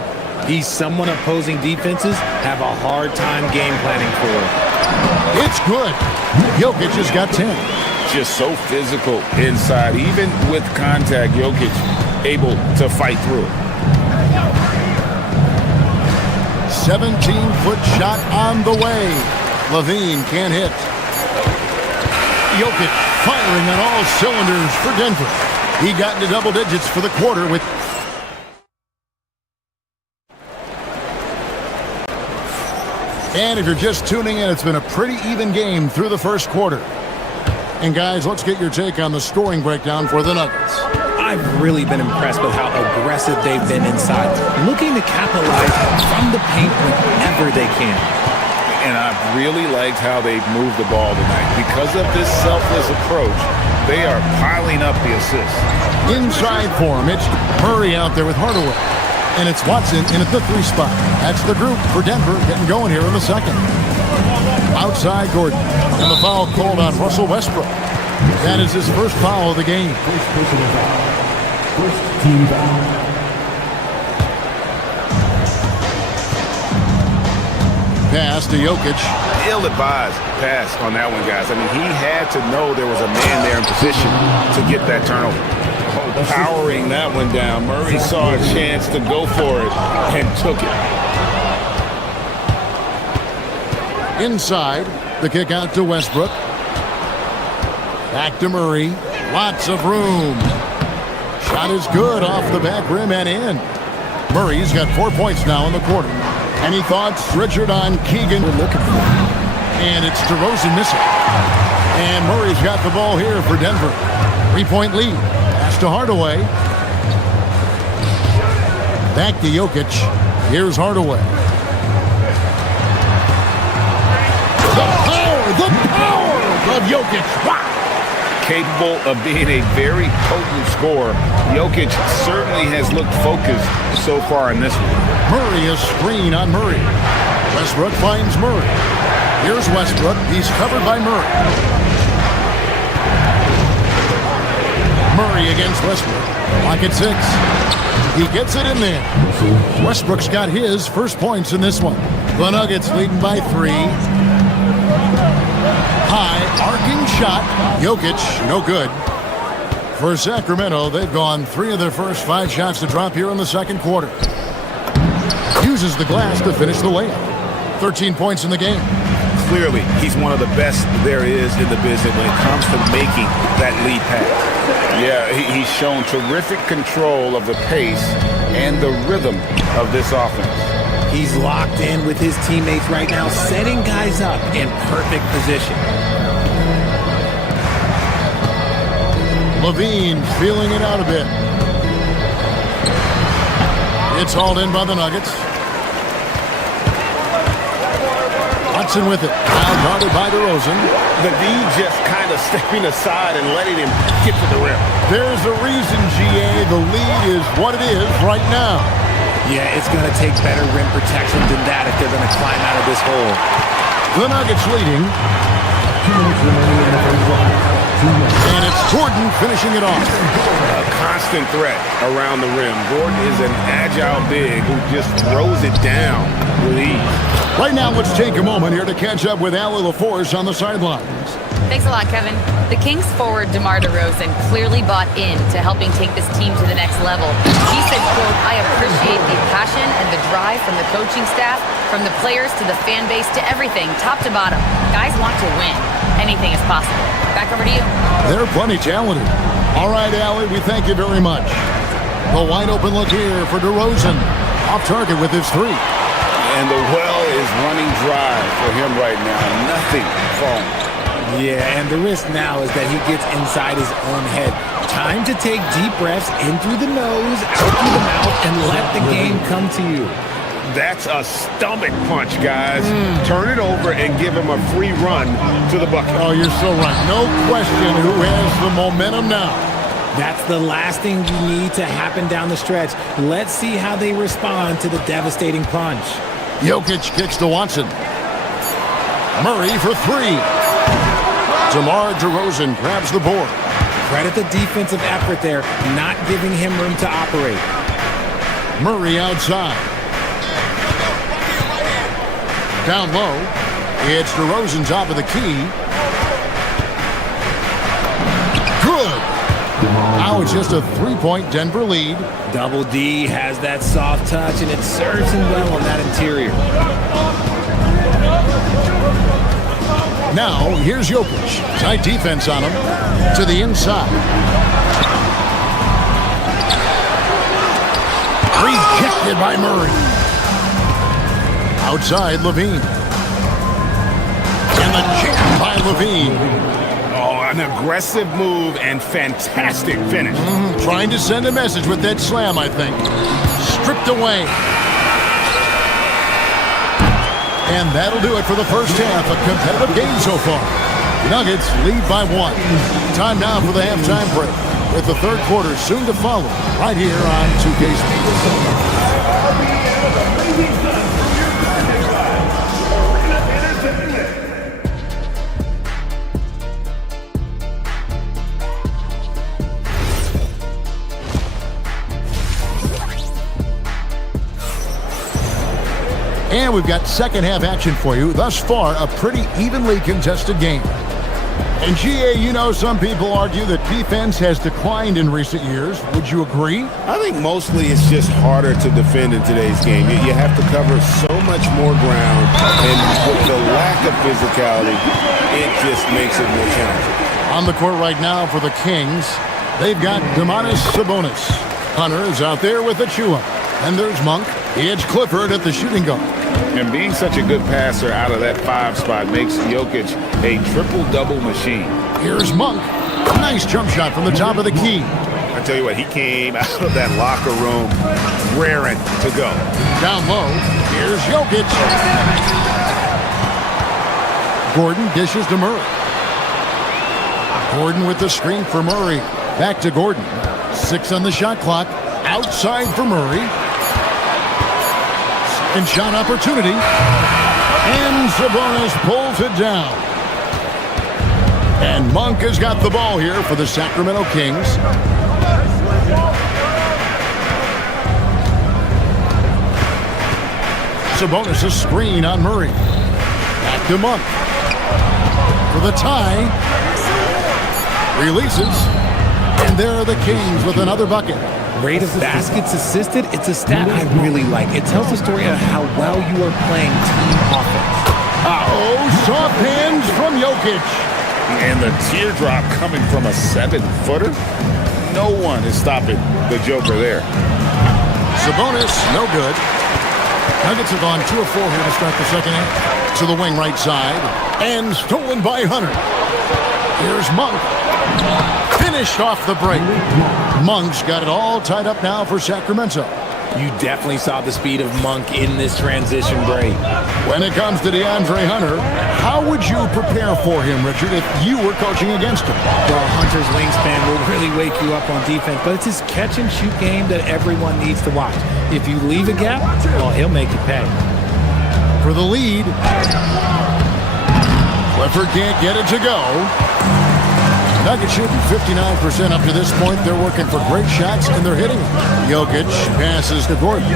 He's someone opposing defenses have a hard time game planning for. It's good. Jokic has got 10. Just so physical inside. Even with contact, Jokic able to fight through it. 17-foot shot on the way. Levine can't hit. Jokic firing on all cylinders for Denver. He got into double digits for the quarter with... And if you're just tuning in, it's been a pretty even game through the first quarter. And guys, let's get your take on the scoring breakdown for the Nuggets. I've really been impressed with how aggressive they've been inside, looking to capitalize from the paint whenever they can. And I've really liked how they've moved the ball tonight. Because of this selfless approach, they are piling up the assists. Inside for him, it's Murray out there with Hardaway. And it's Watson in at the 3 spot. That's the group for Denver getting going here in the second. Outside Gordon. And the foul called on Russell Westbrook. That is his first foul of the game. First personal foul. First team foul. Pass to Jokic. Ill-advised pass on that one, guys. I mean, he had to know there was a man there in position to get that turnover. Powering that one down. Murray saw a chance to go for it and took it. Inside, the kick out to Westbrook. Back to Murray. Lots of room. Shot is good off the back rim and in. Murray's got 4 points now in the quarter. Any thoughts, Richard, on Keegan? We're looking for him. And it's DeRozan missing. And Murray's got the ball here for Denver. 3-point lead. Pass to Hardaway. Back to Jokic. Here's Hardaway. The power of Jokic. Wow. Capable of being a very potent scorer. Jokic certainly has looked focused so far in this one. Murray, a screen on Murray. Westbrook finds Murray. Here's Westbrook. He's covered by Murray. Murray against Westbrook. Lock at 6. He gets it in there. Westbrook's got his first points in this one. The Nuggets leading by 3. High, arcing shot. Jokic, no good. For Sacramento, they've gone 3 of their first 5 shots to drop here in the second quarter. Uses the glass to finish the layup. 13 points in the game. Clearly, he's one of the best there is in the business when it comes to making that lead pass. Yeah, he's shown terrific control of the pace and the rhythm of this offense. He's locked in with his teammates right now, setting guys up in perfect position. Levine feeling it out a bit. It's hauled in by the Nuggets. Watson with it. Now guarded by DeRozan. Levine just kind of stepping aside and letting him get to the rim. There's a reason, GA. The lead is what it is right now. Yeah, it's going to take better rim protection than that if they're going to climb out of this hole. The Nuggets leading. 2 minutes remaining in the first quarter. And it's Gordon finishing it off. A constant threat around the rim. Gordon is an agile big who just throws it down with ease. Right now, let's take a moment here to catch up with Allie LaForce on the sidelines. Thanks a lot, Kevin. The Kings forward DeMar DeRozan clearly bought in to helping take this team to the next level. He said, quote, "I appreciate the passion and the drive from the coaching staff, from the players to the fan base to everything, top to bottom. Guys want to win. Anything is possible." Back over to you. They're plenty talented. All right, Allie, we thank you very much. The wide open look here for DeRozan. Off target with his 3. And the well is running dry for him right now. Nothing falling. Yeah, and the risk now is that he gets inside his own head. Time to take deep breaths in through the nose, out through the mouth, and let the game come to you. That's a stomach punch, guys. Turn it over and give him a free run to the bucket. Oh, you're so right. No question who has the momentum now. That's the last thing you need to happen down the stretch. Let's see how they respond to the devastating punch. Jokic kicks to Watson. Murray for 3. DeMar DeRozan grabs the board. Credit the defensive effort there, not giving him room to operate. Murray outside. Down low. It's DeRozan top of the key. Good. Now it's just a 3-point Denver lead. Double D has that soft touch, and it serves him well on that interior. Now, here's Jokic. Tight defense on him. To the inside. Rejected by Murray. Outside, Levine. And the jam by Levine. Oh, an aggressive move and fantastic finish. Trying to send a message with that slam, I think. Stripped away. And that'll do it for the first half. A competitive game so far. Nuggets lead by 1. Time now for the halftime break, with the third quarter soon to follow, right here on 2K Sports. And we've got second half action for you. Thus far, a pretty evenly contested game. And GA, you know, some people argue that defense has declined in recent years. Would you agree? I think mostly it's just harder to defend in today's game. You have to cover so much more ground, and with the lack of physicality, it just makes it more challenging. On the court right now for the Kings, they've got Domantas Sabonis. Hunter is out there with Achua. And there's Monk. It's Clifford at the shooting guard. And being such a good passer out of that 5 spot makes Jokic a triple-double machine. Here's Monk. Nice jump shot from the top of the key. I tell you what, he came out of that locker room raring to go. Down low, here's Jokic. Gordon dishes to Murray. Gordon with the screen for Murray. Back to Gordon. 6 on the shot clock. Outside for Murray. Second shot opportunity. And Sabonis pulls it down. And Monk has got the ball here for the Sacramento Kings. Sabonis a screen on Murray. Back to Monk. For the tie. Releases. And there are the Kings with another bucket. Rate of baskets assisted, it's a stat I really like. It tells the story of how well you are playing team offense. Uh-oh, soft hands from Jokic. And the teardrop coming from a 7-footer. No one is stopping the Joker there. Sabonis, no good. Nuggets have gone 2 of 4 here to start the second half. To the wing right side. And stolen by Hunter. Here's Monk. Finished off the break. Monk's got it all tied up now for Sacramento. You definitely saw the speed of Monk in this transition break. When it comes to DeAndre Hunter, how would you prepare for him, Richard, if you were coaching against him? Well, Hunter's wingspan will really wake you up on defense, but it's his catch-and-shoot game that everyone needs to watch. If you leave a gap, well, he'll make you pay. For the lead. Clifford can't get it to go. Nuggets shooting 59% up to this point. They're working for great shots, and they're hitting them. Jokic passes to Gordon.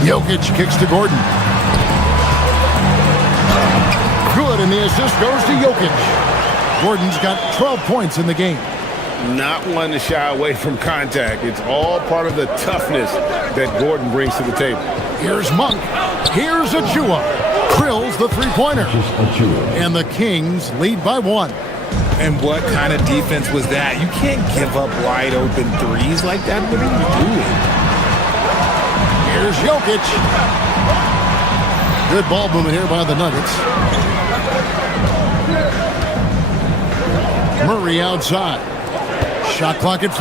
Jokic kicks to Gordon. Good, and the assist goes to Jokic. Gordon's got 12 points in the game. Not one to shy away from contact. It's all part of the toughness that Gordon brings to the table. Here's Monk. Here's Achua. Drills the three-pointer. And the Kings lead by 1. And what kind of defense was that? You can't give up wide open threes like that. What are you doing? Here's Jokic. Good ball movement here by the Nuggets. Murray outside. Shot clock at 5.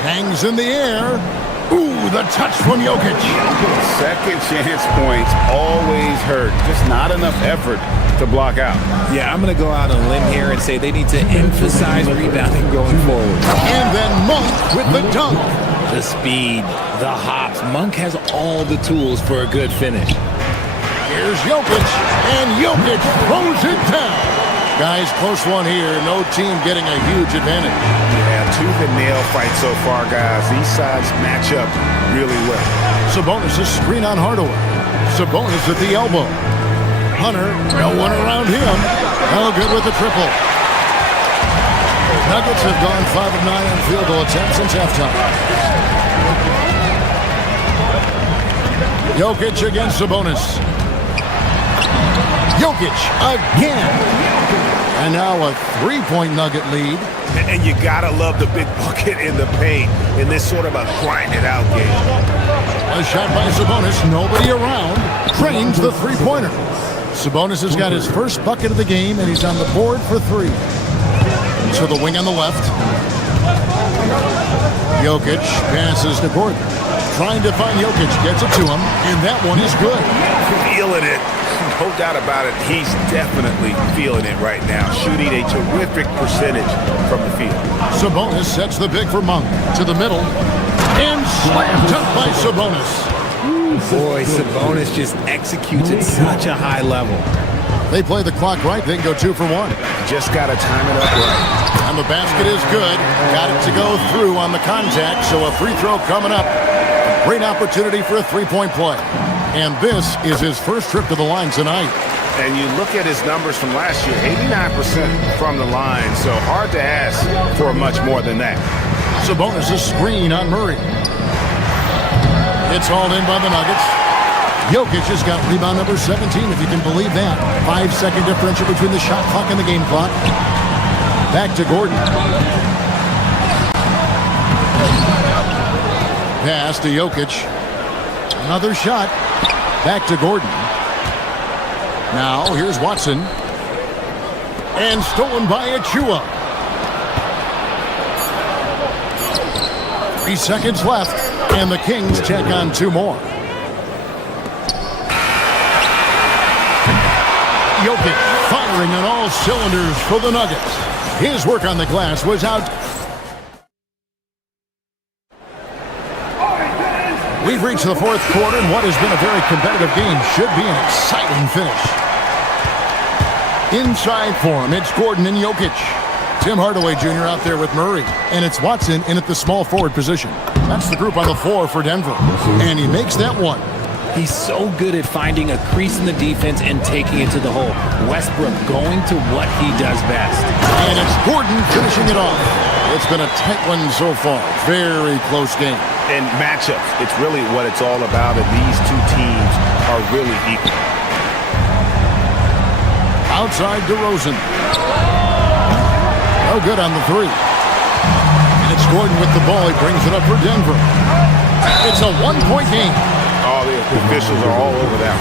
Hangs in the air. Ooh, the touch from Jokic. Second chance points always hurt. Just not enough effort to block out. Yeah, I'm going to go out on a limb here and say they need to emphasize rebounding going forward. And then Monk with the dunk. The speed, the hops. Monk has all the tools for a good finish. Here's Jokic, and Jokic throws it down. Guys, close one here. No team getting a huge advantage. Yeah, tooth-and-nail fight so far, guys. These sides match up really well. Sabonis a screen on Hardaway. Sabonis at the elbow. Hunter, no one around him. No good with the triple. Nuggets have gone 5 of 9 on field goal attempts since halftime. Jokic against Sabonis. Jokic again. And now a 3-point Nugget lead. And you gotta love the big bucket in the paint in this sort of a grind-it-out game. A shot by Sabonis, nobody around, drains the three-pointer. Sabonis has got his first bucket of the game, and he's on the board for 3. To the wing on the left. Jokic passes to Gordon. Trying to find Jokic, gets it to him, and that one is good. Feeling it. No doubt about it. He's definitely feeling it right now. Shooting a terrific percentage from the field. Sabonis sets the big for Monk. To the middle. And slammed up by Sabonis. Boy, Sabonis just executes at such a high level. They play the clock right. They can go 2 for 1. Just got to time it up right. And the basket is good. Got it to go through on the contact, so a free throw coming up. Great opportunity for a 3-point play. And this is his first trip to the line tonight. And you look at his numbers from last year, 89% from the line, so hard to ask for much more than that. Sabonis' screen on Murray. It's hauled in by the Nuggets. Jokic has got rebound number 17, if you can believe that. 5-second differential between the shot clock and the game clock. Back to Gordon. Pass to Jokic. Another shot. Back to Gordon. Now, here's Watson. And stolen by Achua. 3 seconds left, and the Kings check on 2 more. Jokic firing on all cylinders for the Nuggets. His work on the glass was out. We've reached the 4th quarter, and what has been a very competitive game should be an exciting finish. Inside for him, it's Gordon and Jokic. Tim Hardaway Jr. out there with Murray, and it's Watson in at the small forward position. That's the group on the floor for Denver, and he makes that one. He's so good at finding a crease in the defense and taking it to the hole. Westbrook going to what he does best. And it's Gordon finishing it off. It's been a tight one so far. Very close game. And matchups, it's really what it's all about, and these 2 teams are really equal. Outside DeRozan. No good on the 3. And it's Gordon with the ball. He brings it up for Denver. It's a 1-point game. Oh, the officials are all over that.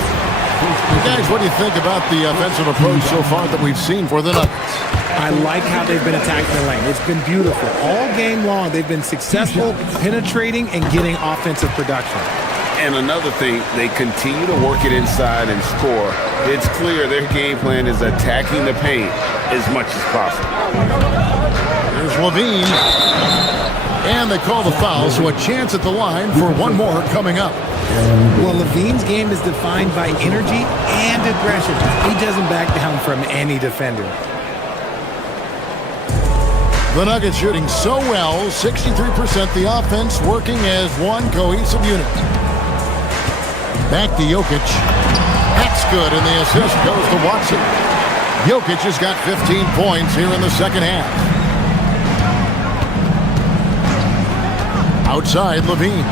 Guys, what do you think about the offensive approach so far that we've seen for the Nuggets? I like how they've been attacking the lane. It's been beautiful. All game long, they've been successful penetrating and getting offensive production. And another thing, they continue to work it inside and score. It's clear their game plan is attacking the paint as much as possible. Here's Levine. And they call the foul, so a chance at the line for 1 more coming up. Well, Levine's game is defined by energy and aggression. He doesn't back down from any defender. The Nuggets shooting so well, 63%, the offense working as one cohesive unit. Back to Jokic. That's good, and the assist goes to Watson. Jokic has got 15 points here in the second half. Outside, Levine.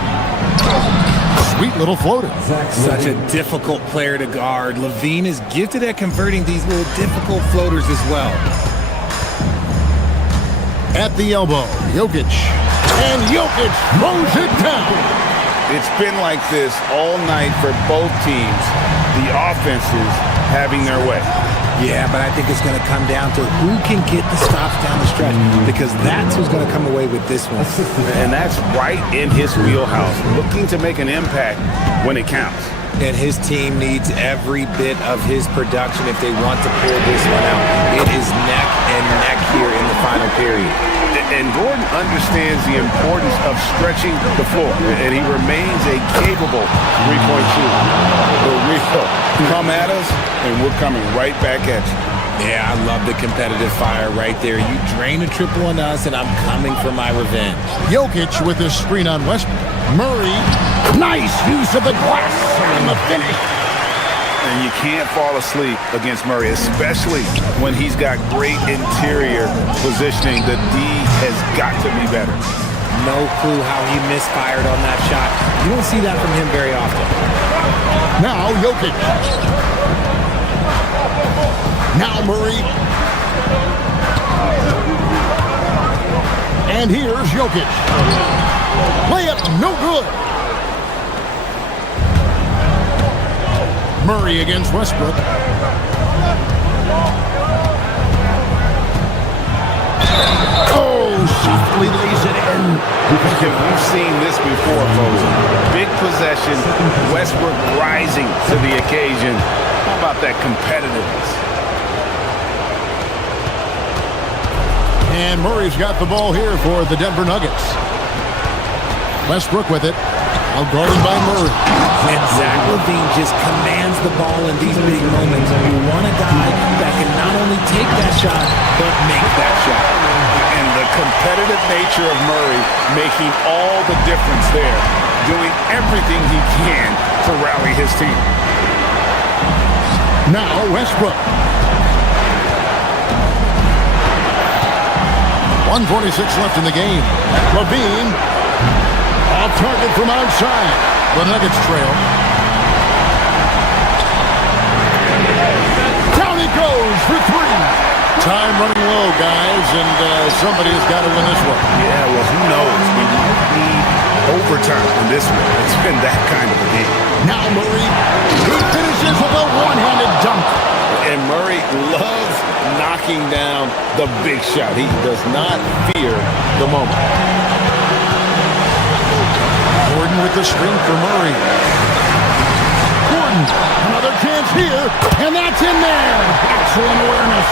Sweet little floater. Such a difficult player to guard. Levine is gifted at converting these little difficult floaters as well. At the elbow, Jokic. And Jokic throws it down. It's been like this all night for both teams. The offenses having their way. Yeah, but I think it's going to come down to who can get the stops down the stretch, because that's who's going to come away with this one. And that's right in his wheelhouse, looking to make an impact when it counts. And his team needs every bit of his production if they want to pull this one out. It is neck and neck here in the final period. And Gordon understands the importance of stretching the floor, and he remains a capable three-point shooter. The real come at us, and we're coming right back at you. Yeah, I love the competitive fire right there. You drain a triple on us, and I'm coming for my revenge. Jokic with his screen on Westbrook. Murray, nice use of the glass on the finish. And you can't fall asleep against Murray, especially when he's got great interior positioning. The D has got to be better. No clue how he misfired on that shot. You don't see that from him very often. Now Jokic. Now Murray. And here's Jokic. Layup no good. Murray against Westbrook. Oh, softly lays it in. We've seen this before, folks. Big possession, Westbrook rising to the occasion. How about that competitiveness? And Murray's got the ball here for the Denver Nuggets. Westbrook with it. Guarded by Murray. And Zach LaVine just commands the ball in these big moments. You want a guy that can not only take that shot, but make that shot. And the competitive nature of Murray making all the difference there, doing everything he can to rally his team. Now Westbrook. 1:46 left in the game. LaVine off target from outside. The Nuggets trail. Down he goes for three. Time running low, guys, and somebody has got to win this one. Yeah, well, who knows? We might need overtime in this one. It's been that kind of a game. Now Murray. He finishes with a one-handed dunk. And Murray loves knocking down the big shot. He does not fear the moment. Gordon with the screen for Murray. Gordon, another chance here, and that's in there. Excellent awareness.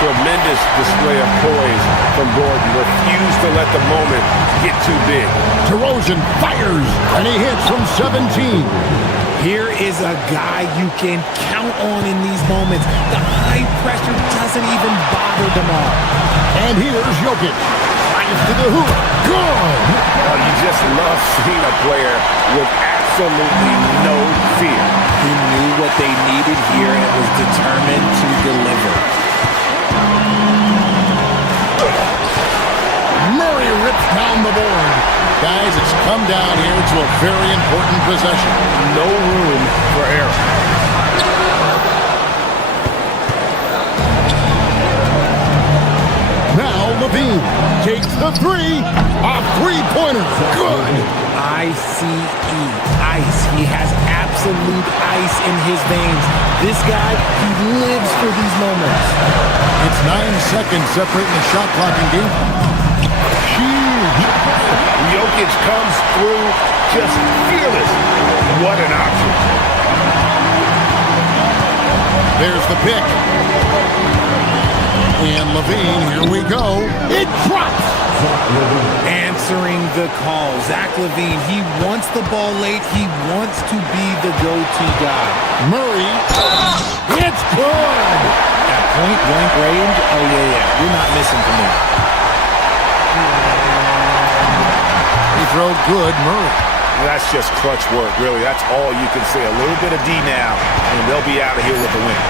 Tremendous display of poise from Gordon. Refused to let the moment get too big. DeRozan fires, and he hits from 17. Here is a guy you can count on in these moments. The high pressure doesn't even bother them all. And here's Jokic. Fires to the hoop. Good. Oh, you just love seeing a player with absolutely no fear. He knew what they needed here and was determined to deliver. Murray rips down the board. Guys, it's come down here to a very important possession. No room for error. Now LaVine takes the three. A three-pointer. Good. I-C-E. Ice. He has absolute ice in his veins. This guy, he lives for these moments. It's 9 seconds separating the shot clock and game. Huge. Jokic comes through just fearless. What an option. There's the pick. And LaVine, here we go. It drops. Answering the call. Zach LaVine, he wants the ball late. He wants to be the go-to guy. Murray. It's good. At point-blank range, oh, yeah. You're not missing from there. He throw good, Murray. That's just clutch work, really. That's all you can say. A little bit of D now, and they'll be out of here with the win.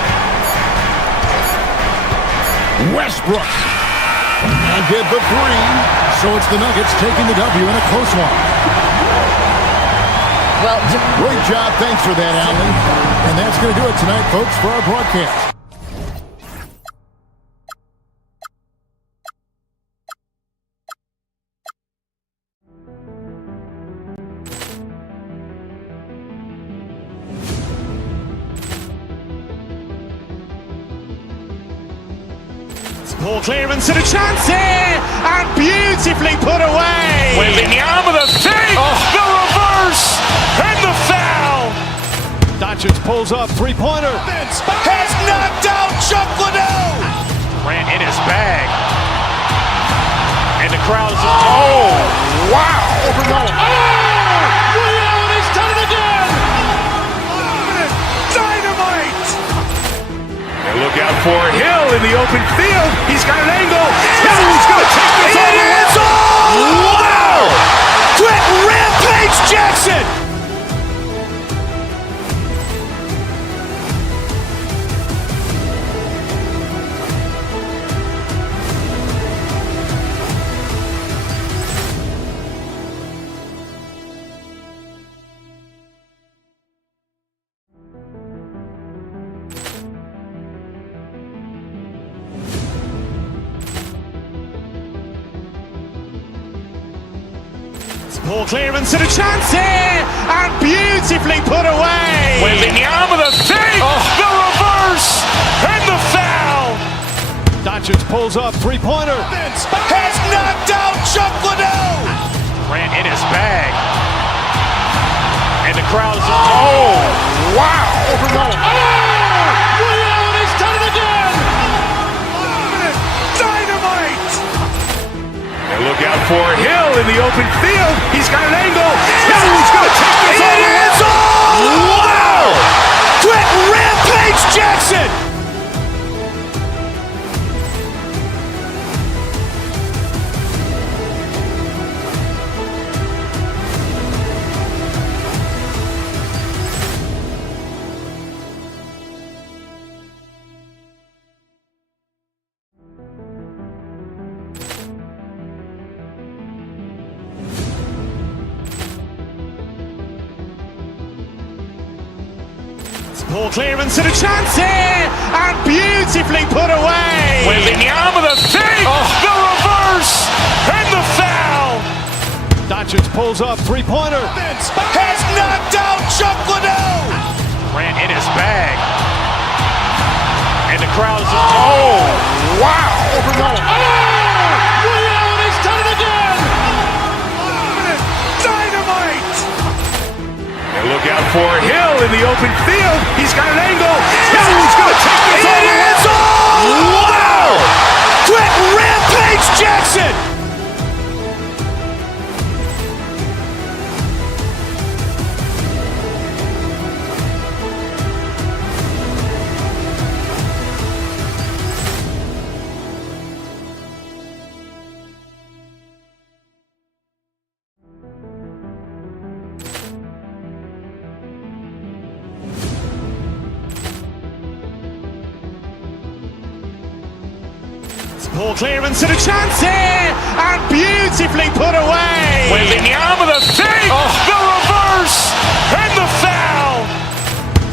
Westbrook. And get the three. So it's the Nuggets taking the W in a close one. Well, great job. Thanks for that, Allie. And that's going to do it tonight, folks, for our broadcast. Poor clearance and a chance here, and beautifully put away. Wembanyama with a three, the reverse, and the foul. Doncic pulls up, three-pointer. Has knocked out Chuck Liddell. Ran in his bag. And the crowd is... Oh, wow. Reality's done it again. Dynamite. And look out for Hill in the open field. He's got an angle. He's going to take this all the way. It is all! Wow! Quick Rampage Jackson. Ball clearance and a chance here, and beautifully put away. Wembanyama the fake, the reverse, and the foul. Doncic pulls up, three-pointer. Has knocked out Chuck Liddell. Grant in his bag. And the crowd's wow! Ray Allen has done it again! Dynamite! And look out for Hill in the open field. He's got an angle. He's going to take this all the way. Wow! Quit Rampage Jackson! Ball clearance and a chance here, and beautifully put away. Wembanyama the fake, the reverse, and the foul. Doncic pulls up, three-pointer. Has knocked out Chuck Liddell. Grant in his bag. And the crowd's wow! Ray Allen has done it again! Dynamite! And look out for Hill in the open field. He's got an angle. He's going to take this all the way. Wow! Quit Rampage Jackson! Ball clearance and a chance here, and beautifully put away. Wembanyama the fake, the reverse, and the foul.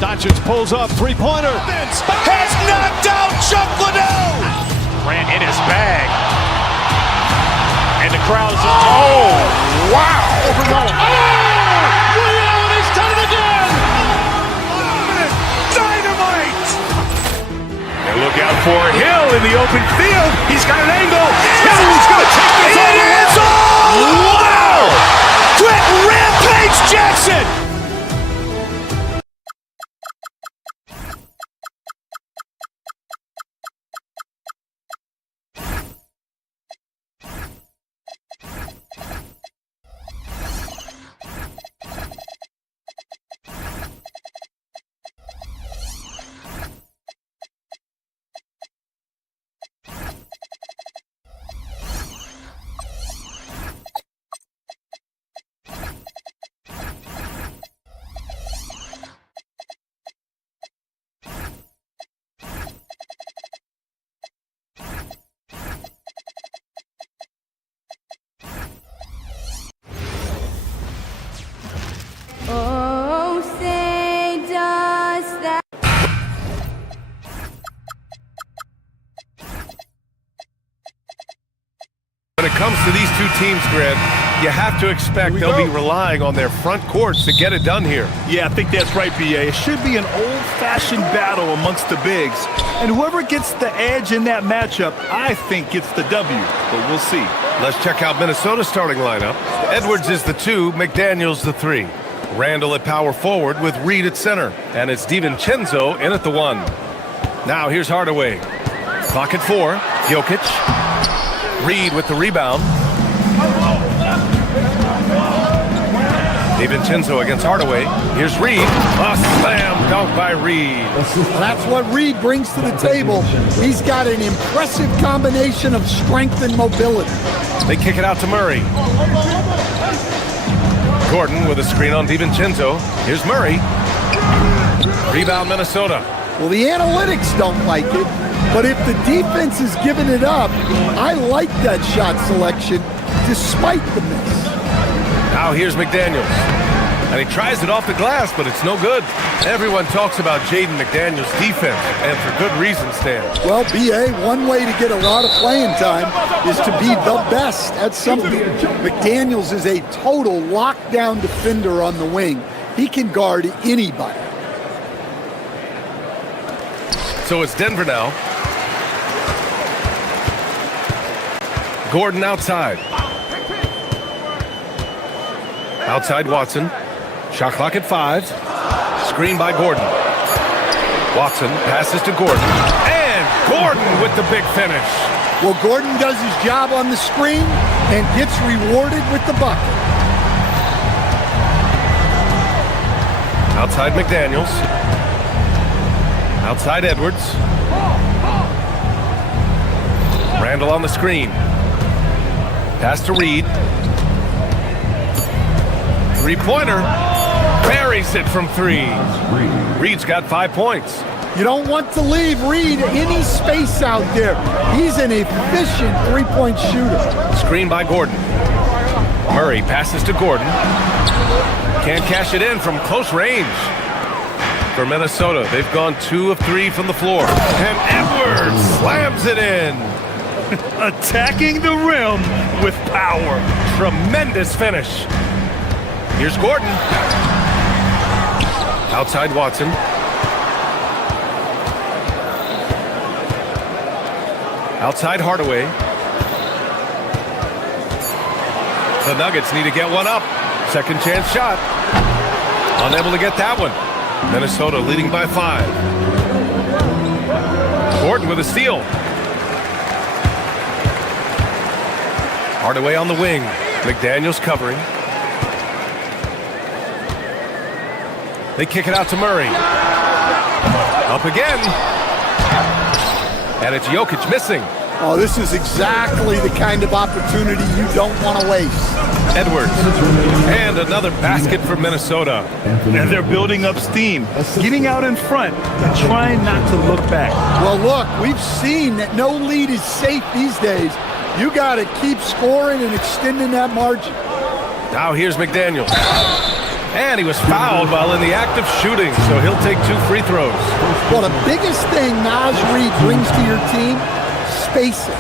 Doncic pulls up, three-pointer. Has knocked out Chuck Liddell. Grant in his bag. And the crowd's wow! Ray Allen has done it again! Dynamite! And look out for Hill in the open field. He's got an angle. He's going to take this all the way. Wow! Quit Rampage Jackson! Oh, say does that. When it comes to these two teams, Grant, you have to expect they'll be relying on their front courts to get it done here. Yeah, I think that's right, B.A. It should be an old-fashioned battle amongst the bigs. And whoever gets the edge in that matchup, I think gets the W. But we'll see. Let's check out Minnesota's starting lineup. Edwards is the 2, McDaniels the 3. Randall at power forward with Reed at center. And it's DiVincenzo in at the 1. Now here's Hardaway. Clock at 4. Jokic. Reed with the rebound. DiVincenzo against Hardaway. Here's Reed. A slam dunk by Reed. That's what Reed brings to the table. He's got an impressive combination of strength and mobility. They kick it out to Murray. Gordon with a screen on DiVincenzo. Here's Murray. Rebound Minnesota. Well, the analytics don't like it, but if the defense is giving it up, I like that shot selection despite the miss. Now here's McDaniels. And he tries it off the glass, but it's no good. Everyone talks about Jaden McDaniels' defense, and for good reason, Stan. Well, BA, one way to get a lot of playing time is to be the best at something. McDaniels is a total lockdown defender on the wing. He can guard anybody. So it's Denver now. Gordon outside. Outside Watson. Shot clock at 5. Screen by Gordon. Watson passes to Gordon. And Gordon with the big finish. Well, Gordon does his job on the screen and gets rewarded with the bucket. Outside McDaniels. Outside Edwards. Randall on the screen. Pass to Reed. Three-pointer. Buries it from 3. Reed's got 5 points. You don't want to leave Reed any space out there. He's an efficient three-point shooter. Screen by Gordon. Murray passes to Gordon. Can't cash it in from close range. For Minnesota, they've gone 2 of 3 from the floor. And Edwards slams it in. Attacking the rim with power. Tremendous finish. Here's Gordon. Outside Watson. Outside Hardaway. The Nuggets need to get one up. Second chance shot. Unable to get that one. Minnesota leading by 5. Gordon with a steal. Hardaway on the wing. McDaniels covering. They kick it out to Murray. Up again. And it's Jokic missing. Oh, this is exactly the kind of opportunity you don't want to waste. Edwards. And another basket for Minnesota. And they're building up steam, getting out in front and trying not to look back. Well, look, we've seen that no lead is safe these days. You got to keep scoring and extending that margin. Now here's McDaniels. And he was fouled while in the act of shooting, so he'll take 2 free throws. Well, the biggest thing Naz Reid brings to your team, spacing.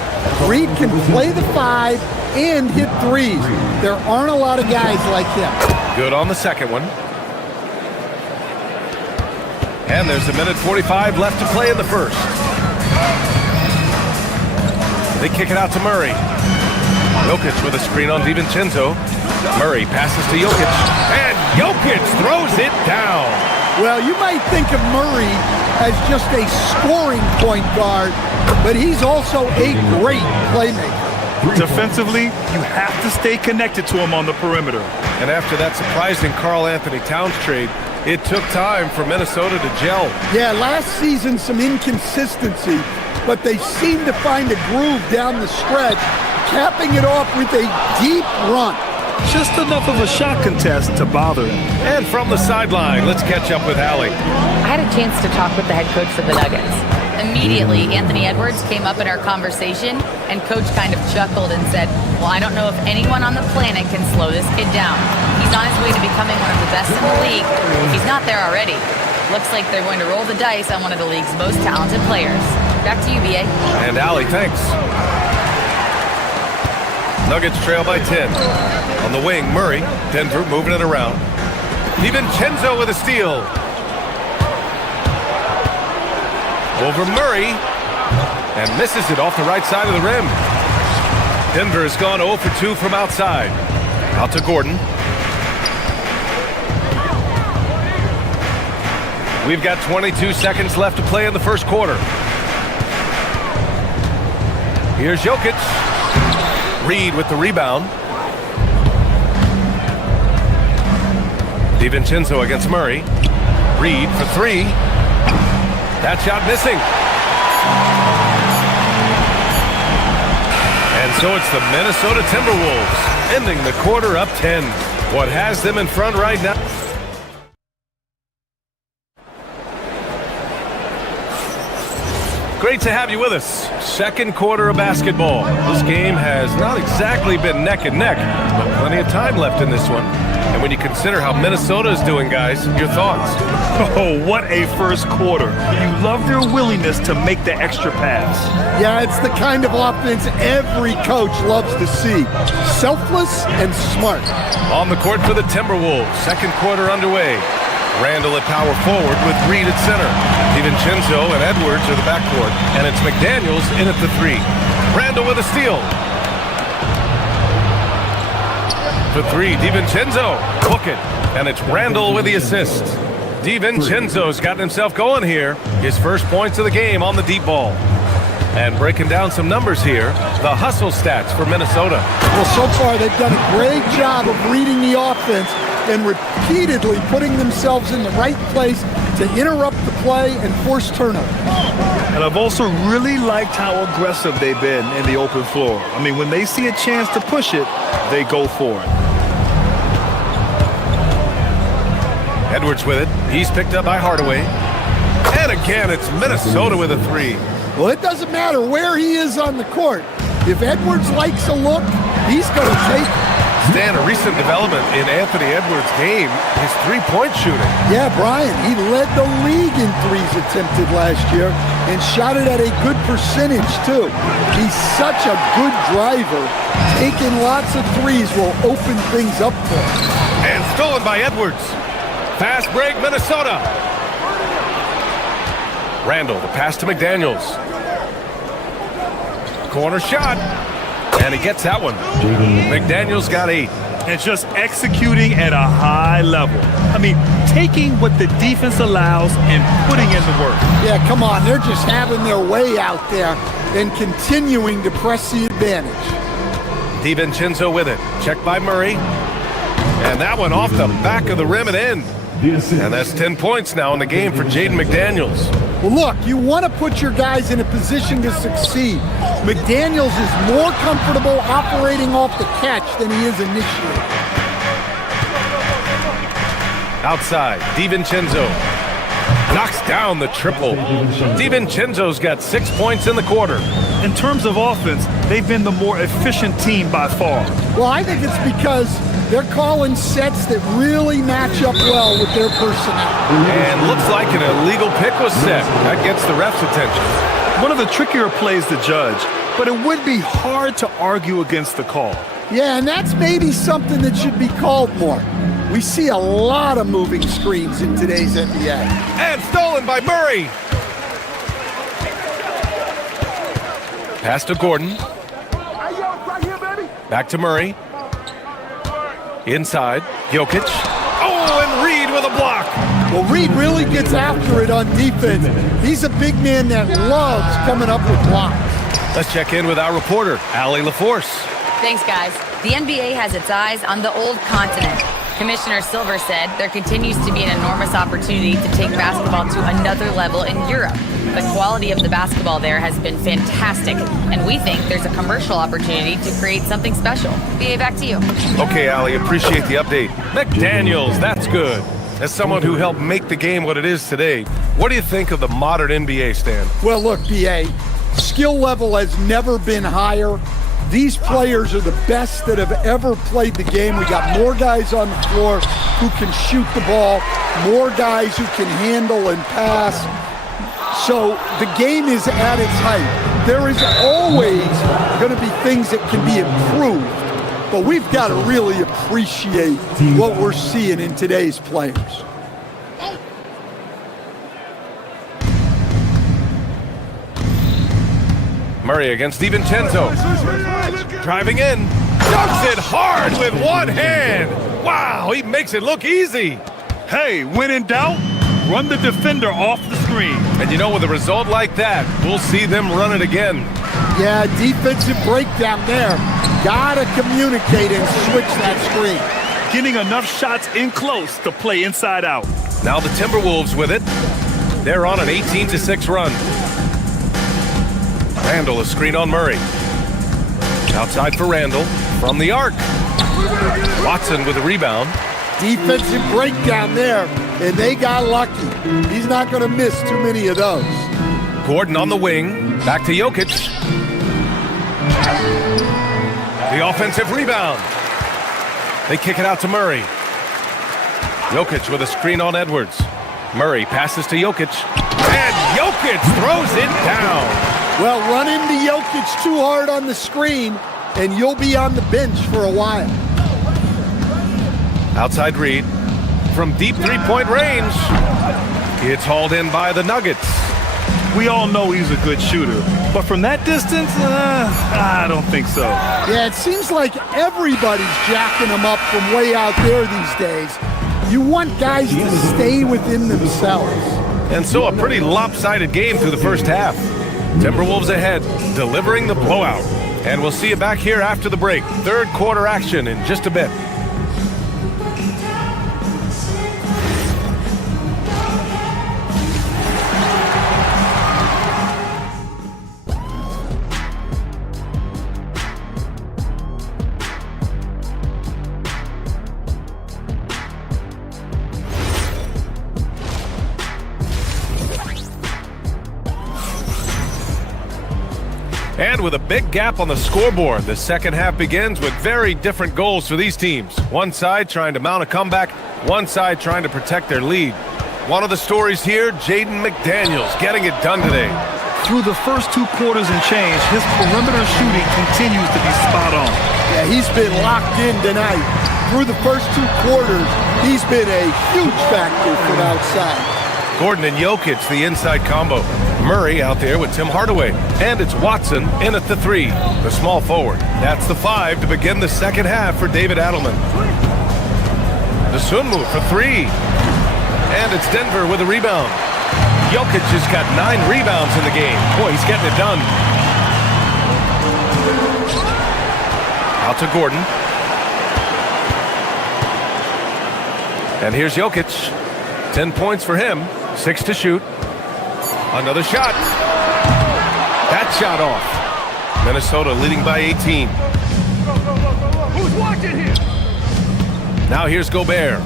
Reid can play the 5 and hit threes. There aren't a lot of guys like him. Good on the second one. And there's 1:45 left to play in the first. They kick it out to Murray. Jokic with a screen on DiVincenzo. Murray passes to Jokic. And Jokic throws it down. Well, you might think of Murray as just a scoring point guard, but he's also a great playmaker. Defensively, you have to stay connected to him on the perimeter. And after that surprising Karl Anthony Towns trade, it took time for Minnesota to gel. Yeah, last season some inconsistency, but they seem to find a groove down the stretch, capping it off with a deep run. Just enough of a shot contest to bother him. And from the sideline, let's catch up with Allie. I had a chance to talk with the head coach for the Nuggets. Immediately, Anthony Edwards came up in our conversation, and Coach kind of chuckled and said, well, I don't know if anyone on the planet can slow this kid down. He's on his way to becoming one of the best in the league, if he's not there already. Looks like they're going to roll the dice on one of the league's most talented players. Back to you, B.A. And Allie, thanks. Nuggets trail by 10. On the wing, Murray. Denver moving it around. DiVincenzo with a steal. Over Murray. And misses it off the right side of the rim. Denver has gone 0 for 2 from outside. Out to Gordon. We've got 22 seconds left to play in the first quarter. Here's Jokic. Reed with the rebound. DiVincenzo against Murray. Reed for 3. That shot missing. And so it's the Minnesota Timberwolves ending the quarter up 10. What has them in front right now? Great to have you with us. Second quarter of basketball. This game has not exactly been neck and neck, but plenty of time left in this one. And when you consider how Minnesota is doing, guys, your thoughts? Oh, what a first quarter. You love their willingness to make the extra pass. Yeah, it's the kind of offense every coach loves to see. Selfless and smart. On the court for the Timberwolves. Second quarter underway. Randall at power forward with Reed at center. DiVincenzo and Edwards are the backcourt. And it's McDaniels in at the 3. Randall with a steal. For 3, DiVincenzo. Book it. And it's Randall with the assist. DiVincenzo's gotten himself going here. His first points of the game on the deep ball. And breaking down some numbers here, the hustle stats for Minnesota. Well, so far they've done a great job of reading the offense and repeatedly putting themselves in the right place to interrupt the play and force turnovers. And I've also really liked how aggressive they've been in the open floor. I mean, when they see a chance to push it, they go for it. Edwards with it. He's picked up by Hardaway. And again, it's Minnesota with a 3. Well, it doesn't matter where he is on the court. If Edwards likes a look, he's going to take it. Stan, a recent development in Anthony Edwards' game, his three-point shooting. Yeah, Brian, he led the league in threes attempted last year and shot it at a good percentage, too. He's such a good driver. Taking lots of threes will open things up for him. And stolen by Edwards. Fast break, Minnesota. Randall, the pass to McDaniels. Corner shot. And he gets that one. McDaniels got 8. And just executing at a high level. I mean, taking what the defense allows and putting in the work. Yeah, come on. They're just having their way out there and continuing to press the advantage. DiVincenzo with it. Checked by Murray. And that one off the back of the rim and in. And that's 10 points now in the game for Jaden McDaniels. Well, look, you want to put your guys in a position to succeed. McDaniels is more comfortable operating off the catch than he is initiating. Outside, DiVincenzo knocks down the triple. DiVincenzo's got 6 points in the quarter. In terms of offense, they've been the more efficient team by far. Well, I think it's because they're calling sets that really match up well with their personnel. And looks like an illegal pick was set. That gets the ref's attention. One of the trickier plays to judge, but it would be hard to argue against the call. Yeah, and that's maybe something that should be called more. We see a lot of moving screens in today's NBA. And stolen by Murray. Pass to Gordon. Back to Murray. Inside, Jokic. Oh, and Reed with a block. Well, Reed really gets after it on defense. He's a big man that loves coming up with blocks. Let's check in with our reporter, Allie LaForce. Thanks, guys. The NBA has its eyes on the old continent. Commissioner Silver said there continues to be an enormous opportunity to take basketball to another level in Europe. The quality of the basketball there has been fantastic, and we think there's a commercial opportunity to create something special. BA, back to you. Okay, Allie, appreciate the update. McDaniels, that's good. As someone who helped make the game what it is today, what do you think of the modern NBA, Stan? Well, look, BA, skill level has never been higher. These players are the best that have ever played the game. We got more guys on the floor who can shoot the ball, more guys who can handle and pass. So the game is at its height. There is always going to be things that can be improved, but we've got to really appreciate what we're seeing in today's players. Murray against DiVincenzo. Driving in. Dunks it hard with one hand. Wow, he makes it look easy. Hey, when in doubt, run the defender off the screen. And you know, with a result like that, we'll see them run it again. Yeah, defensive breakdown there. Gotta communicate and switch that screen. Getting enough shots in close to play inside out. Now the Timberwolves with it. They're on an 18-6 run. Randall, a screen on Murray. Outside for Randall from the arc. Watson with a rebound. Defensive breakdown there, and they got lucky. He's not going to miss too many of those. Gordon on the wing. Back to Jokic. The offensive rebound. They kick it out to Murray. Jokic with a screen on Edwards. Murray passes to Jokic. And Jokic throws it down. Well, run into Jokic too hard on the screen, and you'll be on the bench for a while. Outside Reed. From deep three-point range. It's hauled in by the Nuggets. We all know he's a good shooter, but from that distance, I don't think so. Yeah, it seems like everybody's jacking him up from way out there these days. You want guys to stay within themselves. And so a pretty lopsided game through the first half. Timberwolves ahead, delivering the blowout. And we'll see you back here after the break. Third quarter action in just a bit. And with a big gap on the scoreboard, the second half begins with very different goals for these teams. One side trying to mount a comeback, one side trying to protect their lead. One of the stories here, Jaden McDaniels getting it done today. Through the first 2 quarters and change, his perimeter shooting continues to be spot on. Yeah, he's been locked in tonight. Through the first 2 quarters, he's been a huge factor from outside. Gordon and Jokic, the inside combo. Murray out there with Tim Hardaway. And it's Watson in at the 3, the small forward. That's the 5 to begin the second half for David Adelman. The Sun move for 3. And it's Denver with a rebound. Jokic has got 9 rebounds in the game. Boy, he's getting it done. Out to Gordon. And here's Jokic. 10 points for him. 6 to shoot. Another shot. That shot off. Minnesota leading by 18. Who's watching here? Now here's Gobert.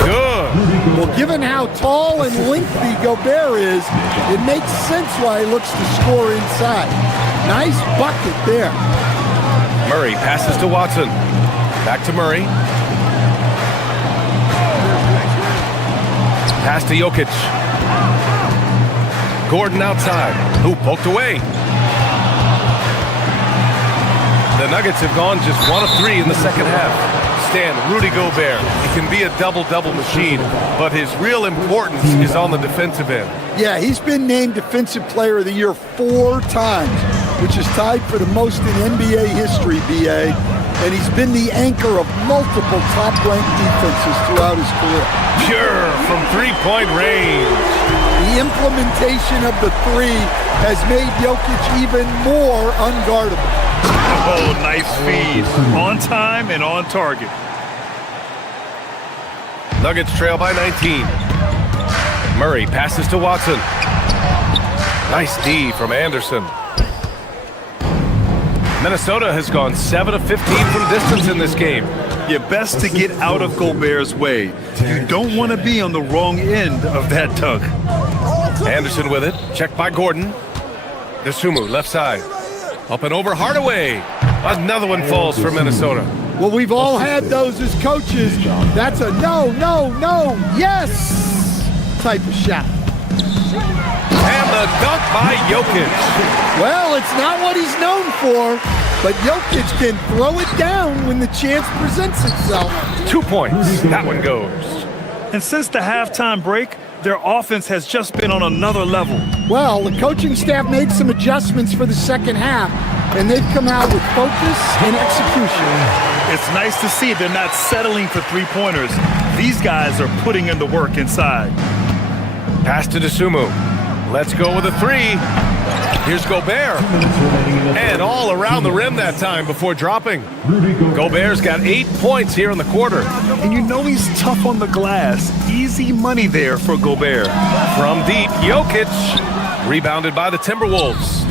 Good. Well, given how tall and lengthy Gobert is, it makes sense why he looks to score inside. Nice bucket there. Murray passes to Watson. Back to Murray. Pass to Jokic. Gordon outside. Who poked away? The Nuggets have gone just 1 of 3 in the second half. Stan, Rudy Gobert. He can be a double-double machine, but his real importance is on the defensive end. Yeah, he's been named Defensive Player of the Year 4 times, which is tied for the most in NBA history, BA. And he's been the anchor of multiple top-ranked defenses throughout his career. Pure from three-point range. The implementation of the 3 has made Jokic even more unguardable. Oh, nice feed. On time and on target. Nuggets trail by 19. Murray passes to Watson. Nice D from Anderson. Minnesota has gone 7 of 15 from distance in this game. You're best to get out of Gobert's way. You don't want to be on the wrong end of that tug. Anderson with it. Checked by Gordon. Dosunmu left side. Up and over Hardaway. Another one falls for Minnesota. Well, we've all had those as coaches. That's a no, no, no, yes type of shot. And the dunk by Jokic. Well, it's not what he's known for, but Jokic can throw it down when the chance presents itself. 2 points. That one goes. And since the halftime break, their offense has just been on another level. Well, the coaching staff made some adjustments for the second half, and they've come out with focus and execution. It's nice to see they're not settling for three-pointers. These guys are putting in the work inside. Pass to Dosunmu. Let's go with a 3. Here's Gobert. And all around the rim that time before dropping. Gobert's got 8 points here in the quarter. And you know he's tough on the glass. Easy money there for Gobert. From deep, Jokic. Rebounded by the Timberwolves.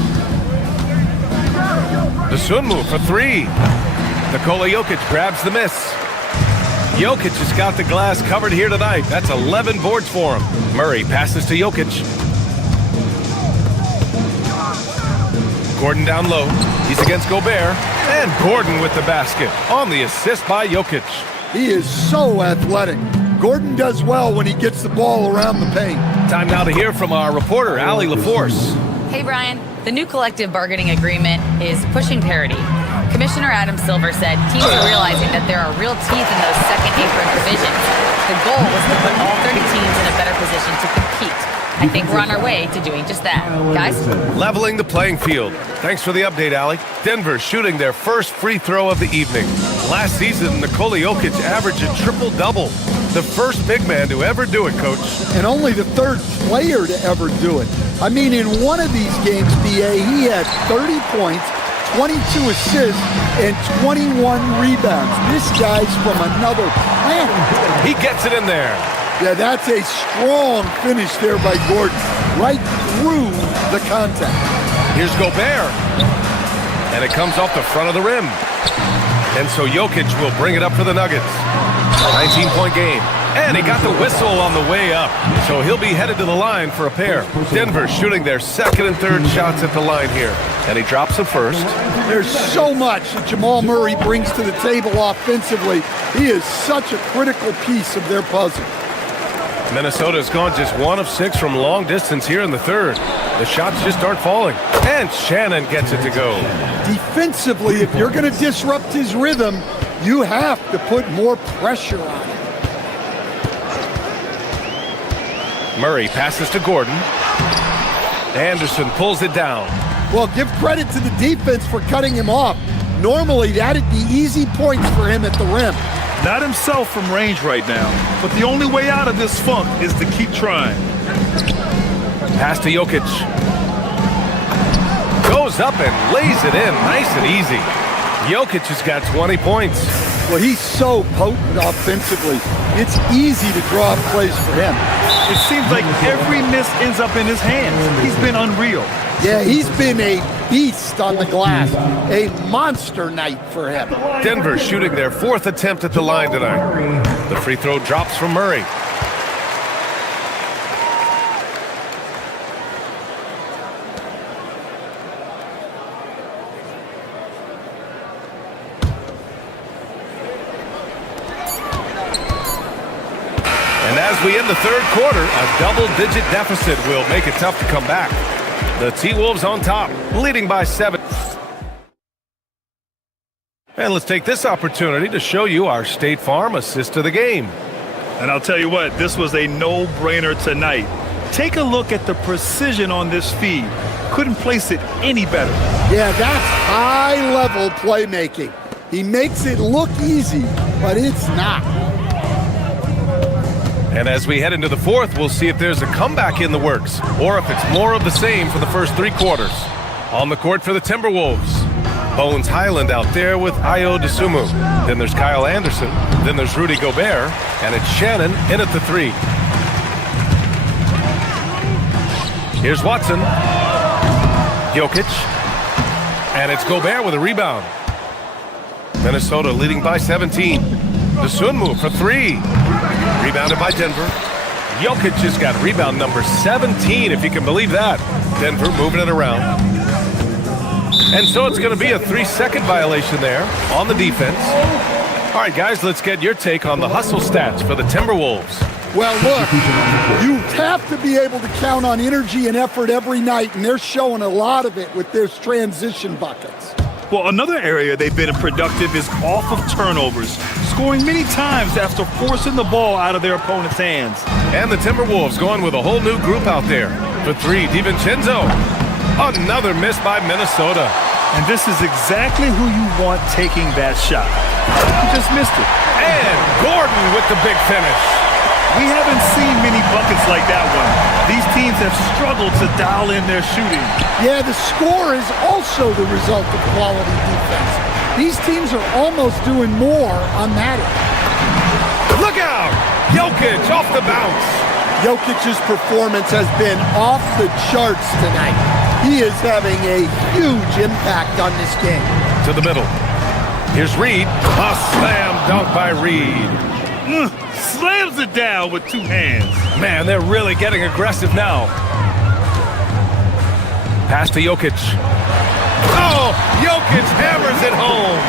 Dosunmu for 3. Nikola Jokic grabs the miss. Jokic has got the glass covered here tonight. That's 11 boards for him. Murray passes to Jokic. Gordon down low. He's against Gobert. And Gordon with the basket on the assist by Jokic. He is so athletic. Gordon does well when he gets the ball around the paint. Time now to hear from our reporter, Allie LaForce. Hey, Brian. The new collective bargaining agreement is pushing parity. Commissioner Adam Silver said teams are realizing that there are real teeth in those second apron provisions. The goal was to put all 30 teams in a better position to compete. I think we're on our way to doing just that. Guys? Leveling the playing field. Thanks for the update, Allie. Denver shooting their first free throw of the evening. Last season, Nikola Jokic averaged a triple-double. The first big man to ever do it, Coach. And only the third player to ever do it. I mean, in one of these games, BA, he had 30 points, 22 assists, and 21 rebounds. This guy's from another planet. He gets it in there. Yeah, that's a strong finish there by Gordon, right through the contact. Here's Gobert. And it comes off the front of the rim. And so Jokic will bring it up for the Nuggets. 19-point game. And he got the whistle on the way up. So he'll be headed to the line for a pair. Denver shooting their second and third shots at the line here. And he drops the first. There's so much that Jamal Murray brings to the table offensively. He is such a critical piece of their puzzle. Minnesota has gone just 1 of 6 from long distance here in the third. The shots just aren't falling. And Shannon gets it to go. Defensively, if you're going to disrupt his rhythm, you have to put more pressure on him. Murray passes to Gordon. Anderson pulls it down. Well, give credit to the defense for cutting him off. Normally, that'd be easy points for him at the rim. Not himself from range right now, but the only way out of this funk is to keep trying. Pass to Jokic. Goes up and lays it in nice and easy. Jokic has got 20 points. Well, he's so potent offensively. It's easy to draw up plays for him. It seems like every miss ends up in his hands. He's been unreal. Yeah, he's been a beast on the glass. A monster night for him. Denver shooting their 4th attempt at the line tonight. The free throw drops from Murray. And as we end the third quarter, a double-digit deficit will make it tough to come back. The T-Wolves on top, leading by 7. And let's take this opportunity to show you our State Farm assist of the game. And I'll tell you what, this was a no-brainer tonight. Take a look at the precision on this feed. Couldn't place it any better. Yeah, that's high-level playmaking. He makes it look easy, but it's not. And as we head into the fourth, we'll see if there's a comeback in the works or if it's more of the same for the first 3 quarters. On the court for the Timberwolves, Bones Highland out there with Ayo Dosunmu. Then there's Kyle Anderson. Then there's Rudy Gobert. And it's Shannon in at the 3. Here's Watson. Jokic. And it's Gobert with a rebound. Minnesota leading by 17. Dosunmu for 3. Rebounded by Denver. Jokic has got rebound number 17, if you can believe that. Denver moving it around. And so it's going to be a 3-second violation there on the defense. All right, guys, let's get your take on the hustle stats for the Timberwolves. Well, look, you have to be able to count on energy and effort every night, and they're showing a lot of it with their transition buckets. Well, another area they've been productive is off of turnovers, scoring many times after forcing the ball out of their opponent's hands. And the Timberwolves going with a whole new group out there. For 3, DiVincenzo. Another miss by Minnesota. And this is exactly who you want taking that shot. He just missed it. And Gordon with the big finish. We haven't seen many buckets like that one. These teams have struggled to dial in their shooting. Yeah, the score is also the result of quality defense. These teams are almost doing more on that end. Look out! Jokic off the bounce. Jokic's performance has been off the charts tonight. He is having a huge impact on this game. To the middle. Here's Reed. A slam dunk by Reed. Slams it down with two hands. Man, they're really getting aggressive now. Pass to Jokic. Oh, Jokic hammers it home.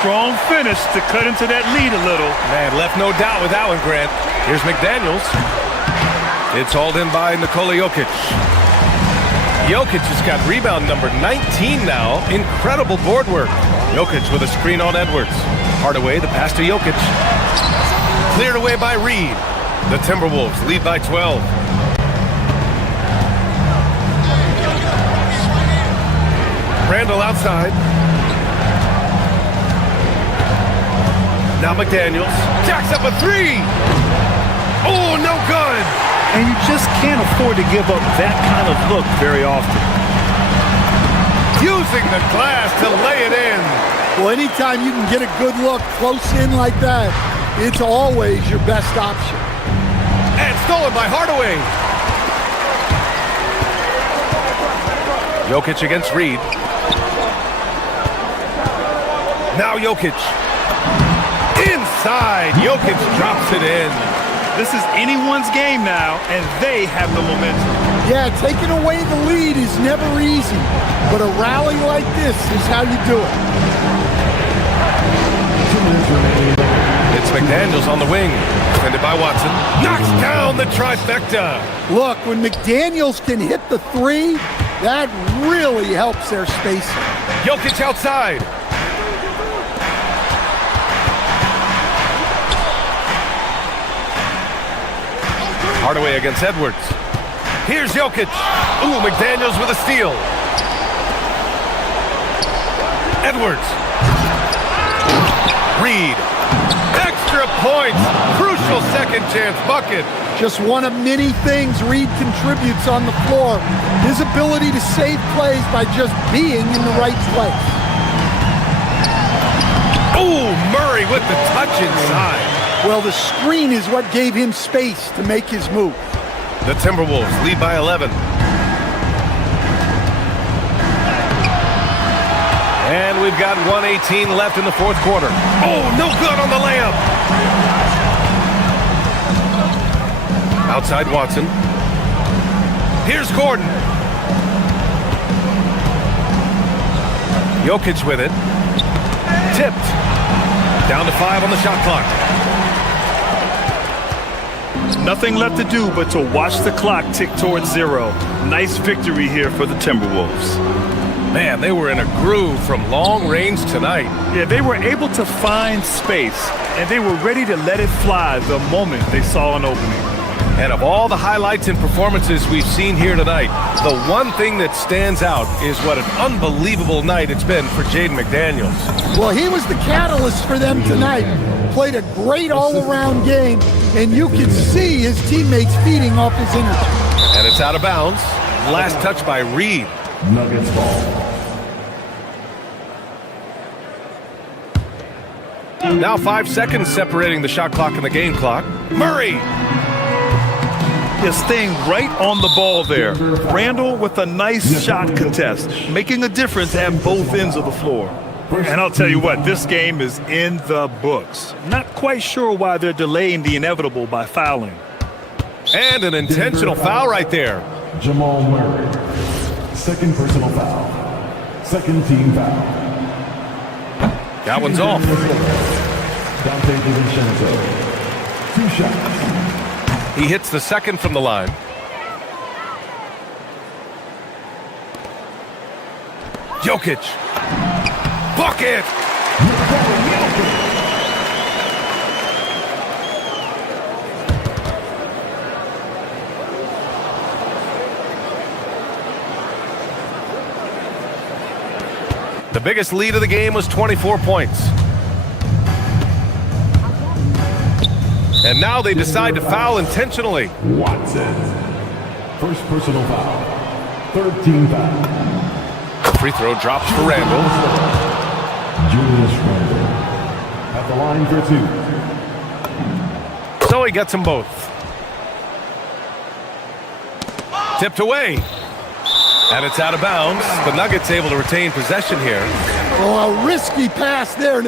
Strong finish to cut into that lead a little. Man, left no doubt with that one, Grant. Here's McDaniels. It's hauled in by Nikola Jokic. Jokic has got rebound number 19 now. Incredible board work. Jokic with a screen on Edwards. Hardaway, the pass to Jokic. Cleared away by Reed. The Timberwolves lead by 12. Randall outside. Now McDaniels jacks up a three. Oh, no good. And you just can't afford to give up that kind of look very often. Using the glass to lay it in. Well, anytime you can get a good look close in like that, it's always your best option. And stolen by Hardaway. Jokic against Reed. Now Jokic. Inside. Jokic drops it in. This is anyone's game now, and they have the momentum. Yeah, taking away the lead is never easy, but a rally like this is how you do it. It's McDaniels on the wing. Defended by Watson. Knocks down the trifecta. Look, when McDaniels can hit the three, that really helps their spacing. Jokic outside. Hardaway against Edwards. Here's Jokic. Ooh, McDaniels with a steal. Edwards. Reed. Extra points. Crucial second chance bucket. Just one of many things Reed contributes on the floor. His ability to save plays by just being in the right place. Ooh, Murray with the touch inside. Well, the screen is what gave him space to make his move. The Timberwolves lead by 11. And we've got 1:18 left in the fourth quarter. Oh, no good on the layup. Outside Watson. Here's Gordon. Jokic with it. Tipped. Down to 5 on the shot clock. Nothing left to do but to watch the clock tick towards 0. Nice victory here for the Timberwolves. Man, they were in a groove from long range tonight. Yeah, they were able to find space, and they were ready to let it fly the moment they saw an opening. And of all the highlights and performances we've seen here tonight, the one thing that stands out is what an unbelievable night it's been for Jaden McDaniels. Well, he was the catalyst for them tonight. Played a great all-around game, and you could see his teammates feeding off his energy. And it's out of bounds. Last touch by Reed. Nuggets ball. Now 5 seconds separating the shot clock and the game clock. Murray! Yeah, staying right on the ball there. Randall with a nice shot contest, making a difference at both ends of the floor. And I'll tell you what, this game is in the books. Not quite sure why they're delaying the inevitable by fouling. And an intentional foul right there. Jamal Murray. Second personal foul. Second team foul. That one's off. Dante DiVincenzo. 2 shots. He hits the second from the line. Jokic. Bucket! The biggest lead of the game was 24 points. And now they decide to foul intentionally. Watson. First personal foul. Third team foul. The free throw drops for Randall. Julius Randle. At the line for 2. So he gets them both. Tipped away. And it's out of bounds. The Nuggets able to retain possession here. Well, a risky pass there.